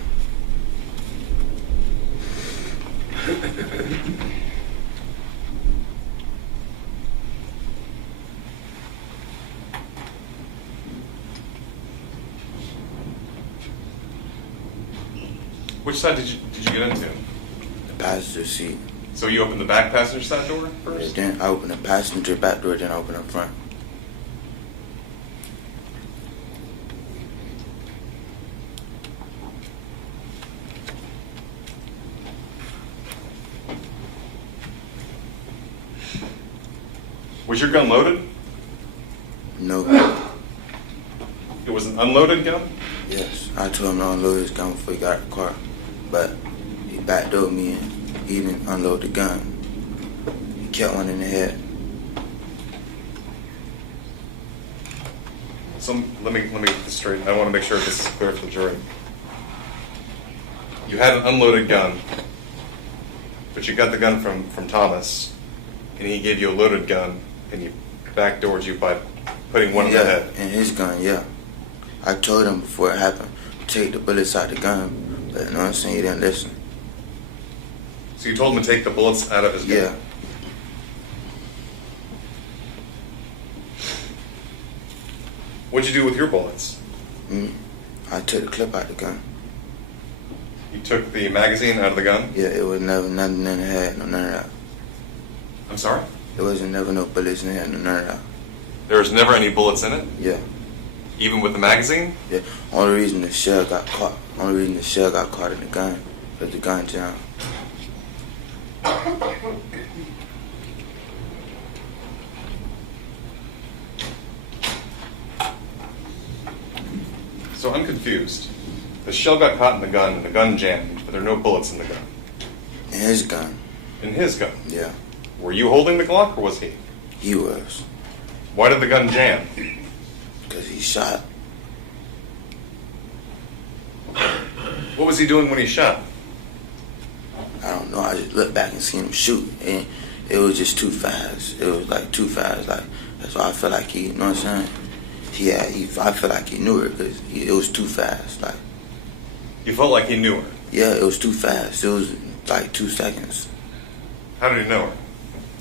Which side did you get into? The passenger seat. So you opened the back passenger side door first? Yeah, then I opened the passenger back door, then I opened the front. Was your gun loaded? No. It was an unloaded gun? Yes. I told him to unload his gun before he got out the car. But he backdoored me and he didn't unload the gun. He kept one in the head. So let me get this straight. I want to make sure this is clear for the jury. You had an unloaded gun, but you got the gun from Thomas, and he gave you a loaded gun, and he backdoored you by putting one in the head. In his gun, yeah. I told him before it happened, take the bullets out the gun, but you know what I'm saying, he didn't listen. So you told him to take the bullets out of his gun? Yeah. What'd you do with your bullets? I took the clip out the gun. You took the magazine out of the gun? Yeah, it was never nothing in the head, no none of that. I'm sorry? There wasn't never no bullets in the head, no none of that. There was never any bullets in it? Yeah. Even with the magazine? Yeah. Only reason the shell got caught in the gun was the gun jammed. So I'm confused. The shell got caught in the gun and the gun jammed, but there are no bullets in the gun. In his gun. In his gun? Yeah. Were you holding the Glock or was he? He was. Why did the gun jam? Because he shot. What was he doing when he shot? I don't know. I just looked back and seen him shoot, and it was just too fast. It was like too fast. Like that's why I feel like he. You know what I'm saying? I feel like he knew her because it was too fast. Like you felt like he knew her. Yeah, it was too fast. It was like 2 seconds. How did he know her?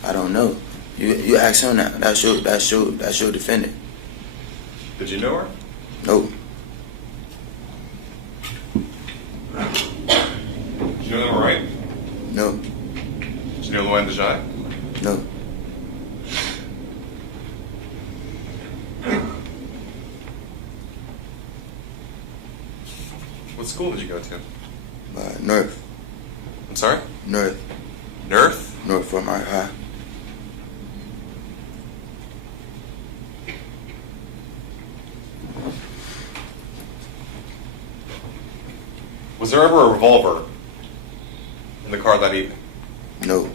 I don't know. You ask him now. That's your defendant. Did you know her? No. Did you know them right? No. Did you know Luann Dejai? No. What school did you go to? North. I'm sorry? North. North? North from our high. Was there ever a revolver in the car that evening? No.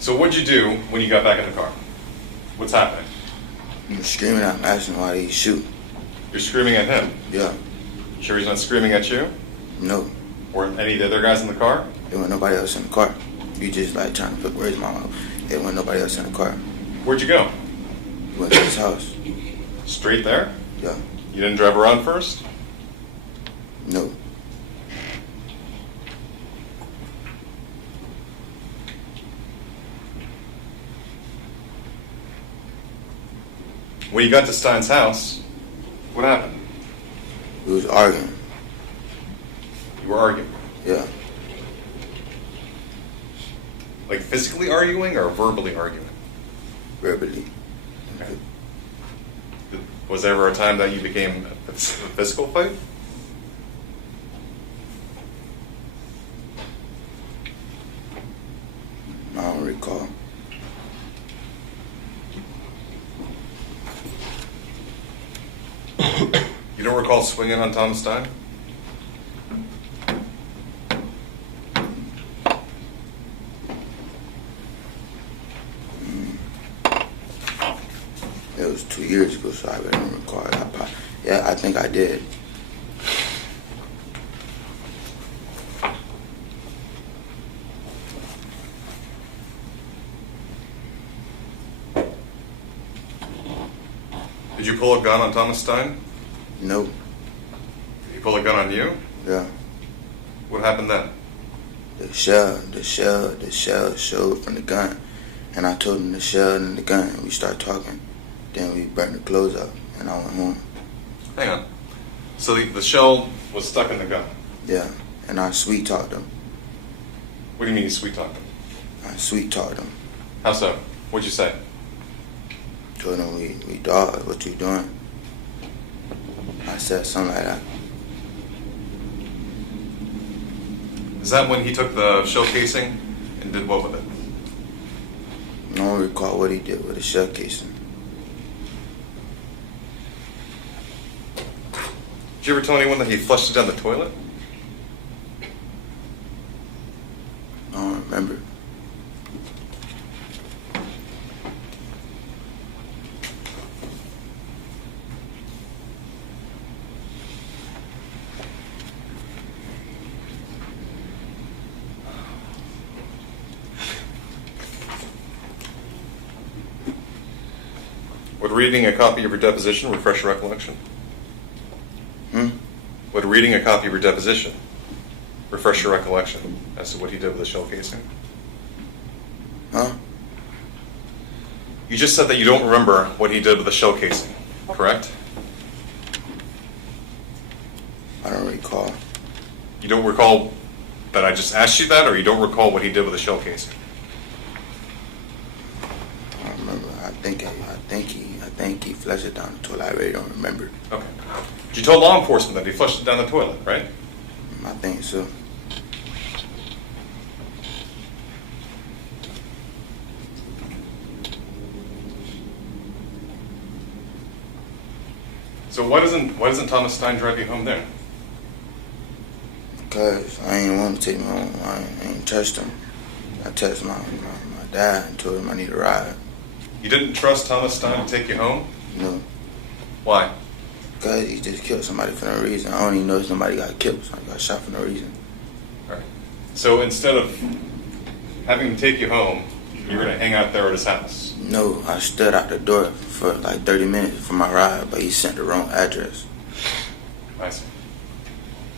So what'd you do when you got back in the car? What's happening? I'm screaming at him, asking why he shoot. You're screaming at him? Yeah. Sure he's not screaming at you? No. Or any of the other guys in the car? There wasn't nobody else in the car. You just like trying to put words in my mouth. There wasn't nobody else in the car. Where'd you go? Went to his house. Straight there? Yeah. You didn't drive around first? No. When you got to Stein's house, what happened? We was arguing. You were arguing? Yeah. Like physically arguing or verbally arguing? Verbally. Okay. Was there ever a time that you became a physical fight? I don't recall. You don't recall swinging on Thomas Stein? It was 2 years ago, so I really don't recall it. Yeah, I think I did. Did you pull a gun on Thomas Stein? No. Did he pull a gun on you? Yeah. What happened then? The shell showed from the gun. And I told him the shell and the gun, and we started talking. Then we burned the clothes up, and I went home. Hang on. So the shell was stuck in the gun? Yeah, and I sweet talked him. What do you mean you sweet talked him? I sweet talked him. How so? What'd you say? Told him we dog, what you doing? I said something like that. Is that when he took the shell casing and did what with it? I don't recall what he did with the shell casing. Did you ever tell anyone that he flushed it down the toilet? I don't remember. reading a copy of your deposition refresh your recollection? Would reading a copy of your deposition refresh your recollection as to what he did with the shell casing? Huh? You just said that you don't remember what he did with the shell casing, correct? I don't recall. You don't recall that I just asked you that, or you don't recall what he did with the shell casing? I don't remember. I think he flushed it down the toilet. I really don't remember. Okay. You told law enforcement that he flushed it down the toilet, right? I think so. So why doesn't Thomas Stein drive you home there? Because I ain't want to take him home. I ain't trust him. I texted my dad and told him I need a ride. You didn't trust Thomas Stein to take you home? No. Why? Because he just killed somebody for no reason. I don't even know if somebody got killed. Somebody got shot for no reason. All right. So instead of having him take you home, you're going to hang out there at his house? No, I stood out the door for like 30 minutes for my ride, but he sent the wrong address. I see.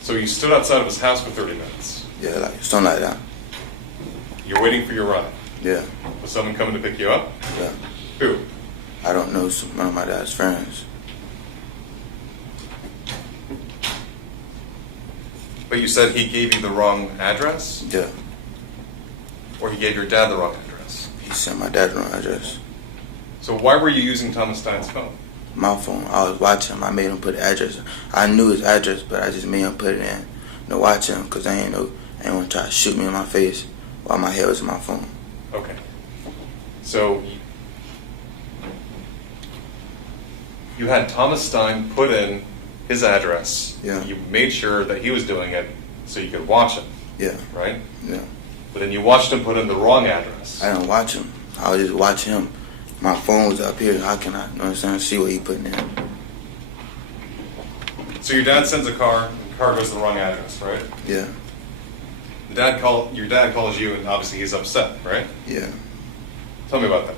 So you stood outside of his house for 30 minutes? Yeah, like something like that. You're waiting for your ride? Yeah. Was someone coming to pick you up? Yeah. Who? I don't know, one of my dad's friends. But you said he gave you the wrong address? Yeah. Or he gave your dad the wrong address? He sent my dad the wrong address. So why were you using Thomas Stein's phone? My phone. I was watching him. I made him put the address. I knew his address, but I just made him put it in to watch him because I ain't want to try to shoot me in my face while my head was in my phone. Okay. So you had Thomas Stein put in his address. Yeah. You made sure that he was doing it so you could watch him. Yeah. Right? Yeah. But then you watched him put in the wrong address. I didn't watch him. I would just watch him. My phone was up here. How can I, you know what I'm saying, see what he putting in? So your dad sends a car, and the car goes to the wrong address, right? Yeah. Your dad calls you, and obviously he's upset, right? Yeah. Tell me about that.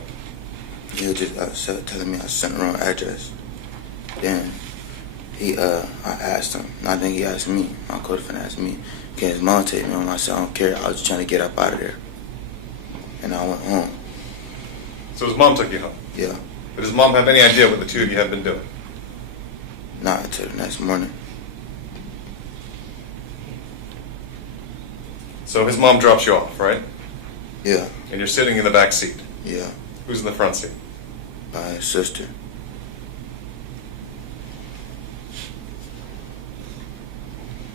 He was just upset, telling me I sent the wrong address. Then I asked him, and I think he asked me, my co-defendant asked me, can his mom take me home? I said, I don't care. I was just trying to get up out of there. And I went home. So his mom took you home? Yeah. Did his mom have any idea what the two of you had been doing? Not until the next morning. So his mom drops you off, right? Yeah. And you're sitting in the back seat? Yeah. Who's in the front seat? My sister.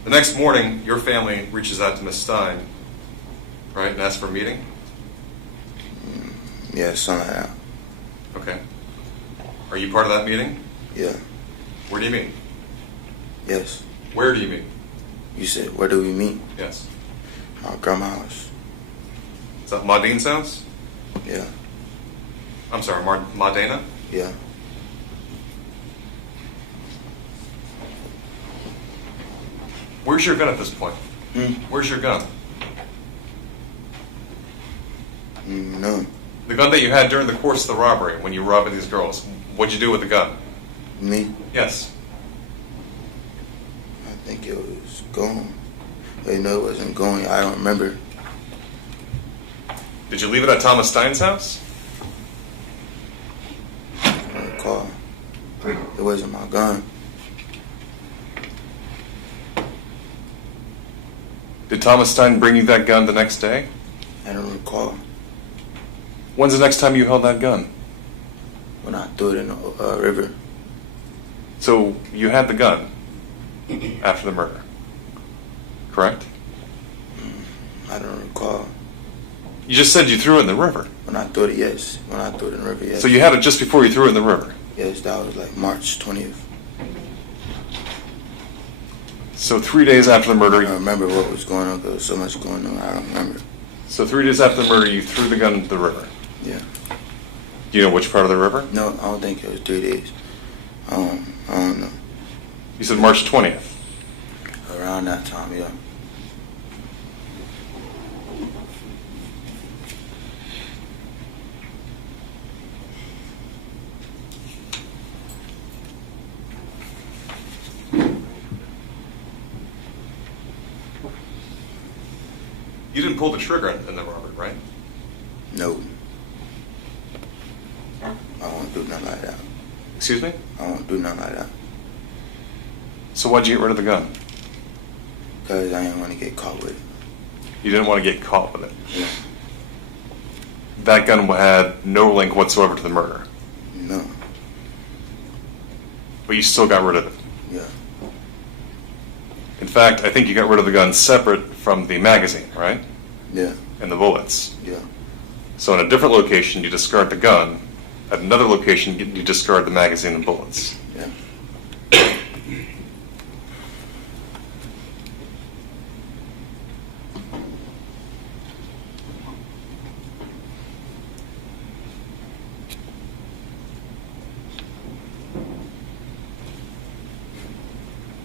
The next morning, your family reaches out to Miss Stein, right, and asks for a meeting? Yeah, something like that. Okay. Are you part of that meeting? Yeah. Where do you meet? Yes. Where do you meet? You said, where do we meet? Yes. My grandma's house. Is that Maudine's house? Yeah. I'm sorry, Maudena? Yeah. Where's your gun at this point? Where's your gun? No. The gun that you had during the course of the robbery when you were robbing these girls. What'd you do with the gun? Me? Yes. I think it was gone. But no, it wasn't going. I don't remember. Did you leave it at Thomas Stein's house? I don't recall. It wasn't my gun. Did Thomas Stein bring you that gun the next day? I don't recall. When's the next time you held that gun? When I threw it in the river. So you had the gun after the murder, correct? I don't recall. You just said you threw it in the river. When I threw it, yes. When I threw it in the river, yes. So you had it just before you threw it in the river? Yes, that was like March 20th. So 3 days after the murder... I don't remember what was going on. There was so much going on. I don't remember. So 3 days after the murder, you threw the gun into the river? Yeah. Do you know which part of the river? No, I don't think it was 3 days. I don't know. You said March 20th? Around that time, yeah. You didn't pull the trigger in the robbery, right? No. I won't do nothing like that. Excuse me? I won't do nothing like that. So why'd you get rid of the gun? Because I didn't want to get caught with it. You didn't want to get caught with it. Yeah. That gun had no link whatsoever to the murder. No. But you still got rid of it. Yeah. In fact, I think you got rid of the gun separate from the magazine, right? Yeah. And the bullets. Yeah. So in a different location, you discard the gun. At another location, you discard the magazine and bullets. Yeah.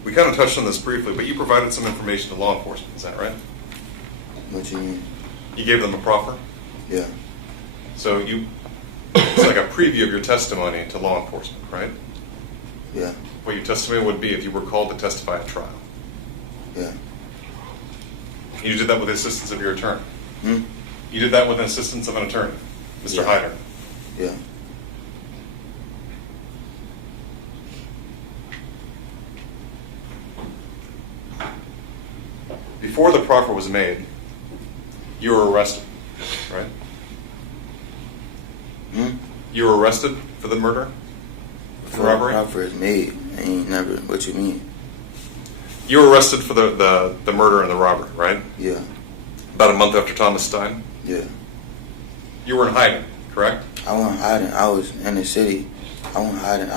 We kind of touched on this briefly, but you provided some information to law enforcement, is that right? What you mean? You gave them a proffer? Yeah. So it's like a preview of your testimony to law enforcement, right? Yeah. What your testimony would be if you were called to testify at trial. Yeah. You did that with the assistance of your attorney? Hmm? You did that with the assistance of an attorney, Mr. Yeah. Hyder? Yeah. Before the proffer was made, you were arrested, right? Hmm? You were arrested for the murder? For robbery? Proffer is made. I ain't never. What you mean? You were arrested for the murder and the robbery, right? Yeah. About a month after Thomas Stein? Yeah. You were in hiding, correct? I wasn't hiding. I was in the city. I wasn't hiding.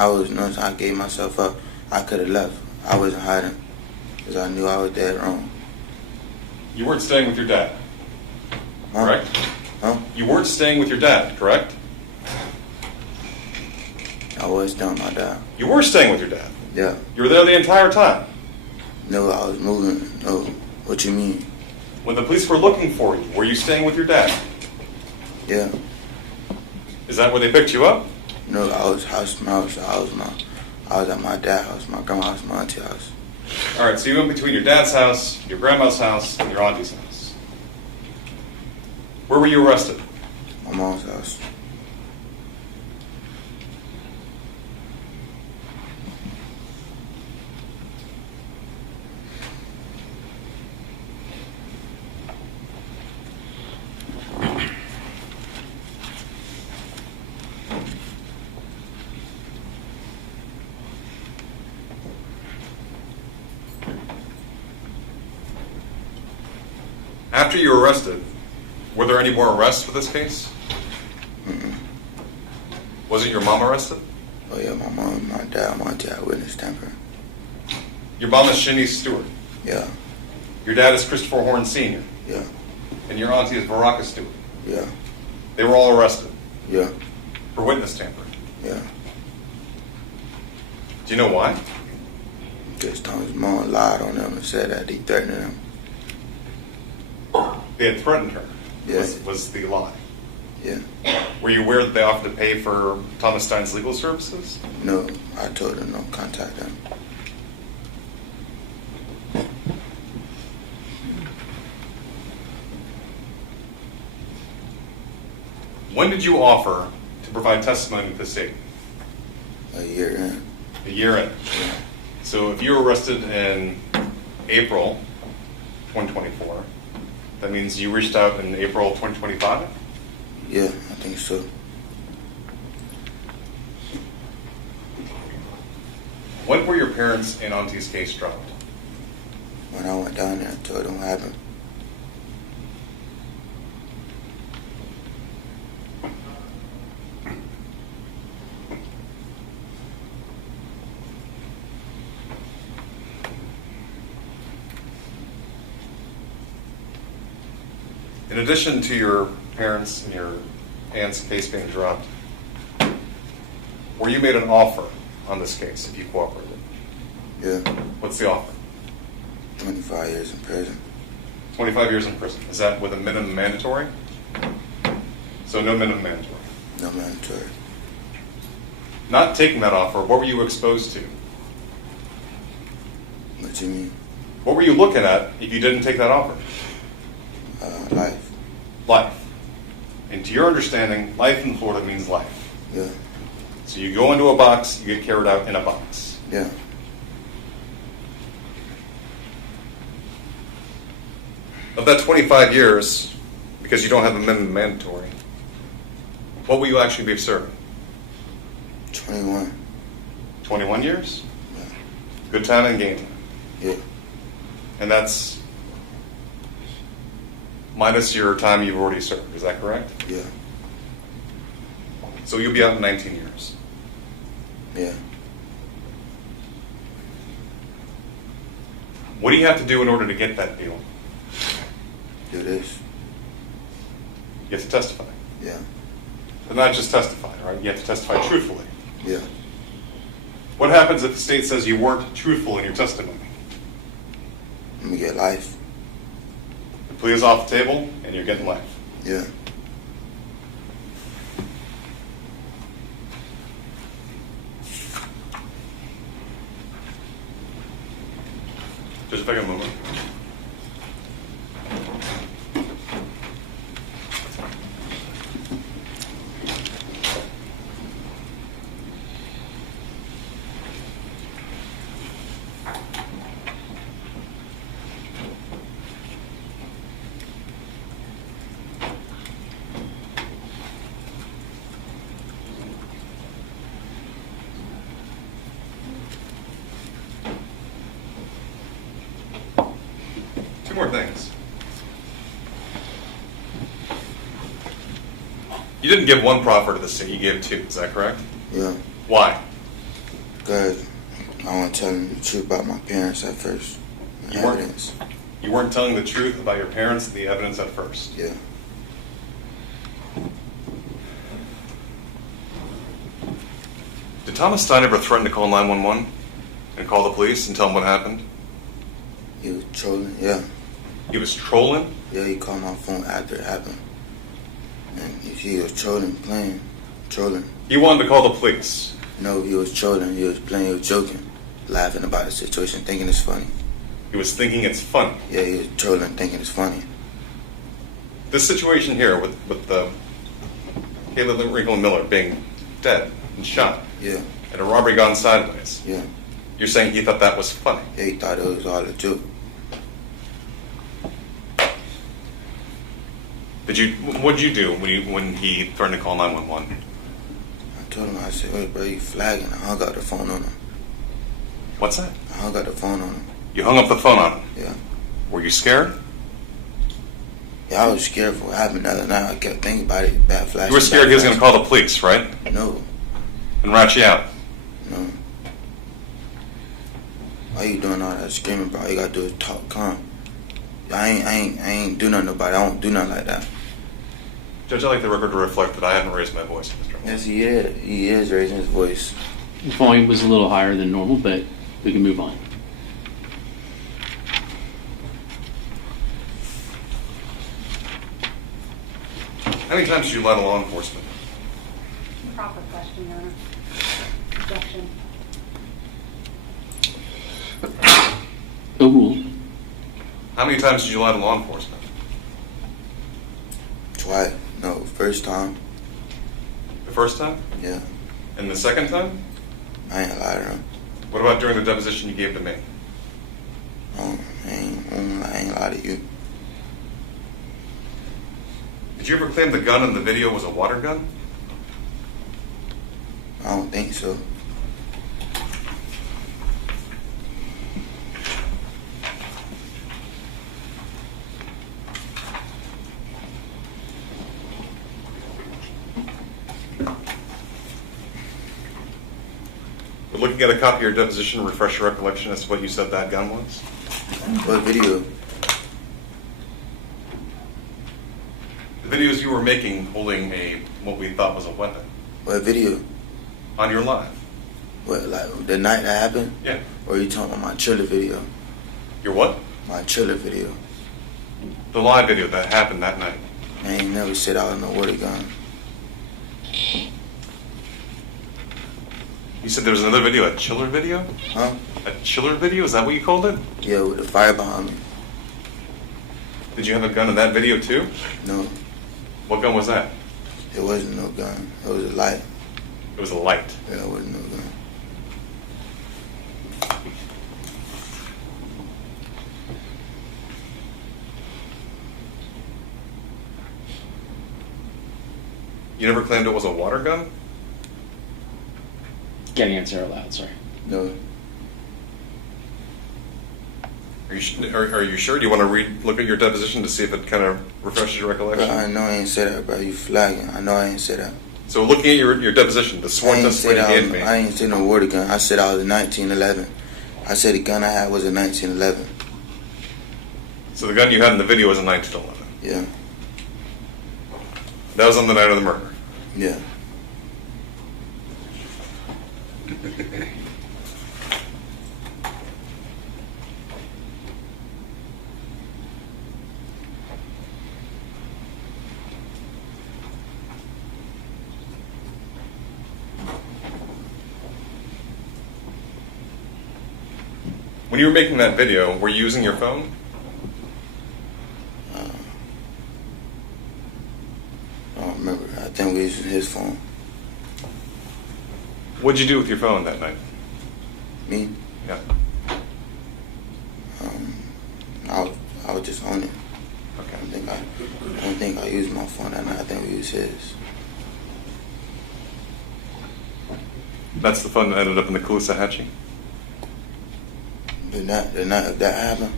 I gave myself up. I could have left. I wasn't hiding because I knew I was dead wrong. You weren't staying with your dad, Huh? correct? Huh? You weren't staying with your dad, correct? I was down my dad. You were staying with your dad. Yeah. You were there the entire time. No, I was moving. No. What you mean? When the police were looking for you, were you staying with your dad? Yeah. Is that where they picked you up? No, I was at my dad's house, my grandma's house, my auntie's house. All right, so you went between your dad's house, your grandma's house, and your auntie's house. Where were you arrested? My mom's house. After you were arrested, were there any more arrests for this case? Mm-mm. Wasn't your mom arrested? Oh yeah, my mom, my dad, my auntie had witness tampering. Your mom is Shanice Stewart. Yeah. Your dad is Christopher Horne Sr. Yeah. And your auntie is Baraka Stewart. Yeah. They were all arrested Yeah. for witness tampering. Yeah. Do you know why? Because Thomas' mom lied on them and said that he threatened them. They had threatened her. Yeah. Was the lie. Yeah. Were you aware that they offered to pay for Thomas Stein's legal services? No, I told them don't contact them. When did you offer to provide testimony to the state? A year in. A year in. So if you were arrested in April 2024, that means you reached out in April 2025? Yeah, I think so. When were your parents and auntie's case dropped? When I went down there and told them what happened. In addition to your parents and your aunt's case being dropped, were you made an offer on this case if you cooperated? Yeah. What's the offer? 25 years in prison. 25 years in prison. Is that with a minimum mandatory? So no minimum mandatory. No mandatory. Not taking that offer, what were you exposed to? What you mean? What were you looking at if you didn't take that offer? Life. Life. And to your understanding, life in Florida means life. Yeah. So you go into a box, you get carried out in a box. Yeah. Of that 25 years, because you don't have a minimum mandatory, what will you actually be serving? 21. 21 years? Yeah. Good time and game time. Yeah. And that's minus your time you've already served. Is that correct? Yeah. So you'll be out in 19 years. Yeah. What do you have to do in order to get that deal? Do this. You have to testify. Yeah. But not just testify, right? You have to testify truthfully. Yeah. What happens if the state says you weren't truthful in your testimony? I'm gonna get life. The plea is off the table, and you're getting life. Yeah. Just take a moment. Two more things. You didn't give one proffer to the state, you gave two, is that correct? Yeah. Why? Because I want to tell them the truth about my parents at first. You weren't telling the truth about your parents and the evidence at first. Yeah. Did Thomas Stein ever threaten to call 911 and call the police and tell them what happened? He was trolling, yeah. He was trolling? Yeah, he called my phone after it happened. And he was trolling, trolling. He wanted to call the police? No, he was trolling, he was playing, he was joking, laughing about the situation, thinking it's funny. He was thinking it's funny? Yeah, he was trolling, thinking it's funny. This situation here with Kayla Rincon-Miller being dead and shot. Yeah. And a robbery gone sideways. Yeah. You're saying he thought that was funny? Yeah, he thought it was all a joke. What did you do when he threatened to call 911? I told him, I said, wait, bro, you flagging. I hung up the phone on him. What's that? I hung up the phone on him. You hung up the phone on him? Yeah. Were you scared? Yeah, I was scared for what happened the other night. I kept thinking about it, bad flash. You were scared he was going to call the police, right? No. And rat you out? No. Why you doing all that screaming, bro? All you gotta do is talk calm. I ain't do nothing about it. I don't do nothing like that. Judge, I'd like the record to reflect that I haven't raised my voice, Mr. Horne. Yes, he is. He is raising his voice. The volume was a little higher than normal, but we can move on. How many times did you lie to law enforcement? Proper question, Your Honor. Objection. Overruled. How many times did you lie to law enforcement? Twice. No, first time. The first time? Yeah. And the second time? I ain't lied to him. What about during the deposition you gave to me? I ain't lied to you. Did you ever claim the gun in the video was a water gun? I don't think so. We're looking at a copy of your deposition to refresh your recollection as to what you said that gun was. What video? The videos you were making holding what we thought was a weapon. What video? On your live. What, like the night that happened? Yeah. Or are you talking about my chiller video? Your what? My chiller video. The live video that happened that night. I ain't never said I was no water gun. You said there was another video, a chiller video? Huh? A chiller video? Is that what you called it? Yeah, with the fire behind me. Did you have a gun in that video too? No, What gun was that? it wasn't no gun. It was a light. It was a light. Yeah, it wasn't no gun. You never claimed it was a water gun? Getting answer out loud, sorry. No, Are you sure? Do you want to look at your deposition to see if it kind of refreshes your bro, recollection? I know I ain't said that, bro. You flagging. I know I ain't said that. So looking at your deposition, the sworn I ain't testimony said you gave me. I ain't said no water gun. I said I was a 1911. I said the gun I had was a 1911. So the gun you had in the video was a 1911. Yeah, That was on the night of the murder. yeah. When you were making that video, were you using your phone? I don't remember. I think we used his phone. What'd you do with your phone that night? Me? Yeah. I was just on it. Okay. I don't think I used my phone that night. I think we used his. That's the phone that ended up in the Caloosahatchee? The night of that happened,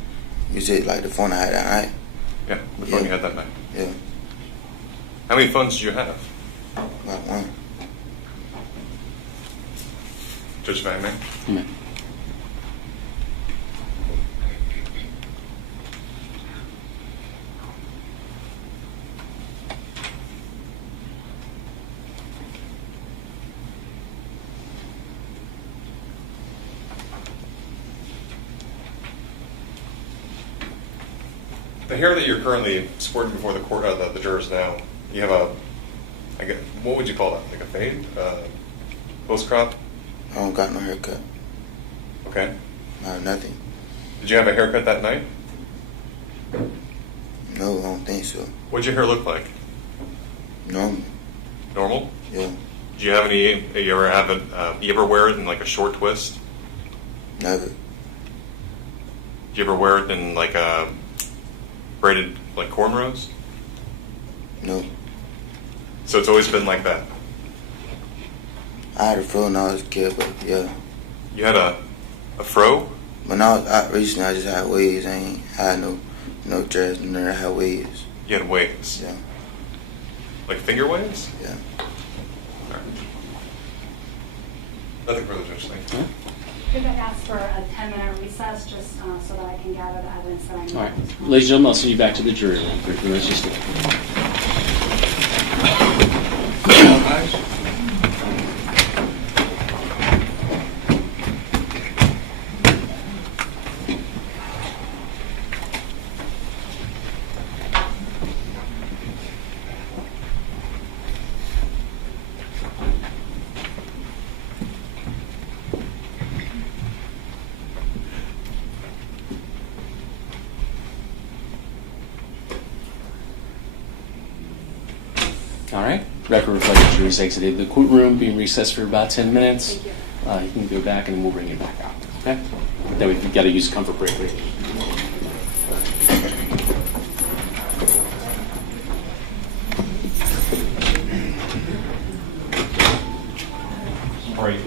you said like the phone I had that night? Yeah, the phone you had that night. Yeah, How many phones did you have? about one. Judge Van May? Amen. The hair that you're currently sporting before the court, the jurors now, you have what would you call that? Like a fade? Post crop? I don't got no haircut. Okay. Nothing. Did you have a haircut that night? No, I don't think so. What'd your hair look like? Normal. Normal? Yeah, Do you have any? You ever have it? You ever wear it in like a short twist? never. Do you ever wear it in like a braided like cornrows? No. So it's always been like that. I had a fro when I was a kid, but yeah. You had a fro? When I was out recently, I just had waves. I ain't had no dreads, none. I had waves. You had waves? Yeah, Like finger waves? yeah. All right. Nothing further, Judge. Thank you. Could I ask for a 10-minute recess just so that I can gather the evidence that I need? All right. Ladies and gentlemen, I'll send you back to the jury room for a few minutes. Just all right. Record reflects the jury's exited the courtroom, being recessed for about 10 minutes. You can go back and then we'll bring you back out. Okay? Then we've got to use a comfort break. All right.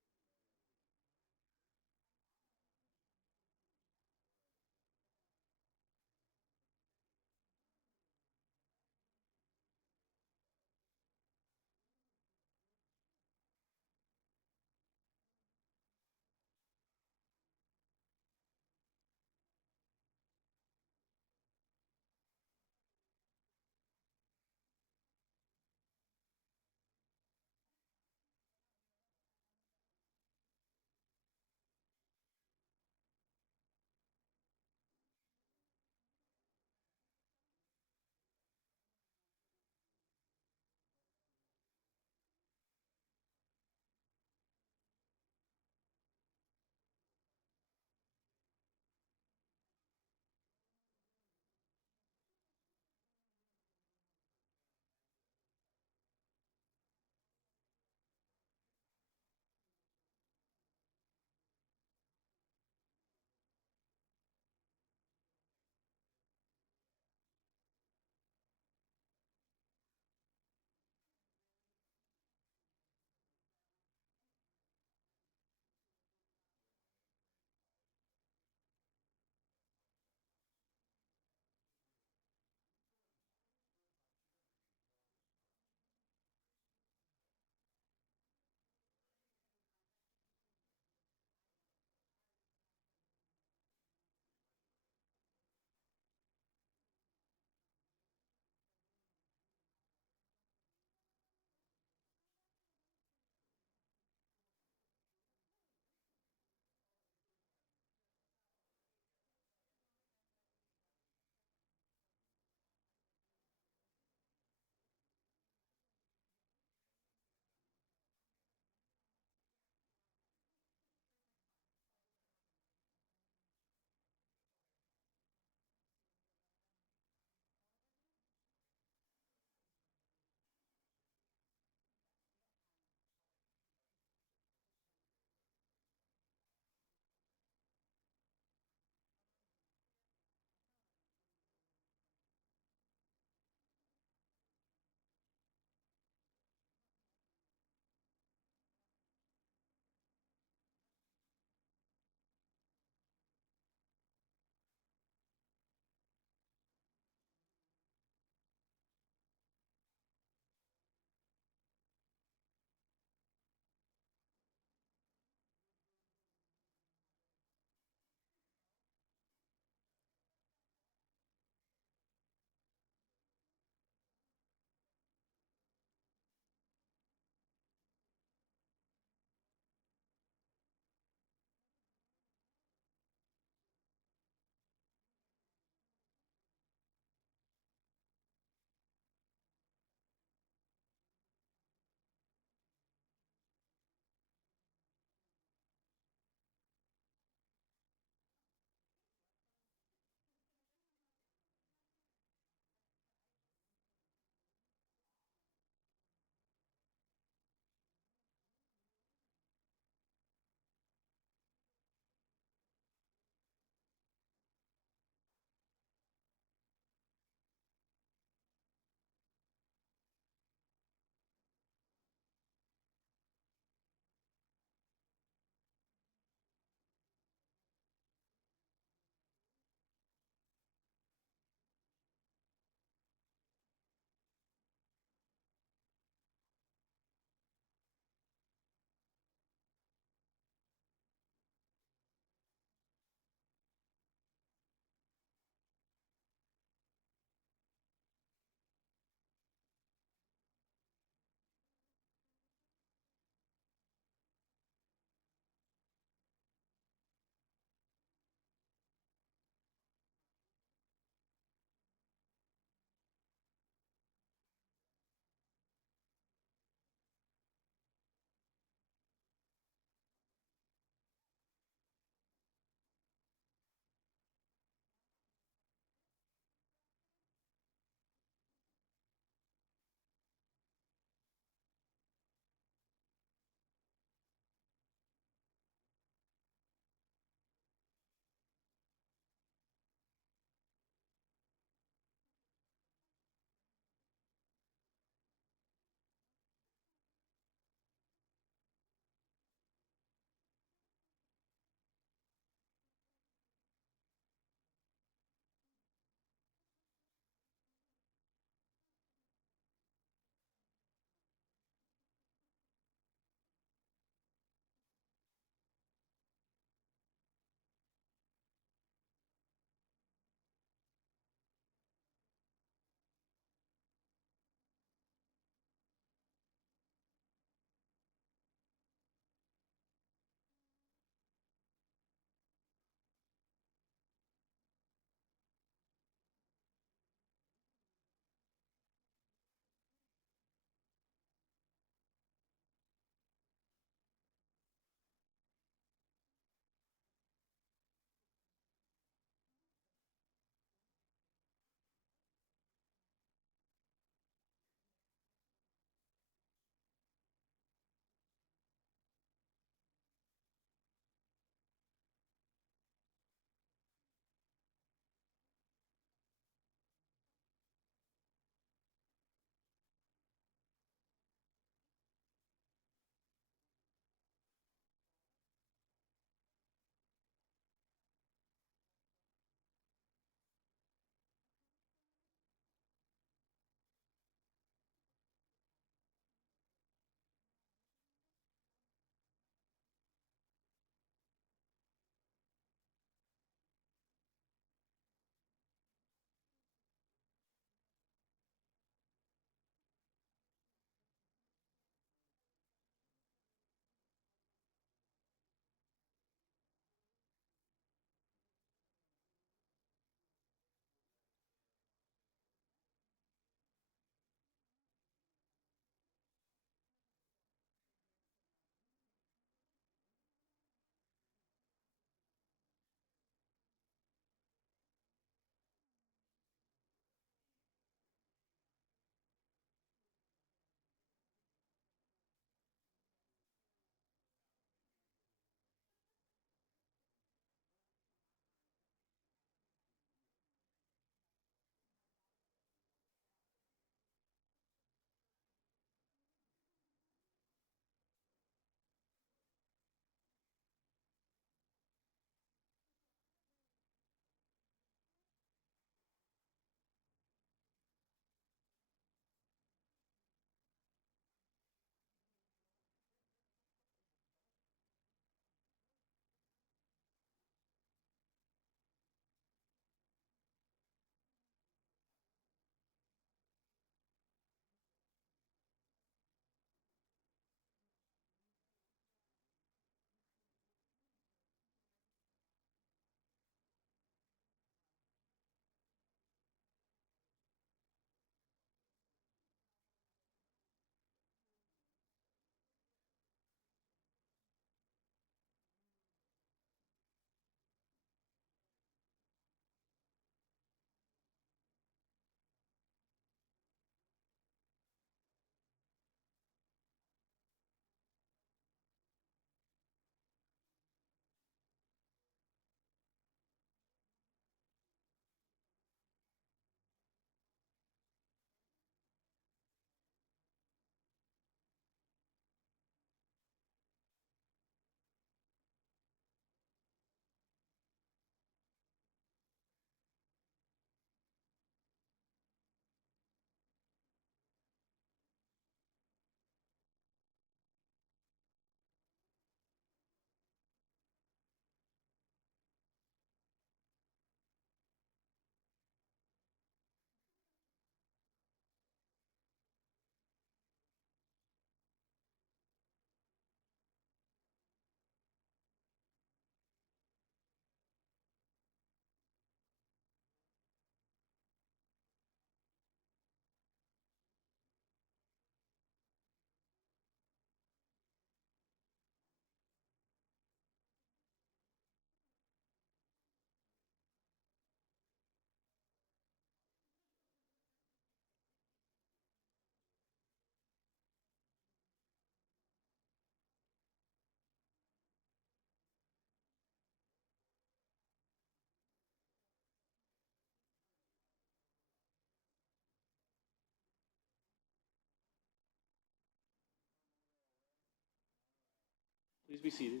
Please be seated.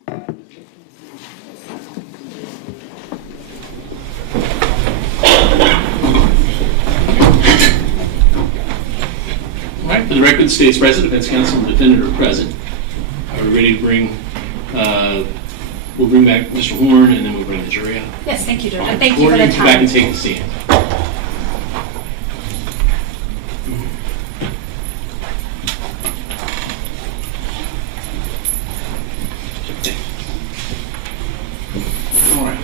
All right, for the record, the state's president, defense counsel, and defendant are present. Are we ready to bring, we'll bring back Mr. Horne, and then we'll bring the jury out. Yes, thank you, Judge, and thank you for Horne, the come back time. and take the stand. All right.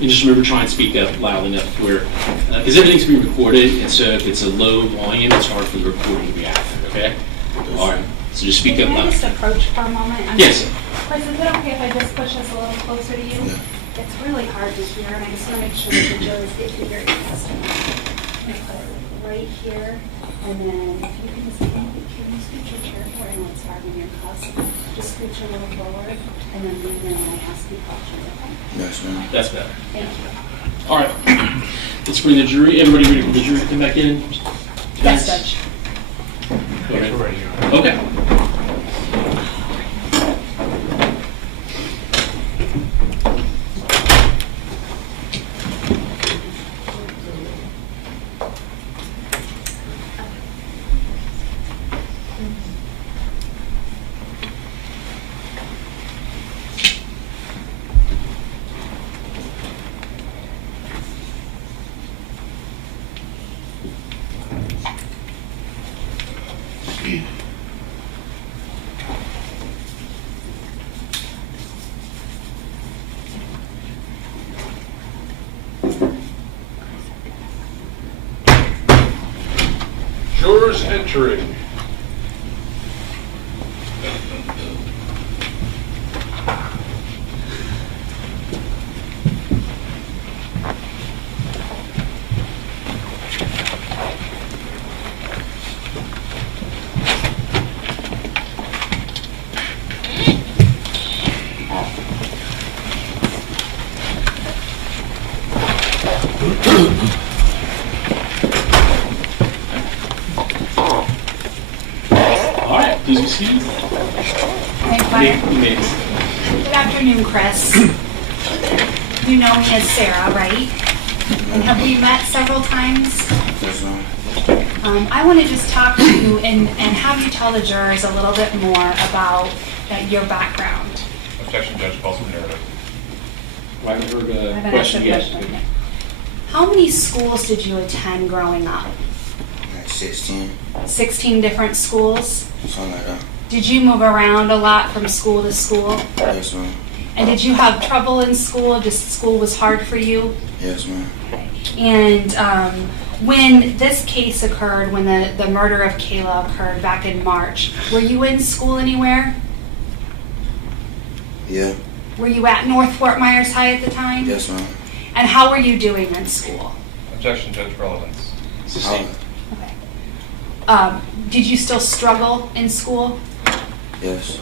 And just remember, try and speak up loud enough where, because everything's being recorded, and so if it's a low volume, it's hard for the recording to be accurate, okay? All right, so just speak up Can I loud. just approach for a moment? Yes. Chris, is it okay if I just push this a little closer to you? Yeah. It's really hard to hear, and I just want to make sure that the jurors get to hear your testimony. I'm going to put it right here, and then if you can just can you scoot your chair forward? I know it's hard when you're cussing. Just scoot a little forward, and then lean in when I ask you questions, okay? Yes, ma'am. That's better. Thank you. All right, let's bring the jury. Everybody ready for the jury to come back in? Yes, Judge. Go ahead. We're ready, Your Honor. Okay. Jurors entering. All right, please be seated. Thank You may. Good afternoon, Chris. You know me as Sarah, right? And have we met several times? Yes, ma'am. I want to just talk to you and have you tell the jurors a little bit more about your background. Objection, Judge, false narrative. I haven't heard I a haven't question asked a yet. question. How many schools did you attend growing up? Like 16, 16 different schools? something like that. Did you move around a lot from school to school? Yes, ma'am. And did you have trouble in school? Just school was hard for you? Yes, ma'am. And when this case occurred, when the murder of Kayla occurred back in March, were you in school anywhere? Yeah. Were you at North Fort Myers High at the time? Yes, ma'am. And how were you doing in school? Objection, Judge, relevance. Sustained. Okay. Did you still struggle in school? Yes.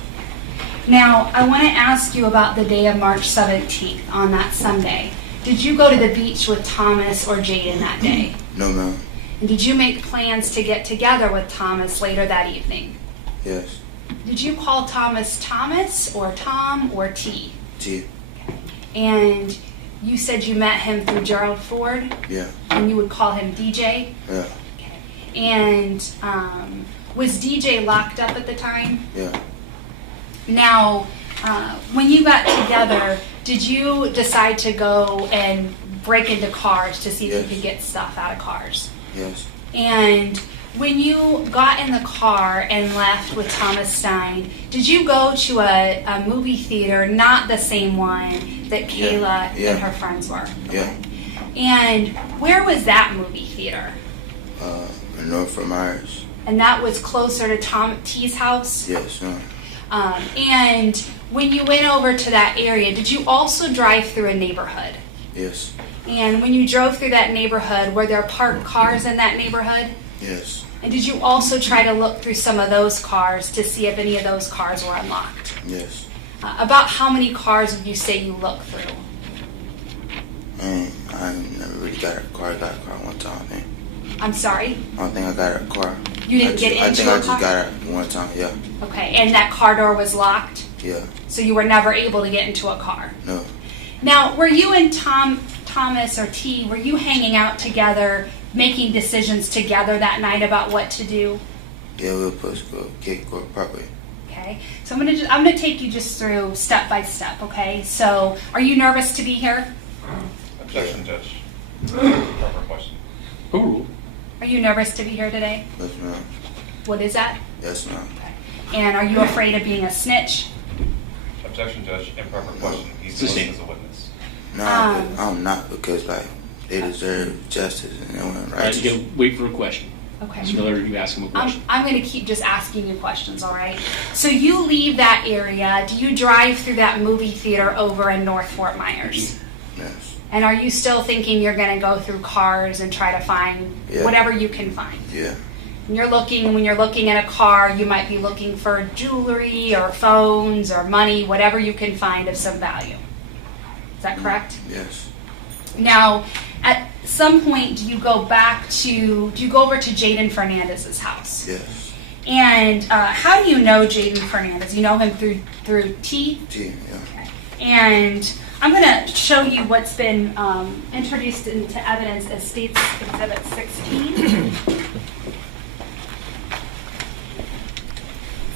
Now, I want to ask you about the day of March 17th, on that Sunday. Did you go to the beach with Thomas or Jaden that day? No, ma'am. And did you make plans to get together with Thomas later that evening? Yes. Did you call Thomas Thomas or Tom or T? T. And you said you met him through Gerald Ford? Yeah. And you would call him DJ? Yeah. And was DJ locked up at the time? Yeah. Now, when you got together, did you decide to go and break into cars to see if Yes. you could get stuff out of cars? Yes. And when you got in the car and left with Thomas Stein, did you go to a movie theater, not the same one that Kayla Yeah. and her friends were? Yeah. And where was that movie theater? In North Fort Myers. And that was closer to Tom T's house? Yes, ma'am. And when you went over to that area, did you also drive through a neighborhood? Yes. And when you drove through that neighborhood, were there parked cars in that neighborhood? Yes. And did you also try to look through some of those cars to see if any of those cars were unlocked? Yes. About how many cars would you say you looked through? I never really got a car. I got a car one time, I think. I'm sorry? I don't think I got a car. You didn't get I into think a I just car? got it one time, yeah. Okay, and that car door was locked? Yeah. So you were never able to get into a car? No. Now, were you and Thomas or T, were you hanging out together, making decisions together that night about what to do? Yeah, we were supposed to go kick or property. Okay, so I'm gonna take you just through step by step. Okay, so are you nervous to be here? Objection, Judge. Proper question. Overruled. Are you nervous to be here today? Yes, ma'am. What is that? Yes, ma'am. And are you afraid of being a snitch? Objection, Judge. Improper question. He's listed as a witness. No, I'm not, because like they deserve justice and they want All right, you righteous. can wait for a question. Okay. So Miller, you ask him a question. I'm going to keep just asking you questions, all right? So you leave that area. Do you drive through that movie theater over in North Fort Myers? Yes. And are you still thinking you're going to go through cars and try to find whatever you can find? Yeah. And when you're looking at a car, you might be looking for jewelry or phones or money, whatever you can find of some value. Is that correct? Yes. Now, at some point, do you go over to Jaden Fernandez's house? Yes. And how do you know Jaden Fernandez? You know him through T? T, yeah. Okay. And I'm going to show you what's been introduced into evidence as State's Exhibit 16.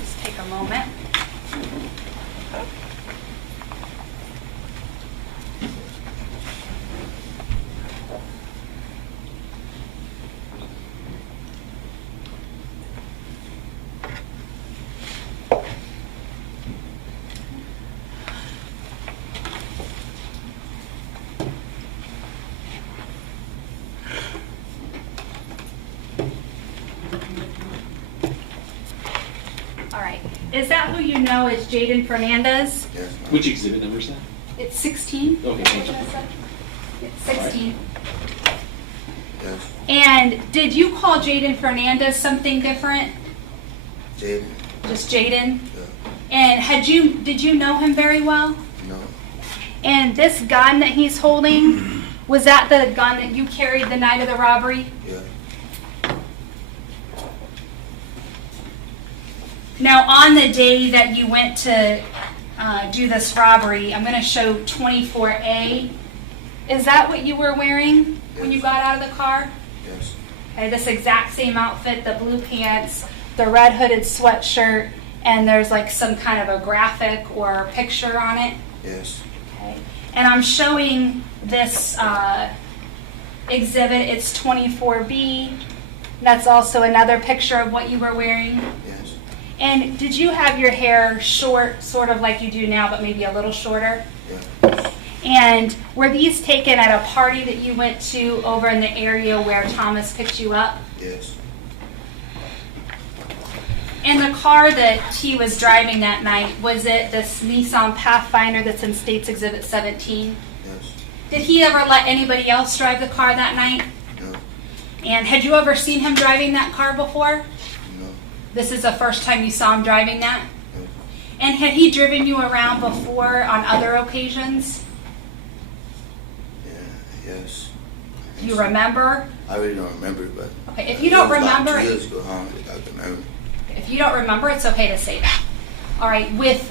Just take a moment. All right. Is that who you know as Jaden Fernandez? Yes. Which exhibit number is that? It's 16. Okay, thank you. It's 16. Yes. And did you call Jaden Fernandez something different? Jaden? Just Jaden? Yeah. And did you know him very well? No. And this gun that he's holding, was that the gun that you carried the night of the robbery? Yeah. Now, on the day that you went to do this robbery, I'm going to show 24A. Is that what you were wearing when you got out of the car? Yes. Okay, this exact same outfit, the blue pants, the red hooded sweatshirt, and there's like some kind of a graphic or picture on it. Yes. Okay. And I'm showing this exhibit. It's 24B. That's also another picture of what you were wearing. Yes. And did you have your hair short, sort of like you do now, but maybe a little shorter? Yeah. And were these taken at a party that you went to over in the area where Thomas picked you up? Yes. And the car that T was driving that night, was it this Nissan Pathfinder that's in State's Exhibit 17? Yes. Did he ever let anybody else drive the car that night? No. And had you ever seen him driving that car before? No. This is the first time you saw him driving that? No. And had he driven you around before on other occasions? Yeah. Yes. Do you remember? I really don't remember, but. Okay, if you don't remember, About 2 years ago, I can remember. if you don't remember, it's okay to say that. All right, with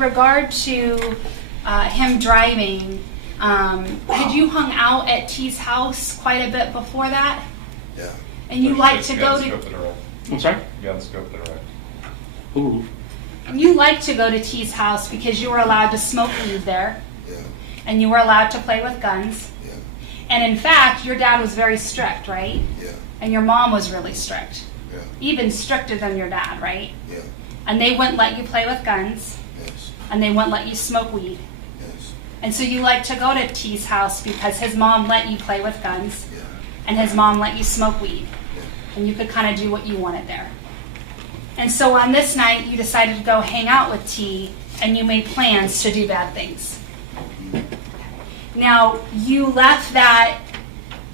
regard to him driving, had you hung out at T's house quite a bit before that? Yeah. And you like to go to. I'm sorry? You got the scope that are right. Overruled. And you like to go to T's house because you were allowed to smoke weed there. Yeah. And you were allowed to play with guns. Yeah. And in fact, your dad was very strict, right? Yeah. And your mom was really strict. Yeah. Even stricter than your dad, right? Yeah. And they wouldn't let you play with guns. Yes. And they wouldn't let you smoke weed. Yes. And so you like to go to T's house because his mom let you play with guns. Yeah. And his mom let you smoke weed. Yeah. And you could kind of do what you wanted there. And so on this night, you decided to go hang out with T, and you made plans to do bad things. Now, you left that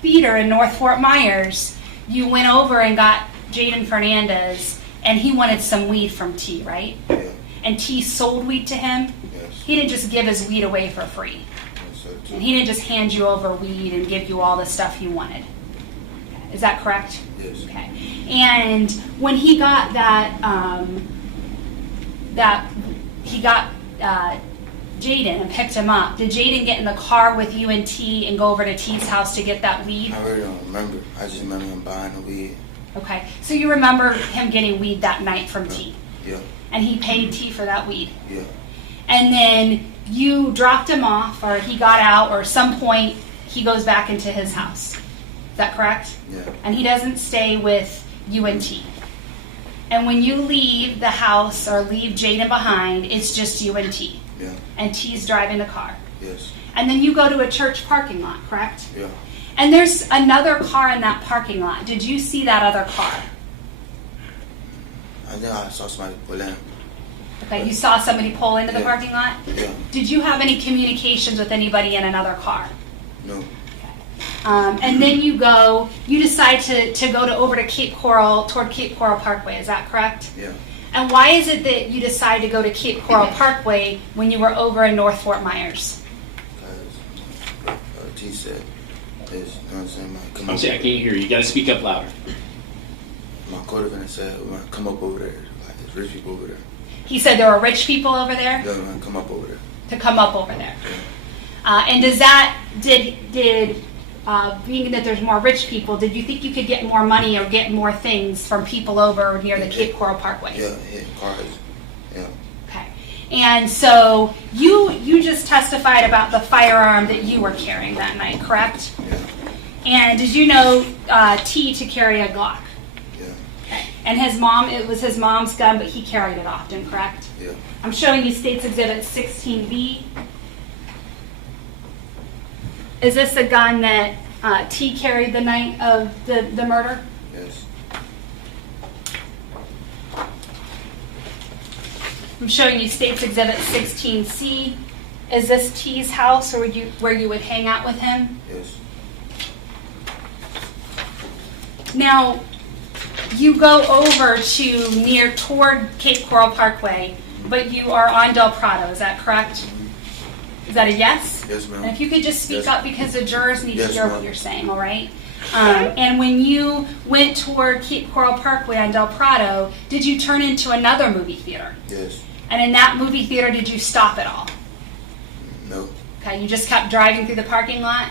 theater in North Fort Myers. You went over and got Jaden Fernandez, and he wanted some weed from T, right? Yeah. And T sold weed to him. Yes. He didn't just give his weed away for free. Yes, sir, too. And he didn't just hand you over weed and give you all the stuff you wanted. Is that correct? Yes. Okay. And when he got that Jaden and picked him up. Did Jaden get in the car with you and T and go over to T's house to get that weed? I really don't remember. I just remember him buying the weed. Okay, so you remember him getting weed that night from T? Yeah. And he paid T for that weed? Yeah. And then you dropped him off, or he got out, or some point he goes back into his house. Is that correct? Yeah. And he doesn't stay with you and T. And when you leave the house or leave Jaden behind, it's just you and T. Yeah. And T's driving the car. Yes. And then you go to a church parking lot, correct? Yeah. And there's another car in that parking lot. Did you see that other car? I think I saw somebody pull in. Okay, you saw somebody pull into the parking lot? Yeah. Did you have any communications with anybody in another car? No. And then you decide to go over to Cape Coral, toward Cape Coral Parkway, is that correct? Yeah. And why is it that you decide to go to Cape Coral Parkway when you were over in North Fort Myers? Because T said, you know what I'm saying? I'm saying, I can't hear you. You got to speak up louder. My co-defendant said, we're going to come up over there. Like, there's rich people over there. He said there were rich people over there? Yeah, we're going to come up over there. To come up over there. And does that, being that there's more rich people, did you think you could get more money or get more things from people over near the Cape Coral Parkway? Yeah, cars. Yeah. Okay. And so you just testified about the firearm that you were carrying that night, correct? Yeah. And did you know T to carry a Glock? Yeah. Okay. And it was his mom's gun, but he carried it often, correct? Yeah. I'm showing you State's Exhibit 16B. Is this a gun that T carried the night of the murder? Yes. I'm showing you State's Exhibit 16C. Is this T's house, or where you would hang out with him? Yes. Now, you go over toward Cape Coral Parkway, but you are on Del Prado. Is that correct? Is that a yes? Yes, ma'am. And if you could just speak up, because the jurors need to hear what you're saying, all right? Okay. And when you went toward Cape Coral Parkway on Del Prado, did you turn into another movie theater? Yes. And in that movie theater, did you stop at all? No. Okay, you just kept driving through the parking lot?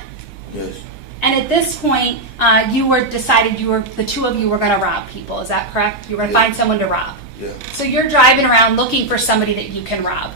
Yes. And at this point, the two of you were going to rob people. Is that correct? You were going to find someone to rob. Yeah. So you're driving around looking for somebody that you can rob.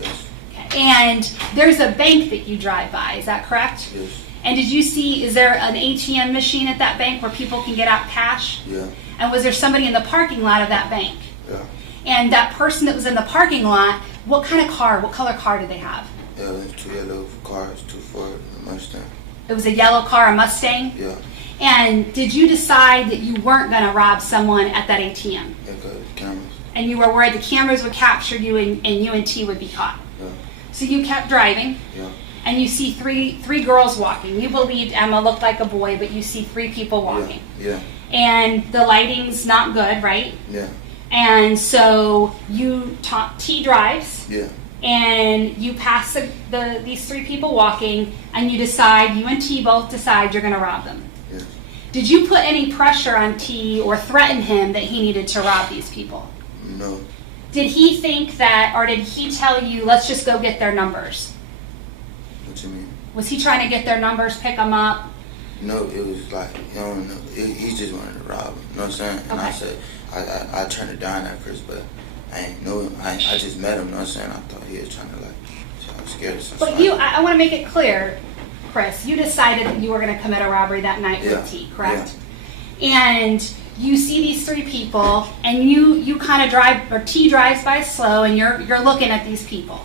Yes. Okay. And there's a bank that you drive by. Is that correct? Yes. And is there an ATM machine at that bank where people can get out cash? Yeah. And was there somebody in the parking lot of that bank? Yeah. And that person that was in the parking lot, what color car did they have? Yeah, two yellow cars, 2 Ford, and a Mustang. It was a yellow car, a Mustang? Yeah. And did you decide that you weren't going to rob someone at that ATM? Yeah, because cameras. And you were worried the cameras would capture you and you and T would be caught? Yeah. So you kept driving? Yeah. And you see three girls walking. You believed Emma looked like a boy, but you see 3 people walking. Yeah. And the lighting's not good, right? Yeah. And so T drives. Yeah. And you pass these 3 people walking, and you and T both decide you're going to rob them. Yeah. Did you put any pressure on T or threaten him that he needed to rob these people? No. Did he think that, or did he tell you, let's just go get their numbers? What you mean? Was he trying to get their numbers, pick them up? No, it was like, you don't know, he just wanted to rob him, you know what I'm saying? And I said, I turned it down at first, but I ain't know him. I just met him, you know what I'm saying? I thought he was trying to I was scared of something. But I want to make it clear, Chris, you decided that you were going to commit a robbery that night with T, correct? Yeah. And you see these 3 people, and you kind of drive, or T drives by slow, and you're looking at these people.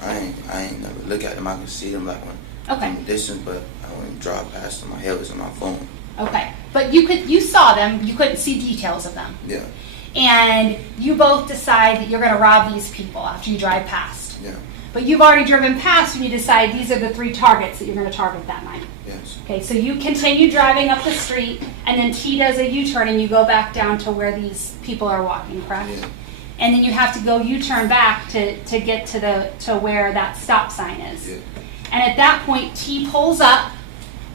I ain't never look at them. I can see them like from a distance, but I wouldn't drive past them. My head was on my phone. Okay, but you saw them. You couldn't see details of them. Yeah. And you both decide that you're going to rob these people after you drive past. Yeah. But you've already driven past, and you decide these are the 3 targets that you're going to target that night. Yes. Okay, so you continue driving up the street, and then T does a U-turn, and you go back down to where these people are walking, correct? Yeah. And then you have to go U-turn back to get to where that stop sign is. Yeah. And at that point, T pulls up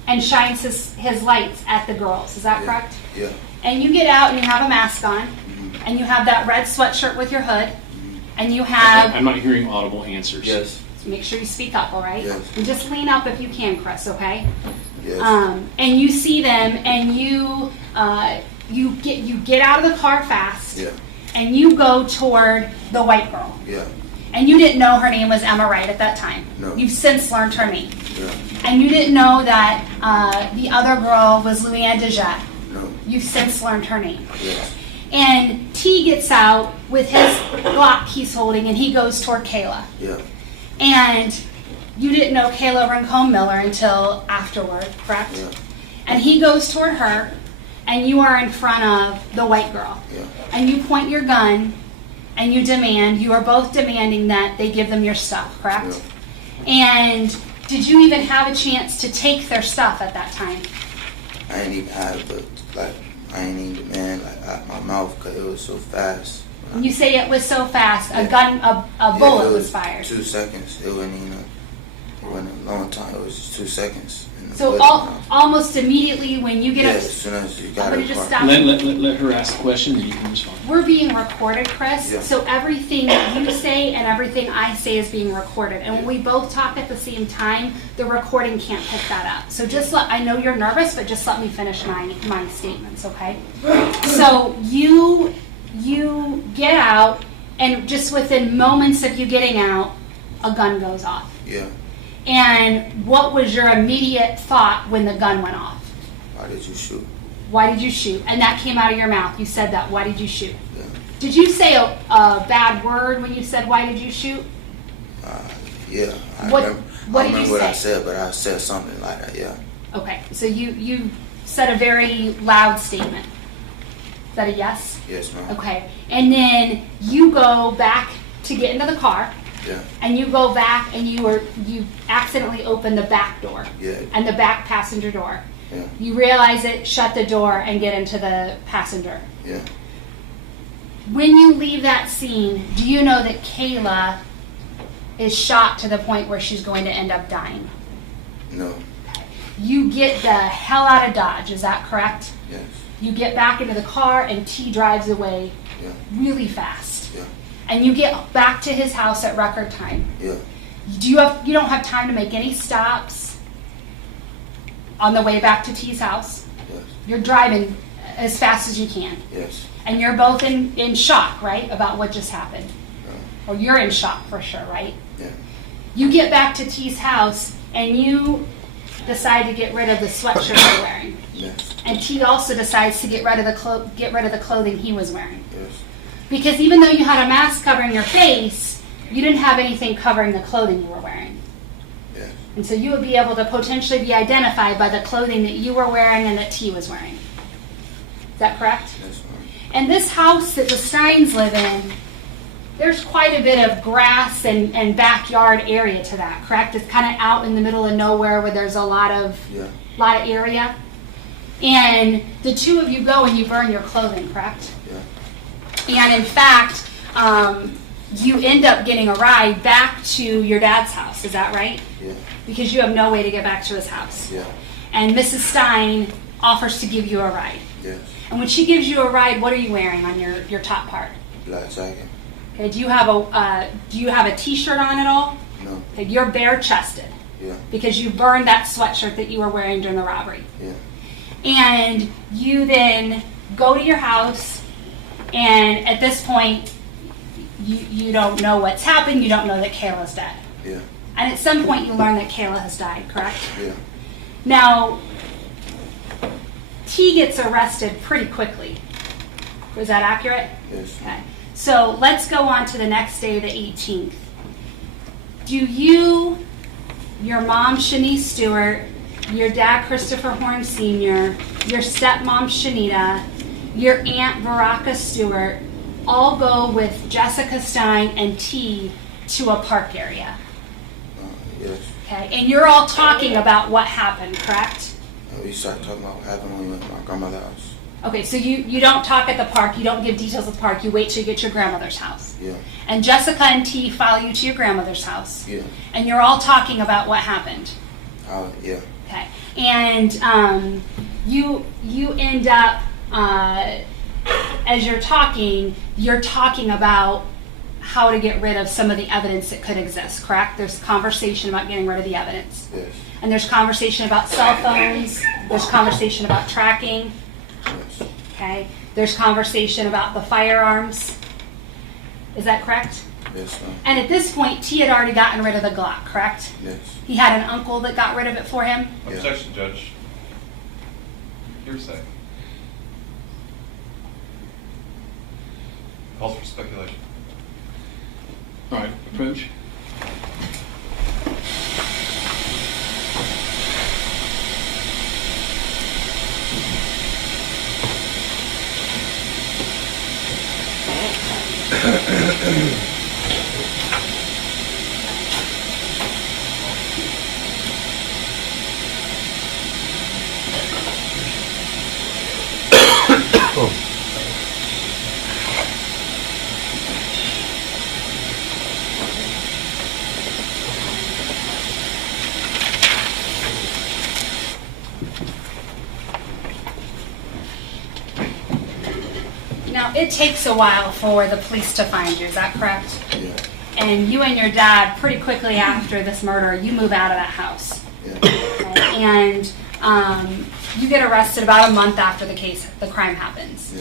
and shines his lights at the girls. Is that correct? Yeah. And you get out and you have a mask on, and you have that red sweatshirt with your hood, And you have. I'm not hearing audible answers. Yes. Make sure you speak up, all right? Yes. And just lean up if you can, Chris, okay? Yes. And you see them, and you get out of the car fast, Yeah. and you go toward the white girl. Yeah. And you didn't know her name was Emma Wright at that time. No. You've since learned her name. Yeah. And you didn't know that the other girl was Louisanne DeJette. No. You've since learned her name. Yes. And T gets out with his Glock he's holding, and he goes toward Kayla. Yeah. And you didn't know Kayla Rincon-Miller until afterward, correct? Yeah. And he goes toward her, and you are in front of the white girl. Yeah. And you point your gun, and you are both demanding that they give them your stuff, correct? Yeah. And did you even have a chance to take their stuff at that time? I didn't even have it, but like I ain't even demand like out my mouth because it was so fast. And you say it was so fast, Yeah. a bullet was fired. 2 seconds. It wasn't even it wasn't a long time. It was just 2 seconds. And the So bullet, almost immediately when you get yeah, up, as soon as you got I'm it. gonna just stop. Let her ask the question, and you can respond. We're being recorded, Chris. Yeah. So everything you say and everything I say is being recorded. And when we both talk at the same time, the recording can't pick that up. So I know you're nervous, but just let me finish my statements, okay? So you get out, and just within moments of you getting out, a gun goes off. Yeah. And what was your immediate thought when the gun went off? Why did you shoot? Why did you shoot? And that came out of your mouth. You said that. Why did you shoot? Yeah. Did you say a bad word when you said, why did you shoot? Yeah. What I did remember you what say? I said, but I said something like that. Yeah. Okay, so you said a very loud statement. Is that a yes? Yes, ma'am. Okay, and then you go back to get into the car, Yeah. and you go back and you accidentally open the back door. Yeah. And the back passenger door. Yeah. You realize it, shut the door, and get into the passenger. Yeah. When you leave that scene, do you know that Kayla is shot to the point where she's going to end up dying? No. You get the hell out of Dodge, is that correct? Yes. You get back into the car and T drives away Yeah. really fast. Yeah. And you get back to his house at record time. Yeah. You don't have time to make any stops on the way back to T's house. Yes. You're driving as fast as you can. Yes. And you're both in shock, right, about what just happened. Yeah. Or you're in shock for sure, right? Yeah. You get back to T's house and you decide to get rid of the sweatshirt you're wearing. Yes. And T also decides to get rid of the clothing he was wearing. Yes. Because even though you had a mask covering your face, you didn't have anything covering the clothing you were wearing. Yes. And so you would be able to potentially be identified by the clothing that you were wearing and that T was wearing. Is that correct? Yes, ma'am. And this house that the Steins live in, there's quite a bit of grass and backyard area to that, correct? It's kind of out in the middle of nowhere where there's a lot of area. And the two of you go and you burn your clothing, correct? Yeah. And in fact, you end up getting a ride back to your dad's house, is that right? Yeah. Because you have no way to get back to his house. Yeah. And Mrs. Stein offers to give you a ride. Yes. And when she gives you a ride, what are you wearing on your top part? Black jacket. Okay, do you have a t-shirt on at all? No. Okay, you're bare chested. Yeah. Because you burned that sweatshirt that you were wearing during the robbery. Yeah. And you then go to your house, and at this point, you don't know what's happened. You don't know that Kayla's dead. Yeah. And at some point, you learn that Kayla has died, correct? Yeah. Now, T gets arrested pretty quickly. Was that accurate? Yes. Okay. So let's go on to the next day, the 18th. Do you, your mom, Shanice Stewart, your dad, Christopher Horne Sr., your stepmom, Shanita, your aunt, Baraka Stewart, all go with Jessica Stein and T to a park area? Yes. Okay. And you're all talking about what happened, correct? We started talking about what happened when we went to my grandmother's house. Okay, so you don't talk at the park, you don't give details of the park, you wait till you get to your grandmother's house. Yeah. And Jessica and T follow you to your grandmother's house. Yeah. And you're all talking about what happened. Yeah. Okay. And you end up, as you're talking about how to get rid of some of the evidence that could exist, correct? There's conversation about getting rid of the evidence. Yes. And there's conversation about cell phones. There's conversation about tracking. Yes. Okay. There's conversation about the firearms. Is that correct? Yes, ma'am. And at this point, T had already gotten rid of the Glock, correct? Yes. He had an uncle that got rid of it for him. Objection, Judge. Hearsay. Calls for speculation. All right, approach. Now, it takes a while for the police to find you, is that correct? Yeah. And you and your dad, pretty quickly after this murder, you move out of that house. Yeah. Okay? And you get arrested about a month after the crime happens.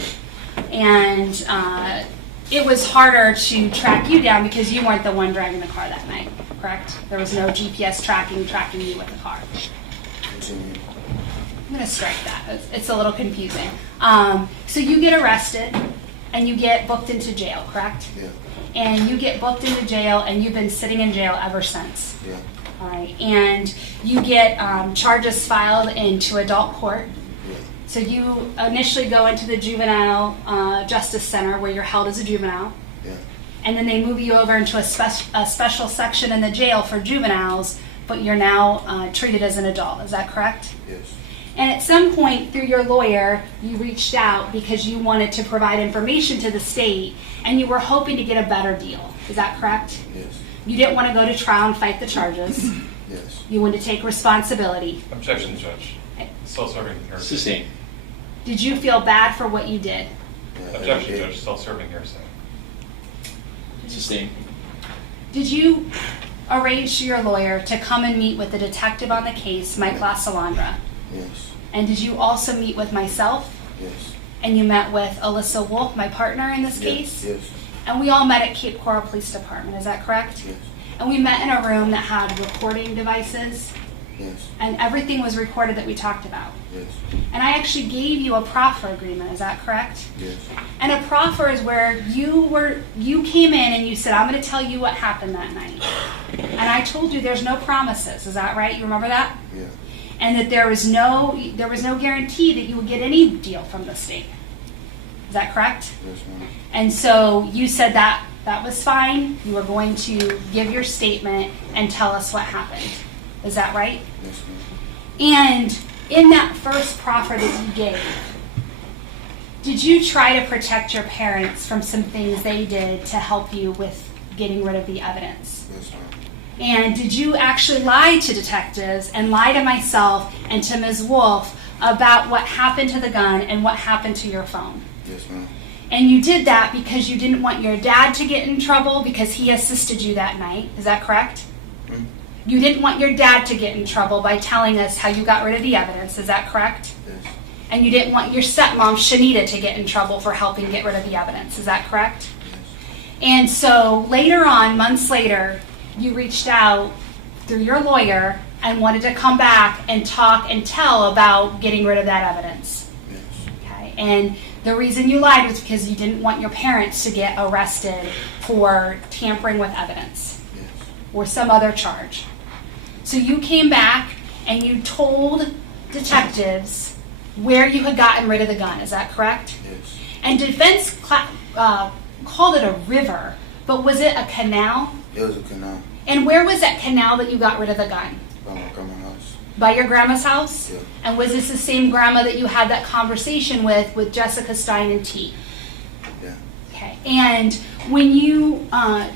Yeah. And it was harder to track you down because you weren't the one driving the car that night, correct? There was no GPS tracking you with the car. Continue. I'm going to strike that. It's a little confusing. So you get arrested and you get booked into jail, correct? Yeah. And you get booked into jail and you've been sitting in jail ever since. Yeah. All right. And you get charges filed into adult court. Yeah. So you initially go into the juvenile justice center where you're held as a juvenile. Yeah. And then they move you over into a special section in the jail for juveniles, but you're now treated as an adult. Is that correct? Yes. And at some point, through your lawyer, you reached out because you wanted to provide information to the state, and you were hoping to get a better deal. Is that correct? Yes. You didn't want to go to trial and fight the charges. Yes. You wanted to take responsibility. Objection, Judge. Self-serving hearsay. Sustain. Did you feel bad for what you did? Yeah. Objection, Judge. Self-serving hearsay. Sustain. Did you arrange for your lawyer to come and meet with the detective on the case, Mike LaSalandra? Yes. And did you also meet with myself? Yes. And you met with Alyssa Wolf, my partner in this Yes. case? Yes. And we all met at Cape Coral Police Department, is that correct? Yes. And we met in a room that had recording devices, Yes. and everything was recorded that we talked about. Yes. And I actually gave you a proffer agreement, is that correct? Yes. And a proffer is where you came in and you said, I'm going to tell you what happened that night. And I told you there's no promises, is that right? You remember that? Yeah. And that there was no guarantee that you would get any deal from the state. Is that correct? Yes, ma'am. And so you said that was fine. You were going to give your statement and tell us what happened. Is that right? Yes, ma'am. And in that first proffer that you gave, did you try to protect your parents from some things they did to help you with getting rid of the evidence? Yes, ma'am. And did you actually lie to detectives and lie to myself and to Ms. Wolf about what happened to the gun and what happened to your phone? Yes, ma'am. And you did that because you didn't want your dad to get in trouble because he assisted you that night. Is that correct? Hmm? You didn't want your dad to get in trouble by telling us how you got rid of the evidence. Is that correct? Yes. And you didn't want your stepmom, Shanita, to get in trouble for helping get rid of the evidence. Is that correct? Yes. And so later on, months later, you reached out through your lawyer and wanted to come back and talk and tell about getting rid of that evidence. Yes. Okay. And the reason you lied was because you didn't want your parents to get arrested for tampering with evidence Yes. or some other charge. So you came back and you told detectives where you had gotten rid of the gun. Is that correct? Yes. And defense called it a river, but was it a canal? It was a canal And where was that canal that you got rid of the gun? by my grandma's house. By your grandma's house? Yeah. And was this the same grandma that you had that conversation with Jessica Stein and T? Yeah. Okay. And when you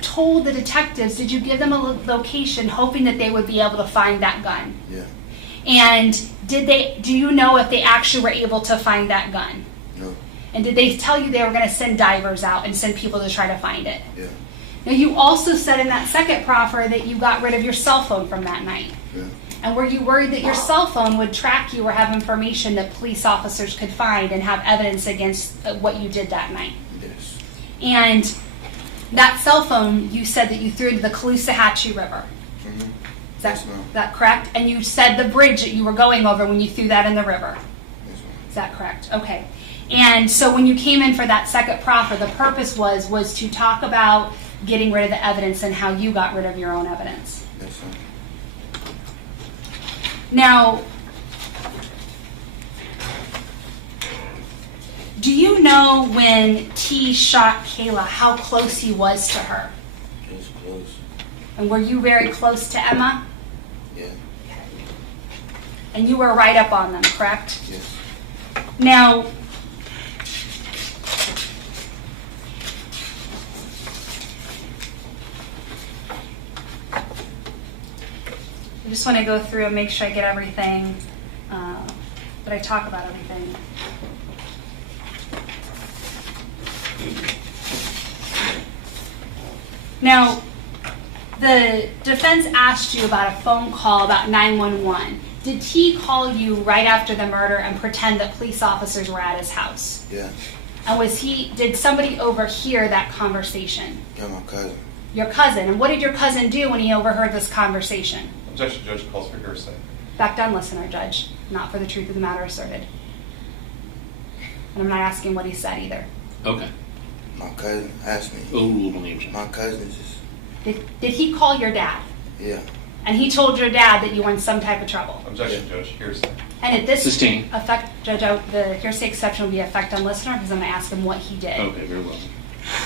told the detectives, did you give them a location hoping that they would be able to find that gun? Yeah. And do you know if they actually were able to find that gun? No. And did they tell you they were going to send divers out and send people to try to find it? Yeah. Now, you also said in that second proffer that you got rid of your cell phone from that night. Yeah. And were you worried that your cell phone would track you or have information that police officers could find and have evidence against what you did that night? Yes. And that cell phone, you said that you threw into the Caloosahatchee River. Mm-hmm. Is that, Yes, ma'am. that correct? And you said the bridge that you were going over when you threw that in the river. Yes, ma'am. Is that correct? Okay. And so when you came in for that second proffer, the purpose was to talk about getting rid of the evidence and how you got rid of your own evidence. Yes, ma'am. Now, do you know when T shot Kayla, how close he was to her? It was close. And were you very close to Emma? Yeah. And you were right up on them, correct? Yes. Now, I just want to go through and make sure I get everything, that I talk about everything. Now, the defense asked you about a phone call about 911. Did T call you right after the murder and pretend that police officers were at his house? Yeah. And did somebody overhear that conversation? Yeah, my cousin. Your cousin. And what did your cousin do when he overheard this conversation? Objection, Judge calls for hearsay. Fact done, listener, Judge. Not for the truth of the matter asserted. And I'm not asking what he said either. Okay. My cousin asked me. Overruled on the objection. My cousin just. Did he call your dad? Yeah. And he told your dad that you were in some type of trouble? Objection, Judge, hearsay. And at this Sustained. effect, Judge, the hearsay exception will be effect on listener because I'm going to ask him what he did. Okay, very well.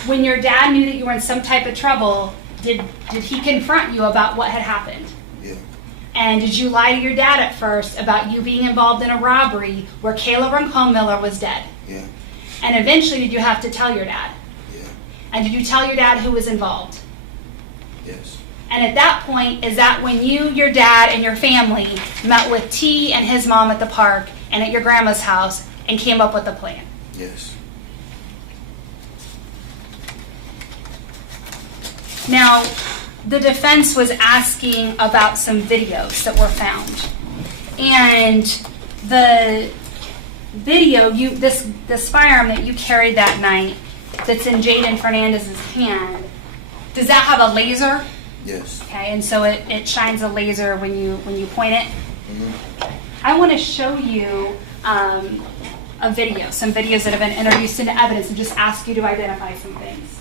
When your dad knew that you were in some type of trouble, did he confront you about what had happened? Yeah. And did you lie to your dad at first about you being involved in a robbery where Kayla Rincon-Miller was dead? Yeah. And eventually, did you have to tell your dad? Yeah. And did you tell your dad who was involved? Yes. And at that point, is that when you, your dad, and your family met with T and his mom at the park and at your grandma's house and came up with a plan? Yes. Now, the defense was asking about some videos that were found. And the video, this firearm that you carried that night that's in Jaden Hernandez's hand, does that have a laser? Yes. Okay, and so it shines a laser when you point it. Mm-hmm. I want to show you a video, some videos that have been introduced into evidence, and just ask you to identify some things.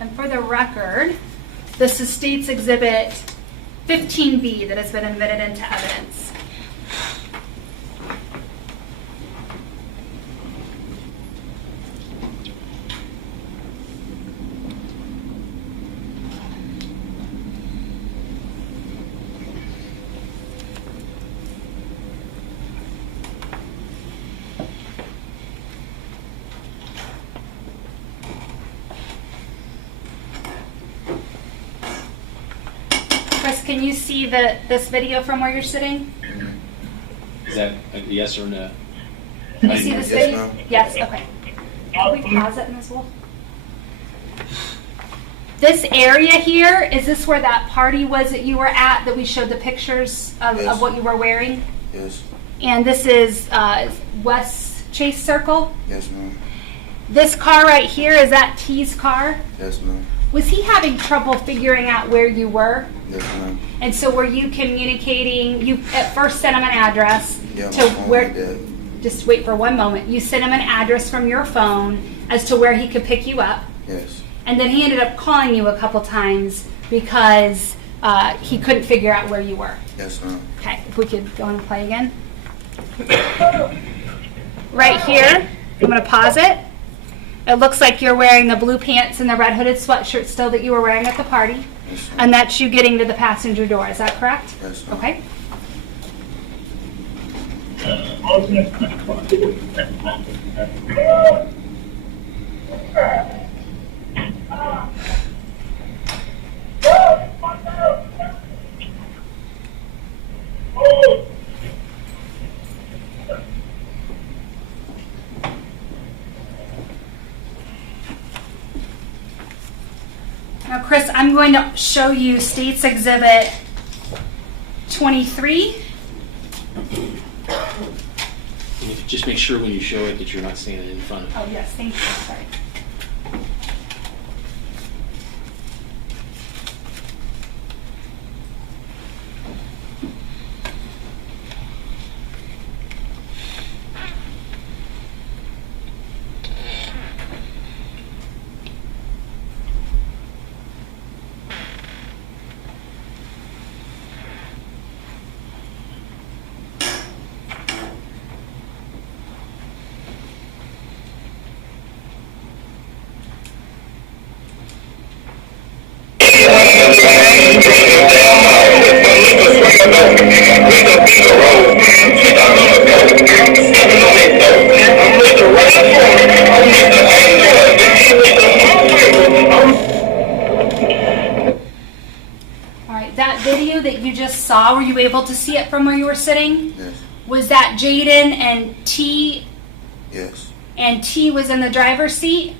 And for the record, this is State's Exhibit 15B that has been admitted into evidence. Chris, can you see this video from where you're sitting? Is that a yes or no? Can you see this Yes, video? ma'am. Yes, okay. Can we pause it in this wolf? This area here, is this where that party was that you were at, that we showed the pictures of, Yes. of what you were wearing? Yes. And this is West Chase Circle? Yes, ma'am. This car right here, is that T's car? Yes, ma'am. Was he having trouble figuring out where you were? Yes, ma'am. And so were you communicating, you at first sent him an address Yeah, to my phone where, like that. just wait for one moment. You sent him an address from your phone as to where he could pick you up. Yes. And then he ended up calling you a couple times because he couldn't figure out where you were. Yes, ma'am. Okay, if we could go on and play again. Right here, I'm going to pause it. It looks like you're wearing the blue pants and the red hooded sweatshirt still that you were wearing at the party. Yes, ma'am. And that's you getting to the passenger door. Is that correct? Yes, ma'am. Okay. Now, Chris, I'm going to show you State's Exhibit 23. And if you just make sure when you show it that you're not standing in front of it. Oh, yes, thank you. Sorry. All right, that video that you just saw, were you able to see it from where you were sitting? Yes. Was that Jaden and T? Yes. And T was in the driver's seat?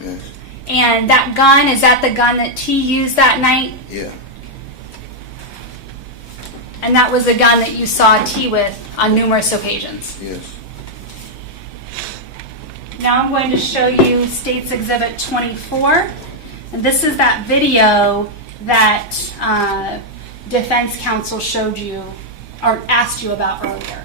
Yes. And that gun, is that the gun that T used that night? Yeah. And that was the gun that you saw T with on numerous occasions? Yes. Now I'm going to show you State's Exhibit 24. And this is that video that defense counsel showed you or asked you about earlier.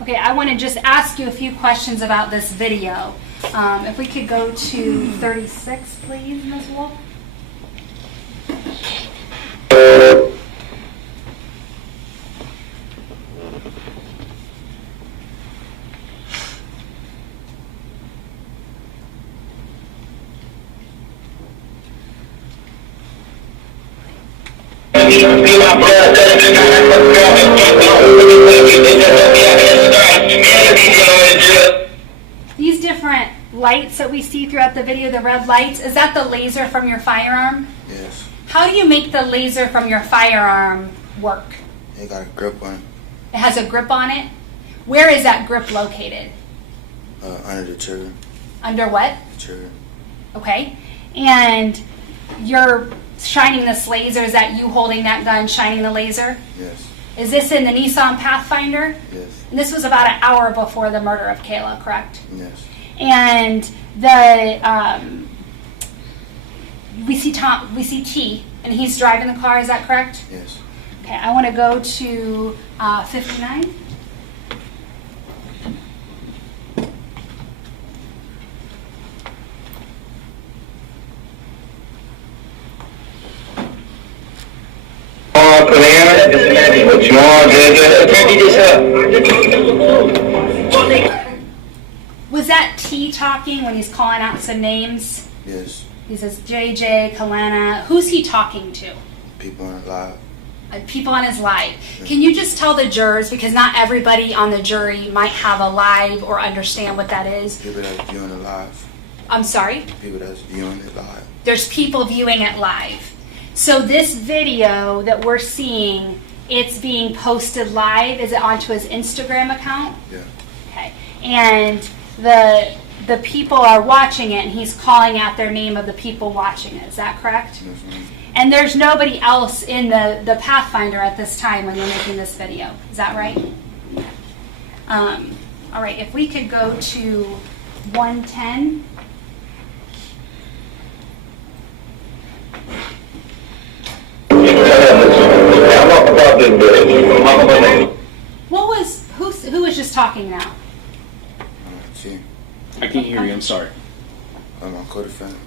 Okay, I want to just ask you a few questions about this video. If we could go to 36, please, Ms. Wolf. Hey, These different lights that we see throughout the video, the red lights, is that the laser from your firearm? Yes. How do you make the laser from your firearm work? It got a grip on it. It has a grip on it? Where is that grip located? Under the trigger. Under what? The trigger. Okay. And you're shining this laser, is that you holding that gun, shining the laser? Yes. Is this in the Nissan Pathfinder? Yes. And this was about an hour before the murder of Kayla, correct? Yes. And the we see T, and he's driving the car. Is that correct? Yes. Okay, I want to go to 59. Was that T talking when he's calling out some names? Yes. He says JJ, Kalana. Who's he talking to? People on the live. People on his live. Can you just tell the jurors, because not everybody on the jury might have a live or understand what that is. People that's viewing it live. I'm sorry? People that's viewing it live. There's people viewing it live. So this video that we're seeing, it's being posted live. Is it onto his Instagram account? Yeah. Okay. And the people are watching it, and he's calling out their name of the people watching it. Is that correct? Yes, ma'am. And there's nobody else in the Pathfinder at this time when you're making this video. Is that right? All right, if we could go to 110. Who was just talking now? See. I can't hear you. I'm sorry. I'm a co-defendant.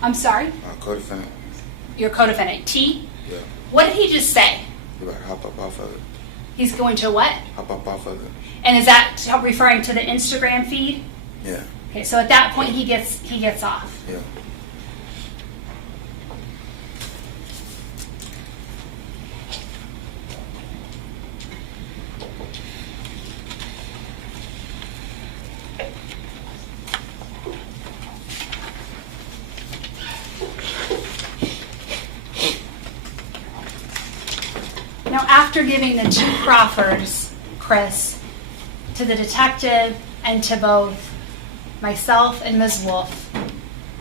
I'm sorry? I'm a co-defendant. Your co-defendant, T? Yeah. What did he just say? You better hop up off of it. He's going to what? Hop up off of it. And is that referring to the Instagram feed? Yeah. Okay, so at that point he gets off. Yeah. Now, after giving the two proffers, Chris, to the detective and to both myself and Ms. Wolf,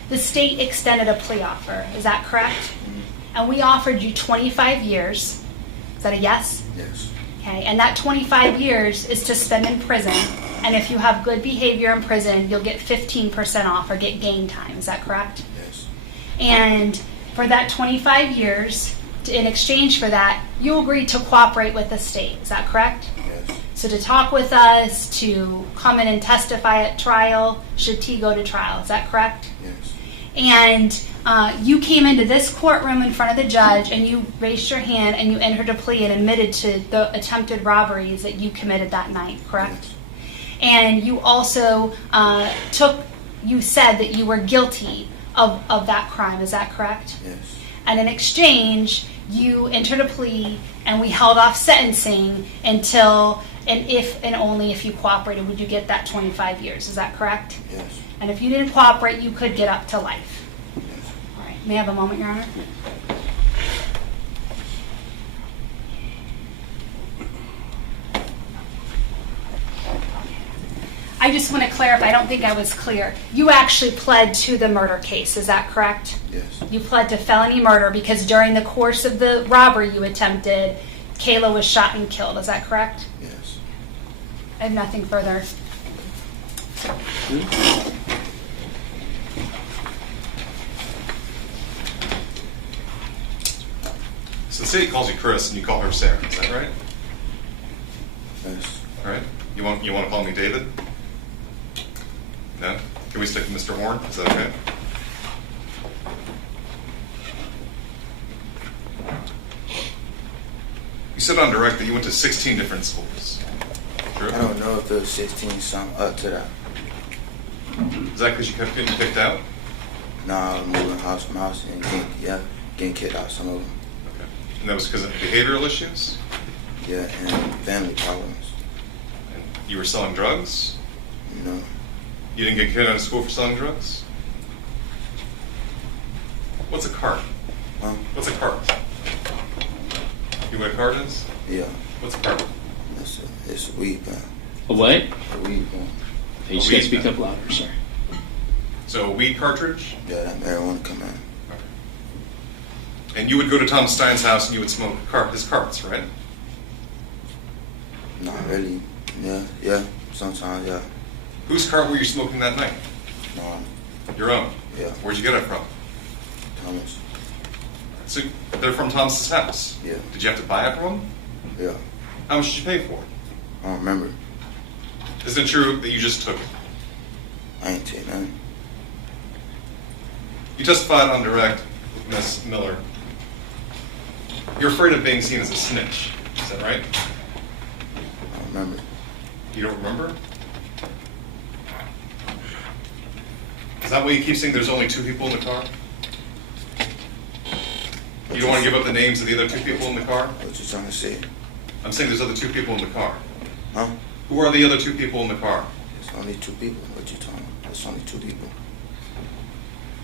the state extended a plea offer. Is that correct? And we offered you 25 years. Is that a yes? Yes. Okay, and that 25 years is to spend in prison. And if you have good behavior in prison, you'll get 15% off or get gain time. Is that correct? Yes. And for that 25 years, in exchange for that, you agreed to cooperate with the state. Is that correct? Yes. So to talk with us, to come in and testify at trial, should T go to trial. Is that correct? Yes. And you came into this courtroom in front of the judge and you raised your hand and you entered a plea and admitted to the attempted robberies that you committed that night, correct? Yes. And you also you said that you were guilty of that crime. Is that correct? Yes. And in exchange, you entered a plea and we held off sentencing until, and if and only if you cooperated, would you get that 25 years. Is that correct? Yes. And if you didn't cooperate, you could get up to life. Yes. All right. May I have a moment, Your Honor? I just want to clarify, I don't think I was clear. You actually pled to the murder case, is that correct? Yes. You pled to felony murder because during the course of the robbery you attempted, Kayla was shot and killed, is that correct? Yes. I have nothing further. So the city calls you Chris and you call her Sarah, is that right? Yes. All right. You want to call me David? No? Can we stick with Mr. Horne? Is that okay? You said on direct that you went to 16 different schools. True? I don't know if it was 16 something up to that. Is that because you kept getting kicked out? Nah, I was moving house from house and getting kicked out some of them. Okay. And that was because of behavioral issues? Yeah, and family problems. And you were selling drugs? No. You didn't get kicked out of school for selling drugs? What's a cart? Huh? What's a cart? You know what a cart is? Yeah. What's a cart? It's a weed gun. A what? A weed gun. Hey, you just gotta speak up louder, sir. So a weed cartridge? Yeah, that marijuana come out. Okay. And you would go to Thomas Stein's house and you would smoke his carts, right? Not really. Yeah. Sometimes, yeah. Whose cart were you smoking that night? No. Your own? Yeah. Where'd you get it from? Thomas. So they're from Thomas's house? Yeah. Did you have to buy it from him? Yeah. How much did you pay for it? I don't remember. Is it true that you just took it? I ain't take nothing. You testified on direct with Miss Miller. You're afraid of being seen as a snitch. Is that right? I don't remember. You don't remember? Is that why you keep saying there's only 2 people in the car? You don't want to give up the names of the other 2 people in the car? What you trying to say? I'm saying there's other 2 people in the car. Huh? Who are the other 2 people in the car? There's only 2 people. What you talking about? There's only 2 people.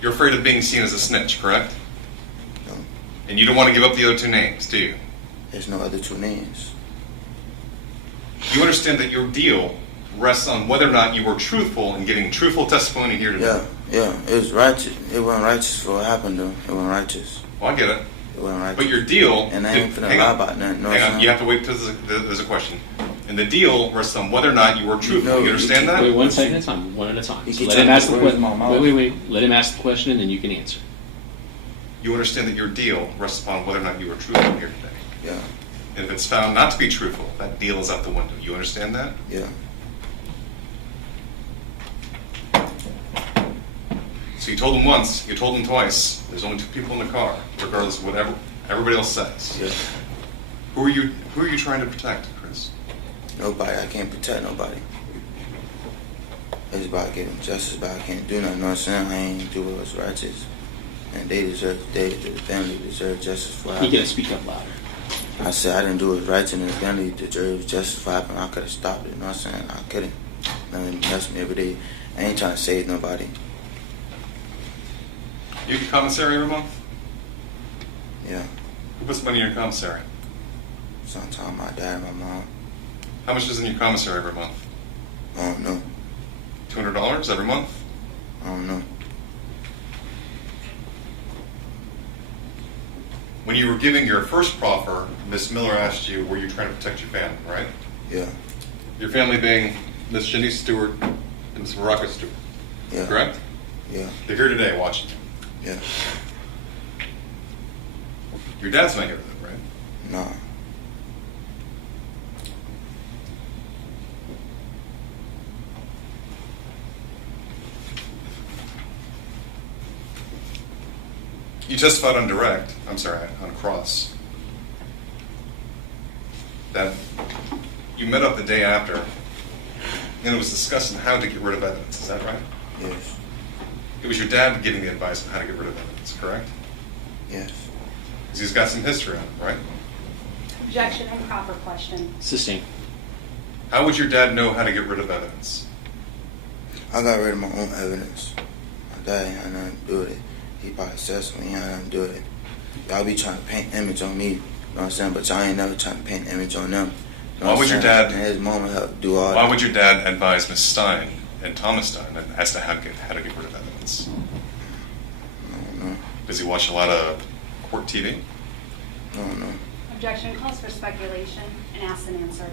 You're afraid of being seen as a snitch, correct? No. And you don't want to give up the other 2 names, do you? There's no other 2 names. You understand that your deal rests on whether or not you were truthful in giving truthful testimony here today? Yeah. It was righteous. It wasn't righteous for what happened, though. It wasn't righteous. Well, I get it. It wasn't righteous. But your deal... And I ain't finna lie about nothing. Hang on, you have to wait till there's a question. And the deal rests on whether or not you were truthful. You understand that? Wait, one second at a time. One at a time. You So keep let him trying ask to the put words question. in my mouth. Wait. Let him ask the question and then you can answer. You understand that your deal rests upon whether or not you were truthful here today. Yeah. And if it's found not to be truthful, that deal is out the window. You understand that? Yeah. So you told him once, you told him twice, there's only 2 people in the car, regardless of whatever everybody else says. Yeah. Who are you trying to protect, Chris? Nobody. I can't protect nobody. It's about getting justice, but I can't do nothing. You know what I'm saying? I ain't do what was righteous. And the family deserve justice for You gotta speak up louder. I said I didn't do what was righteous, and the family deserves justice for happening. I could have stopped it. You know what I'm saying? I couldn't. Nothing mess me every day. I ain't trying to save nobody. You get commissary every month? Yeah. Who puts money in your commissary? Sometimes my dad and my mom. How much is in your commissary every month? I don't know. $200 every month? I don't know. When you were giving your first proffer, Miss Miller asked you, were you trying to protect your family, right? Yeah. Your family being Miss Janice Stewart and Miss Baraka Stewart, Yeah. correct? Yeah. They're here today watching you. Yeah. Your dad's not here with it, right? Nah. You testified on cross, that you met up the day after, and it was discussing how to get rid of evidence. Is that right? Yes. It was your dad giving the advice on how to get rid of evidence, correct? Yes. Because he's got some history on it, right? Objection, improper question. Sustain. How would your dad know how to get rid of evidence? I got rid of my own evidence. My dad ain't had nothing to do with it. He probably said something, he ain't had nothing to do with it. Y'all be trying to paint an image on me, you know what I'm saying? But y'all ain't never trying to paint an image on them. You know Why would your dad? And his mama helped do all Why that. would your dad advise Miss Stein and Thomas Stein as to how to get rid of evidence? I don't know. Does he watch a lot of court TV? I don't know. Objection calls for speculation and asked and answered.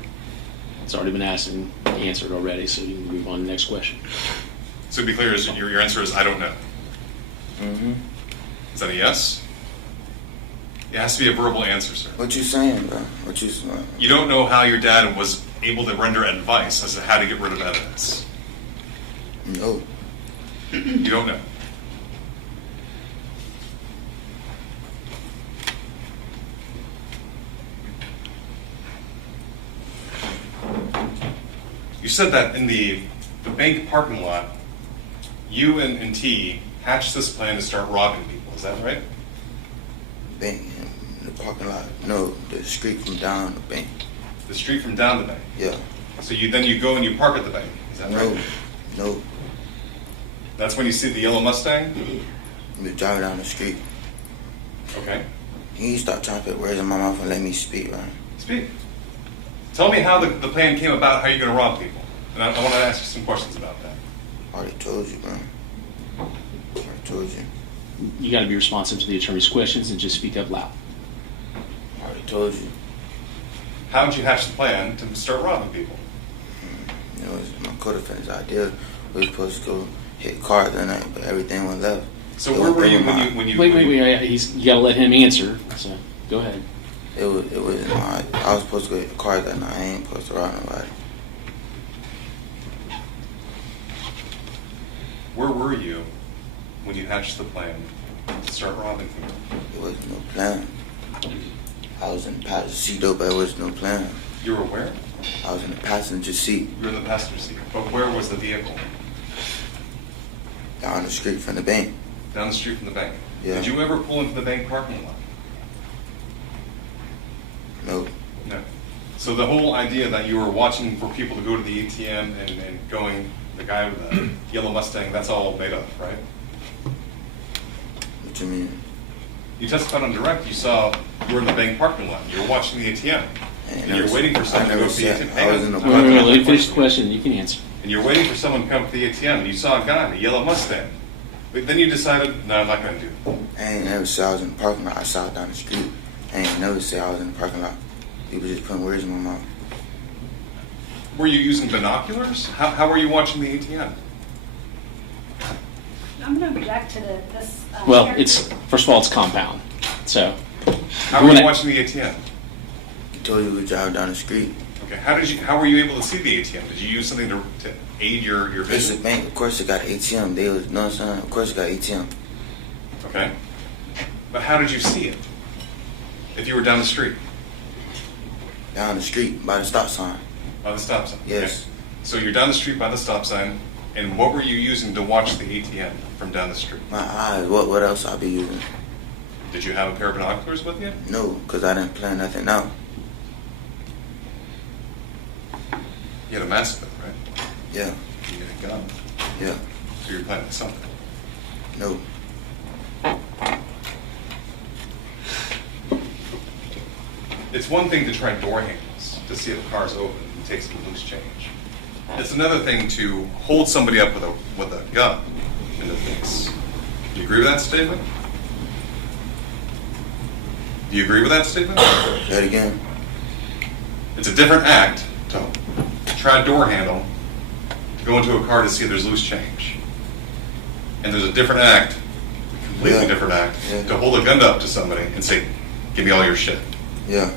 It's already been asked and answered already, so you can move on to the next question. So to be clear, your answer is I don't know. Mm-hmm. Is that a yes? It has to be a verbal answer, sir. What you saying, bro? What you saying? You don't know how your dad was able to render advice as to how to get rid of evidence. No. You don't know. You said that in the bank parking lot, you and T hatched this plan to start robbing people. Is that right? Bank, The parking lot. No, the street from down the bank. The street from down the bank? Yeah. So you go and you park at the bank, is that right? No. That's when you see the yellow Mustang? You're driving down the street. Okay. You start trying to put words in my mouth and let me speak, right? Speak. Tell me how the plan came about, how you're going to rob people. And I want to ask you some questions about that. I already told you, bro. I already told you. You got to be responsive to the attorney's questions and just speak up loud. I already told you. How did you hatch the plan to start robbing people? It was my co-defendant's idea. We were supposed to go hit cars that night, but everything went left. So where were you when you... Wait, you got to let him answer, so go ahead. It was I was supposed to go hit the cars that night. I ain't supposed to rob nobody. Where were you when you hatched the plan to start robbing people? There was no plan. I was in the passenger seat though, but there was no plan. You were where? I was in the passenger seat. You were in the passenger seat. But where was the vehicle? Down the street from the bank. Down the street from the bank? Yeah. Did you ever pull into the bank parking lot? No. No. So the whole idea that you were watching for people to go to the ATM and going, the guy with the yellow Mustang, that's all made up, right? What you mean? You testified on direct, you were in the bank parking lot, you were watching the ATM, and you're waiting for someone to go to the ATM. Let me finish the question, you can answer. And you're waiting for someone to come to the ATM, and you saw a guy in a yellow Mustang. But then you decided, no, I'm not going to do it. I ain't never said I was in the parking lot. I saw it down the street. I ain't never said I was in the parking lot. People just putting words in my mouth. Were you using binoculars? How were you watching the ATM? I'm going to object to this. Well, first of all, it's compound. So, how were you watching the ATM? He told you we drive down the street. Okay. How were you able to see the ATM? Did you use something to aid your vision? It's a bank. Of course, it got ATM. You know what I'm saying? Of course, it got ATM. Okay. But how did you see it? If you were down the street? Down the street by the stop sign. By the stop sign? Yes. Okay. So you're down the street by the stop sign, and what were you using to watch the ATM from down the street? My eyes. What else I'd be using? Did you have a pair of binoculars with you? No, because I didn't plan nothing out. You had a mask with, right? Yeah. You had a gun. Yeah. So you're planning something. No. It's one thing to try door handles to see if a car's open and take some loose change. It's another thing to hold somebody up with a gun in the face. Do you agree with that statement? Do you agree with that statement? Say it again. It's a different act to try a door handle, to go into a car to see if there's loose change. And there's a different act, a completely different act, to hold a gun up to somebody and say, give me all your shit. Yeah.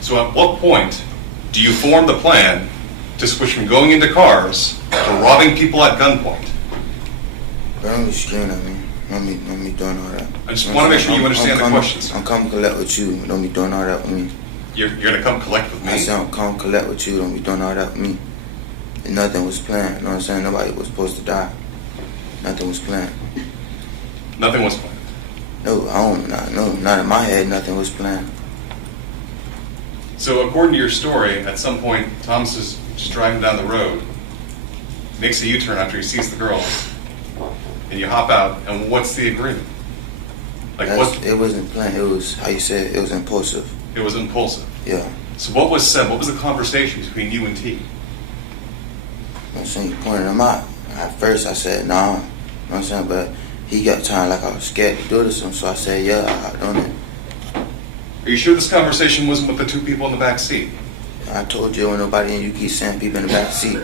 So at what point do you form the plan to switch from going into cars to robbing people at gunpoint? Don't be screaming at me. Don't be doing all that. I just want to make sure you understand the questions. I'm coming collect with you. Don't be doing all that with me. You're going to come collect with me? I said I'm come collect with you. Don't be doing all that with me. And nothing was planned. You know what I'm saying? Nobody was supposed to die. Nothing was planned. Nothing was planned? No, not in my head. Nothing was planned. So according to your story, at some point, Thomas is just driving down the road, makes a U-turn after he sees the girls, and you hop out, and what's the agreement? It wasn't planned. It was, how you said, it was impulsive. It was impulsive? Yeah. So what was said? What was the conversation between you and T? I'm saying, you pointed him out. At first I said, nah. You know what I'm saying? But he kept trying like I was scared to do this, so I said, yeah, I done it. Are you sure this conversation wasn't with the two people in the back seat? I told you there wasn't nobody, and you keep saying people in the back seat.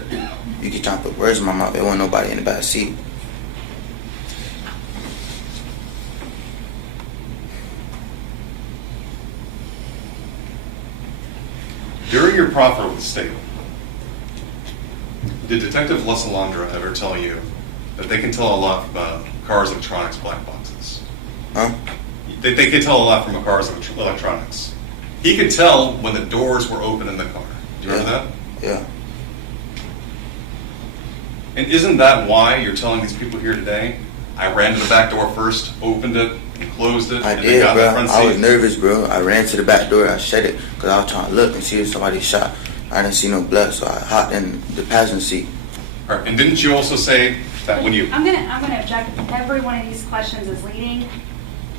You keep trying to put words in my mouth. There wasn't nobody in the back seat. During your proffer with the state, did Detective Lasalandra ever tell you that they can tell a lot from cars, electronics, black boxes? Huh? They can tell a lot from a car's electronics. He could tell when the doors were open in the car. Do you remember that? Yeah. And isn't that why you're telling these people here today I ran to the back door first, opened it, and closed it, I and did, then got in the bro. front I was seat. nervous, bro. I ran to the back door. I shut it because I was trying to look and see if somebody shot. I didn't see no blood, so I hopped in the passenger seat. All right, and didn't you also say that when you... I'm gonna object. Every one of these questions is leading.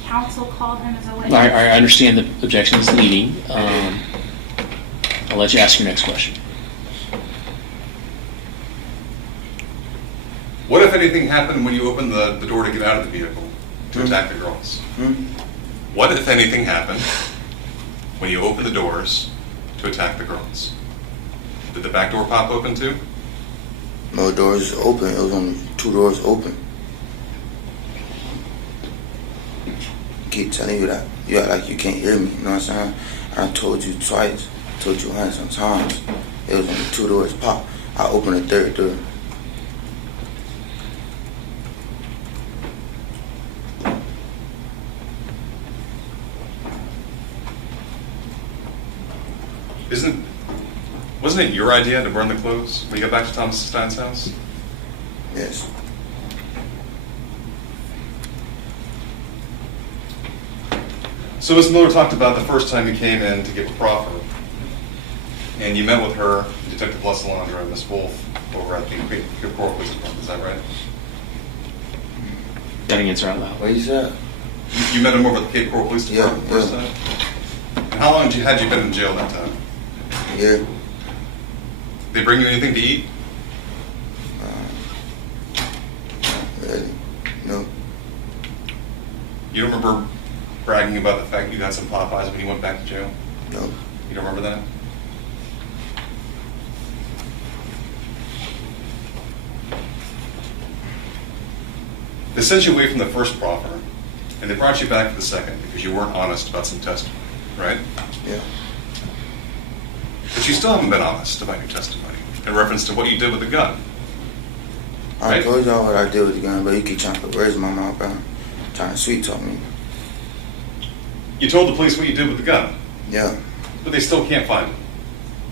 Counsel called him as a witness. I understand the objection is leading. I'll let you ask your next question. What, if anything, happened when you opened the door to get out of the vehicle to attack the girls? What, if anything, happened when you opened the doors to attack the girls? Did the back door pop open too? No doors open. It was only 2 doors open. I keep telling you that. You act like you can't hear me. You know what I'm saying? I told you twice. Told you hundreds of times. It was only 2 doors pop. I opened the 3rd door. Wasn't it your idea to burn the clothes when you got back to Thomas Stein's house? Yes. So Ms. Miller talked about the first time you came in to give a proffer, and you met with her, Detective Lesalandra and Ms. Wolf over at the Cape Coral Police Department. Is that right? Got to answer out loud. What you said? You met him over at the Cape Coral Police Department the first time? And how long had you been in jail that time? A year. They bring you anything to eat? Really? No. You don't remember bragging about the fact you got some Popeyes when you went back to jail? No. You don't remember that? They sent you away from the first proffer, and they brought you back for the second because you weren't honest about some testimony, right? Yeah. But you still haven't been honest about your testimony in reference to what you did with the gun. I told y'all what I did with the gun, but you keep trying to put words in my mouth, bro. Trying to sweet talk me. You told the police what you did with the gun. Yeah. But they still can't find it.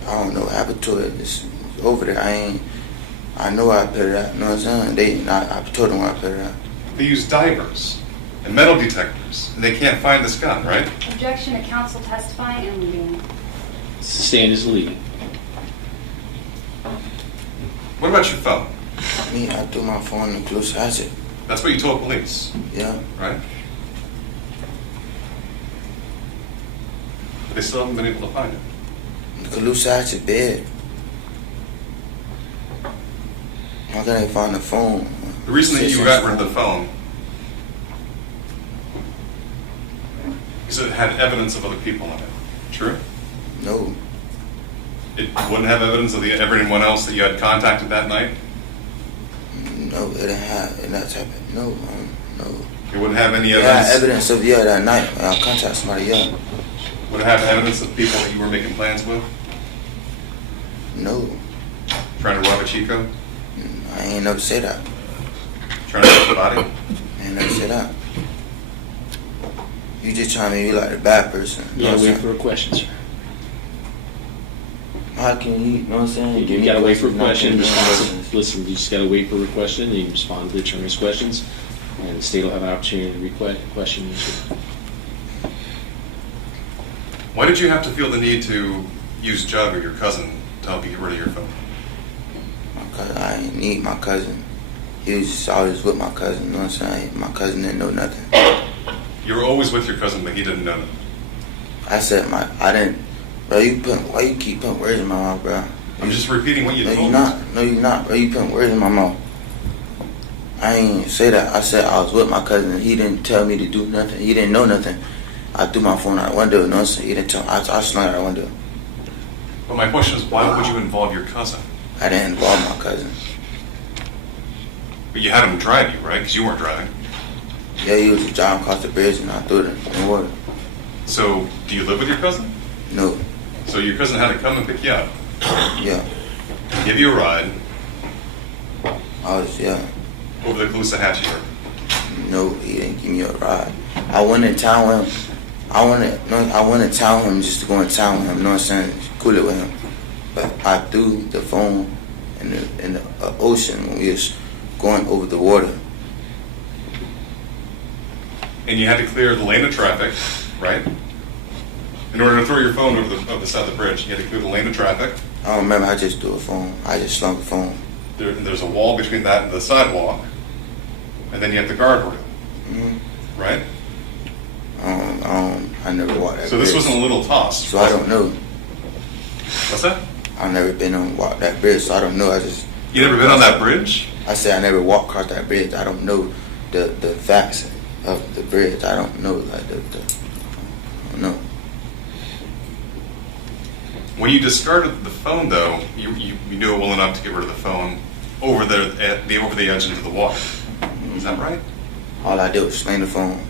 I don't know what happened to it. It's over there. I know where I put it at. You know what I'm saying? I told them where I put it at. They use divers and metal detectors, and they can't find this gun, right? Objection to counsel testifying and leading. Stand is leading. What about your phone? Me, I threw my phone in the close hatchet. That's what you told police. Yeah. Right? But they still haven't been able to find it. The loose hatchet bed. How can they find the phone? The reason that you got rid of the phone is it had evidence of other people on it. True? No. It wouldn't have evidence of everyone else that you had contacted that night? No, it didn't have that type of, no. It wouldn't have any Yeah, evidence? evidence of, that night. I contacted somebody, yeah. Would it have evidence of people that you were making plans with? No. Trying to rob a Chico? I ain't never say that. Trying to get the body? I ain't never say that. You just trying to be like a bad person. You gotta wait for a question, sir. How can you know what I'm saying? You gotta wait for a question. Listen, you just gotta wait for a question, and you respond to the attorney's questions, and the state will have an opportunity to question you. Why did you have to feel the need to use Jug or your cousin to help you get rid of your phone? I ain't need my cousin. He was just always with my cousin, you know what I'm saying? My cousin didn't know nothing. You were always with your cousin, but he didn't know that. I said I didn't, bro, why you keep putting words in my mouth, bro? I'm just repeating what you told me. No, you're not, bro. You putting words in my mouth. I ain't say that. I said I was with my cousin. He didn't tell me to do nothing. He didn't know nothing. I threw my phone out the window, you know what I'm saying? He didn't tell I slung it out the window. But my question is, why would you involve your cousin? I didn't involve my cousin. But you had him drive you, right? Because you weren't driving. Yeah, he was driving across the bridge and I threw it in the water. So, do you live with your cousin? No. So your cousin had to come and pick you up? Yeah. Give you a ride? Yeah. Over the Caloosahatchee River? No, he didn't give me a ride. I went in town with him. I went in town with him just to go in town with him, you know what I'm saying? Cool it with him. But I threw the phone in the ocean when we was going over the water. and you had to clear the lane of traffic, right? In order to throw your phone over the side of the bridge, you had to clear the lane of traffic. I don't remember. I just threw a phone. I just slung a phone. There's a wall between that and the sidewalk, and then you have the guardrail, right? I never walked that So bridge. this wasn't a little toss. So I don't know. What's that? I've never been on walk that bridge, so I don't know. You never been on that bridge? I said I never walked across that bridge. I don't know the facts of the bridge. I don't know like I don't know. When you discarded the phone, though, you knew it well enough to get rid of the phone over the edge into the water. Is that right? All I did was sling the phone.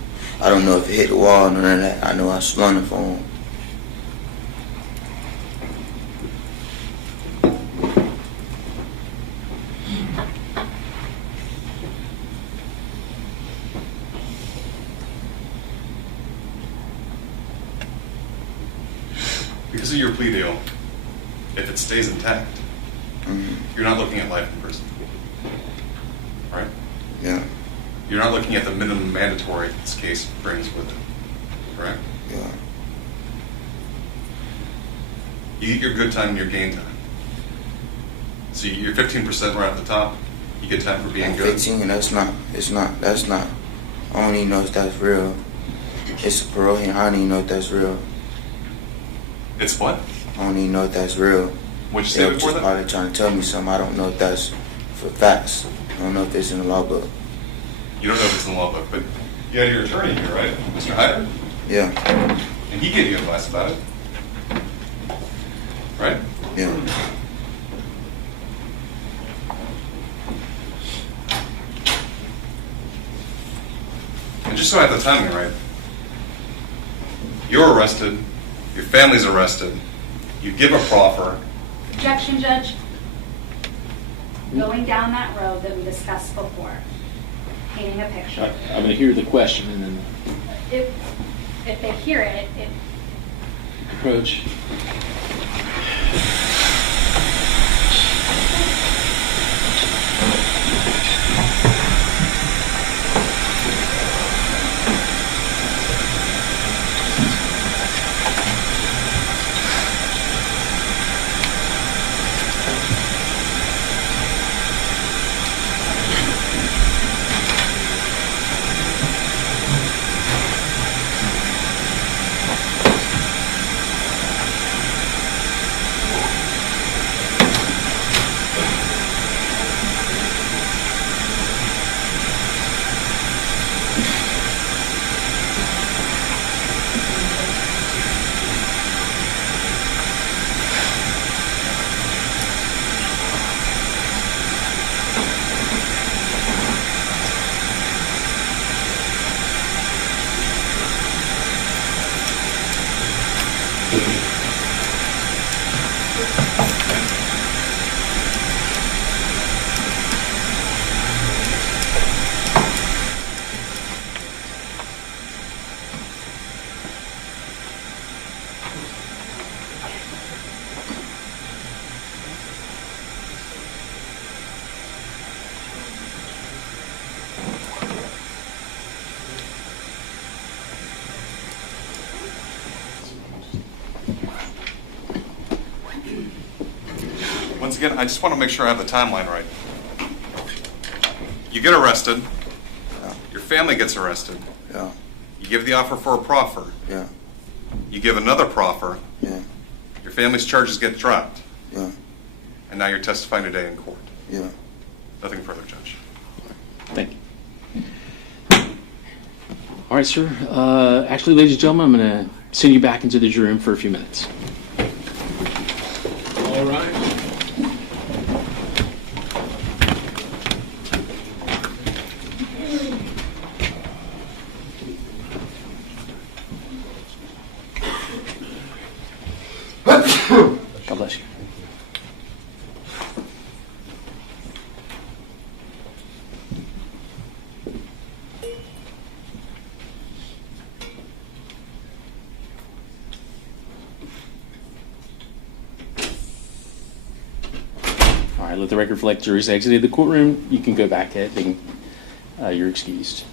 I don't know if it hit the wall or none of that. I know I slung the phone. Because of your plea deal, if it stays intact, you're not looking at life in prison, right? Yeah. You're not looking at the minimum mandatory this case brings with it, correct? Yeah. You get your good time and your gain time. So you're 15% right at the top. You get time for being good. 15, that's not. I don't even know if that's real. It's a parole here. I don't even know if that's real. It's what? I don't even know if that's real. What'd you say before that? Probably trying to tell me something. I don't know if that's for facts. I don't know if it's in the law book. You don't know if it's in the law book, but you had your attorney here, right? Mr. Hyder? Yeah. And he gave you advice about it. Right? Yeah. And just so I have the timing right, you're arrested, your family's arrested, you give a proffer. Objection, Judge. Going down that road that we discussed before, painting a picture. I'm going to hear the question and then If they hear it, approach. Once again, I just want to make sure I have the timeline right. You get arrested. Yeah. Your family gets arrested. Yeah. You give the offer for a proffer. Yeah. You give another proffer. Yeah. Your family's charges get dropped. Yeah. And now you're testifying today in court. Yeah. Nothing further, Judge. Thank you. All right, sir. Actually, ladies and gentlemen, I'm going to send you back into the jury room for a few minutes. All right. God bless you. All right, let the record reflect jury's exited the courtroom. You can go back to it. You're excused.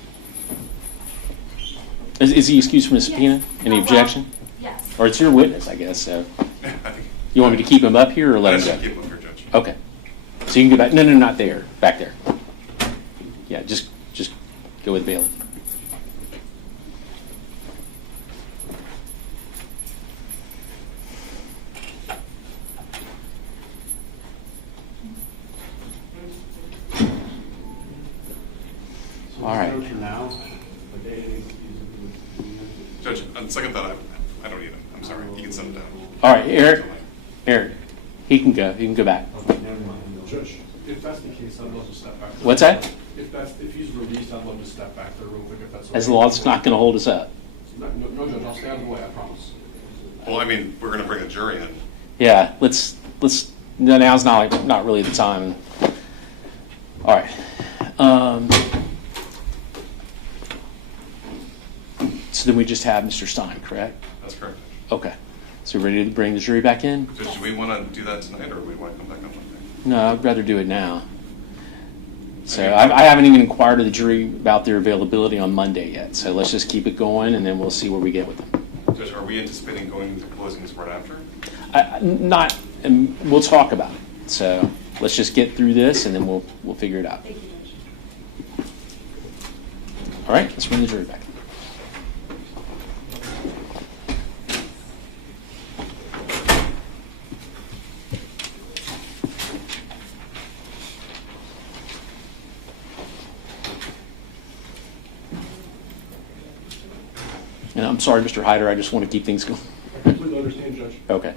Is he excused from the subpoena? Any Oh, well, objection? Yes. Or it's your witness, I guess, so. I think You want me to keep him up here or I let him should go? keep him here, Judge. Okay. So you can go back. No, not there. Back there. Yeah, just go with bailiff. All right. Judge, on second thought, I don't need him. I'm sorry. He can send it down. All right, Eric, he can go. He can go back. Judge, if that's the case, I'd love to step back. What's that? If he's released, I'd love to step back there real quick if that's okay. As long as it's not going to hold us up. No, Judge, I'll stay out of the way, I promise. Well, I mean, we're going to bring a jury in. Yeah, let's. No, now's not really the time. All right. So then we just have Mr. Stein, correct? That's correct. Okay. So ready to bring the jury back in? Judge, do we want to do that tonight, or do we want to come back on Monday? No, I'd rather do it now. So I haven't even inquired of the jury about their availability on Monday yet. So let's just keep it going, and then we'll see where we get with them. Judge, are we anticipating going to closings right after? Not, and we'll talk about it. So let's just get through this, and then we'll figure it out. Thank you, Judge. All right, let's bring the jury back. And I'm sorry, Mr. Hyder, I just want to keep things going. I completely understand, Judge. Okay.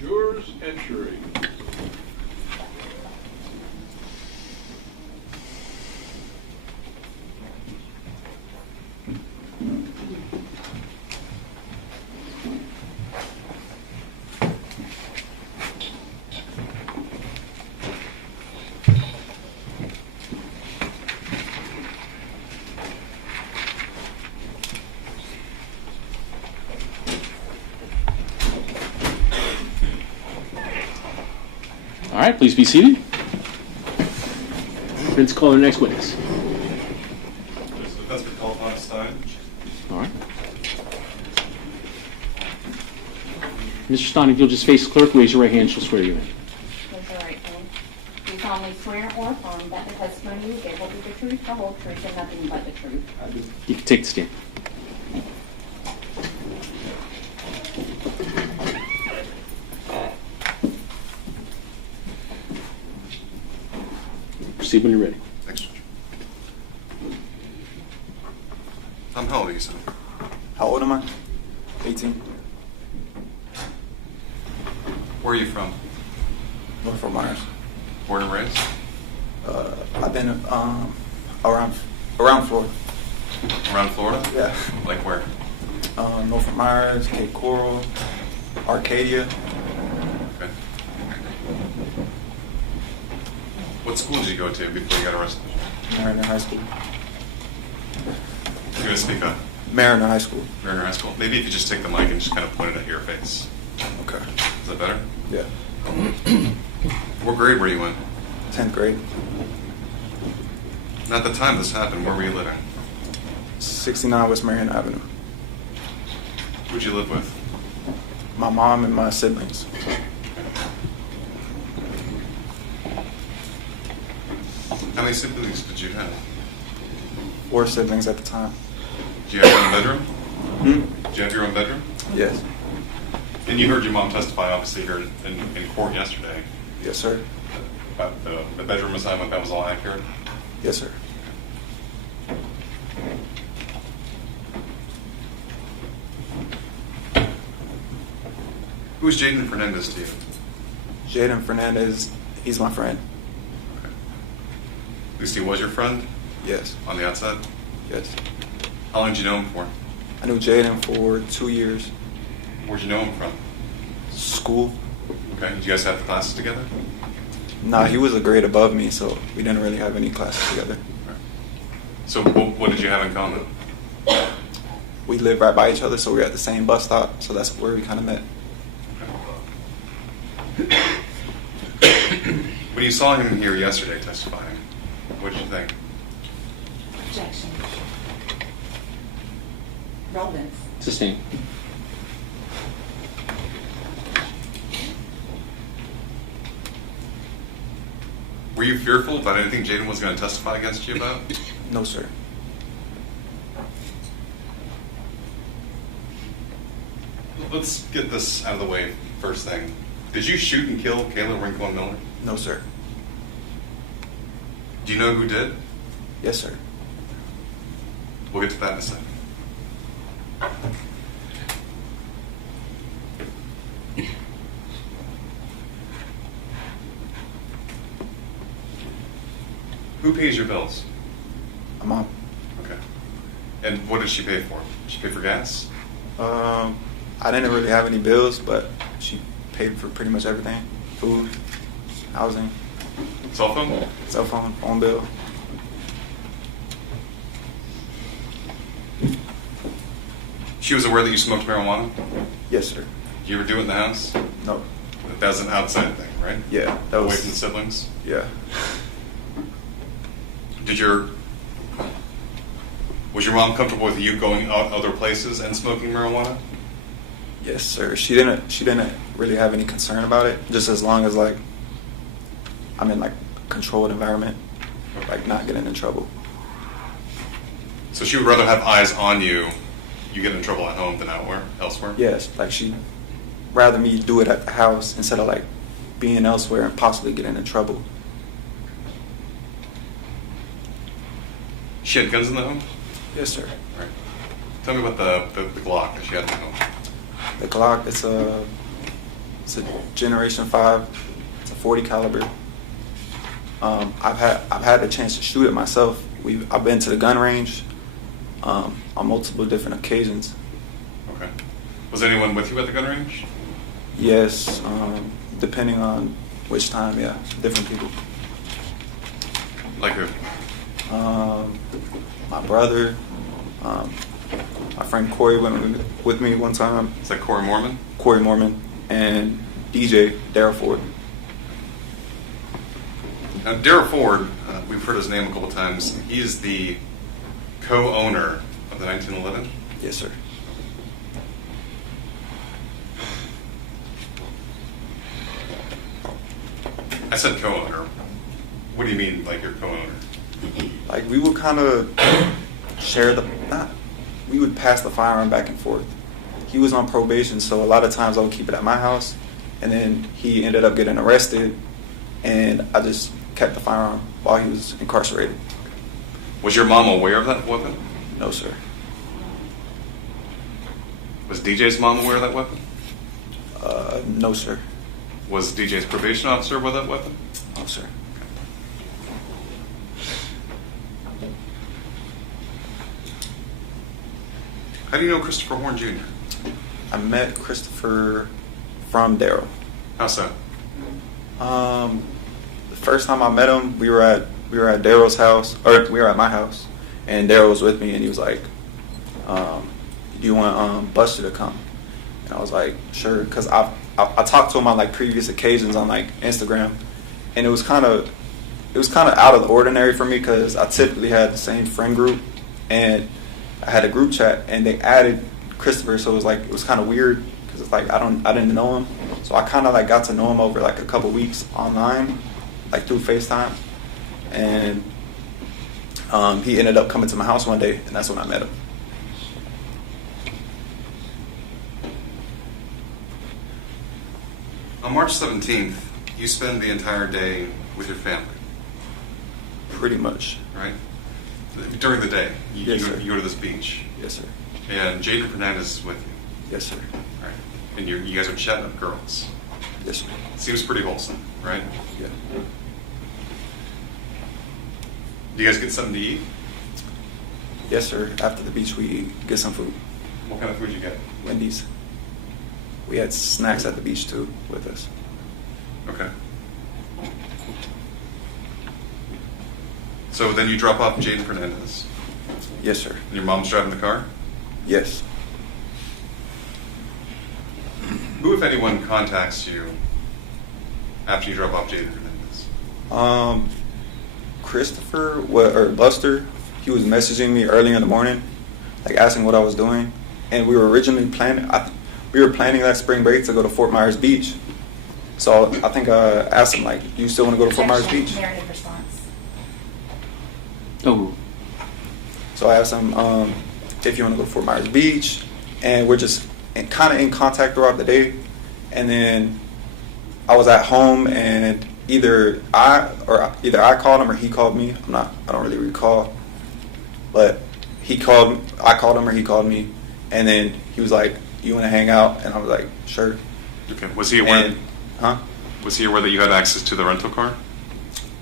Jurors entering. All right, please be seated. Let's call our next witness. This defense would call Thomas Stein. All right. Mr. Stein, if you'll just face the clerk, raise your right hand, she'll swear you in. Raise your right hand. Do you solemnly swear or affirm that the testimony you give will be the truth, the whole truth, and nothing but the truth? You can take the stand. Proceed when you're ready. Thanks, Judge. Tom, how old are you, son? How old am I? 18. Where are you from? North Fort Myers. Born and raised? I've been around Florida. Around Florida? Yeah. Like where? Norfolk Myers, Cape Coral, Arcadia. Okay. What school did you go to before you got arrested? Mariner High School. You gonna speak up? Mariner High School. Mariner High School. Maybe if you just take the mic and just kind of point it at your face. Okay. Is that better? Yeah. What grade were you in? 10th grade. And at the time this happened, where were you living? 69 West Marion Avenue. Who'd you live with? My mom and my siblings. How many siblings did you have? 4 siblings at the time. Do you have your own bedroom? Hmm? Did you have your own bedroom? Yes. And you heard your mom testify, obviously, here in court yesterday. Yes, sir. About the bedroom assignment, that was all accurate? Yes, sir. Who is Jaden Hernandez to you? Jaden Fernandez, he's my friend. Okay. At least he was your friend? Yes. On the outside? Yes. How long did you know him for? I knew Jaden for 2 years. Where'd you know him from? School. Okay. Did you guys have the classes together? Nah, he was a grade above me, so we didn't really have any classes together. Okay. So what did you have in common? We lived right by each other, so we were at the same bus stop, so that's where we kind of met. When you saw him here yesterday testifying, what did you think? Objection. Relevance. Sustained. Were you fearful about anything Jaden was going to testify against you about? No, sir. Let's get this out of the way first thing. Did you shoot and kill Kayla Rincon-Miller? No, sir. Do you know who did? Yes, sir. We'll get to that in a second. Who pays your bills? My mom. Okay. And what did she pay for? Did she pay for gas? I didn't really have any bills, but she paid for pretty much everything. Food, housing. Cell phone? Cell phone, phone bill. She was aware that you smoked marijuana? Yes, sir. Do you ever do it in the house? No. That was an outside thing, right? Yeah. That was, away from the siblings? Yeah. Was your mom comfortable with you going out other places and smoking marijuana? Yes, sir. She didn't really have any concern about it, just as long as like I'm in like a controlled environment, like not getting in trouble. So she would rather have eyes on you get in trouble at home than elsewhere? Yes, like she'd rather me do it at the house instead of like being elsewhere and possibly getting in trouble. She had guns in the home? Yes, sir. Right. Tell me about the Glock that she had in the home. The Glock, it's a Generation 5. It's a .40 caliber. I've had a chance to shoot it myself. I've been to the gun range on multiple different occasions. Okay. Was anyone with you at the gun range? Yes, depending on which time, yeah, different people. Like who? My brother, my friend Corey went with me one time. Is that Corey Mormon? Corey Mormon and DJ Darryl Ford. Now, Darryl Ford, we've heard his name a couple times. He is the co-owner of the 1911? Yes, sir. I said co-owner. What do you mean, like your co-owner? Like we would kind of share we would pass the firearm back and forth. He was on probation, so a lot of times I would keep it at my house, and then he ended up getting arrested, and I just kept the firearm while he was incarcerated. Was your mom aware of that weapon? No, sir. Was DJ's mom aware of that weapon? No, sir. Was DJ's probation officer with that weapon? No, sir. How do you know Christopher Horne Jr.? I met Christopher from Daryl. How so? The first time I met him, we were at Daryl's house, or we were at my house, and Daryl was with me, and he was like, "Do you want Buster to come?" And I was like, "Sure," because I talked to him on like previous occasions on like Instagram, and it was kind of out of the ordinary for me because I typically had the same friend group, and I had a group chat, and they added Christopher, so it was kind of weird because it's like I didn't know him, so I kind of like got to know him over like a couple weeks online, like through FaceTime, and he ended up coming to my house one day, and that's when I met him. On March 17th, you spend the entire day with your family. Pretty much. Right? During the day, Yes, sir. you go to this beach. Yes, sir. And Jaden Hernandez is with you. Yes, sir. Right. And you guys are chatting up girls. Yes, sir. Seems pretty wholesome, right? Yeah. Do you guys get something to eat? Yes, sir. After the beach, we get some food. What kind of food did you get? Wendy's. We had snacks at the beach too with us. Okay. So then you drop off Jaden Hernandez. Yes, sir. And your mom's driving the car? Yes. Who, if anyone, contacts you after you drop off Jaden Hernandez? Christopher or Buster, he was messaging me early in the morning, like asking what I was doing, and we were originally planning that spring break to go to Fort Myers Beach. So I think I asked him like, "Do you still want to go to Fort Myers Beach?" Narrative response. Oh. So I asked him if you want to go to Fort Myers Beach, and we're just kind of in contact throughout the day. And then I was at home, and either I called him or he called me. I don't really recall, but I called him or he called me, and then he was like, "You want to hang out?" And I was like, "Sure." Okay. Was he aware? Huh? Was he aware that you had access to the rental car?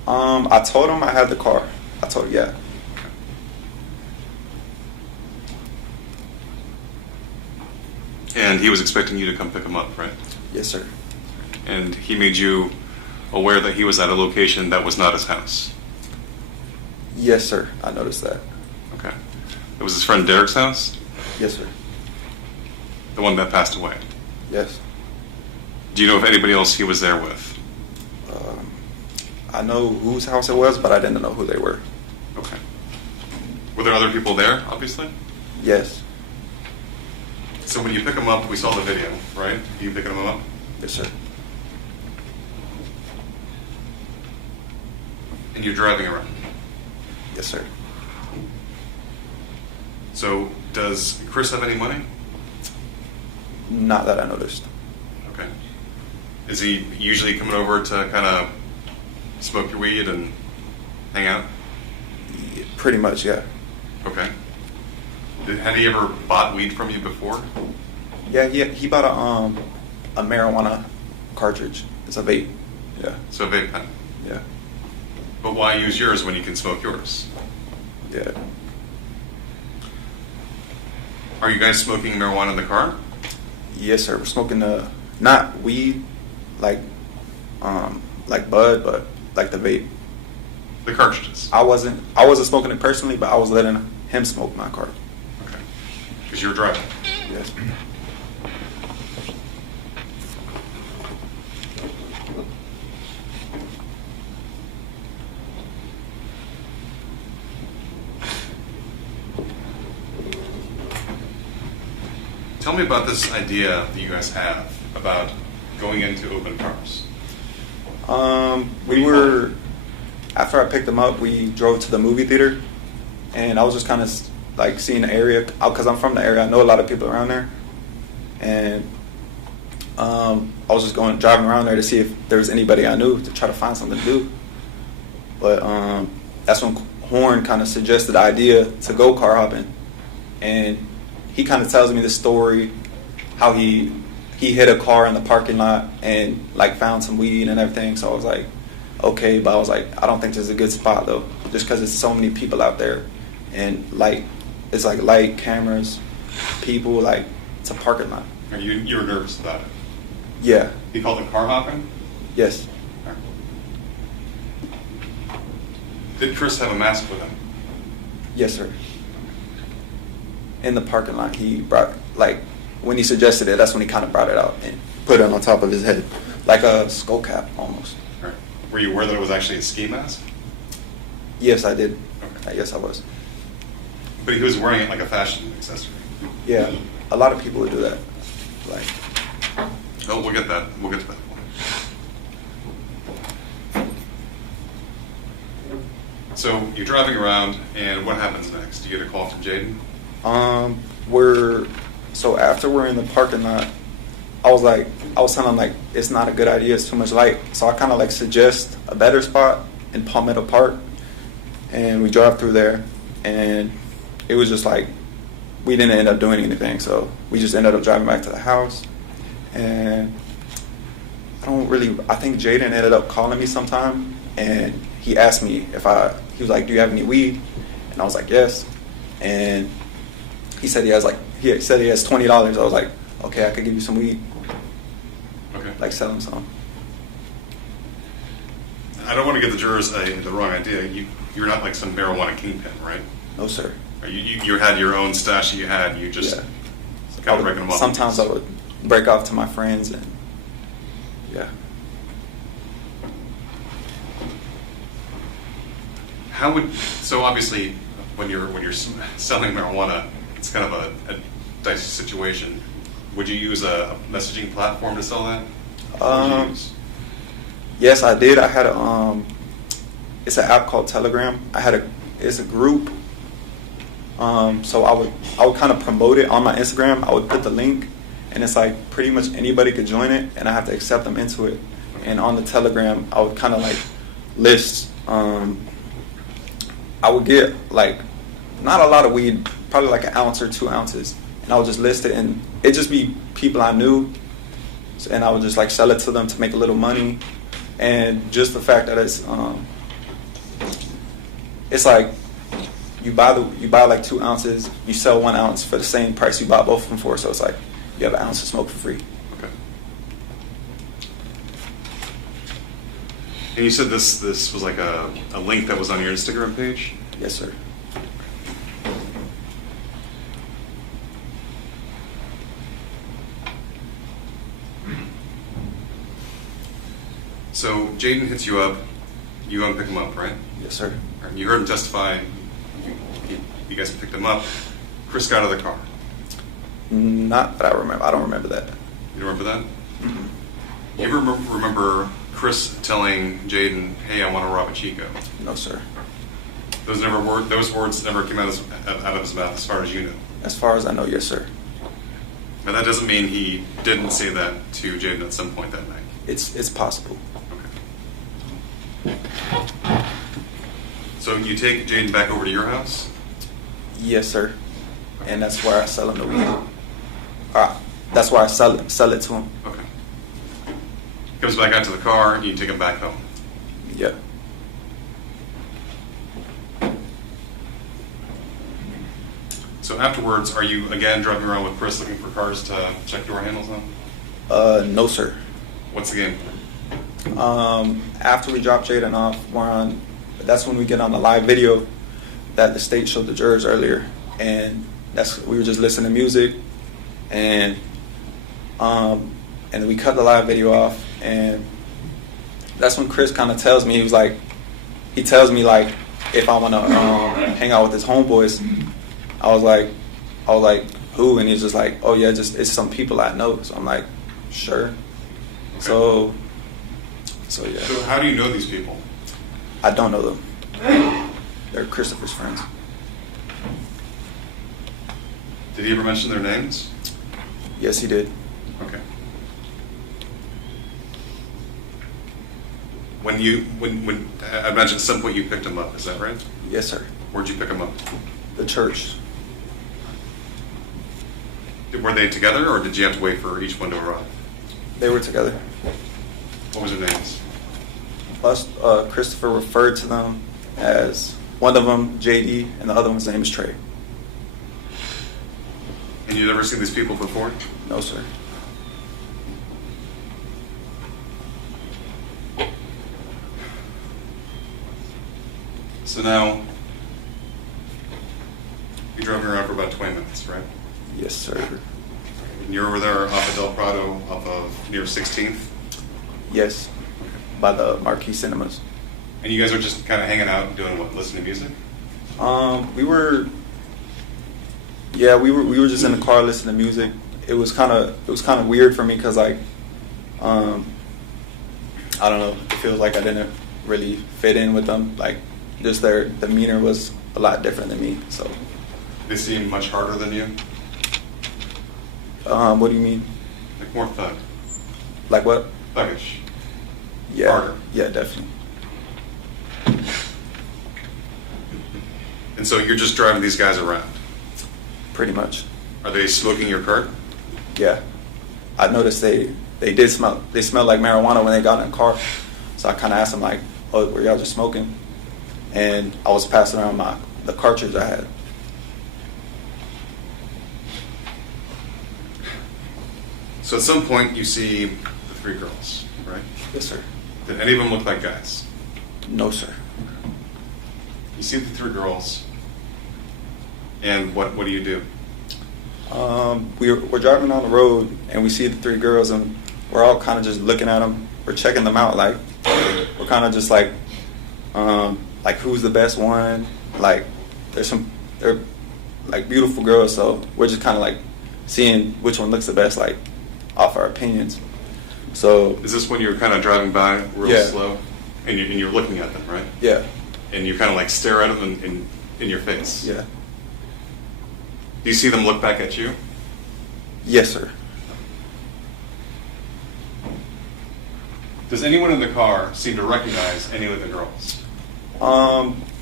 I told him I had the car. Yeah. And he was expecting you to come pick him up, right? Yes, sir. And he made you aware that he was at a location that was not his house? Yes, sir. I noticed that. Okay. It was his friend Derek's house? Yes, sir. The one that passed away? Yes. Do you know if anybody else he was there with? I know whose house it was, but I didn't know who they were. Okay. Were there other people there, obviously? Yes. So when you pick him up, we saw the video, right? You picking him up? Yes, sir. And you're driving around? Yes, sir. So does Chris have any money? Not that I noticed. Okay. Is he usually coming over to kind of smoke your weed and hang out? Yeah, pretty much, yeah. Okay. Had he ever bought weed from you before? Yeah, he bought a marijuana cartridge. It's a vape. Yeah. So a vape pen? Yeah. But why use yours when you can smoke yours? Yeah. Are you guys smoking marijuana in the car? Yes, sir. We're smoking not weed, like bud, but like the vape. The cartridges. I wasn't smoking it personally, but I was letting him smoke my car. Okay. Because you're driving. Yes. Tell me about this idea that you guys have about going into open cars. We were, after I picked them up, we drove to the movie theater, and I was just kind of like seeing the area, because I'm from the area. I know a lot of people around there, and I was just driving around there to see if there was anybody I knew to try to find something to do. But that's when Horne kind of suggested the idea to go car hopping, and he kind of tells me the story, how he hit a car in the parking lot and like found some weed and everything. So I was like, okay, but I was like, I don't think this is a good spot though, just because there's so many people out there, and it's like light cameras, people, like, it's a parking lot. You were nervous about it? Yeah. He called it car hopping? Yes. Did Chris have a mask with him? Yes, sir. In the parking lot, he brought, like, when he suggested it, that's when he kind of brought it out and put it on top of his head, like a skull cap almost. Right. Were you aware that it was actually a ski mask? Yes, I did. Okay. Yes, I was. But he was wearing it like a fashion accessory. Yeah, a lot of people would do that. Like, oh, we'll get that. We'll get to that point. So you're driving around, and what happens next? Do you get a call from Jaden? So after we're in the parking lot, I was telling him, like, it's not a good idea, it's too much light. So I kind of like suggest a better spot in Palmetto Park, and we drive through there, and it was just like, we didn't end up doing anything, so we just ended up driving back to the house, and I think Jaden ended up calling me sometime, and he asked me he was like, do you have any weed? And I was like, yes. And he said he has $20. I was like, okay, I could give you some weed. Okay. Like, sell him some. I don't want to give the jurors the wrong idea. You're not like some marijuana kingpin, right? No, sir. You had your own stash that you had. You just kind of breaking them up. Sometimes I would break off to my friends, and yeah. So obviously, when you're selling marijuana, it's kind of a dicey situation. Would you use a messaging platform to sell that? Yes, I did. I had it's an app called Telegram. It's a group. So I would kind of promote it on my Instagram. I would put the link, and it's like pretty much anybody could join it, and I have to accept them into it. And on the Telegram, I would kind of like list. I would get like not a lot of weed, probably like an ounce or 2 ounces, and I would just list it, and it'd just be people I knew, and I would just like sell it to them to make a little money. And just the fact that it's like you buy like 2 ounces, you sell 1 ounce for the same price you bought both of them for, so it's like you have an ounce of smoke for free. Okay. And you said this was like a link that was on your Instagram page? Yes, sir. So Jaden hits you up. You go and pick him up, right? Yes, sir. Right. You heard him testify. You guys picked him up. Chris got out of the car. Not that I remember. I don't remember that. You don't remember that? Mm-hmm. You ever remember Chris telling Jaden, "Hey, I want to rob a Chico"? No, sir. Those words never came out of his mouth, as far as you know. As far as I know, yes, sir. But that doesn't mean he didn't say that to Jaden at some point that night. It's possible. Okay. So you take Jaden back over to your house? Yes, sir. And that's where I sell him the weed. That's where I sell it to him. Okay. Comes back out to the car, and you take him back home. Yeah. So afterwards, are you again driving around with Chris looking for cars to check door handles on? No, sir. What's the game? After we drop Jaden off, that's when we get on the live video that the state showed the jurors earlier, and we were just listening to music, and we cut the live video off, and that's when Chris kind of tells me, he tells me if I want to hang out with his homeboys. I was like, who? And he's just like, oh yeah, it's some people I know. So I'm like, sure. Okay. So yeah. So how do you know these people? I don't know them. They're Christopher's friends. Did he ever mention their names? Yes, he did. Okay. When I imagine at some point you picked him up, is that right? Yes, sir. Where'd you pick him up? The church. Were they together, or did you have to wait for each one to arrive? They were together. What was their names? Christopher referred to them as, one of them JD, and the other one's name is Trey. And you've never seen these people before? No, sir. So now, you're driving around for about 20 minutes, right? Yes, sir. And you're over there off of Del Prado, off of near 16th? Yes, by the Marquee Cinemas. And you guys are just kind of hanging out and doing what, listening to music? We were just in the car listening to music. It was kind of weird for me because like, I don't know. It feels like I didn't really fit in with them. Like, just their demeanor was a lot different than me. So. They seem much harder than you? What do you mean? Like more thug. Like what? Thuggish. Yeah. Harder. Yeah, definitely. And so you're just driving these guys around? Pretty much. Are they smoking your cart? Yeah. I noticed they smelled like marijuana when they got in the car. So I kind of asked them like, "Oh, were y'all just smoking?" And I was passing around the cartridge I had. So at some point you see the three girls, right? Yes, sir. Did any of them look like guys? No, sir. You see the three girls, and what do you do? We're driving down the road, and we see the three girls, and we're all kind of just looking at them. We're checking them out, like we're kind of just like who's the best one? Like they're like beautiful girls, so we're just kind of like seeing which one looks the best, like off our opinions. So is this when you're kind of driving by real Yeah. slow, and you're looking at them, right? Yeah. And you kind of like stare at them in your face. Yeah. Do you see them look back at you? Yes, sir. Does anyone in the car seem to recognize any of the girls?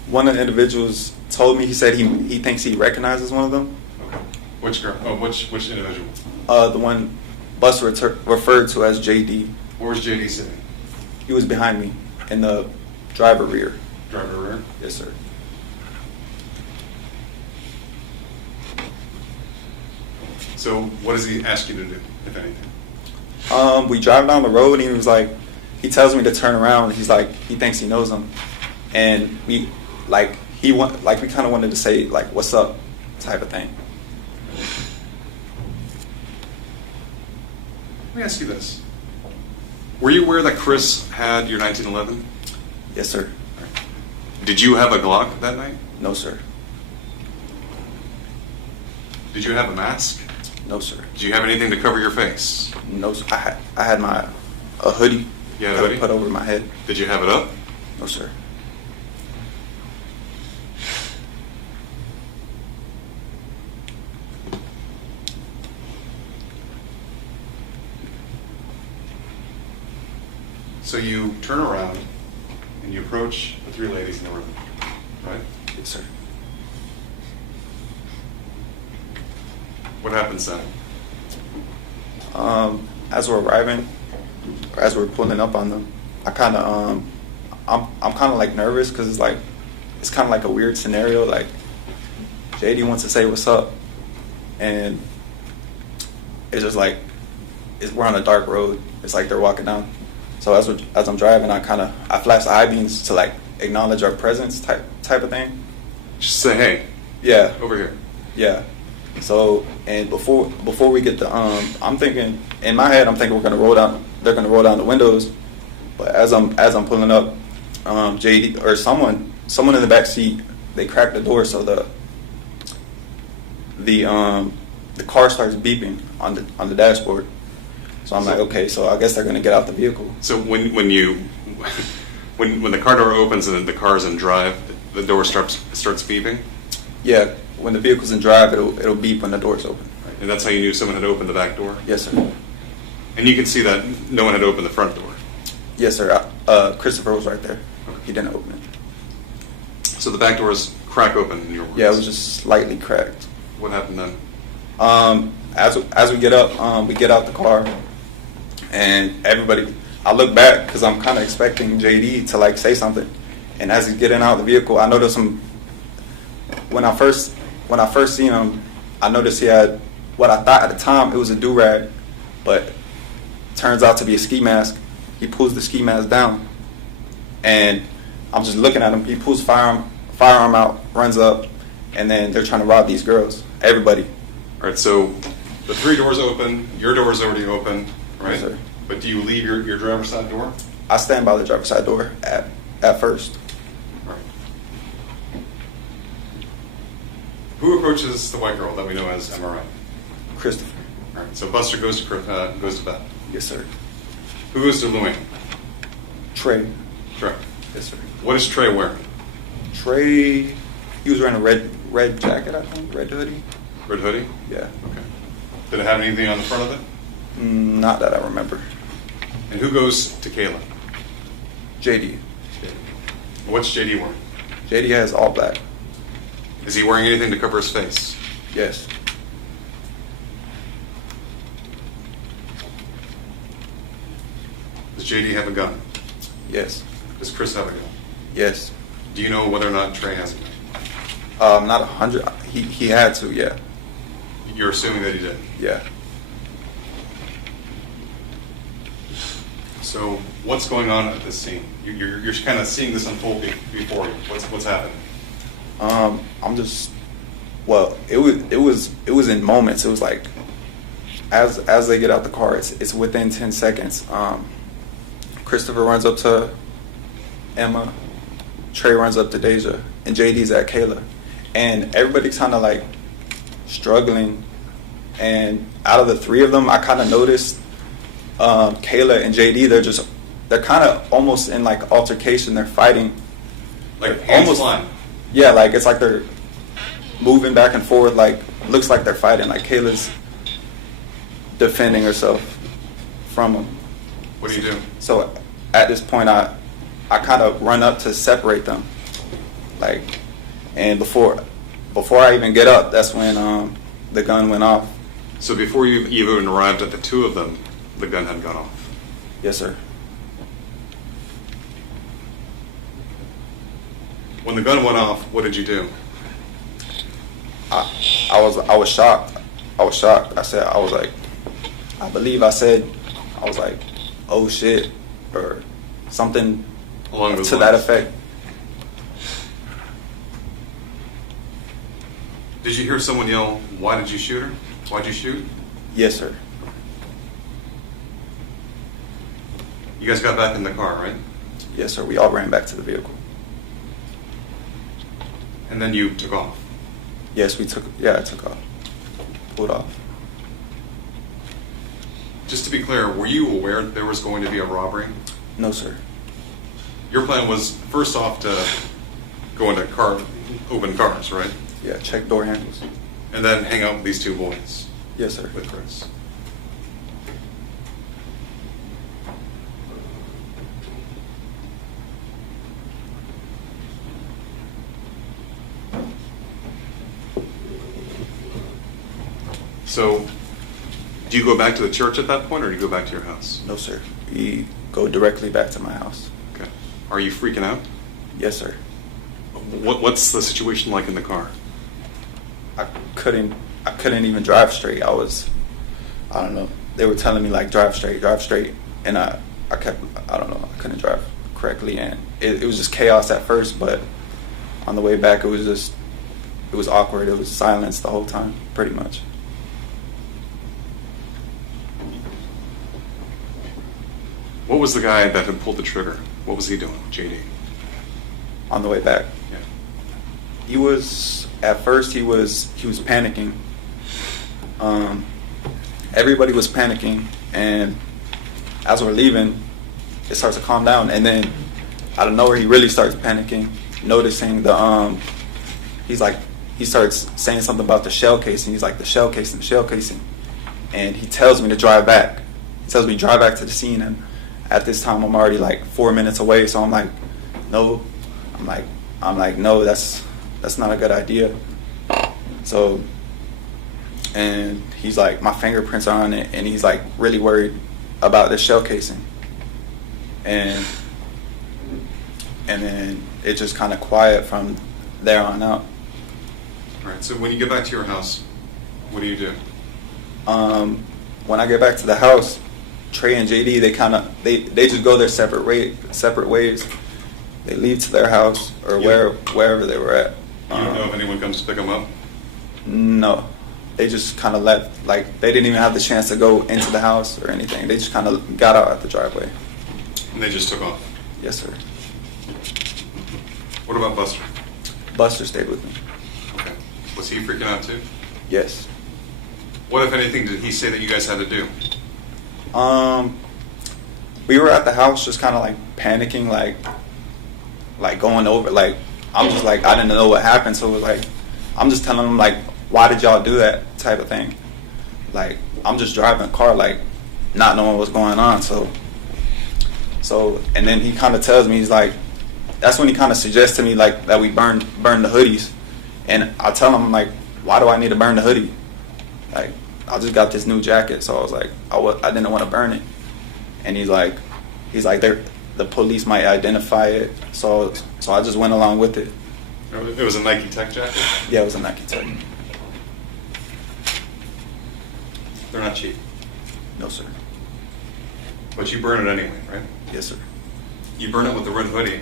One of the individuals told me, he said he thinks he recognizes one of them. Okay. Which girl? Oh, which individual? The one Bus referred to as JD. Where's JD sitting? He was behind me in the driver rear. Driver rear? Yes, sir. So what does he ask you to do, if anything? We drive down the road, and he was like, he tells me to turn around. He's like, he thinks he knows him, and we kind of wanted to say like, "What's up?" type of thing. Let me ask you this: were you aware that Chris had your 1911? Yes, sir. Did you have a Glock that night? No, sir. Did you have a mask? No, sir. Did you have anything to cover your face? No, sir. I had a hoodie. You had a hoodie? Put over my head. Did you have it up? No, sir. So you turn around and you approach the three ladies in the room, right? Yes, sir. What happens then? As we're arriving, or as we're pulling up on them, I kind of, I'm kind of like nervous because it's kind of like a weird scenario. Like, JD wants to say what's up, and it's just like we're on a dark road. It's like they're walking down. So as I'm driving, I flash the high beams to like acknowledge our presence, type of thing. Just say, hey. Yeah. Over here. Yeah. So, and before we get the I'm thinking in my head, I'm thinking they're gonna roll down the windows, but as I'm pulling up, JD or someone in the back seat, they crack the door, so the car starts beeping on the dashboard. So I'm like, okay, so I guess they're gonna get out the vehicle. So when the car door opens and the car's in drive, the door starts beeping? Yeah, when the vehicle's in drive, it'll beep when the door's open. Right. And that's how you knew someone had opened the back door? Yes, sir. And you can see that no one had opened the front door? Yes, sir. Christopher was right there. Okay. He didn't open it. So the back door is crack open in your words? Yeah, it was just slightly cracked. What happened then? As we get up, we get out the car, and everybody, I look back because I'm kind of expecting JD to like say something. And as he's getting out of the vehicle, I noticed him. When I first seen him, I noticed he had what I thought at the time it was a do-rag, but turns out to be a ski mask. He pulls the ski mask down, and I'm just looking at him. He pulls firearm out, runs up, and then they're trying to rob these girls. Everybody. All right, so the 3 doors open, your door is already open, right? Yes, sir. But do you leave your driver's side door? I stand by the driver's side door at first. All right. Who approaches the white girl that we know as MRI? Christopher. All right, so Buster goes to Beth. Yes, sir. Who goes to Louie? Trey. Trey. Yes, sir. What is Trey wearing? Trey, he was wearing a red jacket, I think, red hoodie. Red hoodie? Yeah. Okay. Did it have anything on the front of it? Not that I remember. And who goes to Kayla? JD. What's JD wearing? JD has all black. Is he wearing anything to cover his face? Yes. Does JD have a gun? Yes. Does Chris have a gun? Yes. Do you know whether or not Trey has a gun? Not 100. He had to, yeah. You're assuming that he did? Yeah. So what's going on at this scene? You're kind of seeing this unfold before you. What's happening? I'm just, well, it was in moments. It was like as they get out the car, it's within 10 seconds. Christopher runs up to Emma, Trey runs up to Deja, and JD's at Kayla, and everybody's kind of like struggling. And out of the 3 of them, I kind of noticed Kayla and JD. They're kind of almost in like altercation. They're fighting, like hands flying. Yeah, like it's like they're moving back and forth. Like looks like they're fighting. Like Kayla's defending herself from them. What do you do? So at this point, I kind of run up to separate them. Like, and before I even get up, that's when the gun went off. So before you even arrived at the 2 of them, the gun had gone off? Yes, sir. When the gun went off, what did you do? I was shocked. I was shocked. I was like, oh shit, or something along those to lines. that effect. Did you hear someone yell, "Why did you shoot her? Why'd you shoot?" Yes, sir. You guys got back in the car, right? Yes, sir. We all ran back to the vehicle. And then you took off? Yes, I took off. Pulled off. Just to be clear, were you aware there was going to be a robbery? No, sir. Your plan was first off to go into open cars, right? Yeah, check door handles. And then hang out with these 2 boys? Yes, sir. With Chris. So, do you go back to the church at that point, or do you go back to your house? No, sir. We go directly back to my house. Okay. Are you freaking out? Yes, sir. What's the situation like in the car? I couldn't even drive straight. I don't know. They were telling me like drive straight, and I couldn't drive correctly, and it was just chaos at first. But on the way back, it was awkward. It was silence the whole time, pretty much. What was the guy that had pulled the trigger? What was he doing, JD? On the way back, yeah. He was panicking. Everybody was panicking, and as we're leaving, it starts to calm down, and then out of nowhere, he really starts panicking, noticing he starts saying something about the shell casing. He's like, the shell casing, and he tells me to drive back. He tells me to drive back to the scene, and at this time, I'm already like 4 minutes away, so I'm like, no. I'm like, no, that's not a good idea. So, and he's like, my fingerprints are on it, and he's like really worried about the shell casing. And then it just kind of quiet from there on out. All right, so when you get back to your house, what do you do? When I get back to the house, Trey and JD, they just go their separate ways. They leave to their house or wherever they were at. You don't know if anyone comes to pick them up? No, they just kind of left. Like, they didn't even have the chance to go into the house or anything. They just kind of got out at the driveway. And they just took off? Yes, sir. What about Buster? Buster stayed with me. Okay. Was he freaking out too? Yes. What, if anything, did he say that you guys had to do? We were at the house just kind of like panicking, like going over, like, I'm just like, I didn't know what happened. So it was like, I'm just telling them, like, why did y'all do that type of thing? Like, I'm just driving a car, like, not knowing what's going on. So, and then he kind of tells me, he's like, that's when he kind of suggests to me, like, that we burn the hoodies. And I tell him, like, why do I need to burn the hoodie? Like, I just got this new jacket, so I was like, I didn't want to burn it. And he's like, the police might identify it. So I just went along with it. It was a Nike Tech jacket? Yeah, it was a Nike Tech. They're not cheap. No, sir. But you burn it anyway, right? Yes, sir. You burn it with the red hoodie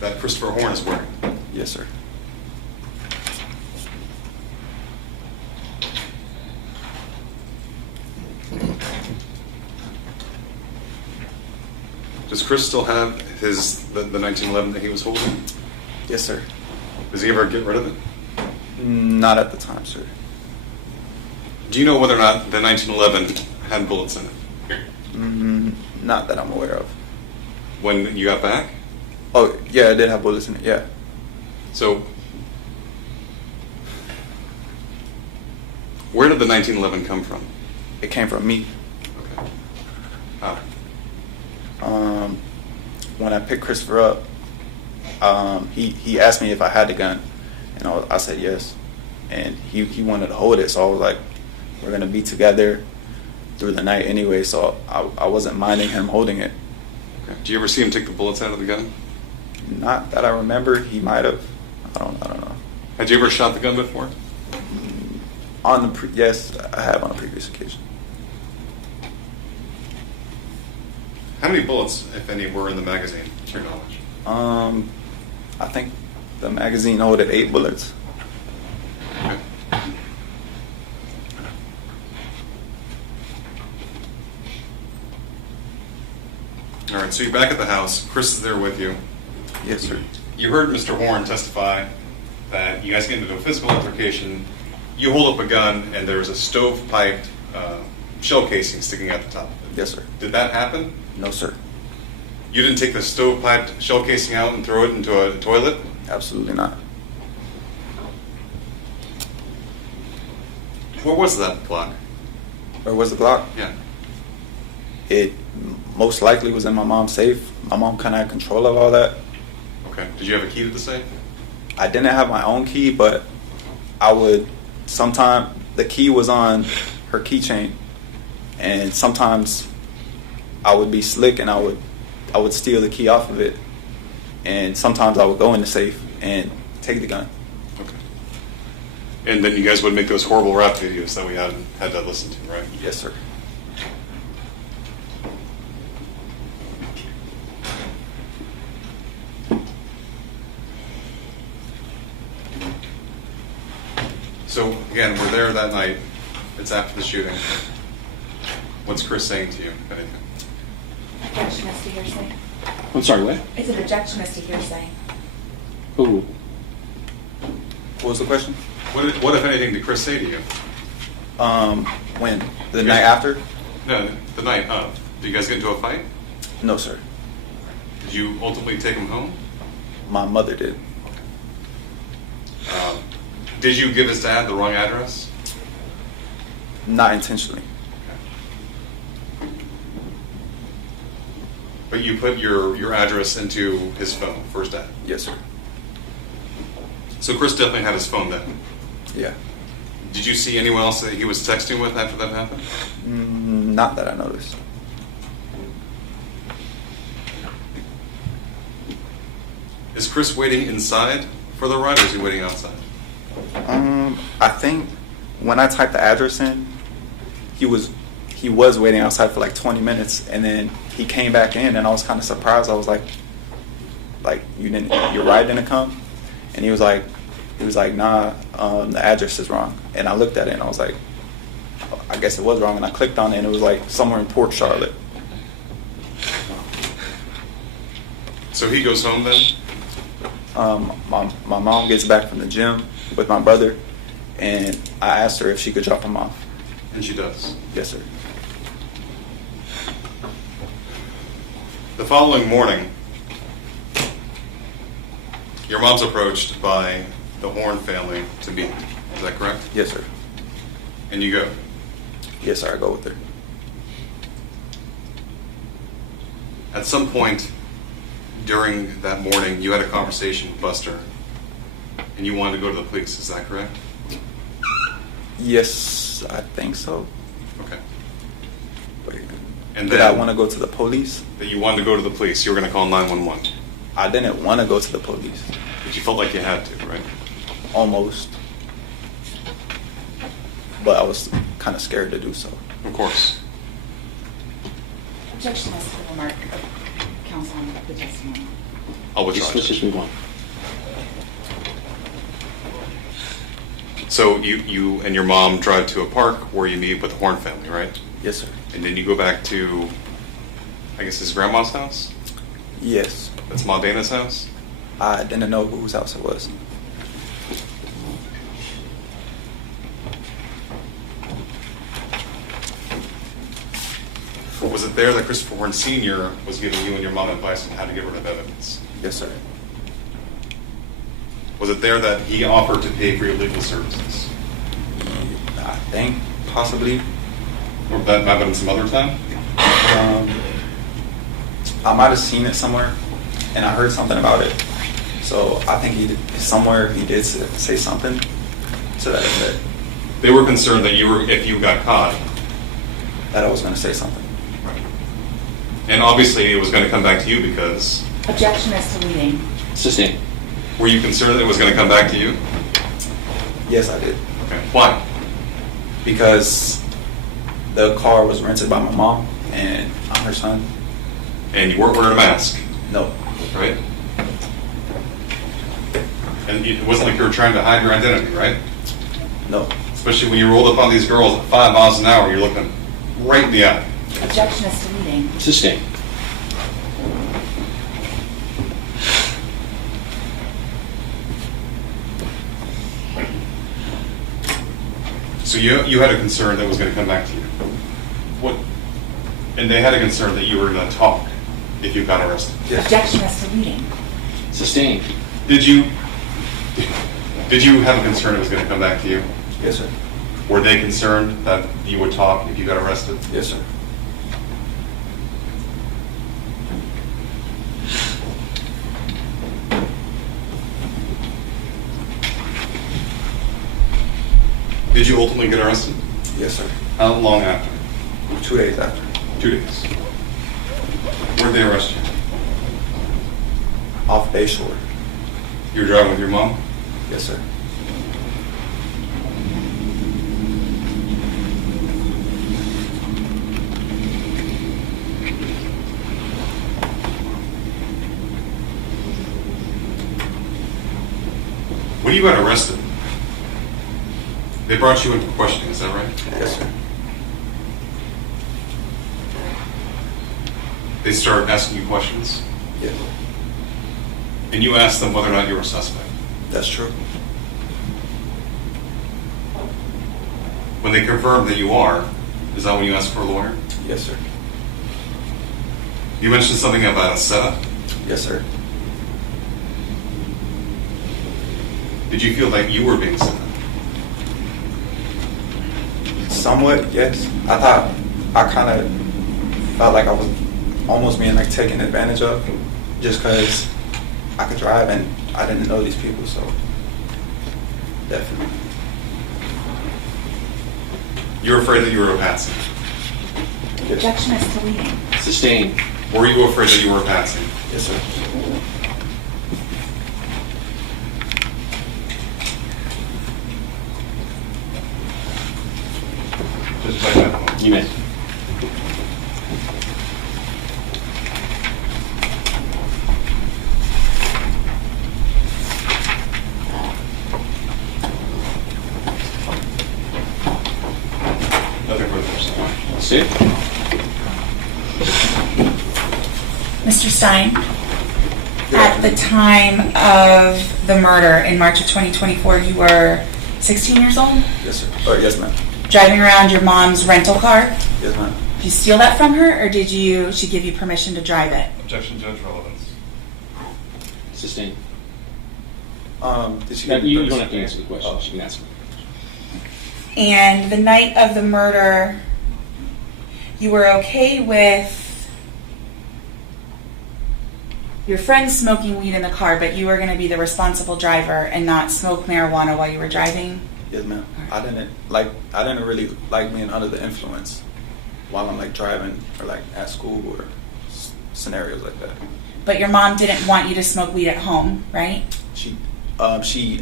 that Christopher Horne is wearing. Yes, sir. Does Chris still have the 1911 that he was holding? Yes, sir. Does he ever get rid of it? Not at the time, sir. Do you know whether or not the 1911 had bullets in it? Not that I'm aware of. When you got back? Oh, yeah, it did have bullets in it, yeah. So, where did the 1911 come from? It came from me. Okay. How? When I picked Christopher up, he asked me if I had the gun, and I said yes. And he wanted to hold it, so I was like, we're going to be together through the night anyway, so I wasn't minding him holding it. Okay. Do you ever see him take the bullets out of the gun? Not that I remember. He might have. I don't know. Had you ever shot the gun before? Yes, I have on a previous occasion. How many bullets, if any, were in the magazine, to your knowledge? I think the magazine holded 8 bullets. Okay. All right, so you're back at the house. Chris is there with you. Yes, sir. You heard Mr. Horne testify that you guys get into a physical altercation. You hold up a gun, and there was a stove-piped shell casing sticking out the top of it. Yes, sir. Did that happen? No, sir. You didn't take the stove-piped shell casing out and throw it into a toilet? Absolutely not. Where was that Glock? Where was the Glock? Yeah. It most likely was in my mom's safe. My mom kind of had control of all that. Okay. Did you have a key to the safe? I didn't have my own key, but I would sometimes, the key was on her keychain, and sometimes I would be slick and I would steal the key off of it, and sometimes I would go in the safe and take the gun. Okay. And then you guys would make those horrible rap videos that we had to listen to, right? Yes, sir. So, again, we're there that night. It's after the shooting. What's Chris saying to you, if anything? Objection as to hearsay. I'm sorry, what? It's an objection as to hearsay. Who? What was the question? What if anything, did Chris say to you? When? The night after? No, the night of. Did you guys get into a fight? No, sir. Did you ultimately take him home? My mother did. Did you give his dad the wrong address? Not intentionally. But you put your address into his phone for his dad? Yes, sir. So Chris definitely had his phone then? Yeah. Did you see anyone else that he was texting with after that happened? Not that I noticed. Is Chris waiting inside for the ride, or is he waiting outside? I think when I typed the address in, he was waiting outside for like 20 minutes, and then he came back in, and I was kind of surprised. I was like, your ride didn't come? And he was like, nah, the address is wrong. And I looked at it, and I was like, I guess it was wrong. And I clicked on it, and it was like somewhere in Port Charlotte. So he goes home then? My mom gets back from the gym with my brother, and I asked her if she could drop him off. And she does? Yes, sir. The following morning, your mom's approached by the Horne family to meet. Is that correct? Yes, sir. And you go? Yes, sir, I go with her. At some point during that morning, you had a conversation with Buster, and you wanted to go to the police. Is that correct? Yes, I think so. Okay. And did I want to go to the police? That you wanted to go to the police. You were going to call 911. I didn't want to go to the police. But you felt like you had to, right? Almost. But I was kind of scared to do so. Of course. Objection as to the remark of counsel on the testimony. I'll withdraw. Let's just move on. So you and your mom drive to a park where you meet with the Horne family, right? Yes, sir. And then you go back to, I guess, his grandma's house? Yes. That's Ma Dana's house? I didn't know whose house it was. Was it there that Christopher Horne Sr. was giving you and your mom advice on how to get rid of evidence? Yes, sir. Was it there that he offered to pay for your legal services? I think possibly. Or that might have been some other time? I might have seen it somewhere, and I heard something about it. So I think he did say something to that effect. They were concerned that if you got caught, that I was going to say something. Right. And obviously it was going to come back to you because... Objection as to leading. Sustained. Were you concerned that it was going to come back to you? Yes, I did. Okay. Why? Because the car was rented by my mom, and I'm her son. And you weren't wearing a mask? No. Right? And it wasn't like you were trying to hide your identity, right? No. Especially when you rolled up on these girls at 5 miles an hour, you're looking right in the eye. Objection as to leading. Sustained. So you had a concern that was going to come back to you. What? And they had a concern that you were going to talk if you got arrested. Yes. Objection as to leading. Sustained. Did you have a concern it was going to come back to you? Yes, sir. Were they concerned that you would talk if you got arrested? Yes, sir. Did you ultimately get arrested? Yes, sir. How long after? 2 days after. 2 days. Where'd they arrest you? Off Bayshore. You were driving with your mom? Yes, sir. When you got arrested, they brought you in for questioning, is that right? Yes, sir. They started asking you questions? Yes. And you asked them whether or not you were a suspect? That's true. When they confirmed that you are, is that when you asked for a lawyer? Yes, sir. You mentioned something about a setup? Yes, sir. Did you feel like you were being set up? Somewhat, yes. I kind of felt like I was almost being like taken advantage of, just because I could drive and I didn't know these people, so definitely. You were afraid that you were a patsy? Yes. Objection as to leading. Sustained. Were you afraid that you were a patsy? Yes, sir. Just like that. You may. Nothing further. See? Mr. Stein, at the time of the murder in March of 2024, you were 16 years old? Yes, sir. Or yes, ma'am. Driving around your mom's rental car? Yes, ma'am. Did you steal that from her, or did she give you permission to drive it? Objection, Judge, relevance. Sustained. Did she No, give me you permission? don't have to answer the question. She can ask. And the night of the murder, you were okay with your friends smoking weed in the car, but you were going to be the responsible driver and not smoke marijuana while you were driving? Yes, ma'am. I didn't really like being under the influence while I'm like driving or like at school or scenarios like that. But your mom didn't want you to smoke weed at home, right? She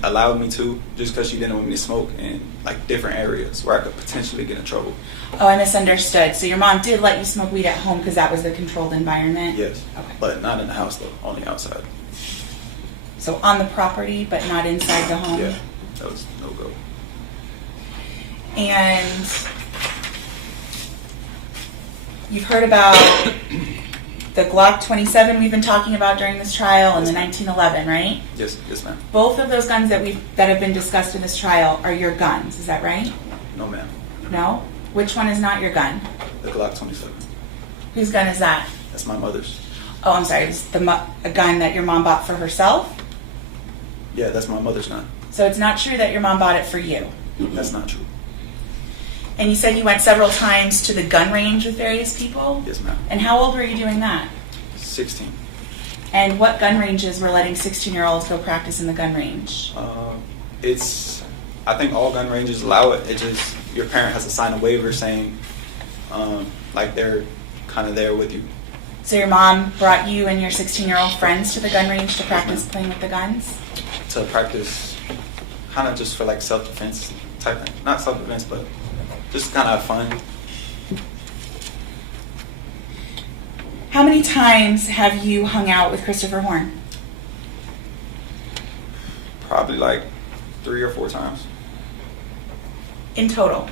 allowed me to just because she didn't want me to smoke in like different areas where I could potentially get in trouble. Oh, I misunderstood. So your mom did let you smoke weed at home because that was the controlled environment? Yes. Okay. But not in the house though, only outside. So on the property, but not inside the home? Yeah, that was no go. And you've heard about the Glock 27 we've been talking about during this trial and the 1911, right? Yes, ma'am. Both of those guns that have been discussed in this trial are your guns, is that right? No, ma'am. No? Which one is not your gun? The Glock 27. Whose gun is that? That's my mother's. Oh, I'm sorry. It's a gun that your mom bought for herself? Yeah, that's my mother's gun. So it's not true that your mom bought it for you? That's not true. And you said you went several times to the gun range with various people? Yes, ma'am. And how old were you doing that? 16. And what gun ranges were letting 16-year-olds go practice in the gun range? I think all gun ranges allow it. It just, your parent has to sign a waiver saying, like they're kind of there with you. So your mom brought you and your 16-year-old friends to the gun range to practice playing with the guns? To practice, kind of just for like self-defense type thing. Not self-defense, but just kind of fun. How many times have you hung out with Christopher Horne? Probably like 3 or 4 times. In total?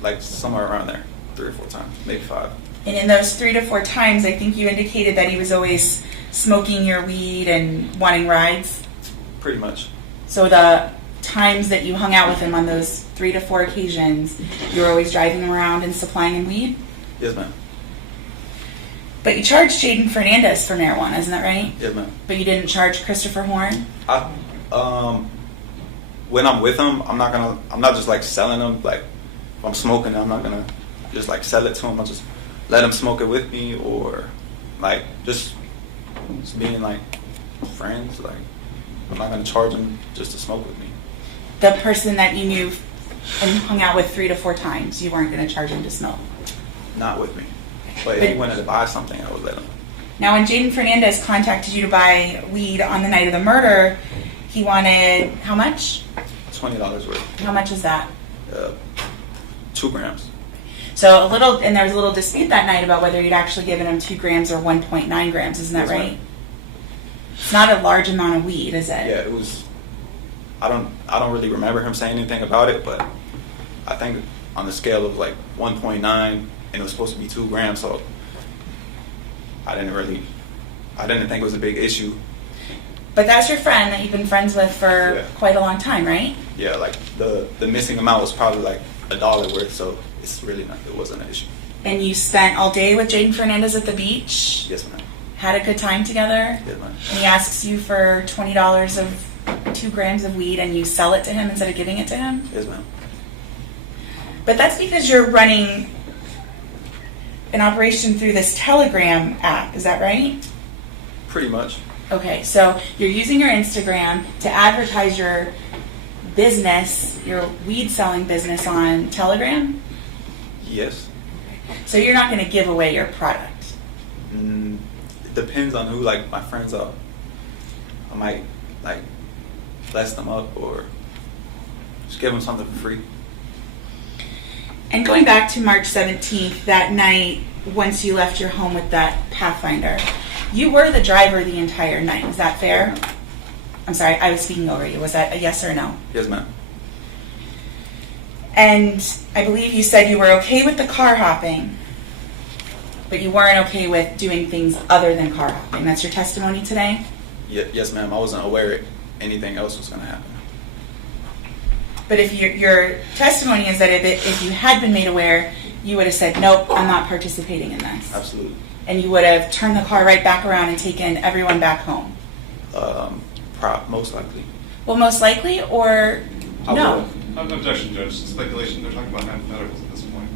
Like somewhere around there. 3 or 4 times, maybe 5. And in those 3 to 4 times, I think you indicated that he was always smoking your weed and wanting rides? Pretty much. So the times that you hung out with him on those 3 to 4 occasions, you were always driving him around and supplying him weed? Yes, ma'am. But you charged Jaden Hernandez for marijuana, isn't that right? Yes, ma'am. But you didn't charge Christopher Horne? When I'm with him, I'm not just like selling him. Like if I'm smoking, I'm not gonna just like sell it to him. I'll just let him smoke it with me, or like just being like friends. Like I'm not gonna charge him just to smoke with me. The person that you knew and hung out with 3 to 4 times, you weren't going to charge him to smoke? Not with me. But if he wanted to buy something, I would let him. Now, when Jaden Hernandez contacted you to buy weed on the night of the murder, he wanted how much? $20 worth. How much is that? 2 grams. So and there was a little dispute that night about whether you'd actually given him 2 grams or 1.9 grams. Isn't that right? It's not a large amount of weed, is it? Yeah, it was. I don't really remember him saying anything about it, but I think on the scale of like 1.9, and it was supposed to be 2 grams, so I didn't think it was a big issue. But that's your friend that you've been friends with for quite a long time, right? Yeah, like the missing amount was probably like $1 worth, so it wasn't an issue. And you spent all day with Jaden Hernandez at the beach? Yes, ma'am. Had a good time together? Yes, ma'am. And he asks you for $20 of 2 grams of weed, and you sell it to him instead of giving it to him? Yes, ma'am. But that's because you're running an operation through this Telegram app, is that right? Pretty much. Okay, so you're using your Instagram to advertise your business, your weed selling business on Telegram? Yes. So you're not going to give away your product? It depends on who, like, my friends are. I might, like, bless them up or just give them something for free. And going back to March 17th, that night, once you left your home with that Pathfinder, you were the driver the entire night. Is that fair? I'm sorry, I was speaking over you. Was that a yes or no? Yes, ma'am. And I believe you said you were okay with the car hopping, but you weren't okay with doing things other than car hopping. That's your testimony today? Yes, ma'am. I wasn't aware anything else was going to happen. But if your testimony is that if you had been made aware, you would have said, nope, I'm not participating in this. Absolutely. And you would have turned the car right back around and taken everyone back home. Most likely. Well, most likely, or no? Objection, Judge. Speculation. They're talking about hypotheticals at this point.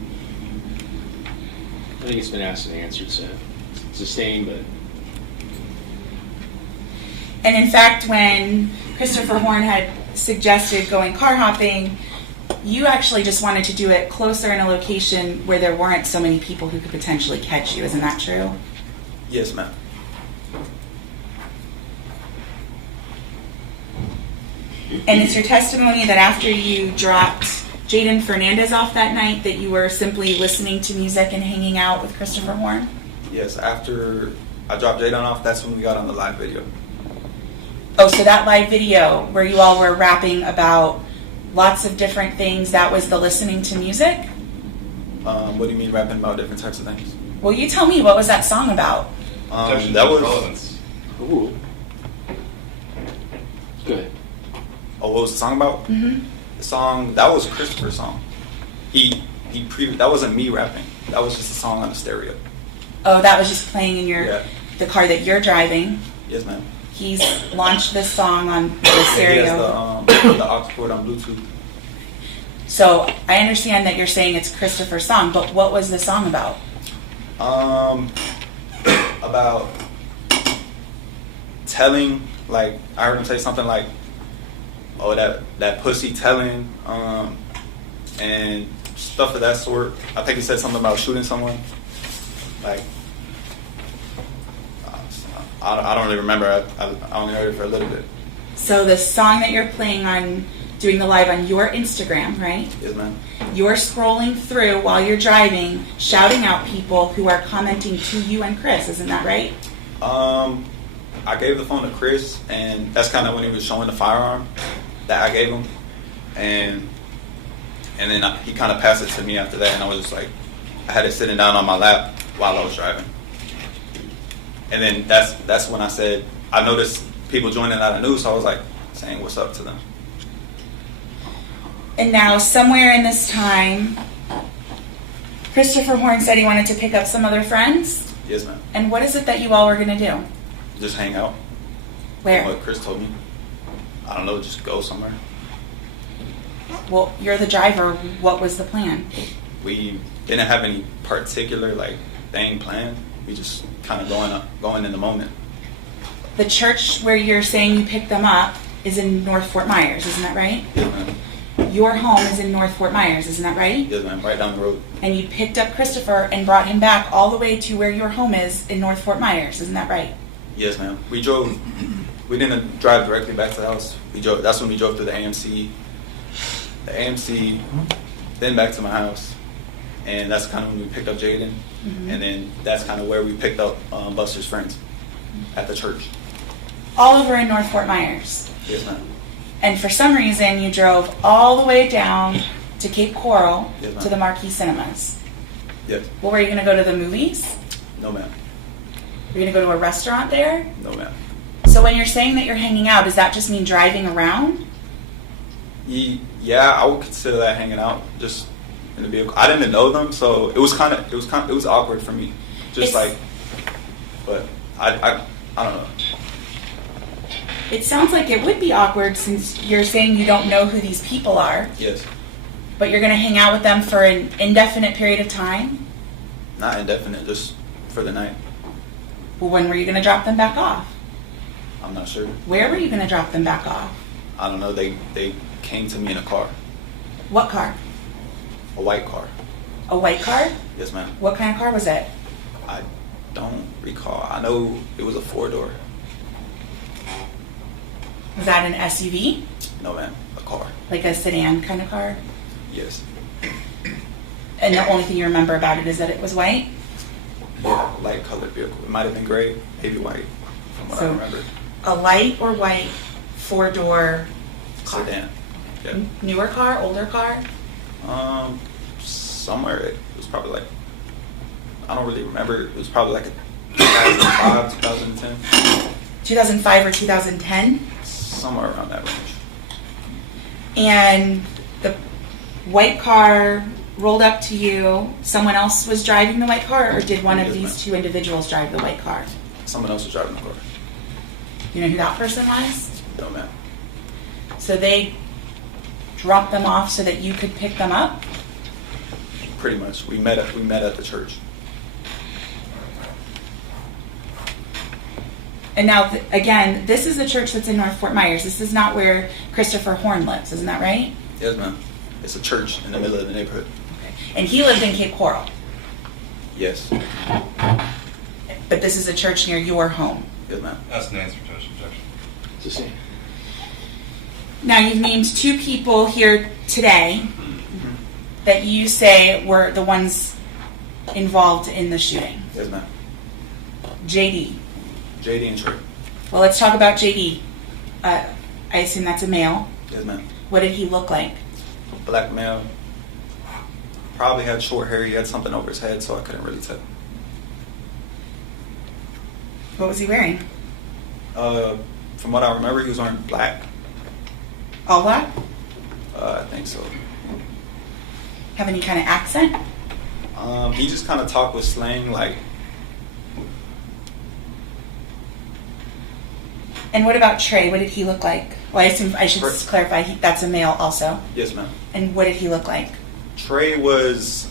I think it's been asked and answered, so sustained, but. And in fact, when Christopher Horne had suggested going car hopping, you actually just wanted to do it closer in a location where there weren't so many people who could potentially catch you. Isn't that true? Yes, ma'am. And it's your testimony that after you dropped Jaden Fernandez off that night, that you were simply listening to music and hanging out with Christopher Horne? Yes, after I dropped Jaden off, that's when we got on the live video. Oh, so that live video where you all were rapping about lots of different things, that was the listening to music? What do you mean rapping about different types of things? Well, you tell me, what was that song about? That was... relevance. Ooh. Good. Oh, what was the song about? Mm-hmm. The song, that was Christopher's song. That wasn't me rapping. That was just a song on the stereo. Oh, that was just playing in the car that you're driving. Yes, ma'am. He's launched this song on the stereo. He has the aux port on Bluetooth. So I understand that you're saying it's Christopher's song, but what was the song about? About telling, like, I heard him say something like, oh, that pussy telling, and stuff of that sort. I think he said something about shooting someone. Like, I don't really remember. I only heard it for a little bit. So the song that you're playing on, doing the live on your Instagram, right? Yes, ma'am. You're scrolling through while you're driving, shouting out people who are commenting to you and Chris. Isn't that right? I gave the phone to Chris, and that's kind of when he was showing the firearm that I gave him, and then he kind of passed it to me after that, and I was just like, I had it sitting down on my lap while I was driving, and then that's when I said, I noticed people joining out of news, so I was like saying what's up to them. And now somewhere in this time, Christopher Horne said he wanted to pick up some other friends. Yes, ma'am. And what is it that you all were going to do? Just hang out. Where? What Chris told me. I don't know, just go somewhere. Well, you're the driver. What was the plan? We didn't have any particular thing planned. We just kind of going in the moment. The church where you're saying you picked them up is in North Fort Myers, isn't that right? Yes, ma'am. Your home is in North Fort Myers, isn't that right? Yes, ma'am. Right down the road. And you picked up Christopher and brought him back all the way to where your home is in North Fort Myers, isn't that right? Yes, ma'am. We drove. We didn't drive directly back to the house. We drove. That's when we drove through the AMC, then back to my house, and that's kind of when we picked up Jaden, and then that's kind of where we picked up Buster's friends at the church. All over in North Fort Myers. Yes, ma'am. And for some reason, you drove all the way down to Cape Coral to the Marquee Cinemas. Yes. Well, were you going to go to the movies? No, ma'am. Were you going to go to a restaurant there? No, ma'am. So when you're saying that you're hanging out, does that just mean driving around? Yeah, I would consider that hanging out, just in the vehicle. I didn't know them, so it was awkward for me. But I don't know. It sounds like it would be awkward since you're saying you don't know who these people are. Yes. But you're going to hang out with them for an indefinite period of time? Not indefinite, just for the night. Well, when were you going to drop them back off? I'm not sure. Where were you going to drop them back off? I don't know. They came to me in a car. What car? A white car. A white car? Yes, ma'am. What kind of car was it? I don't recall. I know it was a 4-door. Was that an SUV? No, ma'am. A car. Like a sedan kind of car? Yes. And the only thing you remember about it is that it was white? Yeah, light colored vehicle. It might have been gray, maybe white, from what I remember. A light or white 4-door car? Sedan. Yeah. Newer car, older car? Somewhere it was probably like, I don't really remember. It was probably like a 2005, 2010. 2005 or 2010? Somewhere around that range. And the white car rolled up to you. Someone else was driving the white car, or did one of these two individuals drive the white car? Someone else was driving the car. You know who that person was? No, ma'am. So they dropped them off so that you could pick them up? Pretty much. We met at the church. And now, again, this is the church that's in North Fort Myers. This is not where Christopher Horne lives, isn't that right? Yes, ma'am. It's a church in the middle of the neighborhood. Okay. And he lived in Cape Coral. Yes. But this is a church near your home. Yes, ma'am. That's an answer to his objection. To see. Now, you've named two people here today that you say were the ones involved in the shooting. Yes, ma'am. JD. JD and Trey. Well, let's talk about JD. I assume that's a male. Yes, ma'am. What did he look like? Black male. Probably had short hair. He had something over his head, so I couldn't really tell. What was he wearing? From what I remember, he was wearing black. All black? I think so. Have any kind of accent? He just kind of talked with slang, like. And what about Trey? What did he look like? Well, I assume I should clarify. That's a male also. Yes, ma'am. And what did he look like? Trey was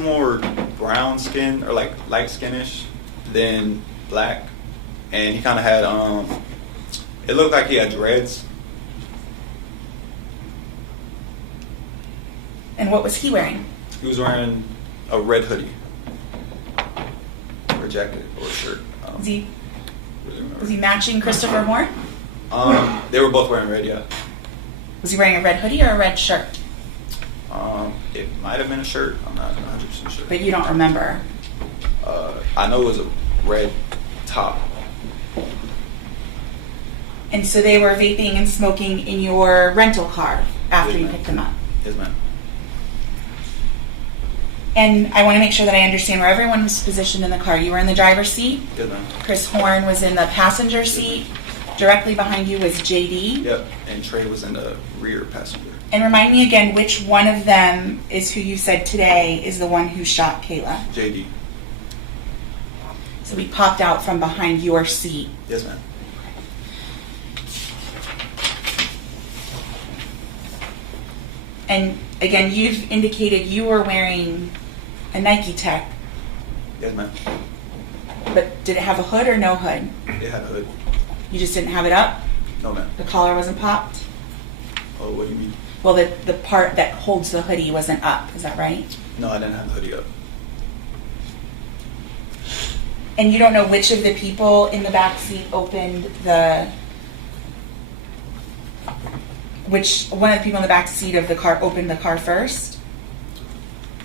more brown skin or like light skinish than black, and he kind of had it looked like he had dreads. And what was he wearing? He was wearing a red hoodie or jacket or shirt. Was he matching Christopher Horne? They were both wearing red, yeah. Was he wearing a red hoodie or a red shirt? It might have been a shirt. I'm not 100% sure. But you don't remember? I know it was a red top. And so they were vaping and smoking in your rental car after Yes, you ma'am. picked them up? Yes, ma'am. And I want to make sure that I understand where everyone was positioned in the car. You were in the driver's seat. Yes, ma'am. Chris Horne was in the passenger seat. Directly behind you was JD. Yep. And Trey was in the rear passenger. And remind me again, which one of them is who you said today is the one who shot Kayla? JD. So he popped out from behind your seat. Yes, ma'am. And again, you've indicated you were wearing a Nike Tech. Yes, ma'am. But did it have a hood or no hood? It had a hood. You just didn't have it up? No, ma'am. The collar wasn't popped? Oh, what do you mean? Well, the part that holds the hoodie wasn't up. Is that right? No, I didn't have the hoodie up. And you don't know which of the people in the back seat opened the... Which one of the people in the back seat of the car opened the car first?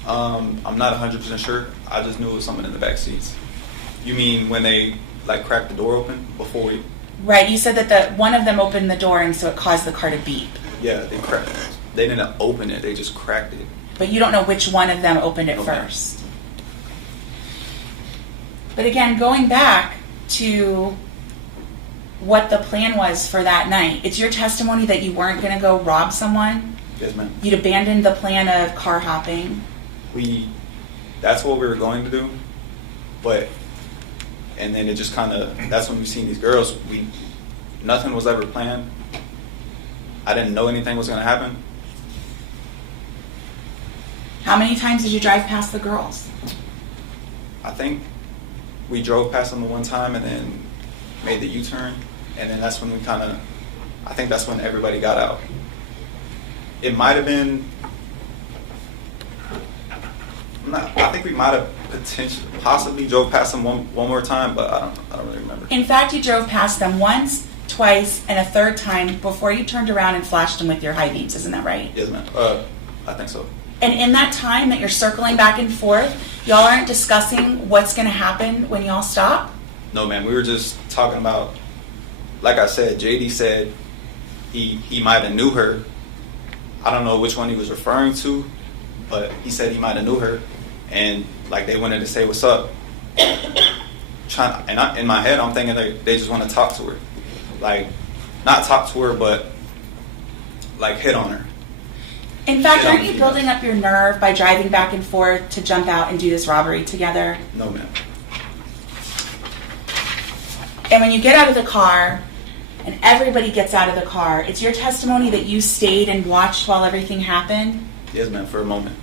I'm not 100% sure. I just knew it was someone in the back seats. You mean when they like cracked the door open before we? Right. You said that one of them opened the door, and so it caused the car to beep. Yeah, they cracked it. They didn't open it. They just cracked it. But you don't know which one of them opened it Okay. first. But again, going back to what the plan was for that night, it's your testimony that you weren't going to go rob someone. Yes, ma'am. You'd abandoned the plan of car hopping. That's what we were going to do, and then it just kind of, that's when we seen these girls. Nothing was ever planned. I didn't know anything was going to happen. How many times did you drive past the girls? I think we drove past them the one time and then made the U-turn, and then that's when I think that's when everybody got out. It might have been, I think we might have possibly drove past them one more time, but I don't really remember. In fact, you drove past them once, twice, and a third time before you turned around and flashed them with your high beams. Isn't that right? Yes, ma'am. I think so. And in that time that you're circling back and forth, y'all aren't discussing what's going to happen when y'all stop? No, man. We were just talking about, like I said, JD said he might have knew her. I don't know which one he was referring to, but he said he might have knew her. And, like, they wanted to say what's up. In my head, I'm thinking they just want to talk to her. Like, not talk to her, but, like, hit on her. In fact, aren't you building up your nerve by driving back and forth to jump out and do this robbery together? No, ma'am. And when you get out of the car, and everybody gets out of the car, it's your testimony that you stayed and watched while everything happened? Yes, ma'am, for a moment.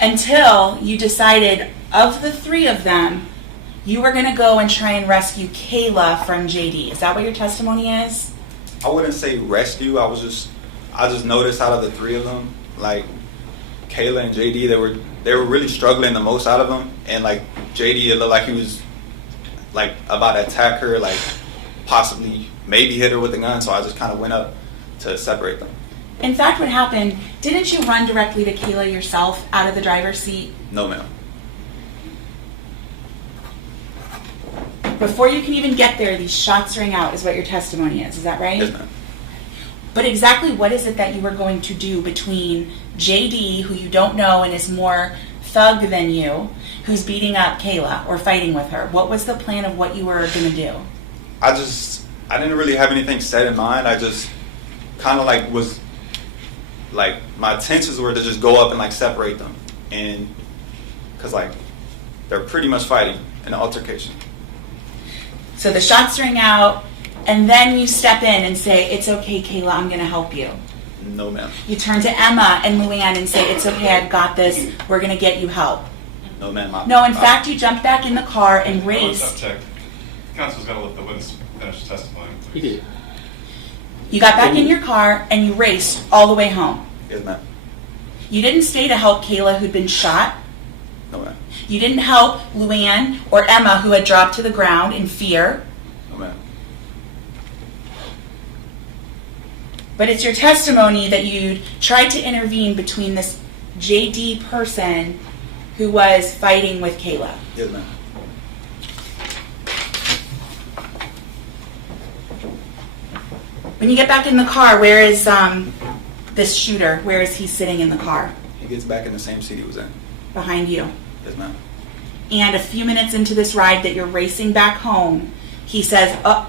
Until you decided, of the three of them, you were going to go and try and rescue Kayla from JD. Is that what your testimony is? I wouldn't say rescue. I just noticed out of the three of them, like Kayla and JD, they were really struggling the most out of them. And like JD, it looked like he was like about to attack her, like possibly maybe hit her with a gun. So I just kind of went up to separate them. In fact, what happened, didn't you run directly to Kayla yourself out of the driver's seat? No, ma'am. Before you can even get there, these shots ring out, is what your testimony is. Is that right? Yes, ma'am. But exactly what is it that you were going to do between JD, who you don't know and is more thug than you, who's beating up Kayla or fighting with her? What was the plan of what you were going to do? I didn't really have anything set in mind. I just kind of like was like, my intentions were to just go up and like separate them. And because like they're pretty much fighting in an altercation. So the shots ring out, and then you step in and say, "It's okay, Kayla, I'm going to help you." No, ma'am. You turn to Emma and Luann and say, "It's okay, I've got this. We're going to get you help." No, ma'am. No, in fact, you jumped back in the car and raced. Check. Counsel's got to let the witness finish testifying. He did. You got back in your car and you raced all the way home. Yes, ma'am. You didn't stay to help Kayla, who'd been shot. No, ma'am. You didn't help Luann or Emma, who had dropped to the ground in fear. No, ma'am. But it's your testimony that you tried to intervene between this JD person who was fighting with Kayla. Yes, ma'am. When you get back in the car, where is this shooter? Where is he sitting in the car? He gets back in the same seat he was in. Behind you. Yes, ma'am. And a few minutes into this ride that you're racing back home, he says, "Oh,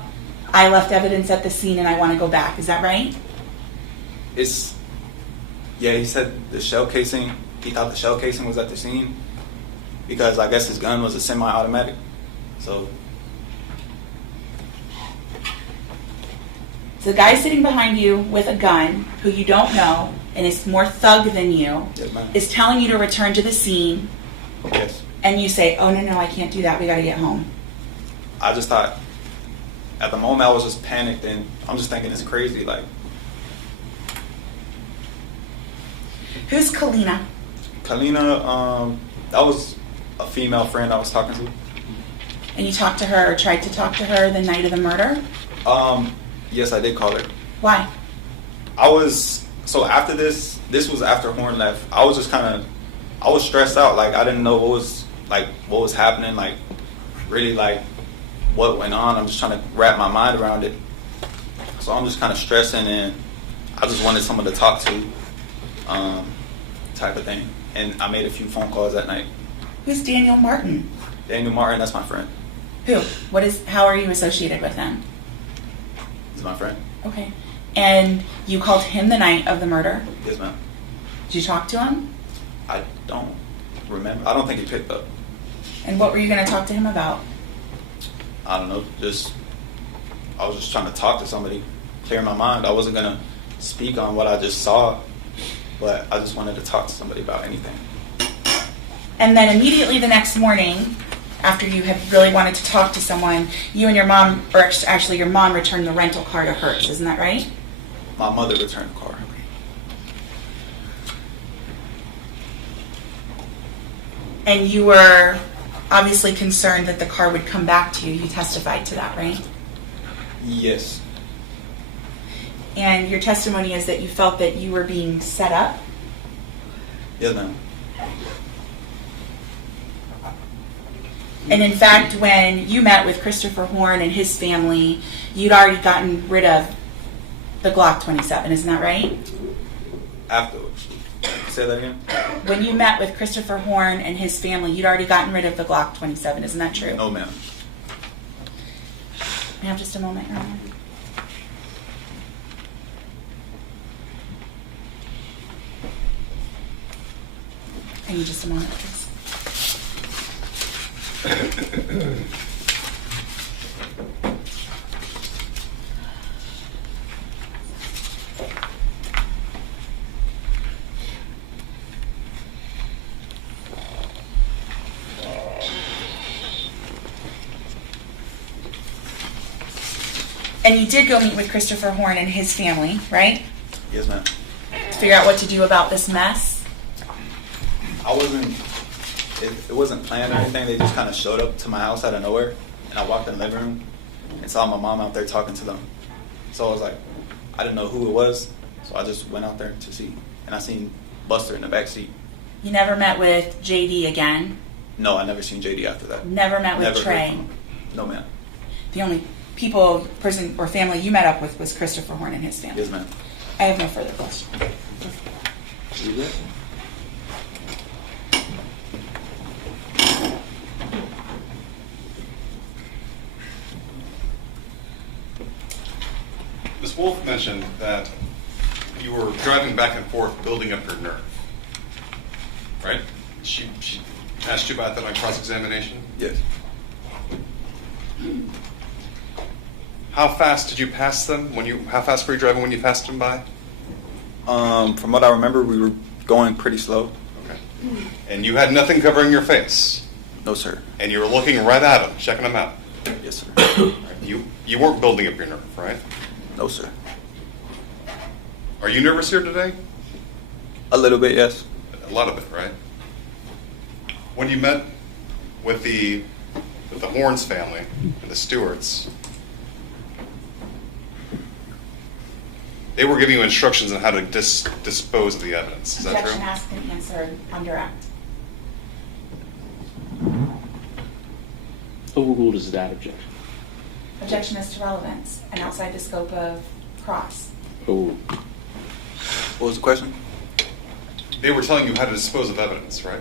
I left evidence at the scene and I want to go back." Is that right? He said the shell casing, he thought the shell casing was at the scene because I guess his gun was a semi-automatic. So the guy sitting behind you with a gun, who you don't know and is more thug than you, yes, ma'am. is telling you to return to the scene. Yes. And you say, "Oh, no, I can't do that. We got to get home." I just thought, at the moment I was just panicked and I'm just thinking it's crazy. Like, who's Kalina? Kalina, that was a female friend I was talking to. And you talked to her or tried to talk to her the night of the murder? Yes, I did call her. Why? So after this was after Horne left. I was just I was stressed out. Like, I didn't know what was happening, like, really, like, what went on. I'm just trying to wrap my mind around it. So I'm just kind of stressing, and I just wanted someone to talk to, type of thing. And I made a few phone calls that night. Who's Daniel Martin? Daniel Martin, that's my friend. Who? How are you associated with him? He's my friend. Okay. And you called him the night of the murder? Yes, ma'am. Did you talk to him? I don't remember. I don't think he picked up. And what were you going to talk to him about? I don't know. I was just trying to talk to somebody, clear my mind. I wasn't going to speak on what I just saw, but I just wanted to talk to somebody about anything. And then immediately the next morning, after you had really wanted to talk to someone, you and your mom, or actually your mom, returned the rental car to Hertz. Isn't that right? My mother returned the car. And you were obviously concerned that the car would come back to you. You testified to that, right? Yes. And your testimony is that you felt that you were being set up? Yes, ma'am. And in fact, when you met with Christopher Horne and his family, you'd already gotten rid of the Glock 27, isn't that right? Afterwards. Say that again? When you met with Christopher Horne and his family, you'd already gotten rid of the Glock 27, isn't that true? No, ma'am. May I have just a moment, Your Honor? I need just a moment, please. And you did go meet with Christopher Horne and his family, right? Yes, ma'am. To figure out what to do about this mess? I wasn't, it wasn't planned or anything. They just kind of showed up to my house out of nowhere. And I walked in the living room and saw my mom out there talking to them. So I was like, I didn't know who it was. So I just went out there to see. And I seen Buster in the back seat. You never met with JD again? No, I never seen JD after that. Never met with Never Trey? heard from him. No, ma'am. The only person or family you met up with was Christopher Horne and his family? Yes, ma'am. I have no further questions. Ms. Wolf mentioned that you were driving back and forth, building up your nerve, right? She asked you about that on cross-examination? Yes. How fast did you pass them? How fast were you driving when you passed them by? From what I remember, we were going pretty slow. Okay. And you had nothing covering your face? No, sir. And you were looking right at them, checking them out? Yes, sir. You weren't building up your nerve, right? No, sir. Are you nervous here today? A little bit, yes. A lot of it, right? When you met with the Hornes family and the Stewarts, they were giving you instructions on how to dispose of the evidence. Is that Objection true? asked and answered on direct. Overruled is that objection. Objection as to relevance and outside the scope of cross. Overruled. What was the question? They were telling you how to dispose of evidence, right?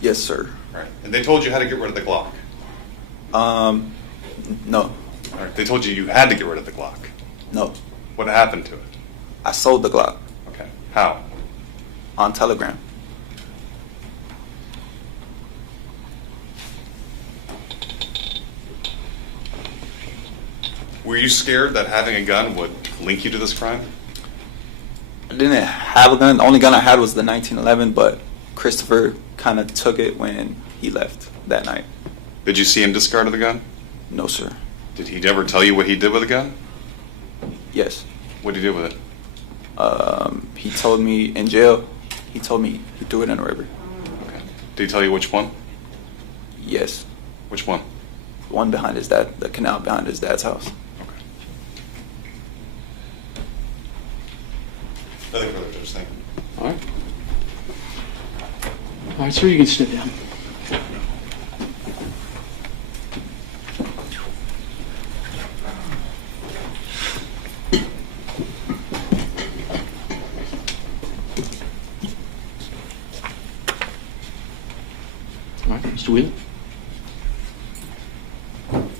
Yes, sir. Right. And they told you how to get rid of the Glock. No. All right. They told you had to get rid of the Glock. No. What happened to it? I sold the Glock. Okay. How? On Telegram. Were you scared that having a gun would link you to this crime? I didn't have a gun. The only gun I had was the 1911, but Christopher kind of took it when he left that night. Did you see him discard the gun? No, sir. Did he ever tell you what he did with the gun? Yes. What did he do with it? He told me in jail. He told me he threw it in a river. Okay. Did he tell you which one? Yes. Which one? The one behind his dad, the canal behind his dad's house. Nothing further, Judge. Thank you. All right. All right, sir, you can sit down. All right, Mr. Wheeler.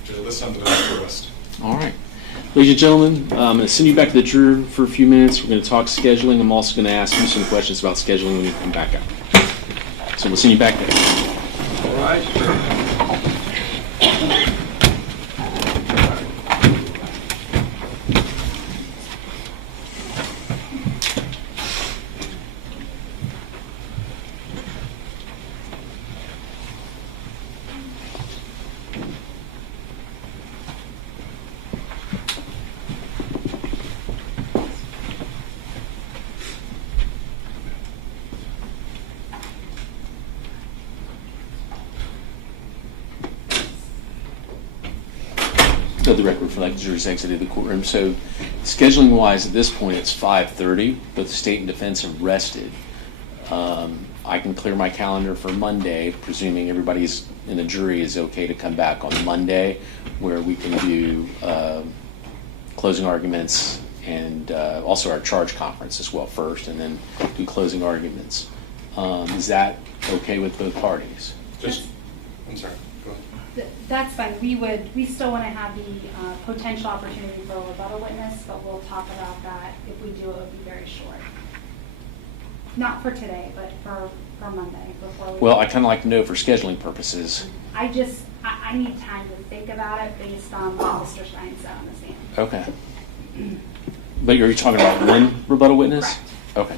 Judge, this time to the rest. All right. Ladies and gentlemen, I'm going to send you back to the juror for a few minutes. We're going to talk scheduling. I'm also going to ask you some questions about scheduling when you come back out. So we'll send you back there. All right. The record reflect the jury's exited the courtroom. So scheduling wise, at this point, it's 5:30. Both the state and defense have rested. I can clear my calendar for Monday, presuming everybody's in the jury is okay to come back on Monday, where we can do closing arguments and also our charge conference as well first, and then do closing arguments. Is that okay with both parties? I'm sorry. Go ahead. That's fine. We still want to have the potential opportunity for a rebuttal witness, but we'll talk about that. If we do, it would be very short. Not for today, but for Monday before we. Well, I kind of like to know for scheduling purposes. I need time to think about it based on what Mr. Stein said on the stand. Okay. But are you talking about one rebuttal witness? Correct. Okay.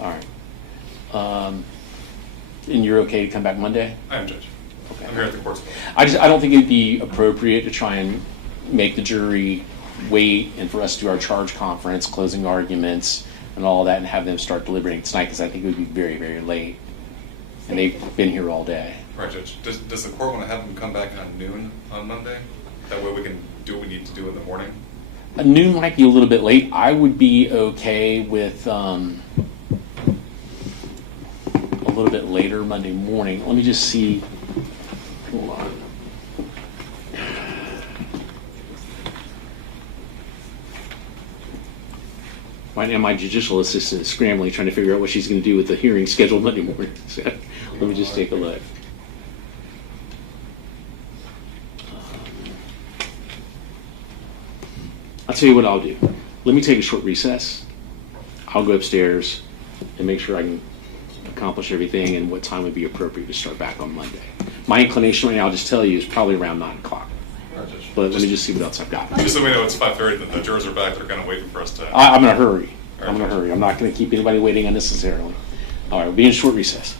All right. And you're okay to come back Monday? I am, Judge. Okay. I'm here at the court's. I don't think it'd be appropriate to try and make the jury wait and for us to do our charge conference, closing arguments, and all that, and have them start deliberating tonight, because I think it would be very, very late. And they've been here all day. Right, Judge. Does the court want to have them come back on noon on Monday? That way we can do what we need to do in the morning? Noon might be a little bit late. I would be okay with a little bit later Monday morning. Let me just see. Hold on. Right now, my judicial assistant is scrambling, trying to figure out what she's going to do with the hearing scheduled Monday morning. So, let me just take a look. I'll tell you what I'll do. Let me take a short recess. I'll go upstairs and make sure I can accomplish everything, and what time would be appropriate to start back on Monday. My inclination right now, I'll just tell you, is probably around 9 o'clock. But let me just see what else I've got. Just so we know it's 5:30, the jurors are back. They're kind of waiting for us to. I'm in a hurry. I'm in a hurry. I'm not going to keep anybody waiting unnecessarily. All right, we'll be in short recess.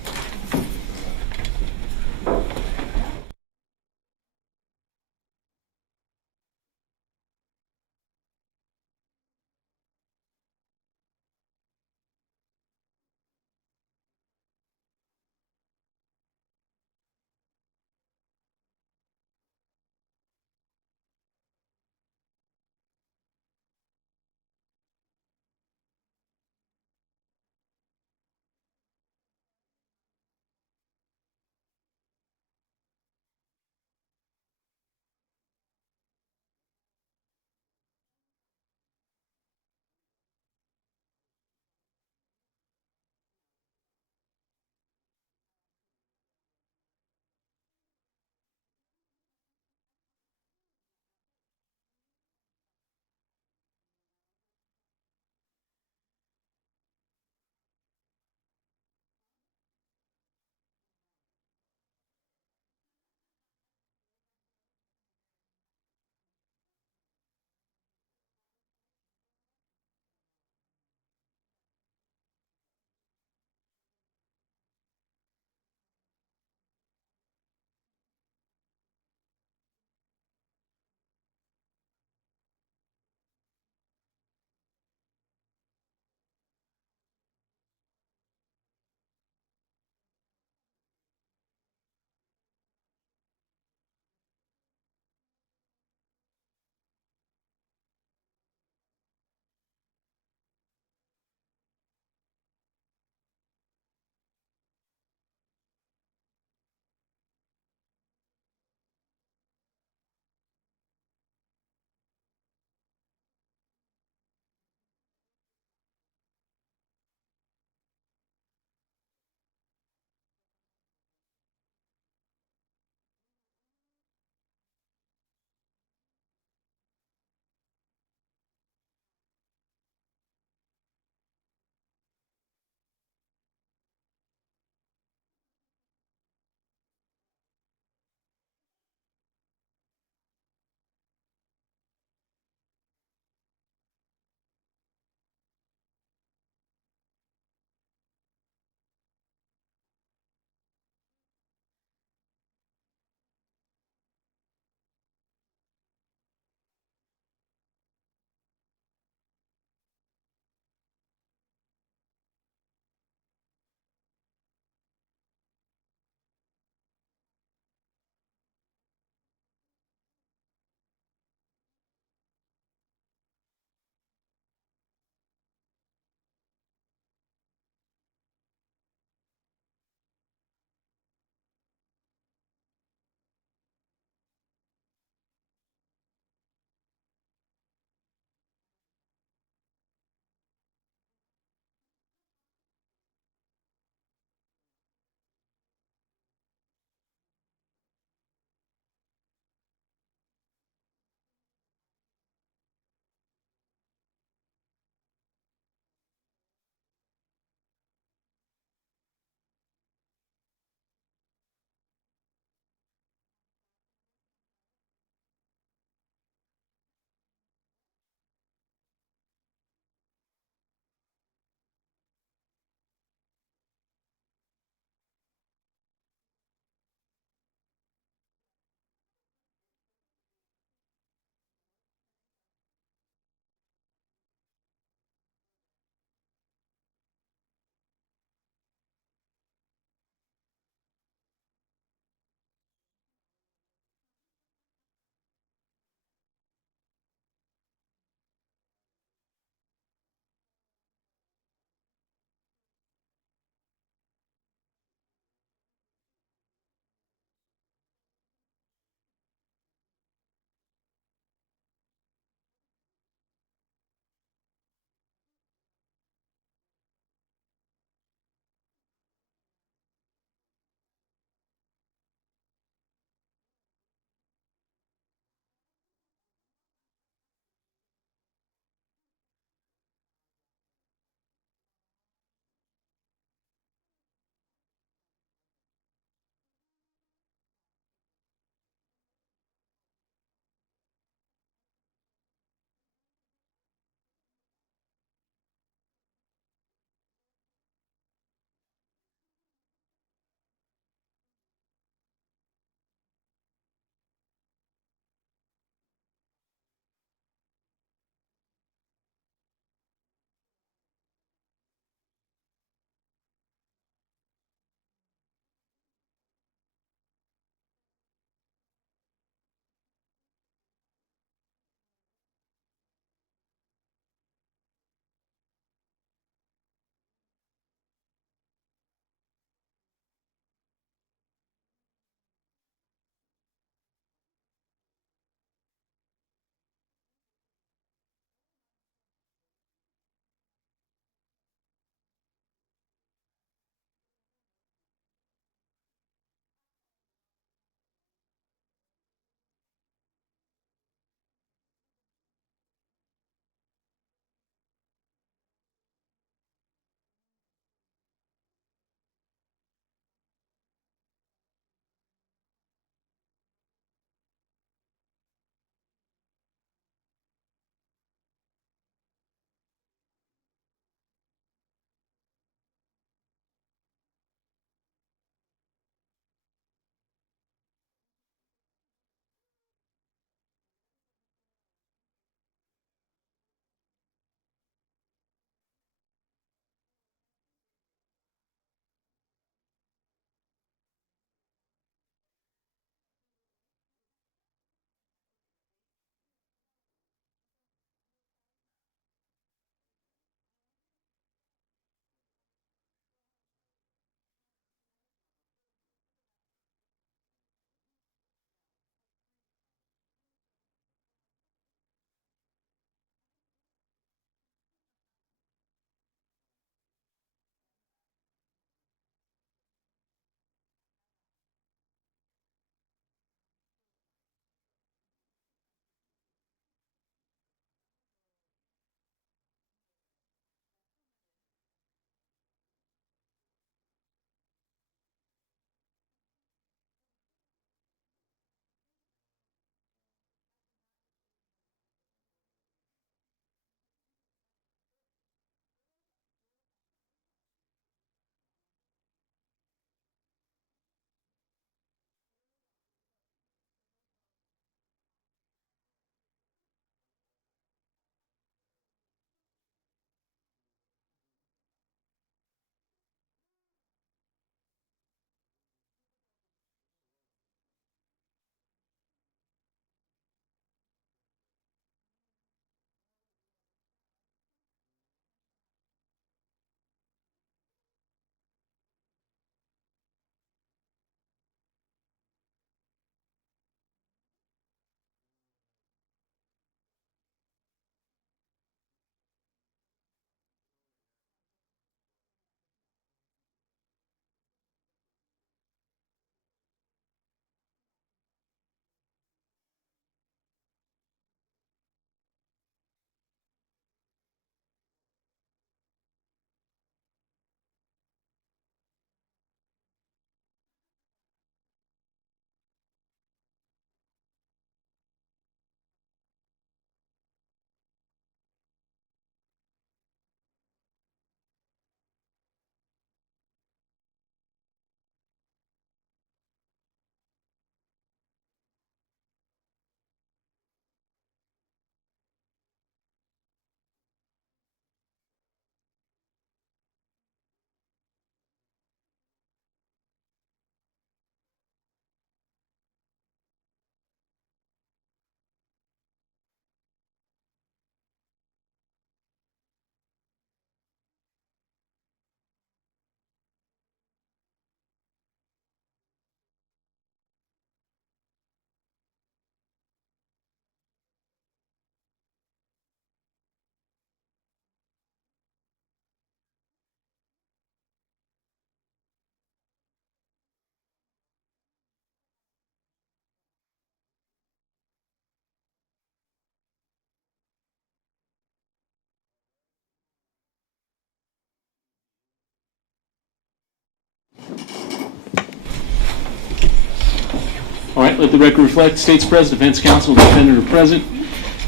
Let the record reflect, State's President, Defense Counsel, and Defendant are present.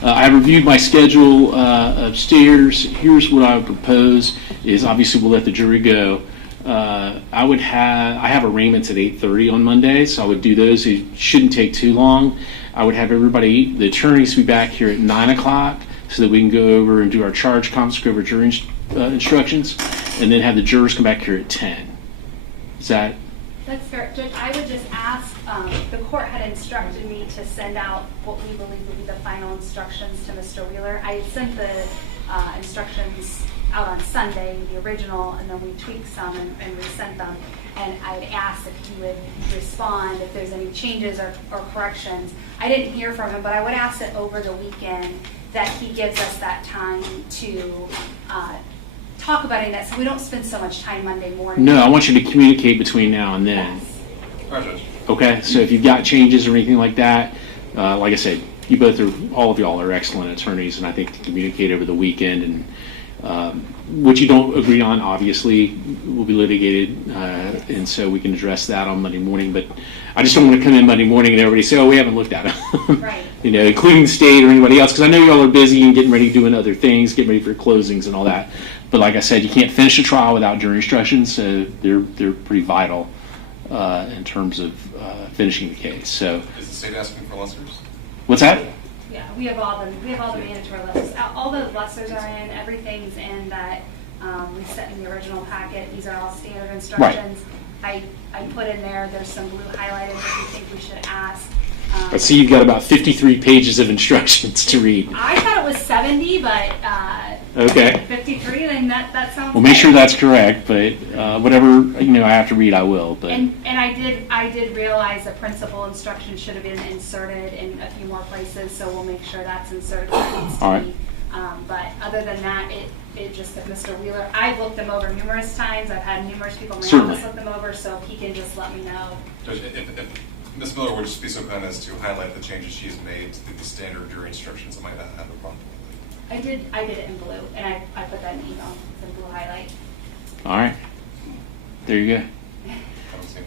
I reviewed my schedule upstairs. Here's what I would propose is obviously we'll let the jury go. I have arraignments at 8:30 on Monday, so I would do those. It shouldn't take too long. I would have the attorneys be back here at 9 o'clock so that we can go over and do our charge conference, go over jury instructions, and then have the jurors come back here at 10. Is that? That's fair. Judge, I would just ask, the court had instructed me to send out what we believe would be the final instructions to Mr. Wheeler. I had sent the instructions out on Sunday, the original, and then we tweaked some and resent them. And I'd asked if he would respond if there's any changes or corrections. I didn't hear from him, but I would ask that over the weekend that he gives us that time to talk about any of that so we don't spend so much time Monday morning. No, I want you to communicate between now and then. Yes. All right, Judge. Okay, so if you've got changes or anything like that, like I said, all of y'all are excellent attorneys, and I think to communicate over the weekend and what you don't agree on, obviously, will be litigated, and so we can address that on Monday morning. But I just don't want to come in Monday morning and everybody say, "Oh, we haven't looked at it," Right. Including the state or anybody else, because I know y'all are busy and getting ready doing other things, getting ready for closings and all that. But like I said, you can't finish a trial without jury instructions, so they're pretty vital in terms of finishing the case. So, Is the state asking for lessers? what's that? Yeah, we have all the mandatory lessers. All the lessers are in. Everything's in that we set in the original packet. These are all standard instructions. Right. I put in there. There's some blue highlighted that we think we should ask. I see you've got about 53 pages of instructions to read. I thought it was 70, but Okay. 53. Then that sounds. Well, make good. sure that's correct, but whatever I have to read, I will. But And I did realize the principal instruction should have been inserted in a few more places, so we'll make sure that's inserted. Where it needs to All right. be. But other than that, it just that Mr. Wheeler, I've looked them over numerous times. I've had numerous people in my Certainly. office look them over, so if he can just let me know. Judge, if Ms. Miller would just be so kind as to highlight the changes she's made to the standard jury instructions, I might not have a problem. I did it in blue, and I put that in email. It's in blue highlight. all right, there you go. I don't see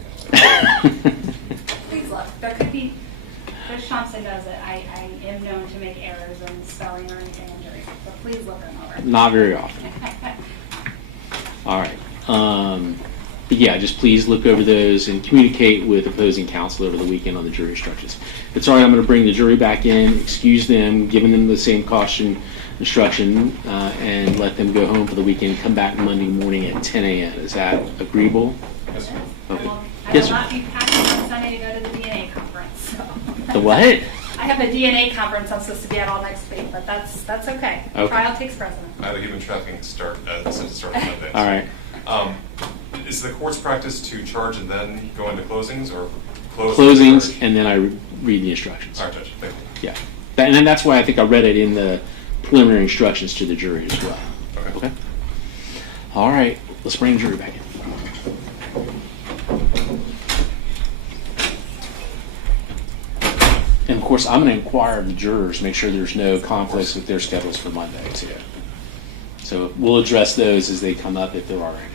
anything. Please look. There could be. Judge Thompson does it. I am known to make errors in spelling or anything in jury, so please look them over. Not very often. All right. But yeah, just please look over those and communicate with opposing counsel over the weekend on the jury instructions. If it's all right, I'm going to bring the jury back in, excuse them, giving them the same caution instruction, and let them go home for the weekend, come back Monday morning at 10 a.m. Is that agreeable? Yes, sir. Okay. I Yes, will sir. not be packing on Sunday to go to the DNA conference. So. The what? I have a DNA conference I'm supposed to be at all next week, but that's okay. Okay. Trial takes precedent. I have a human trafficking start on Monday. All right. Is the court's practice to charge and then go into closings, or close Closings, charge? and then I read the instructions. All right, Judge. Thank you. Yeah. And then that's why I think I read it in the preliminary instructions to the jury as well. Okay. All right. Let's bring the jury back in. And of course, I'm going to inquire of the jurors, make sure there's no conflicts with their schedules for Monday, too. So we'll address those as they come up if there are any.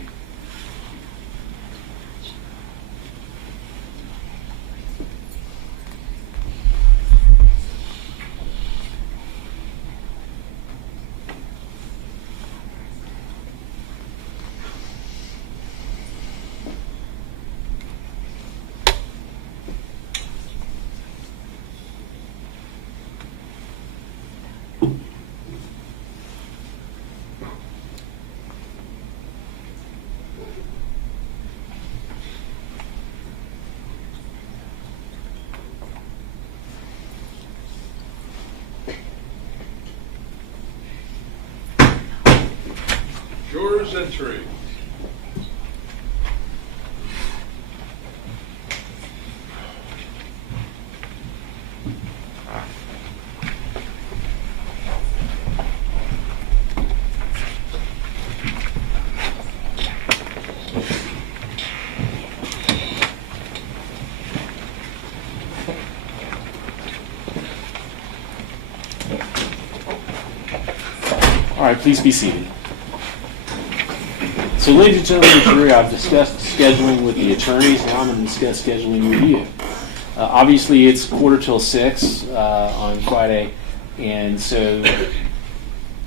Jurors entry. All right, please be seated. So, ladies and gentlemen of the jury, I've discussed scheduling with the attorneys. Now I'm going to discuss scheduling with you. Obviously, it's 5:45 on Friday, and so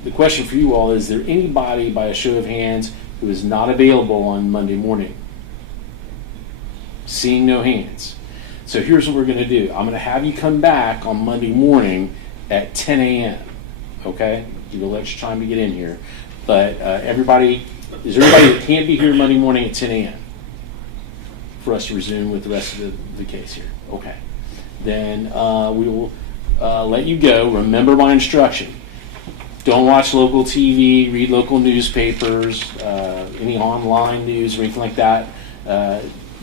the question for you all is there anybody, by a show of hands, who is not available on Monday morning? Seeing no hands. So here's what we're going to do. I'm going to have you come back on Monday morning at 10 a.m., okay? Give you a little extra time to get in here. But is there anybody that can't be here Monday morning at 10 a.m. for us to resume with the rest of the case here? Okay. Then we will let you go. Remember my instruction. Don't watch local TV, read local newspapers, any online news or anything like that.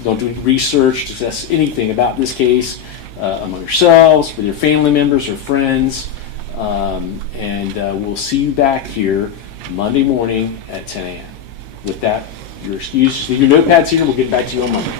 Don't do any research, discuss anything about this case among yourselves, with your family members or friends. And we'll see you back here Monday morning at 10 a.m. With that, your excuse, just leave your notepads here. We'll get back to you on Monday.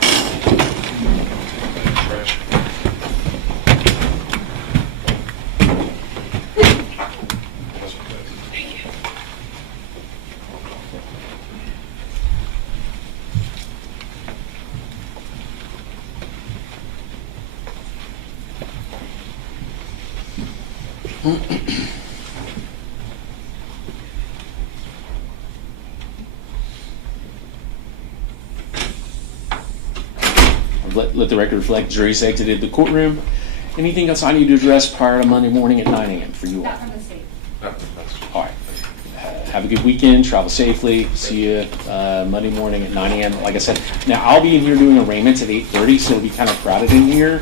Let the record reflect jury's exited the courtroom. Anything else I need to address prior to Monday morning at 9 a.m. for you all? Not from the state. All right. Have a good weekend. Travel safely. See you Monday morning at 9 a.m. Like I said, now I'll be in here doing arraignments at 8:30, so it'll be kind of crowded in here.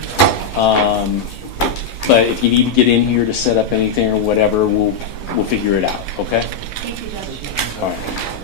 But if you need to get in here to set up anything or whatever, we'll figure it out. Okay? Thank you, Judge. All right.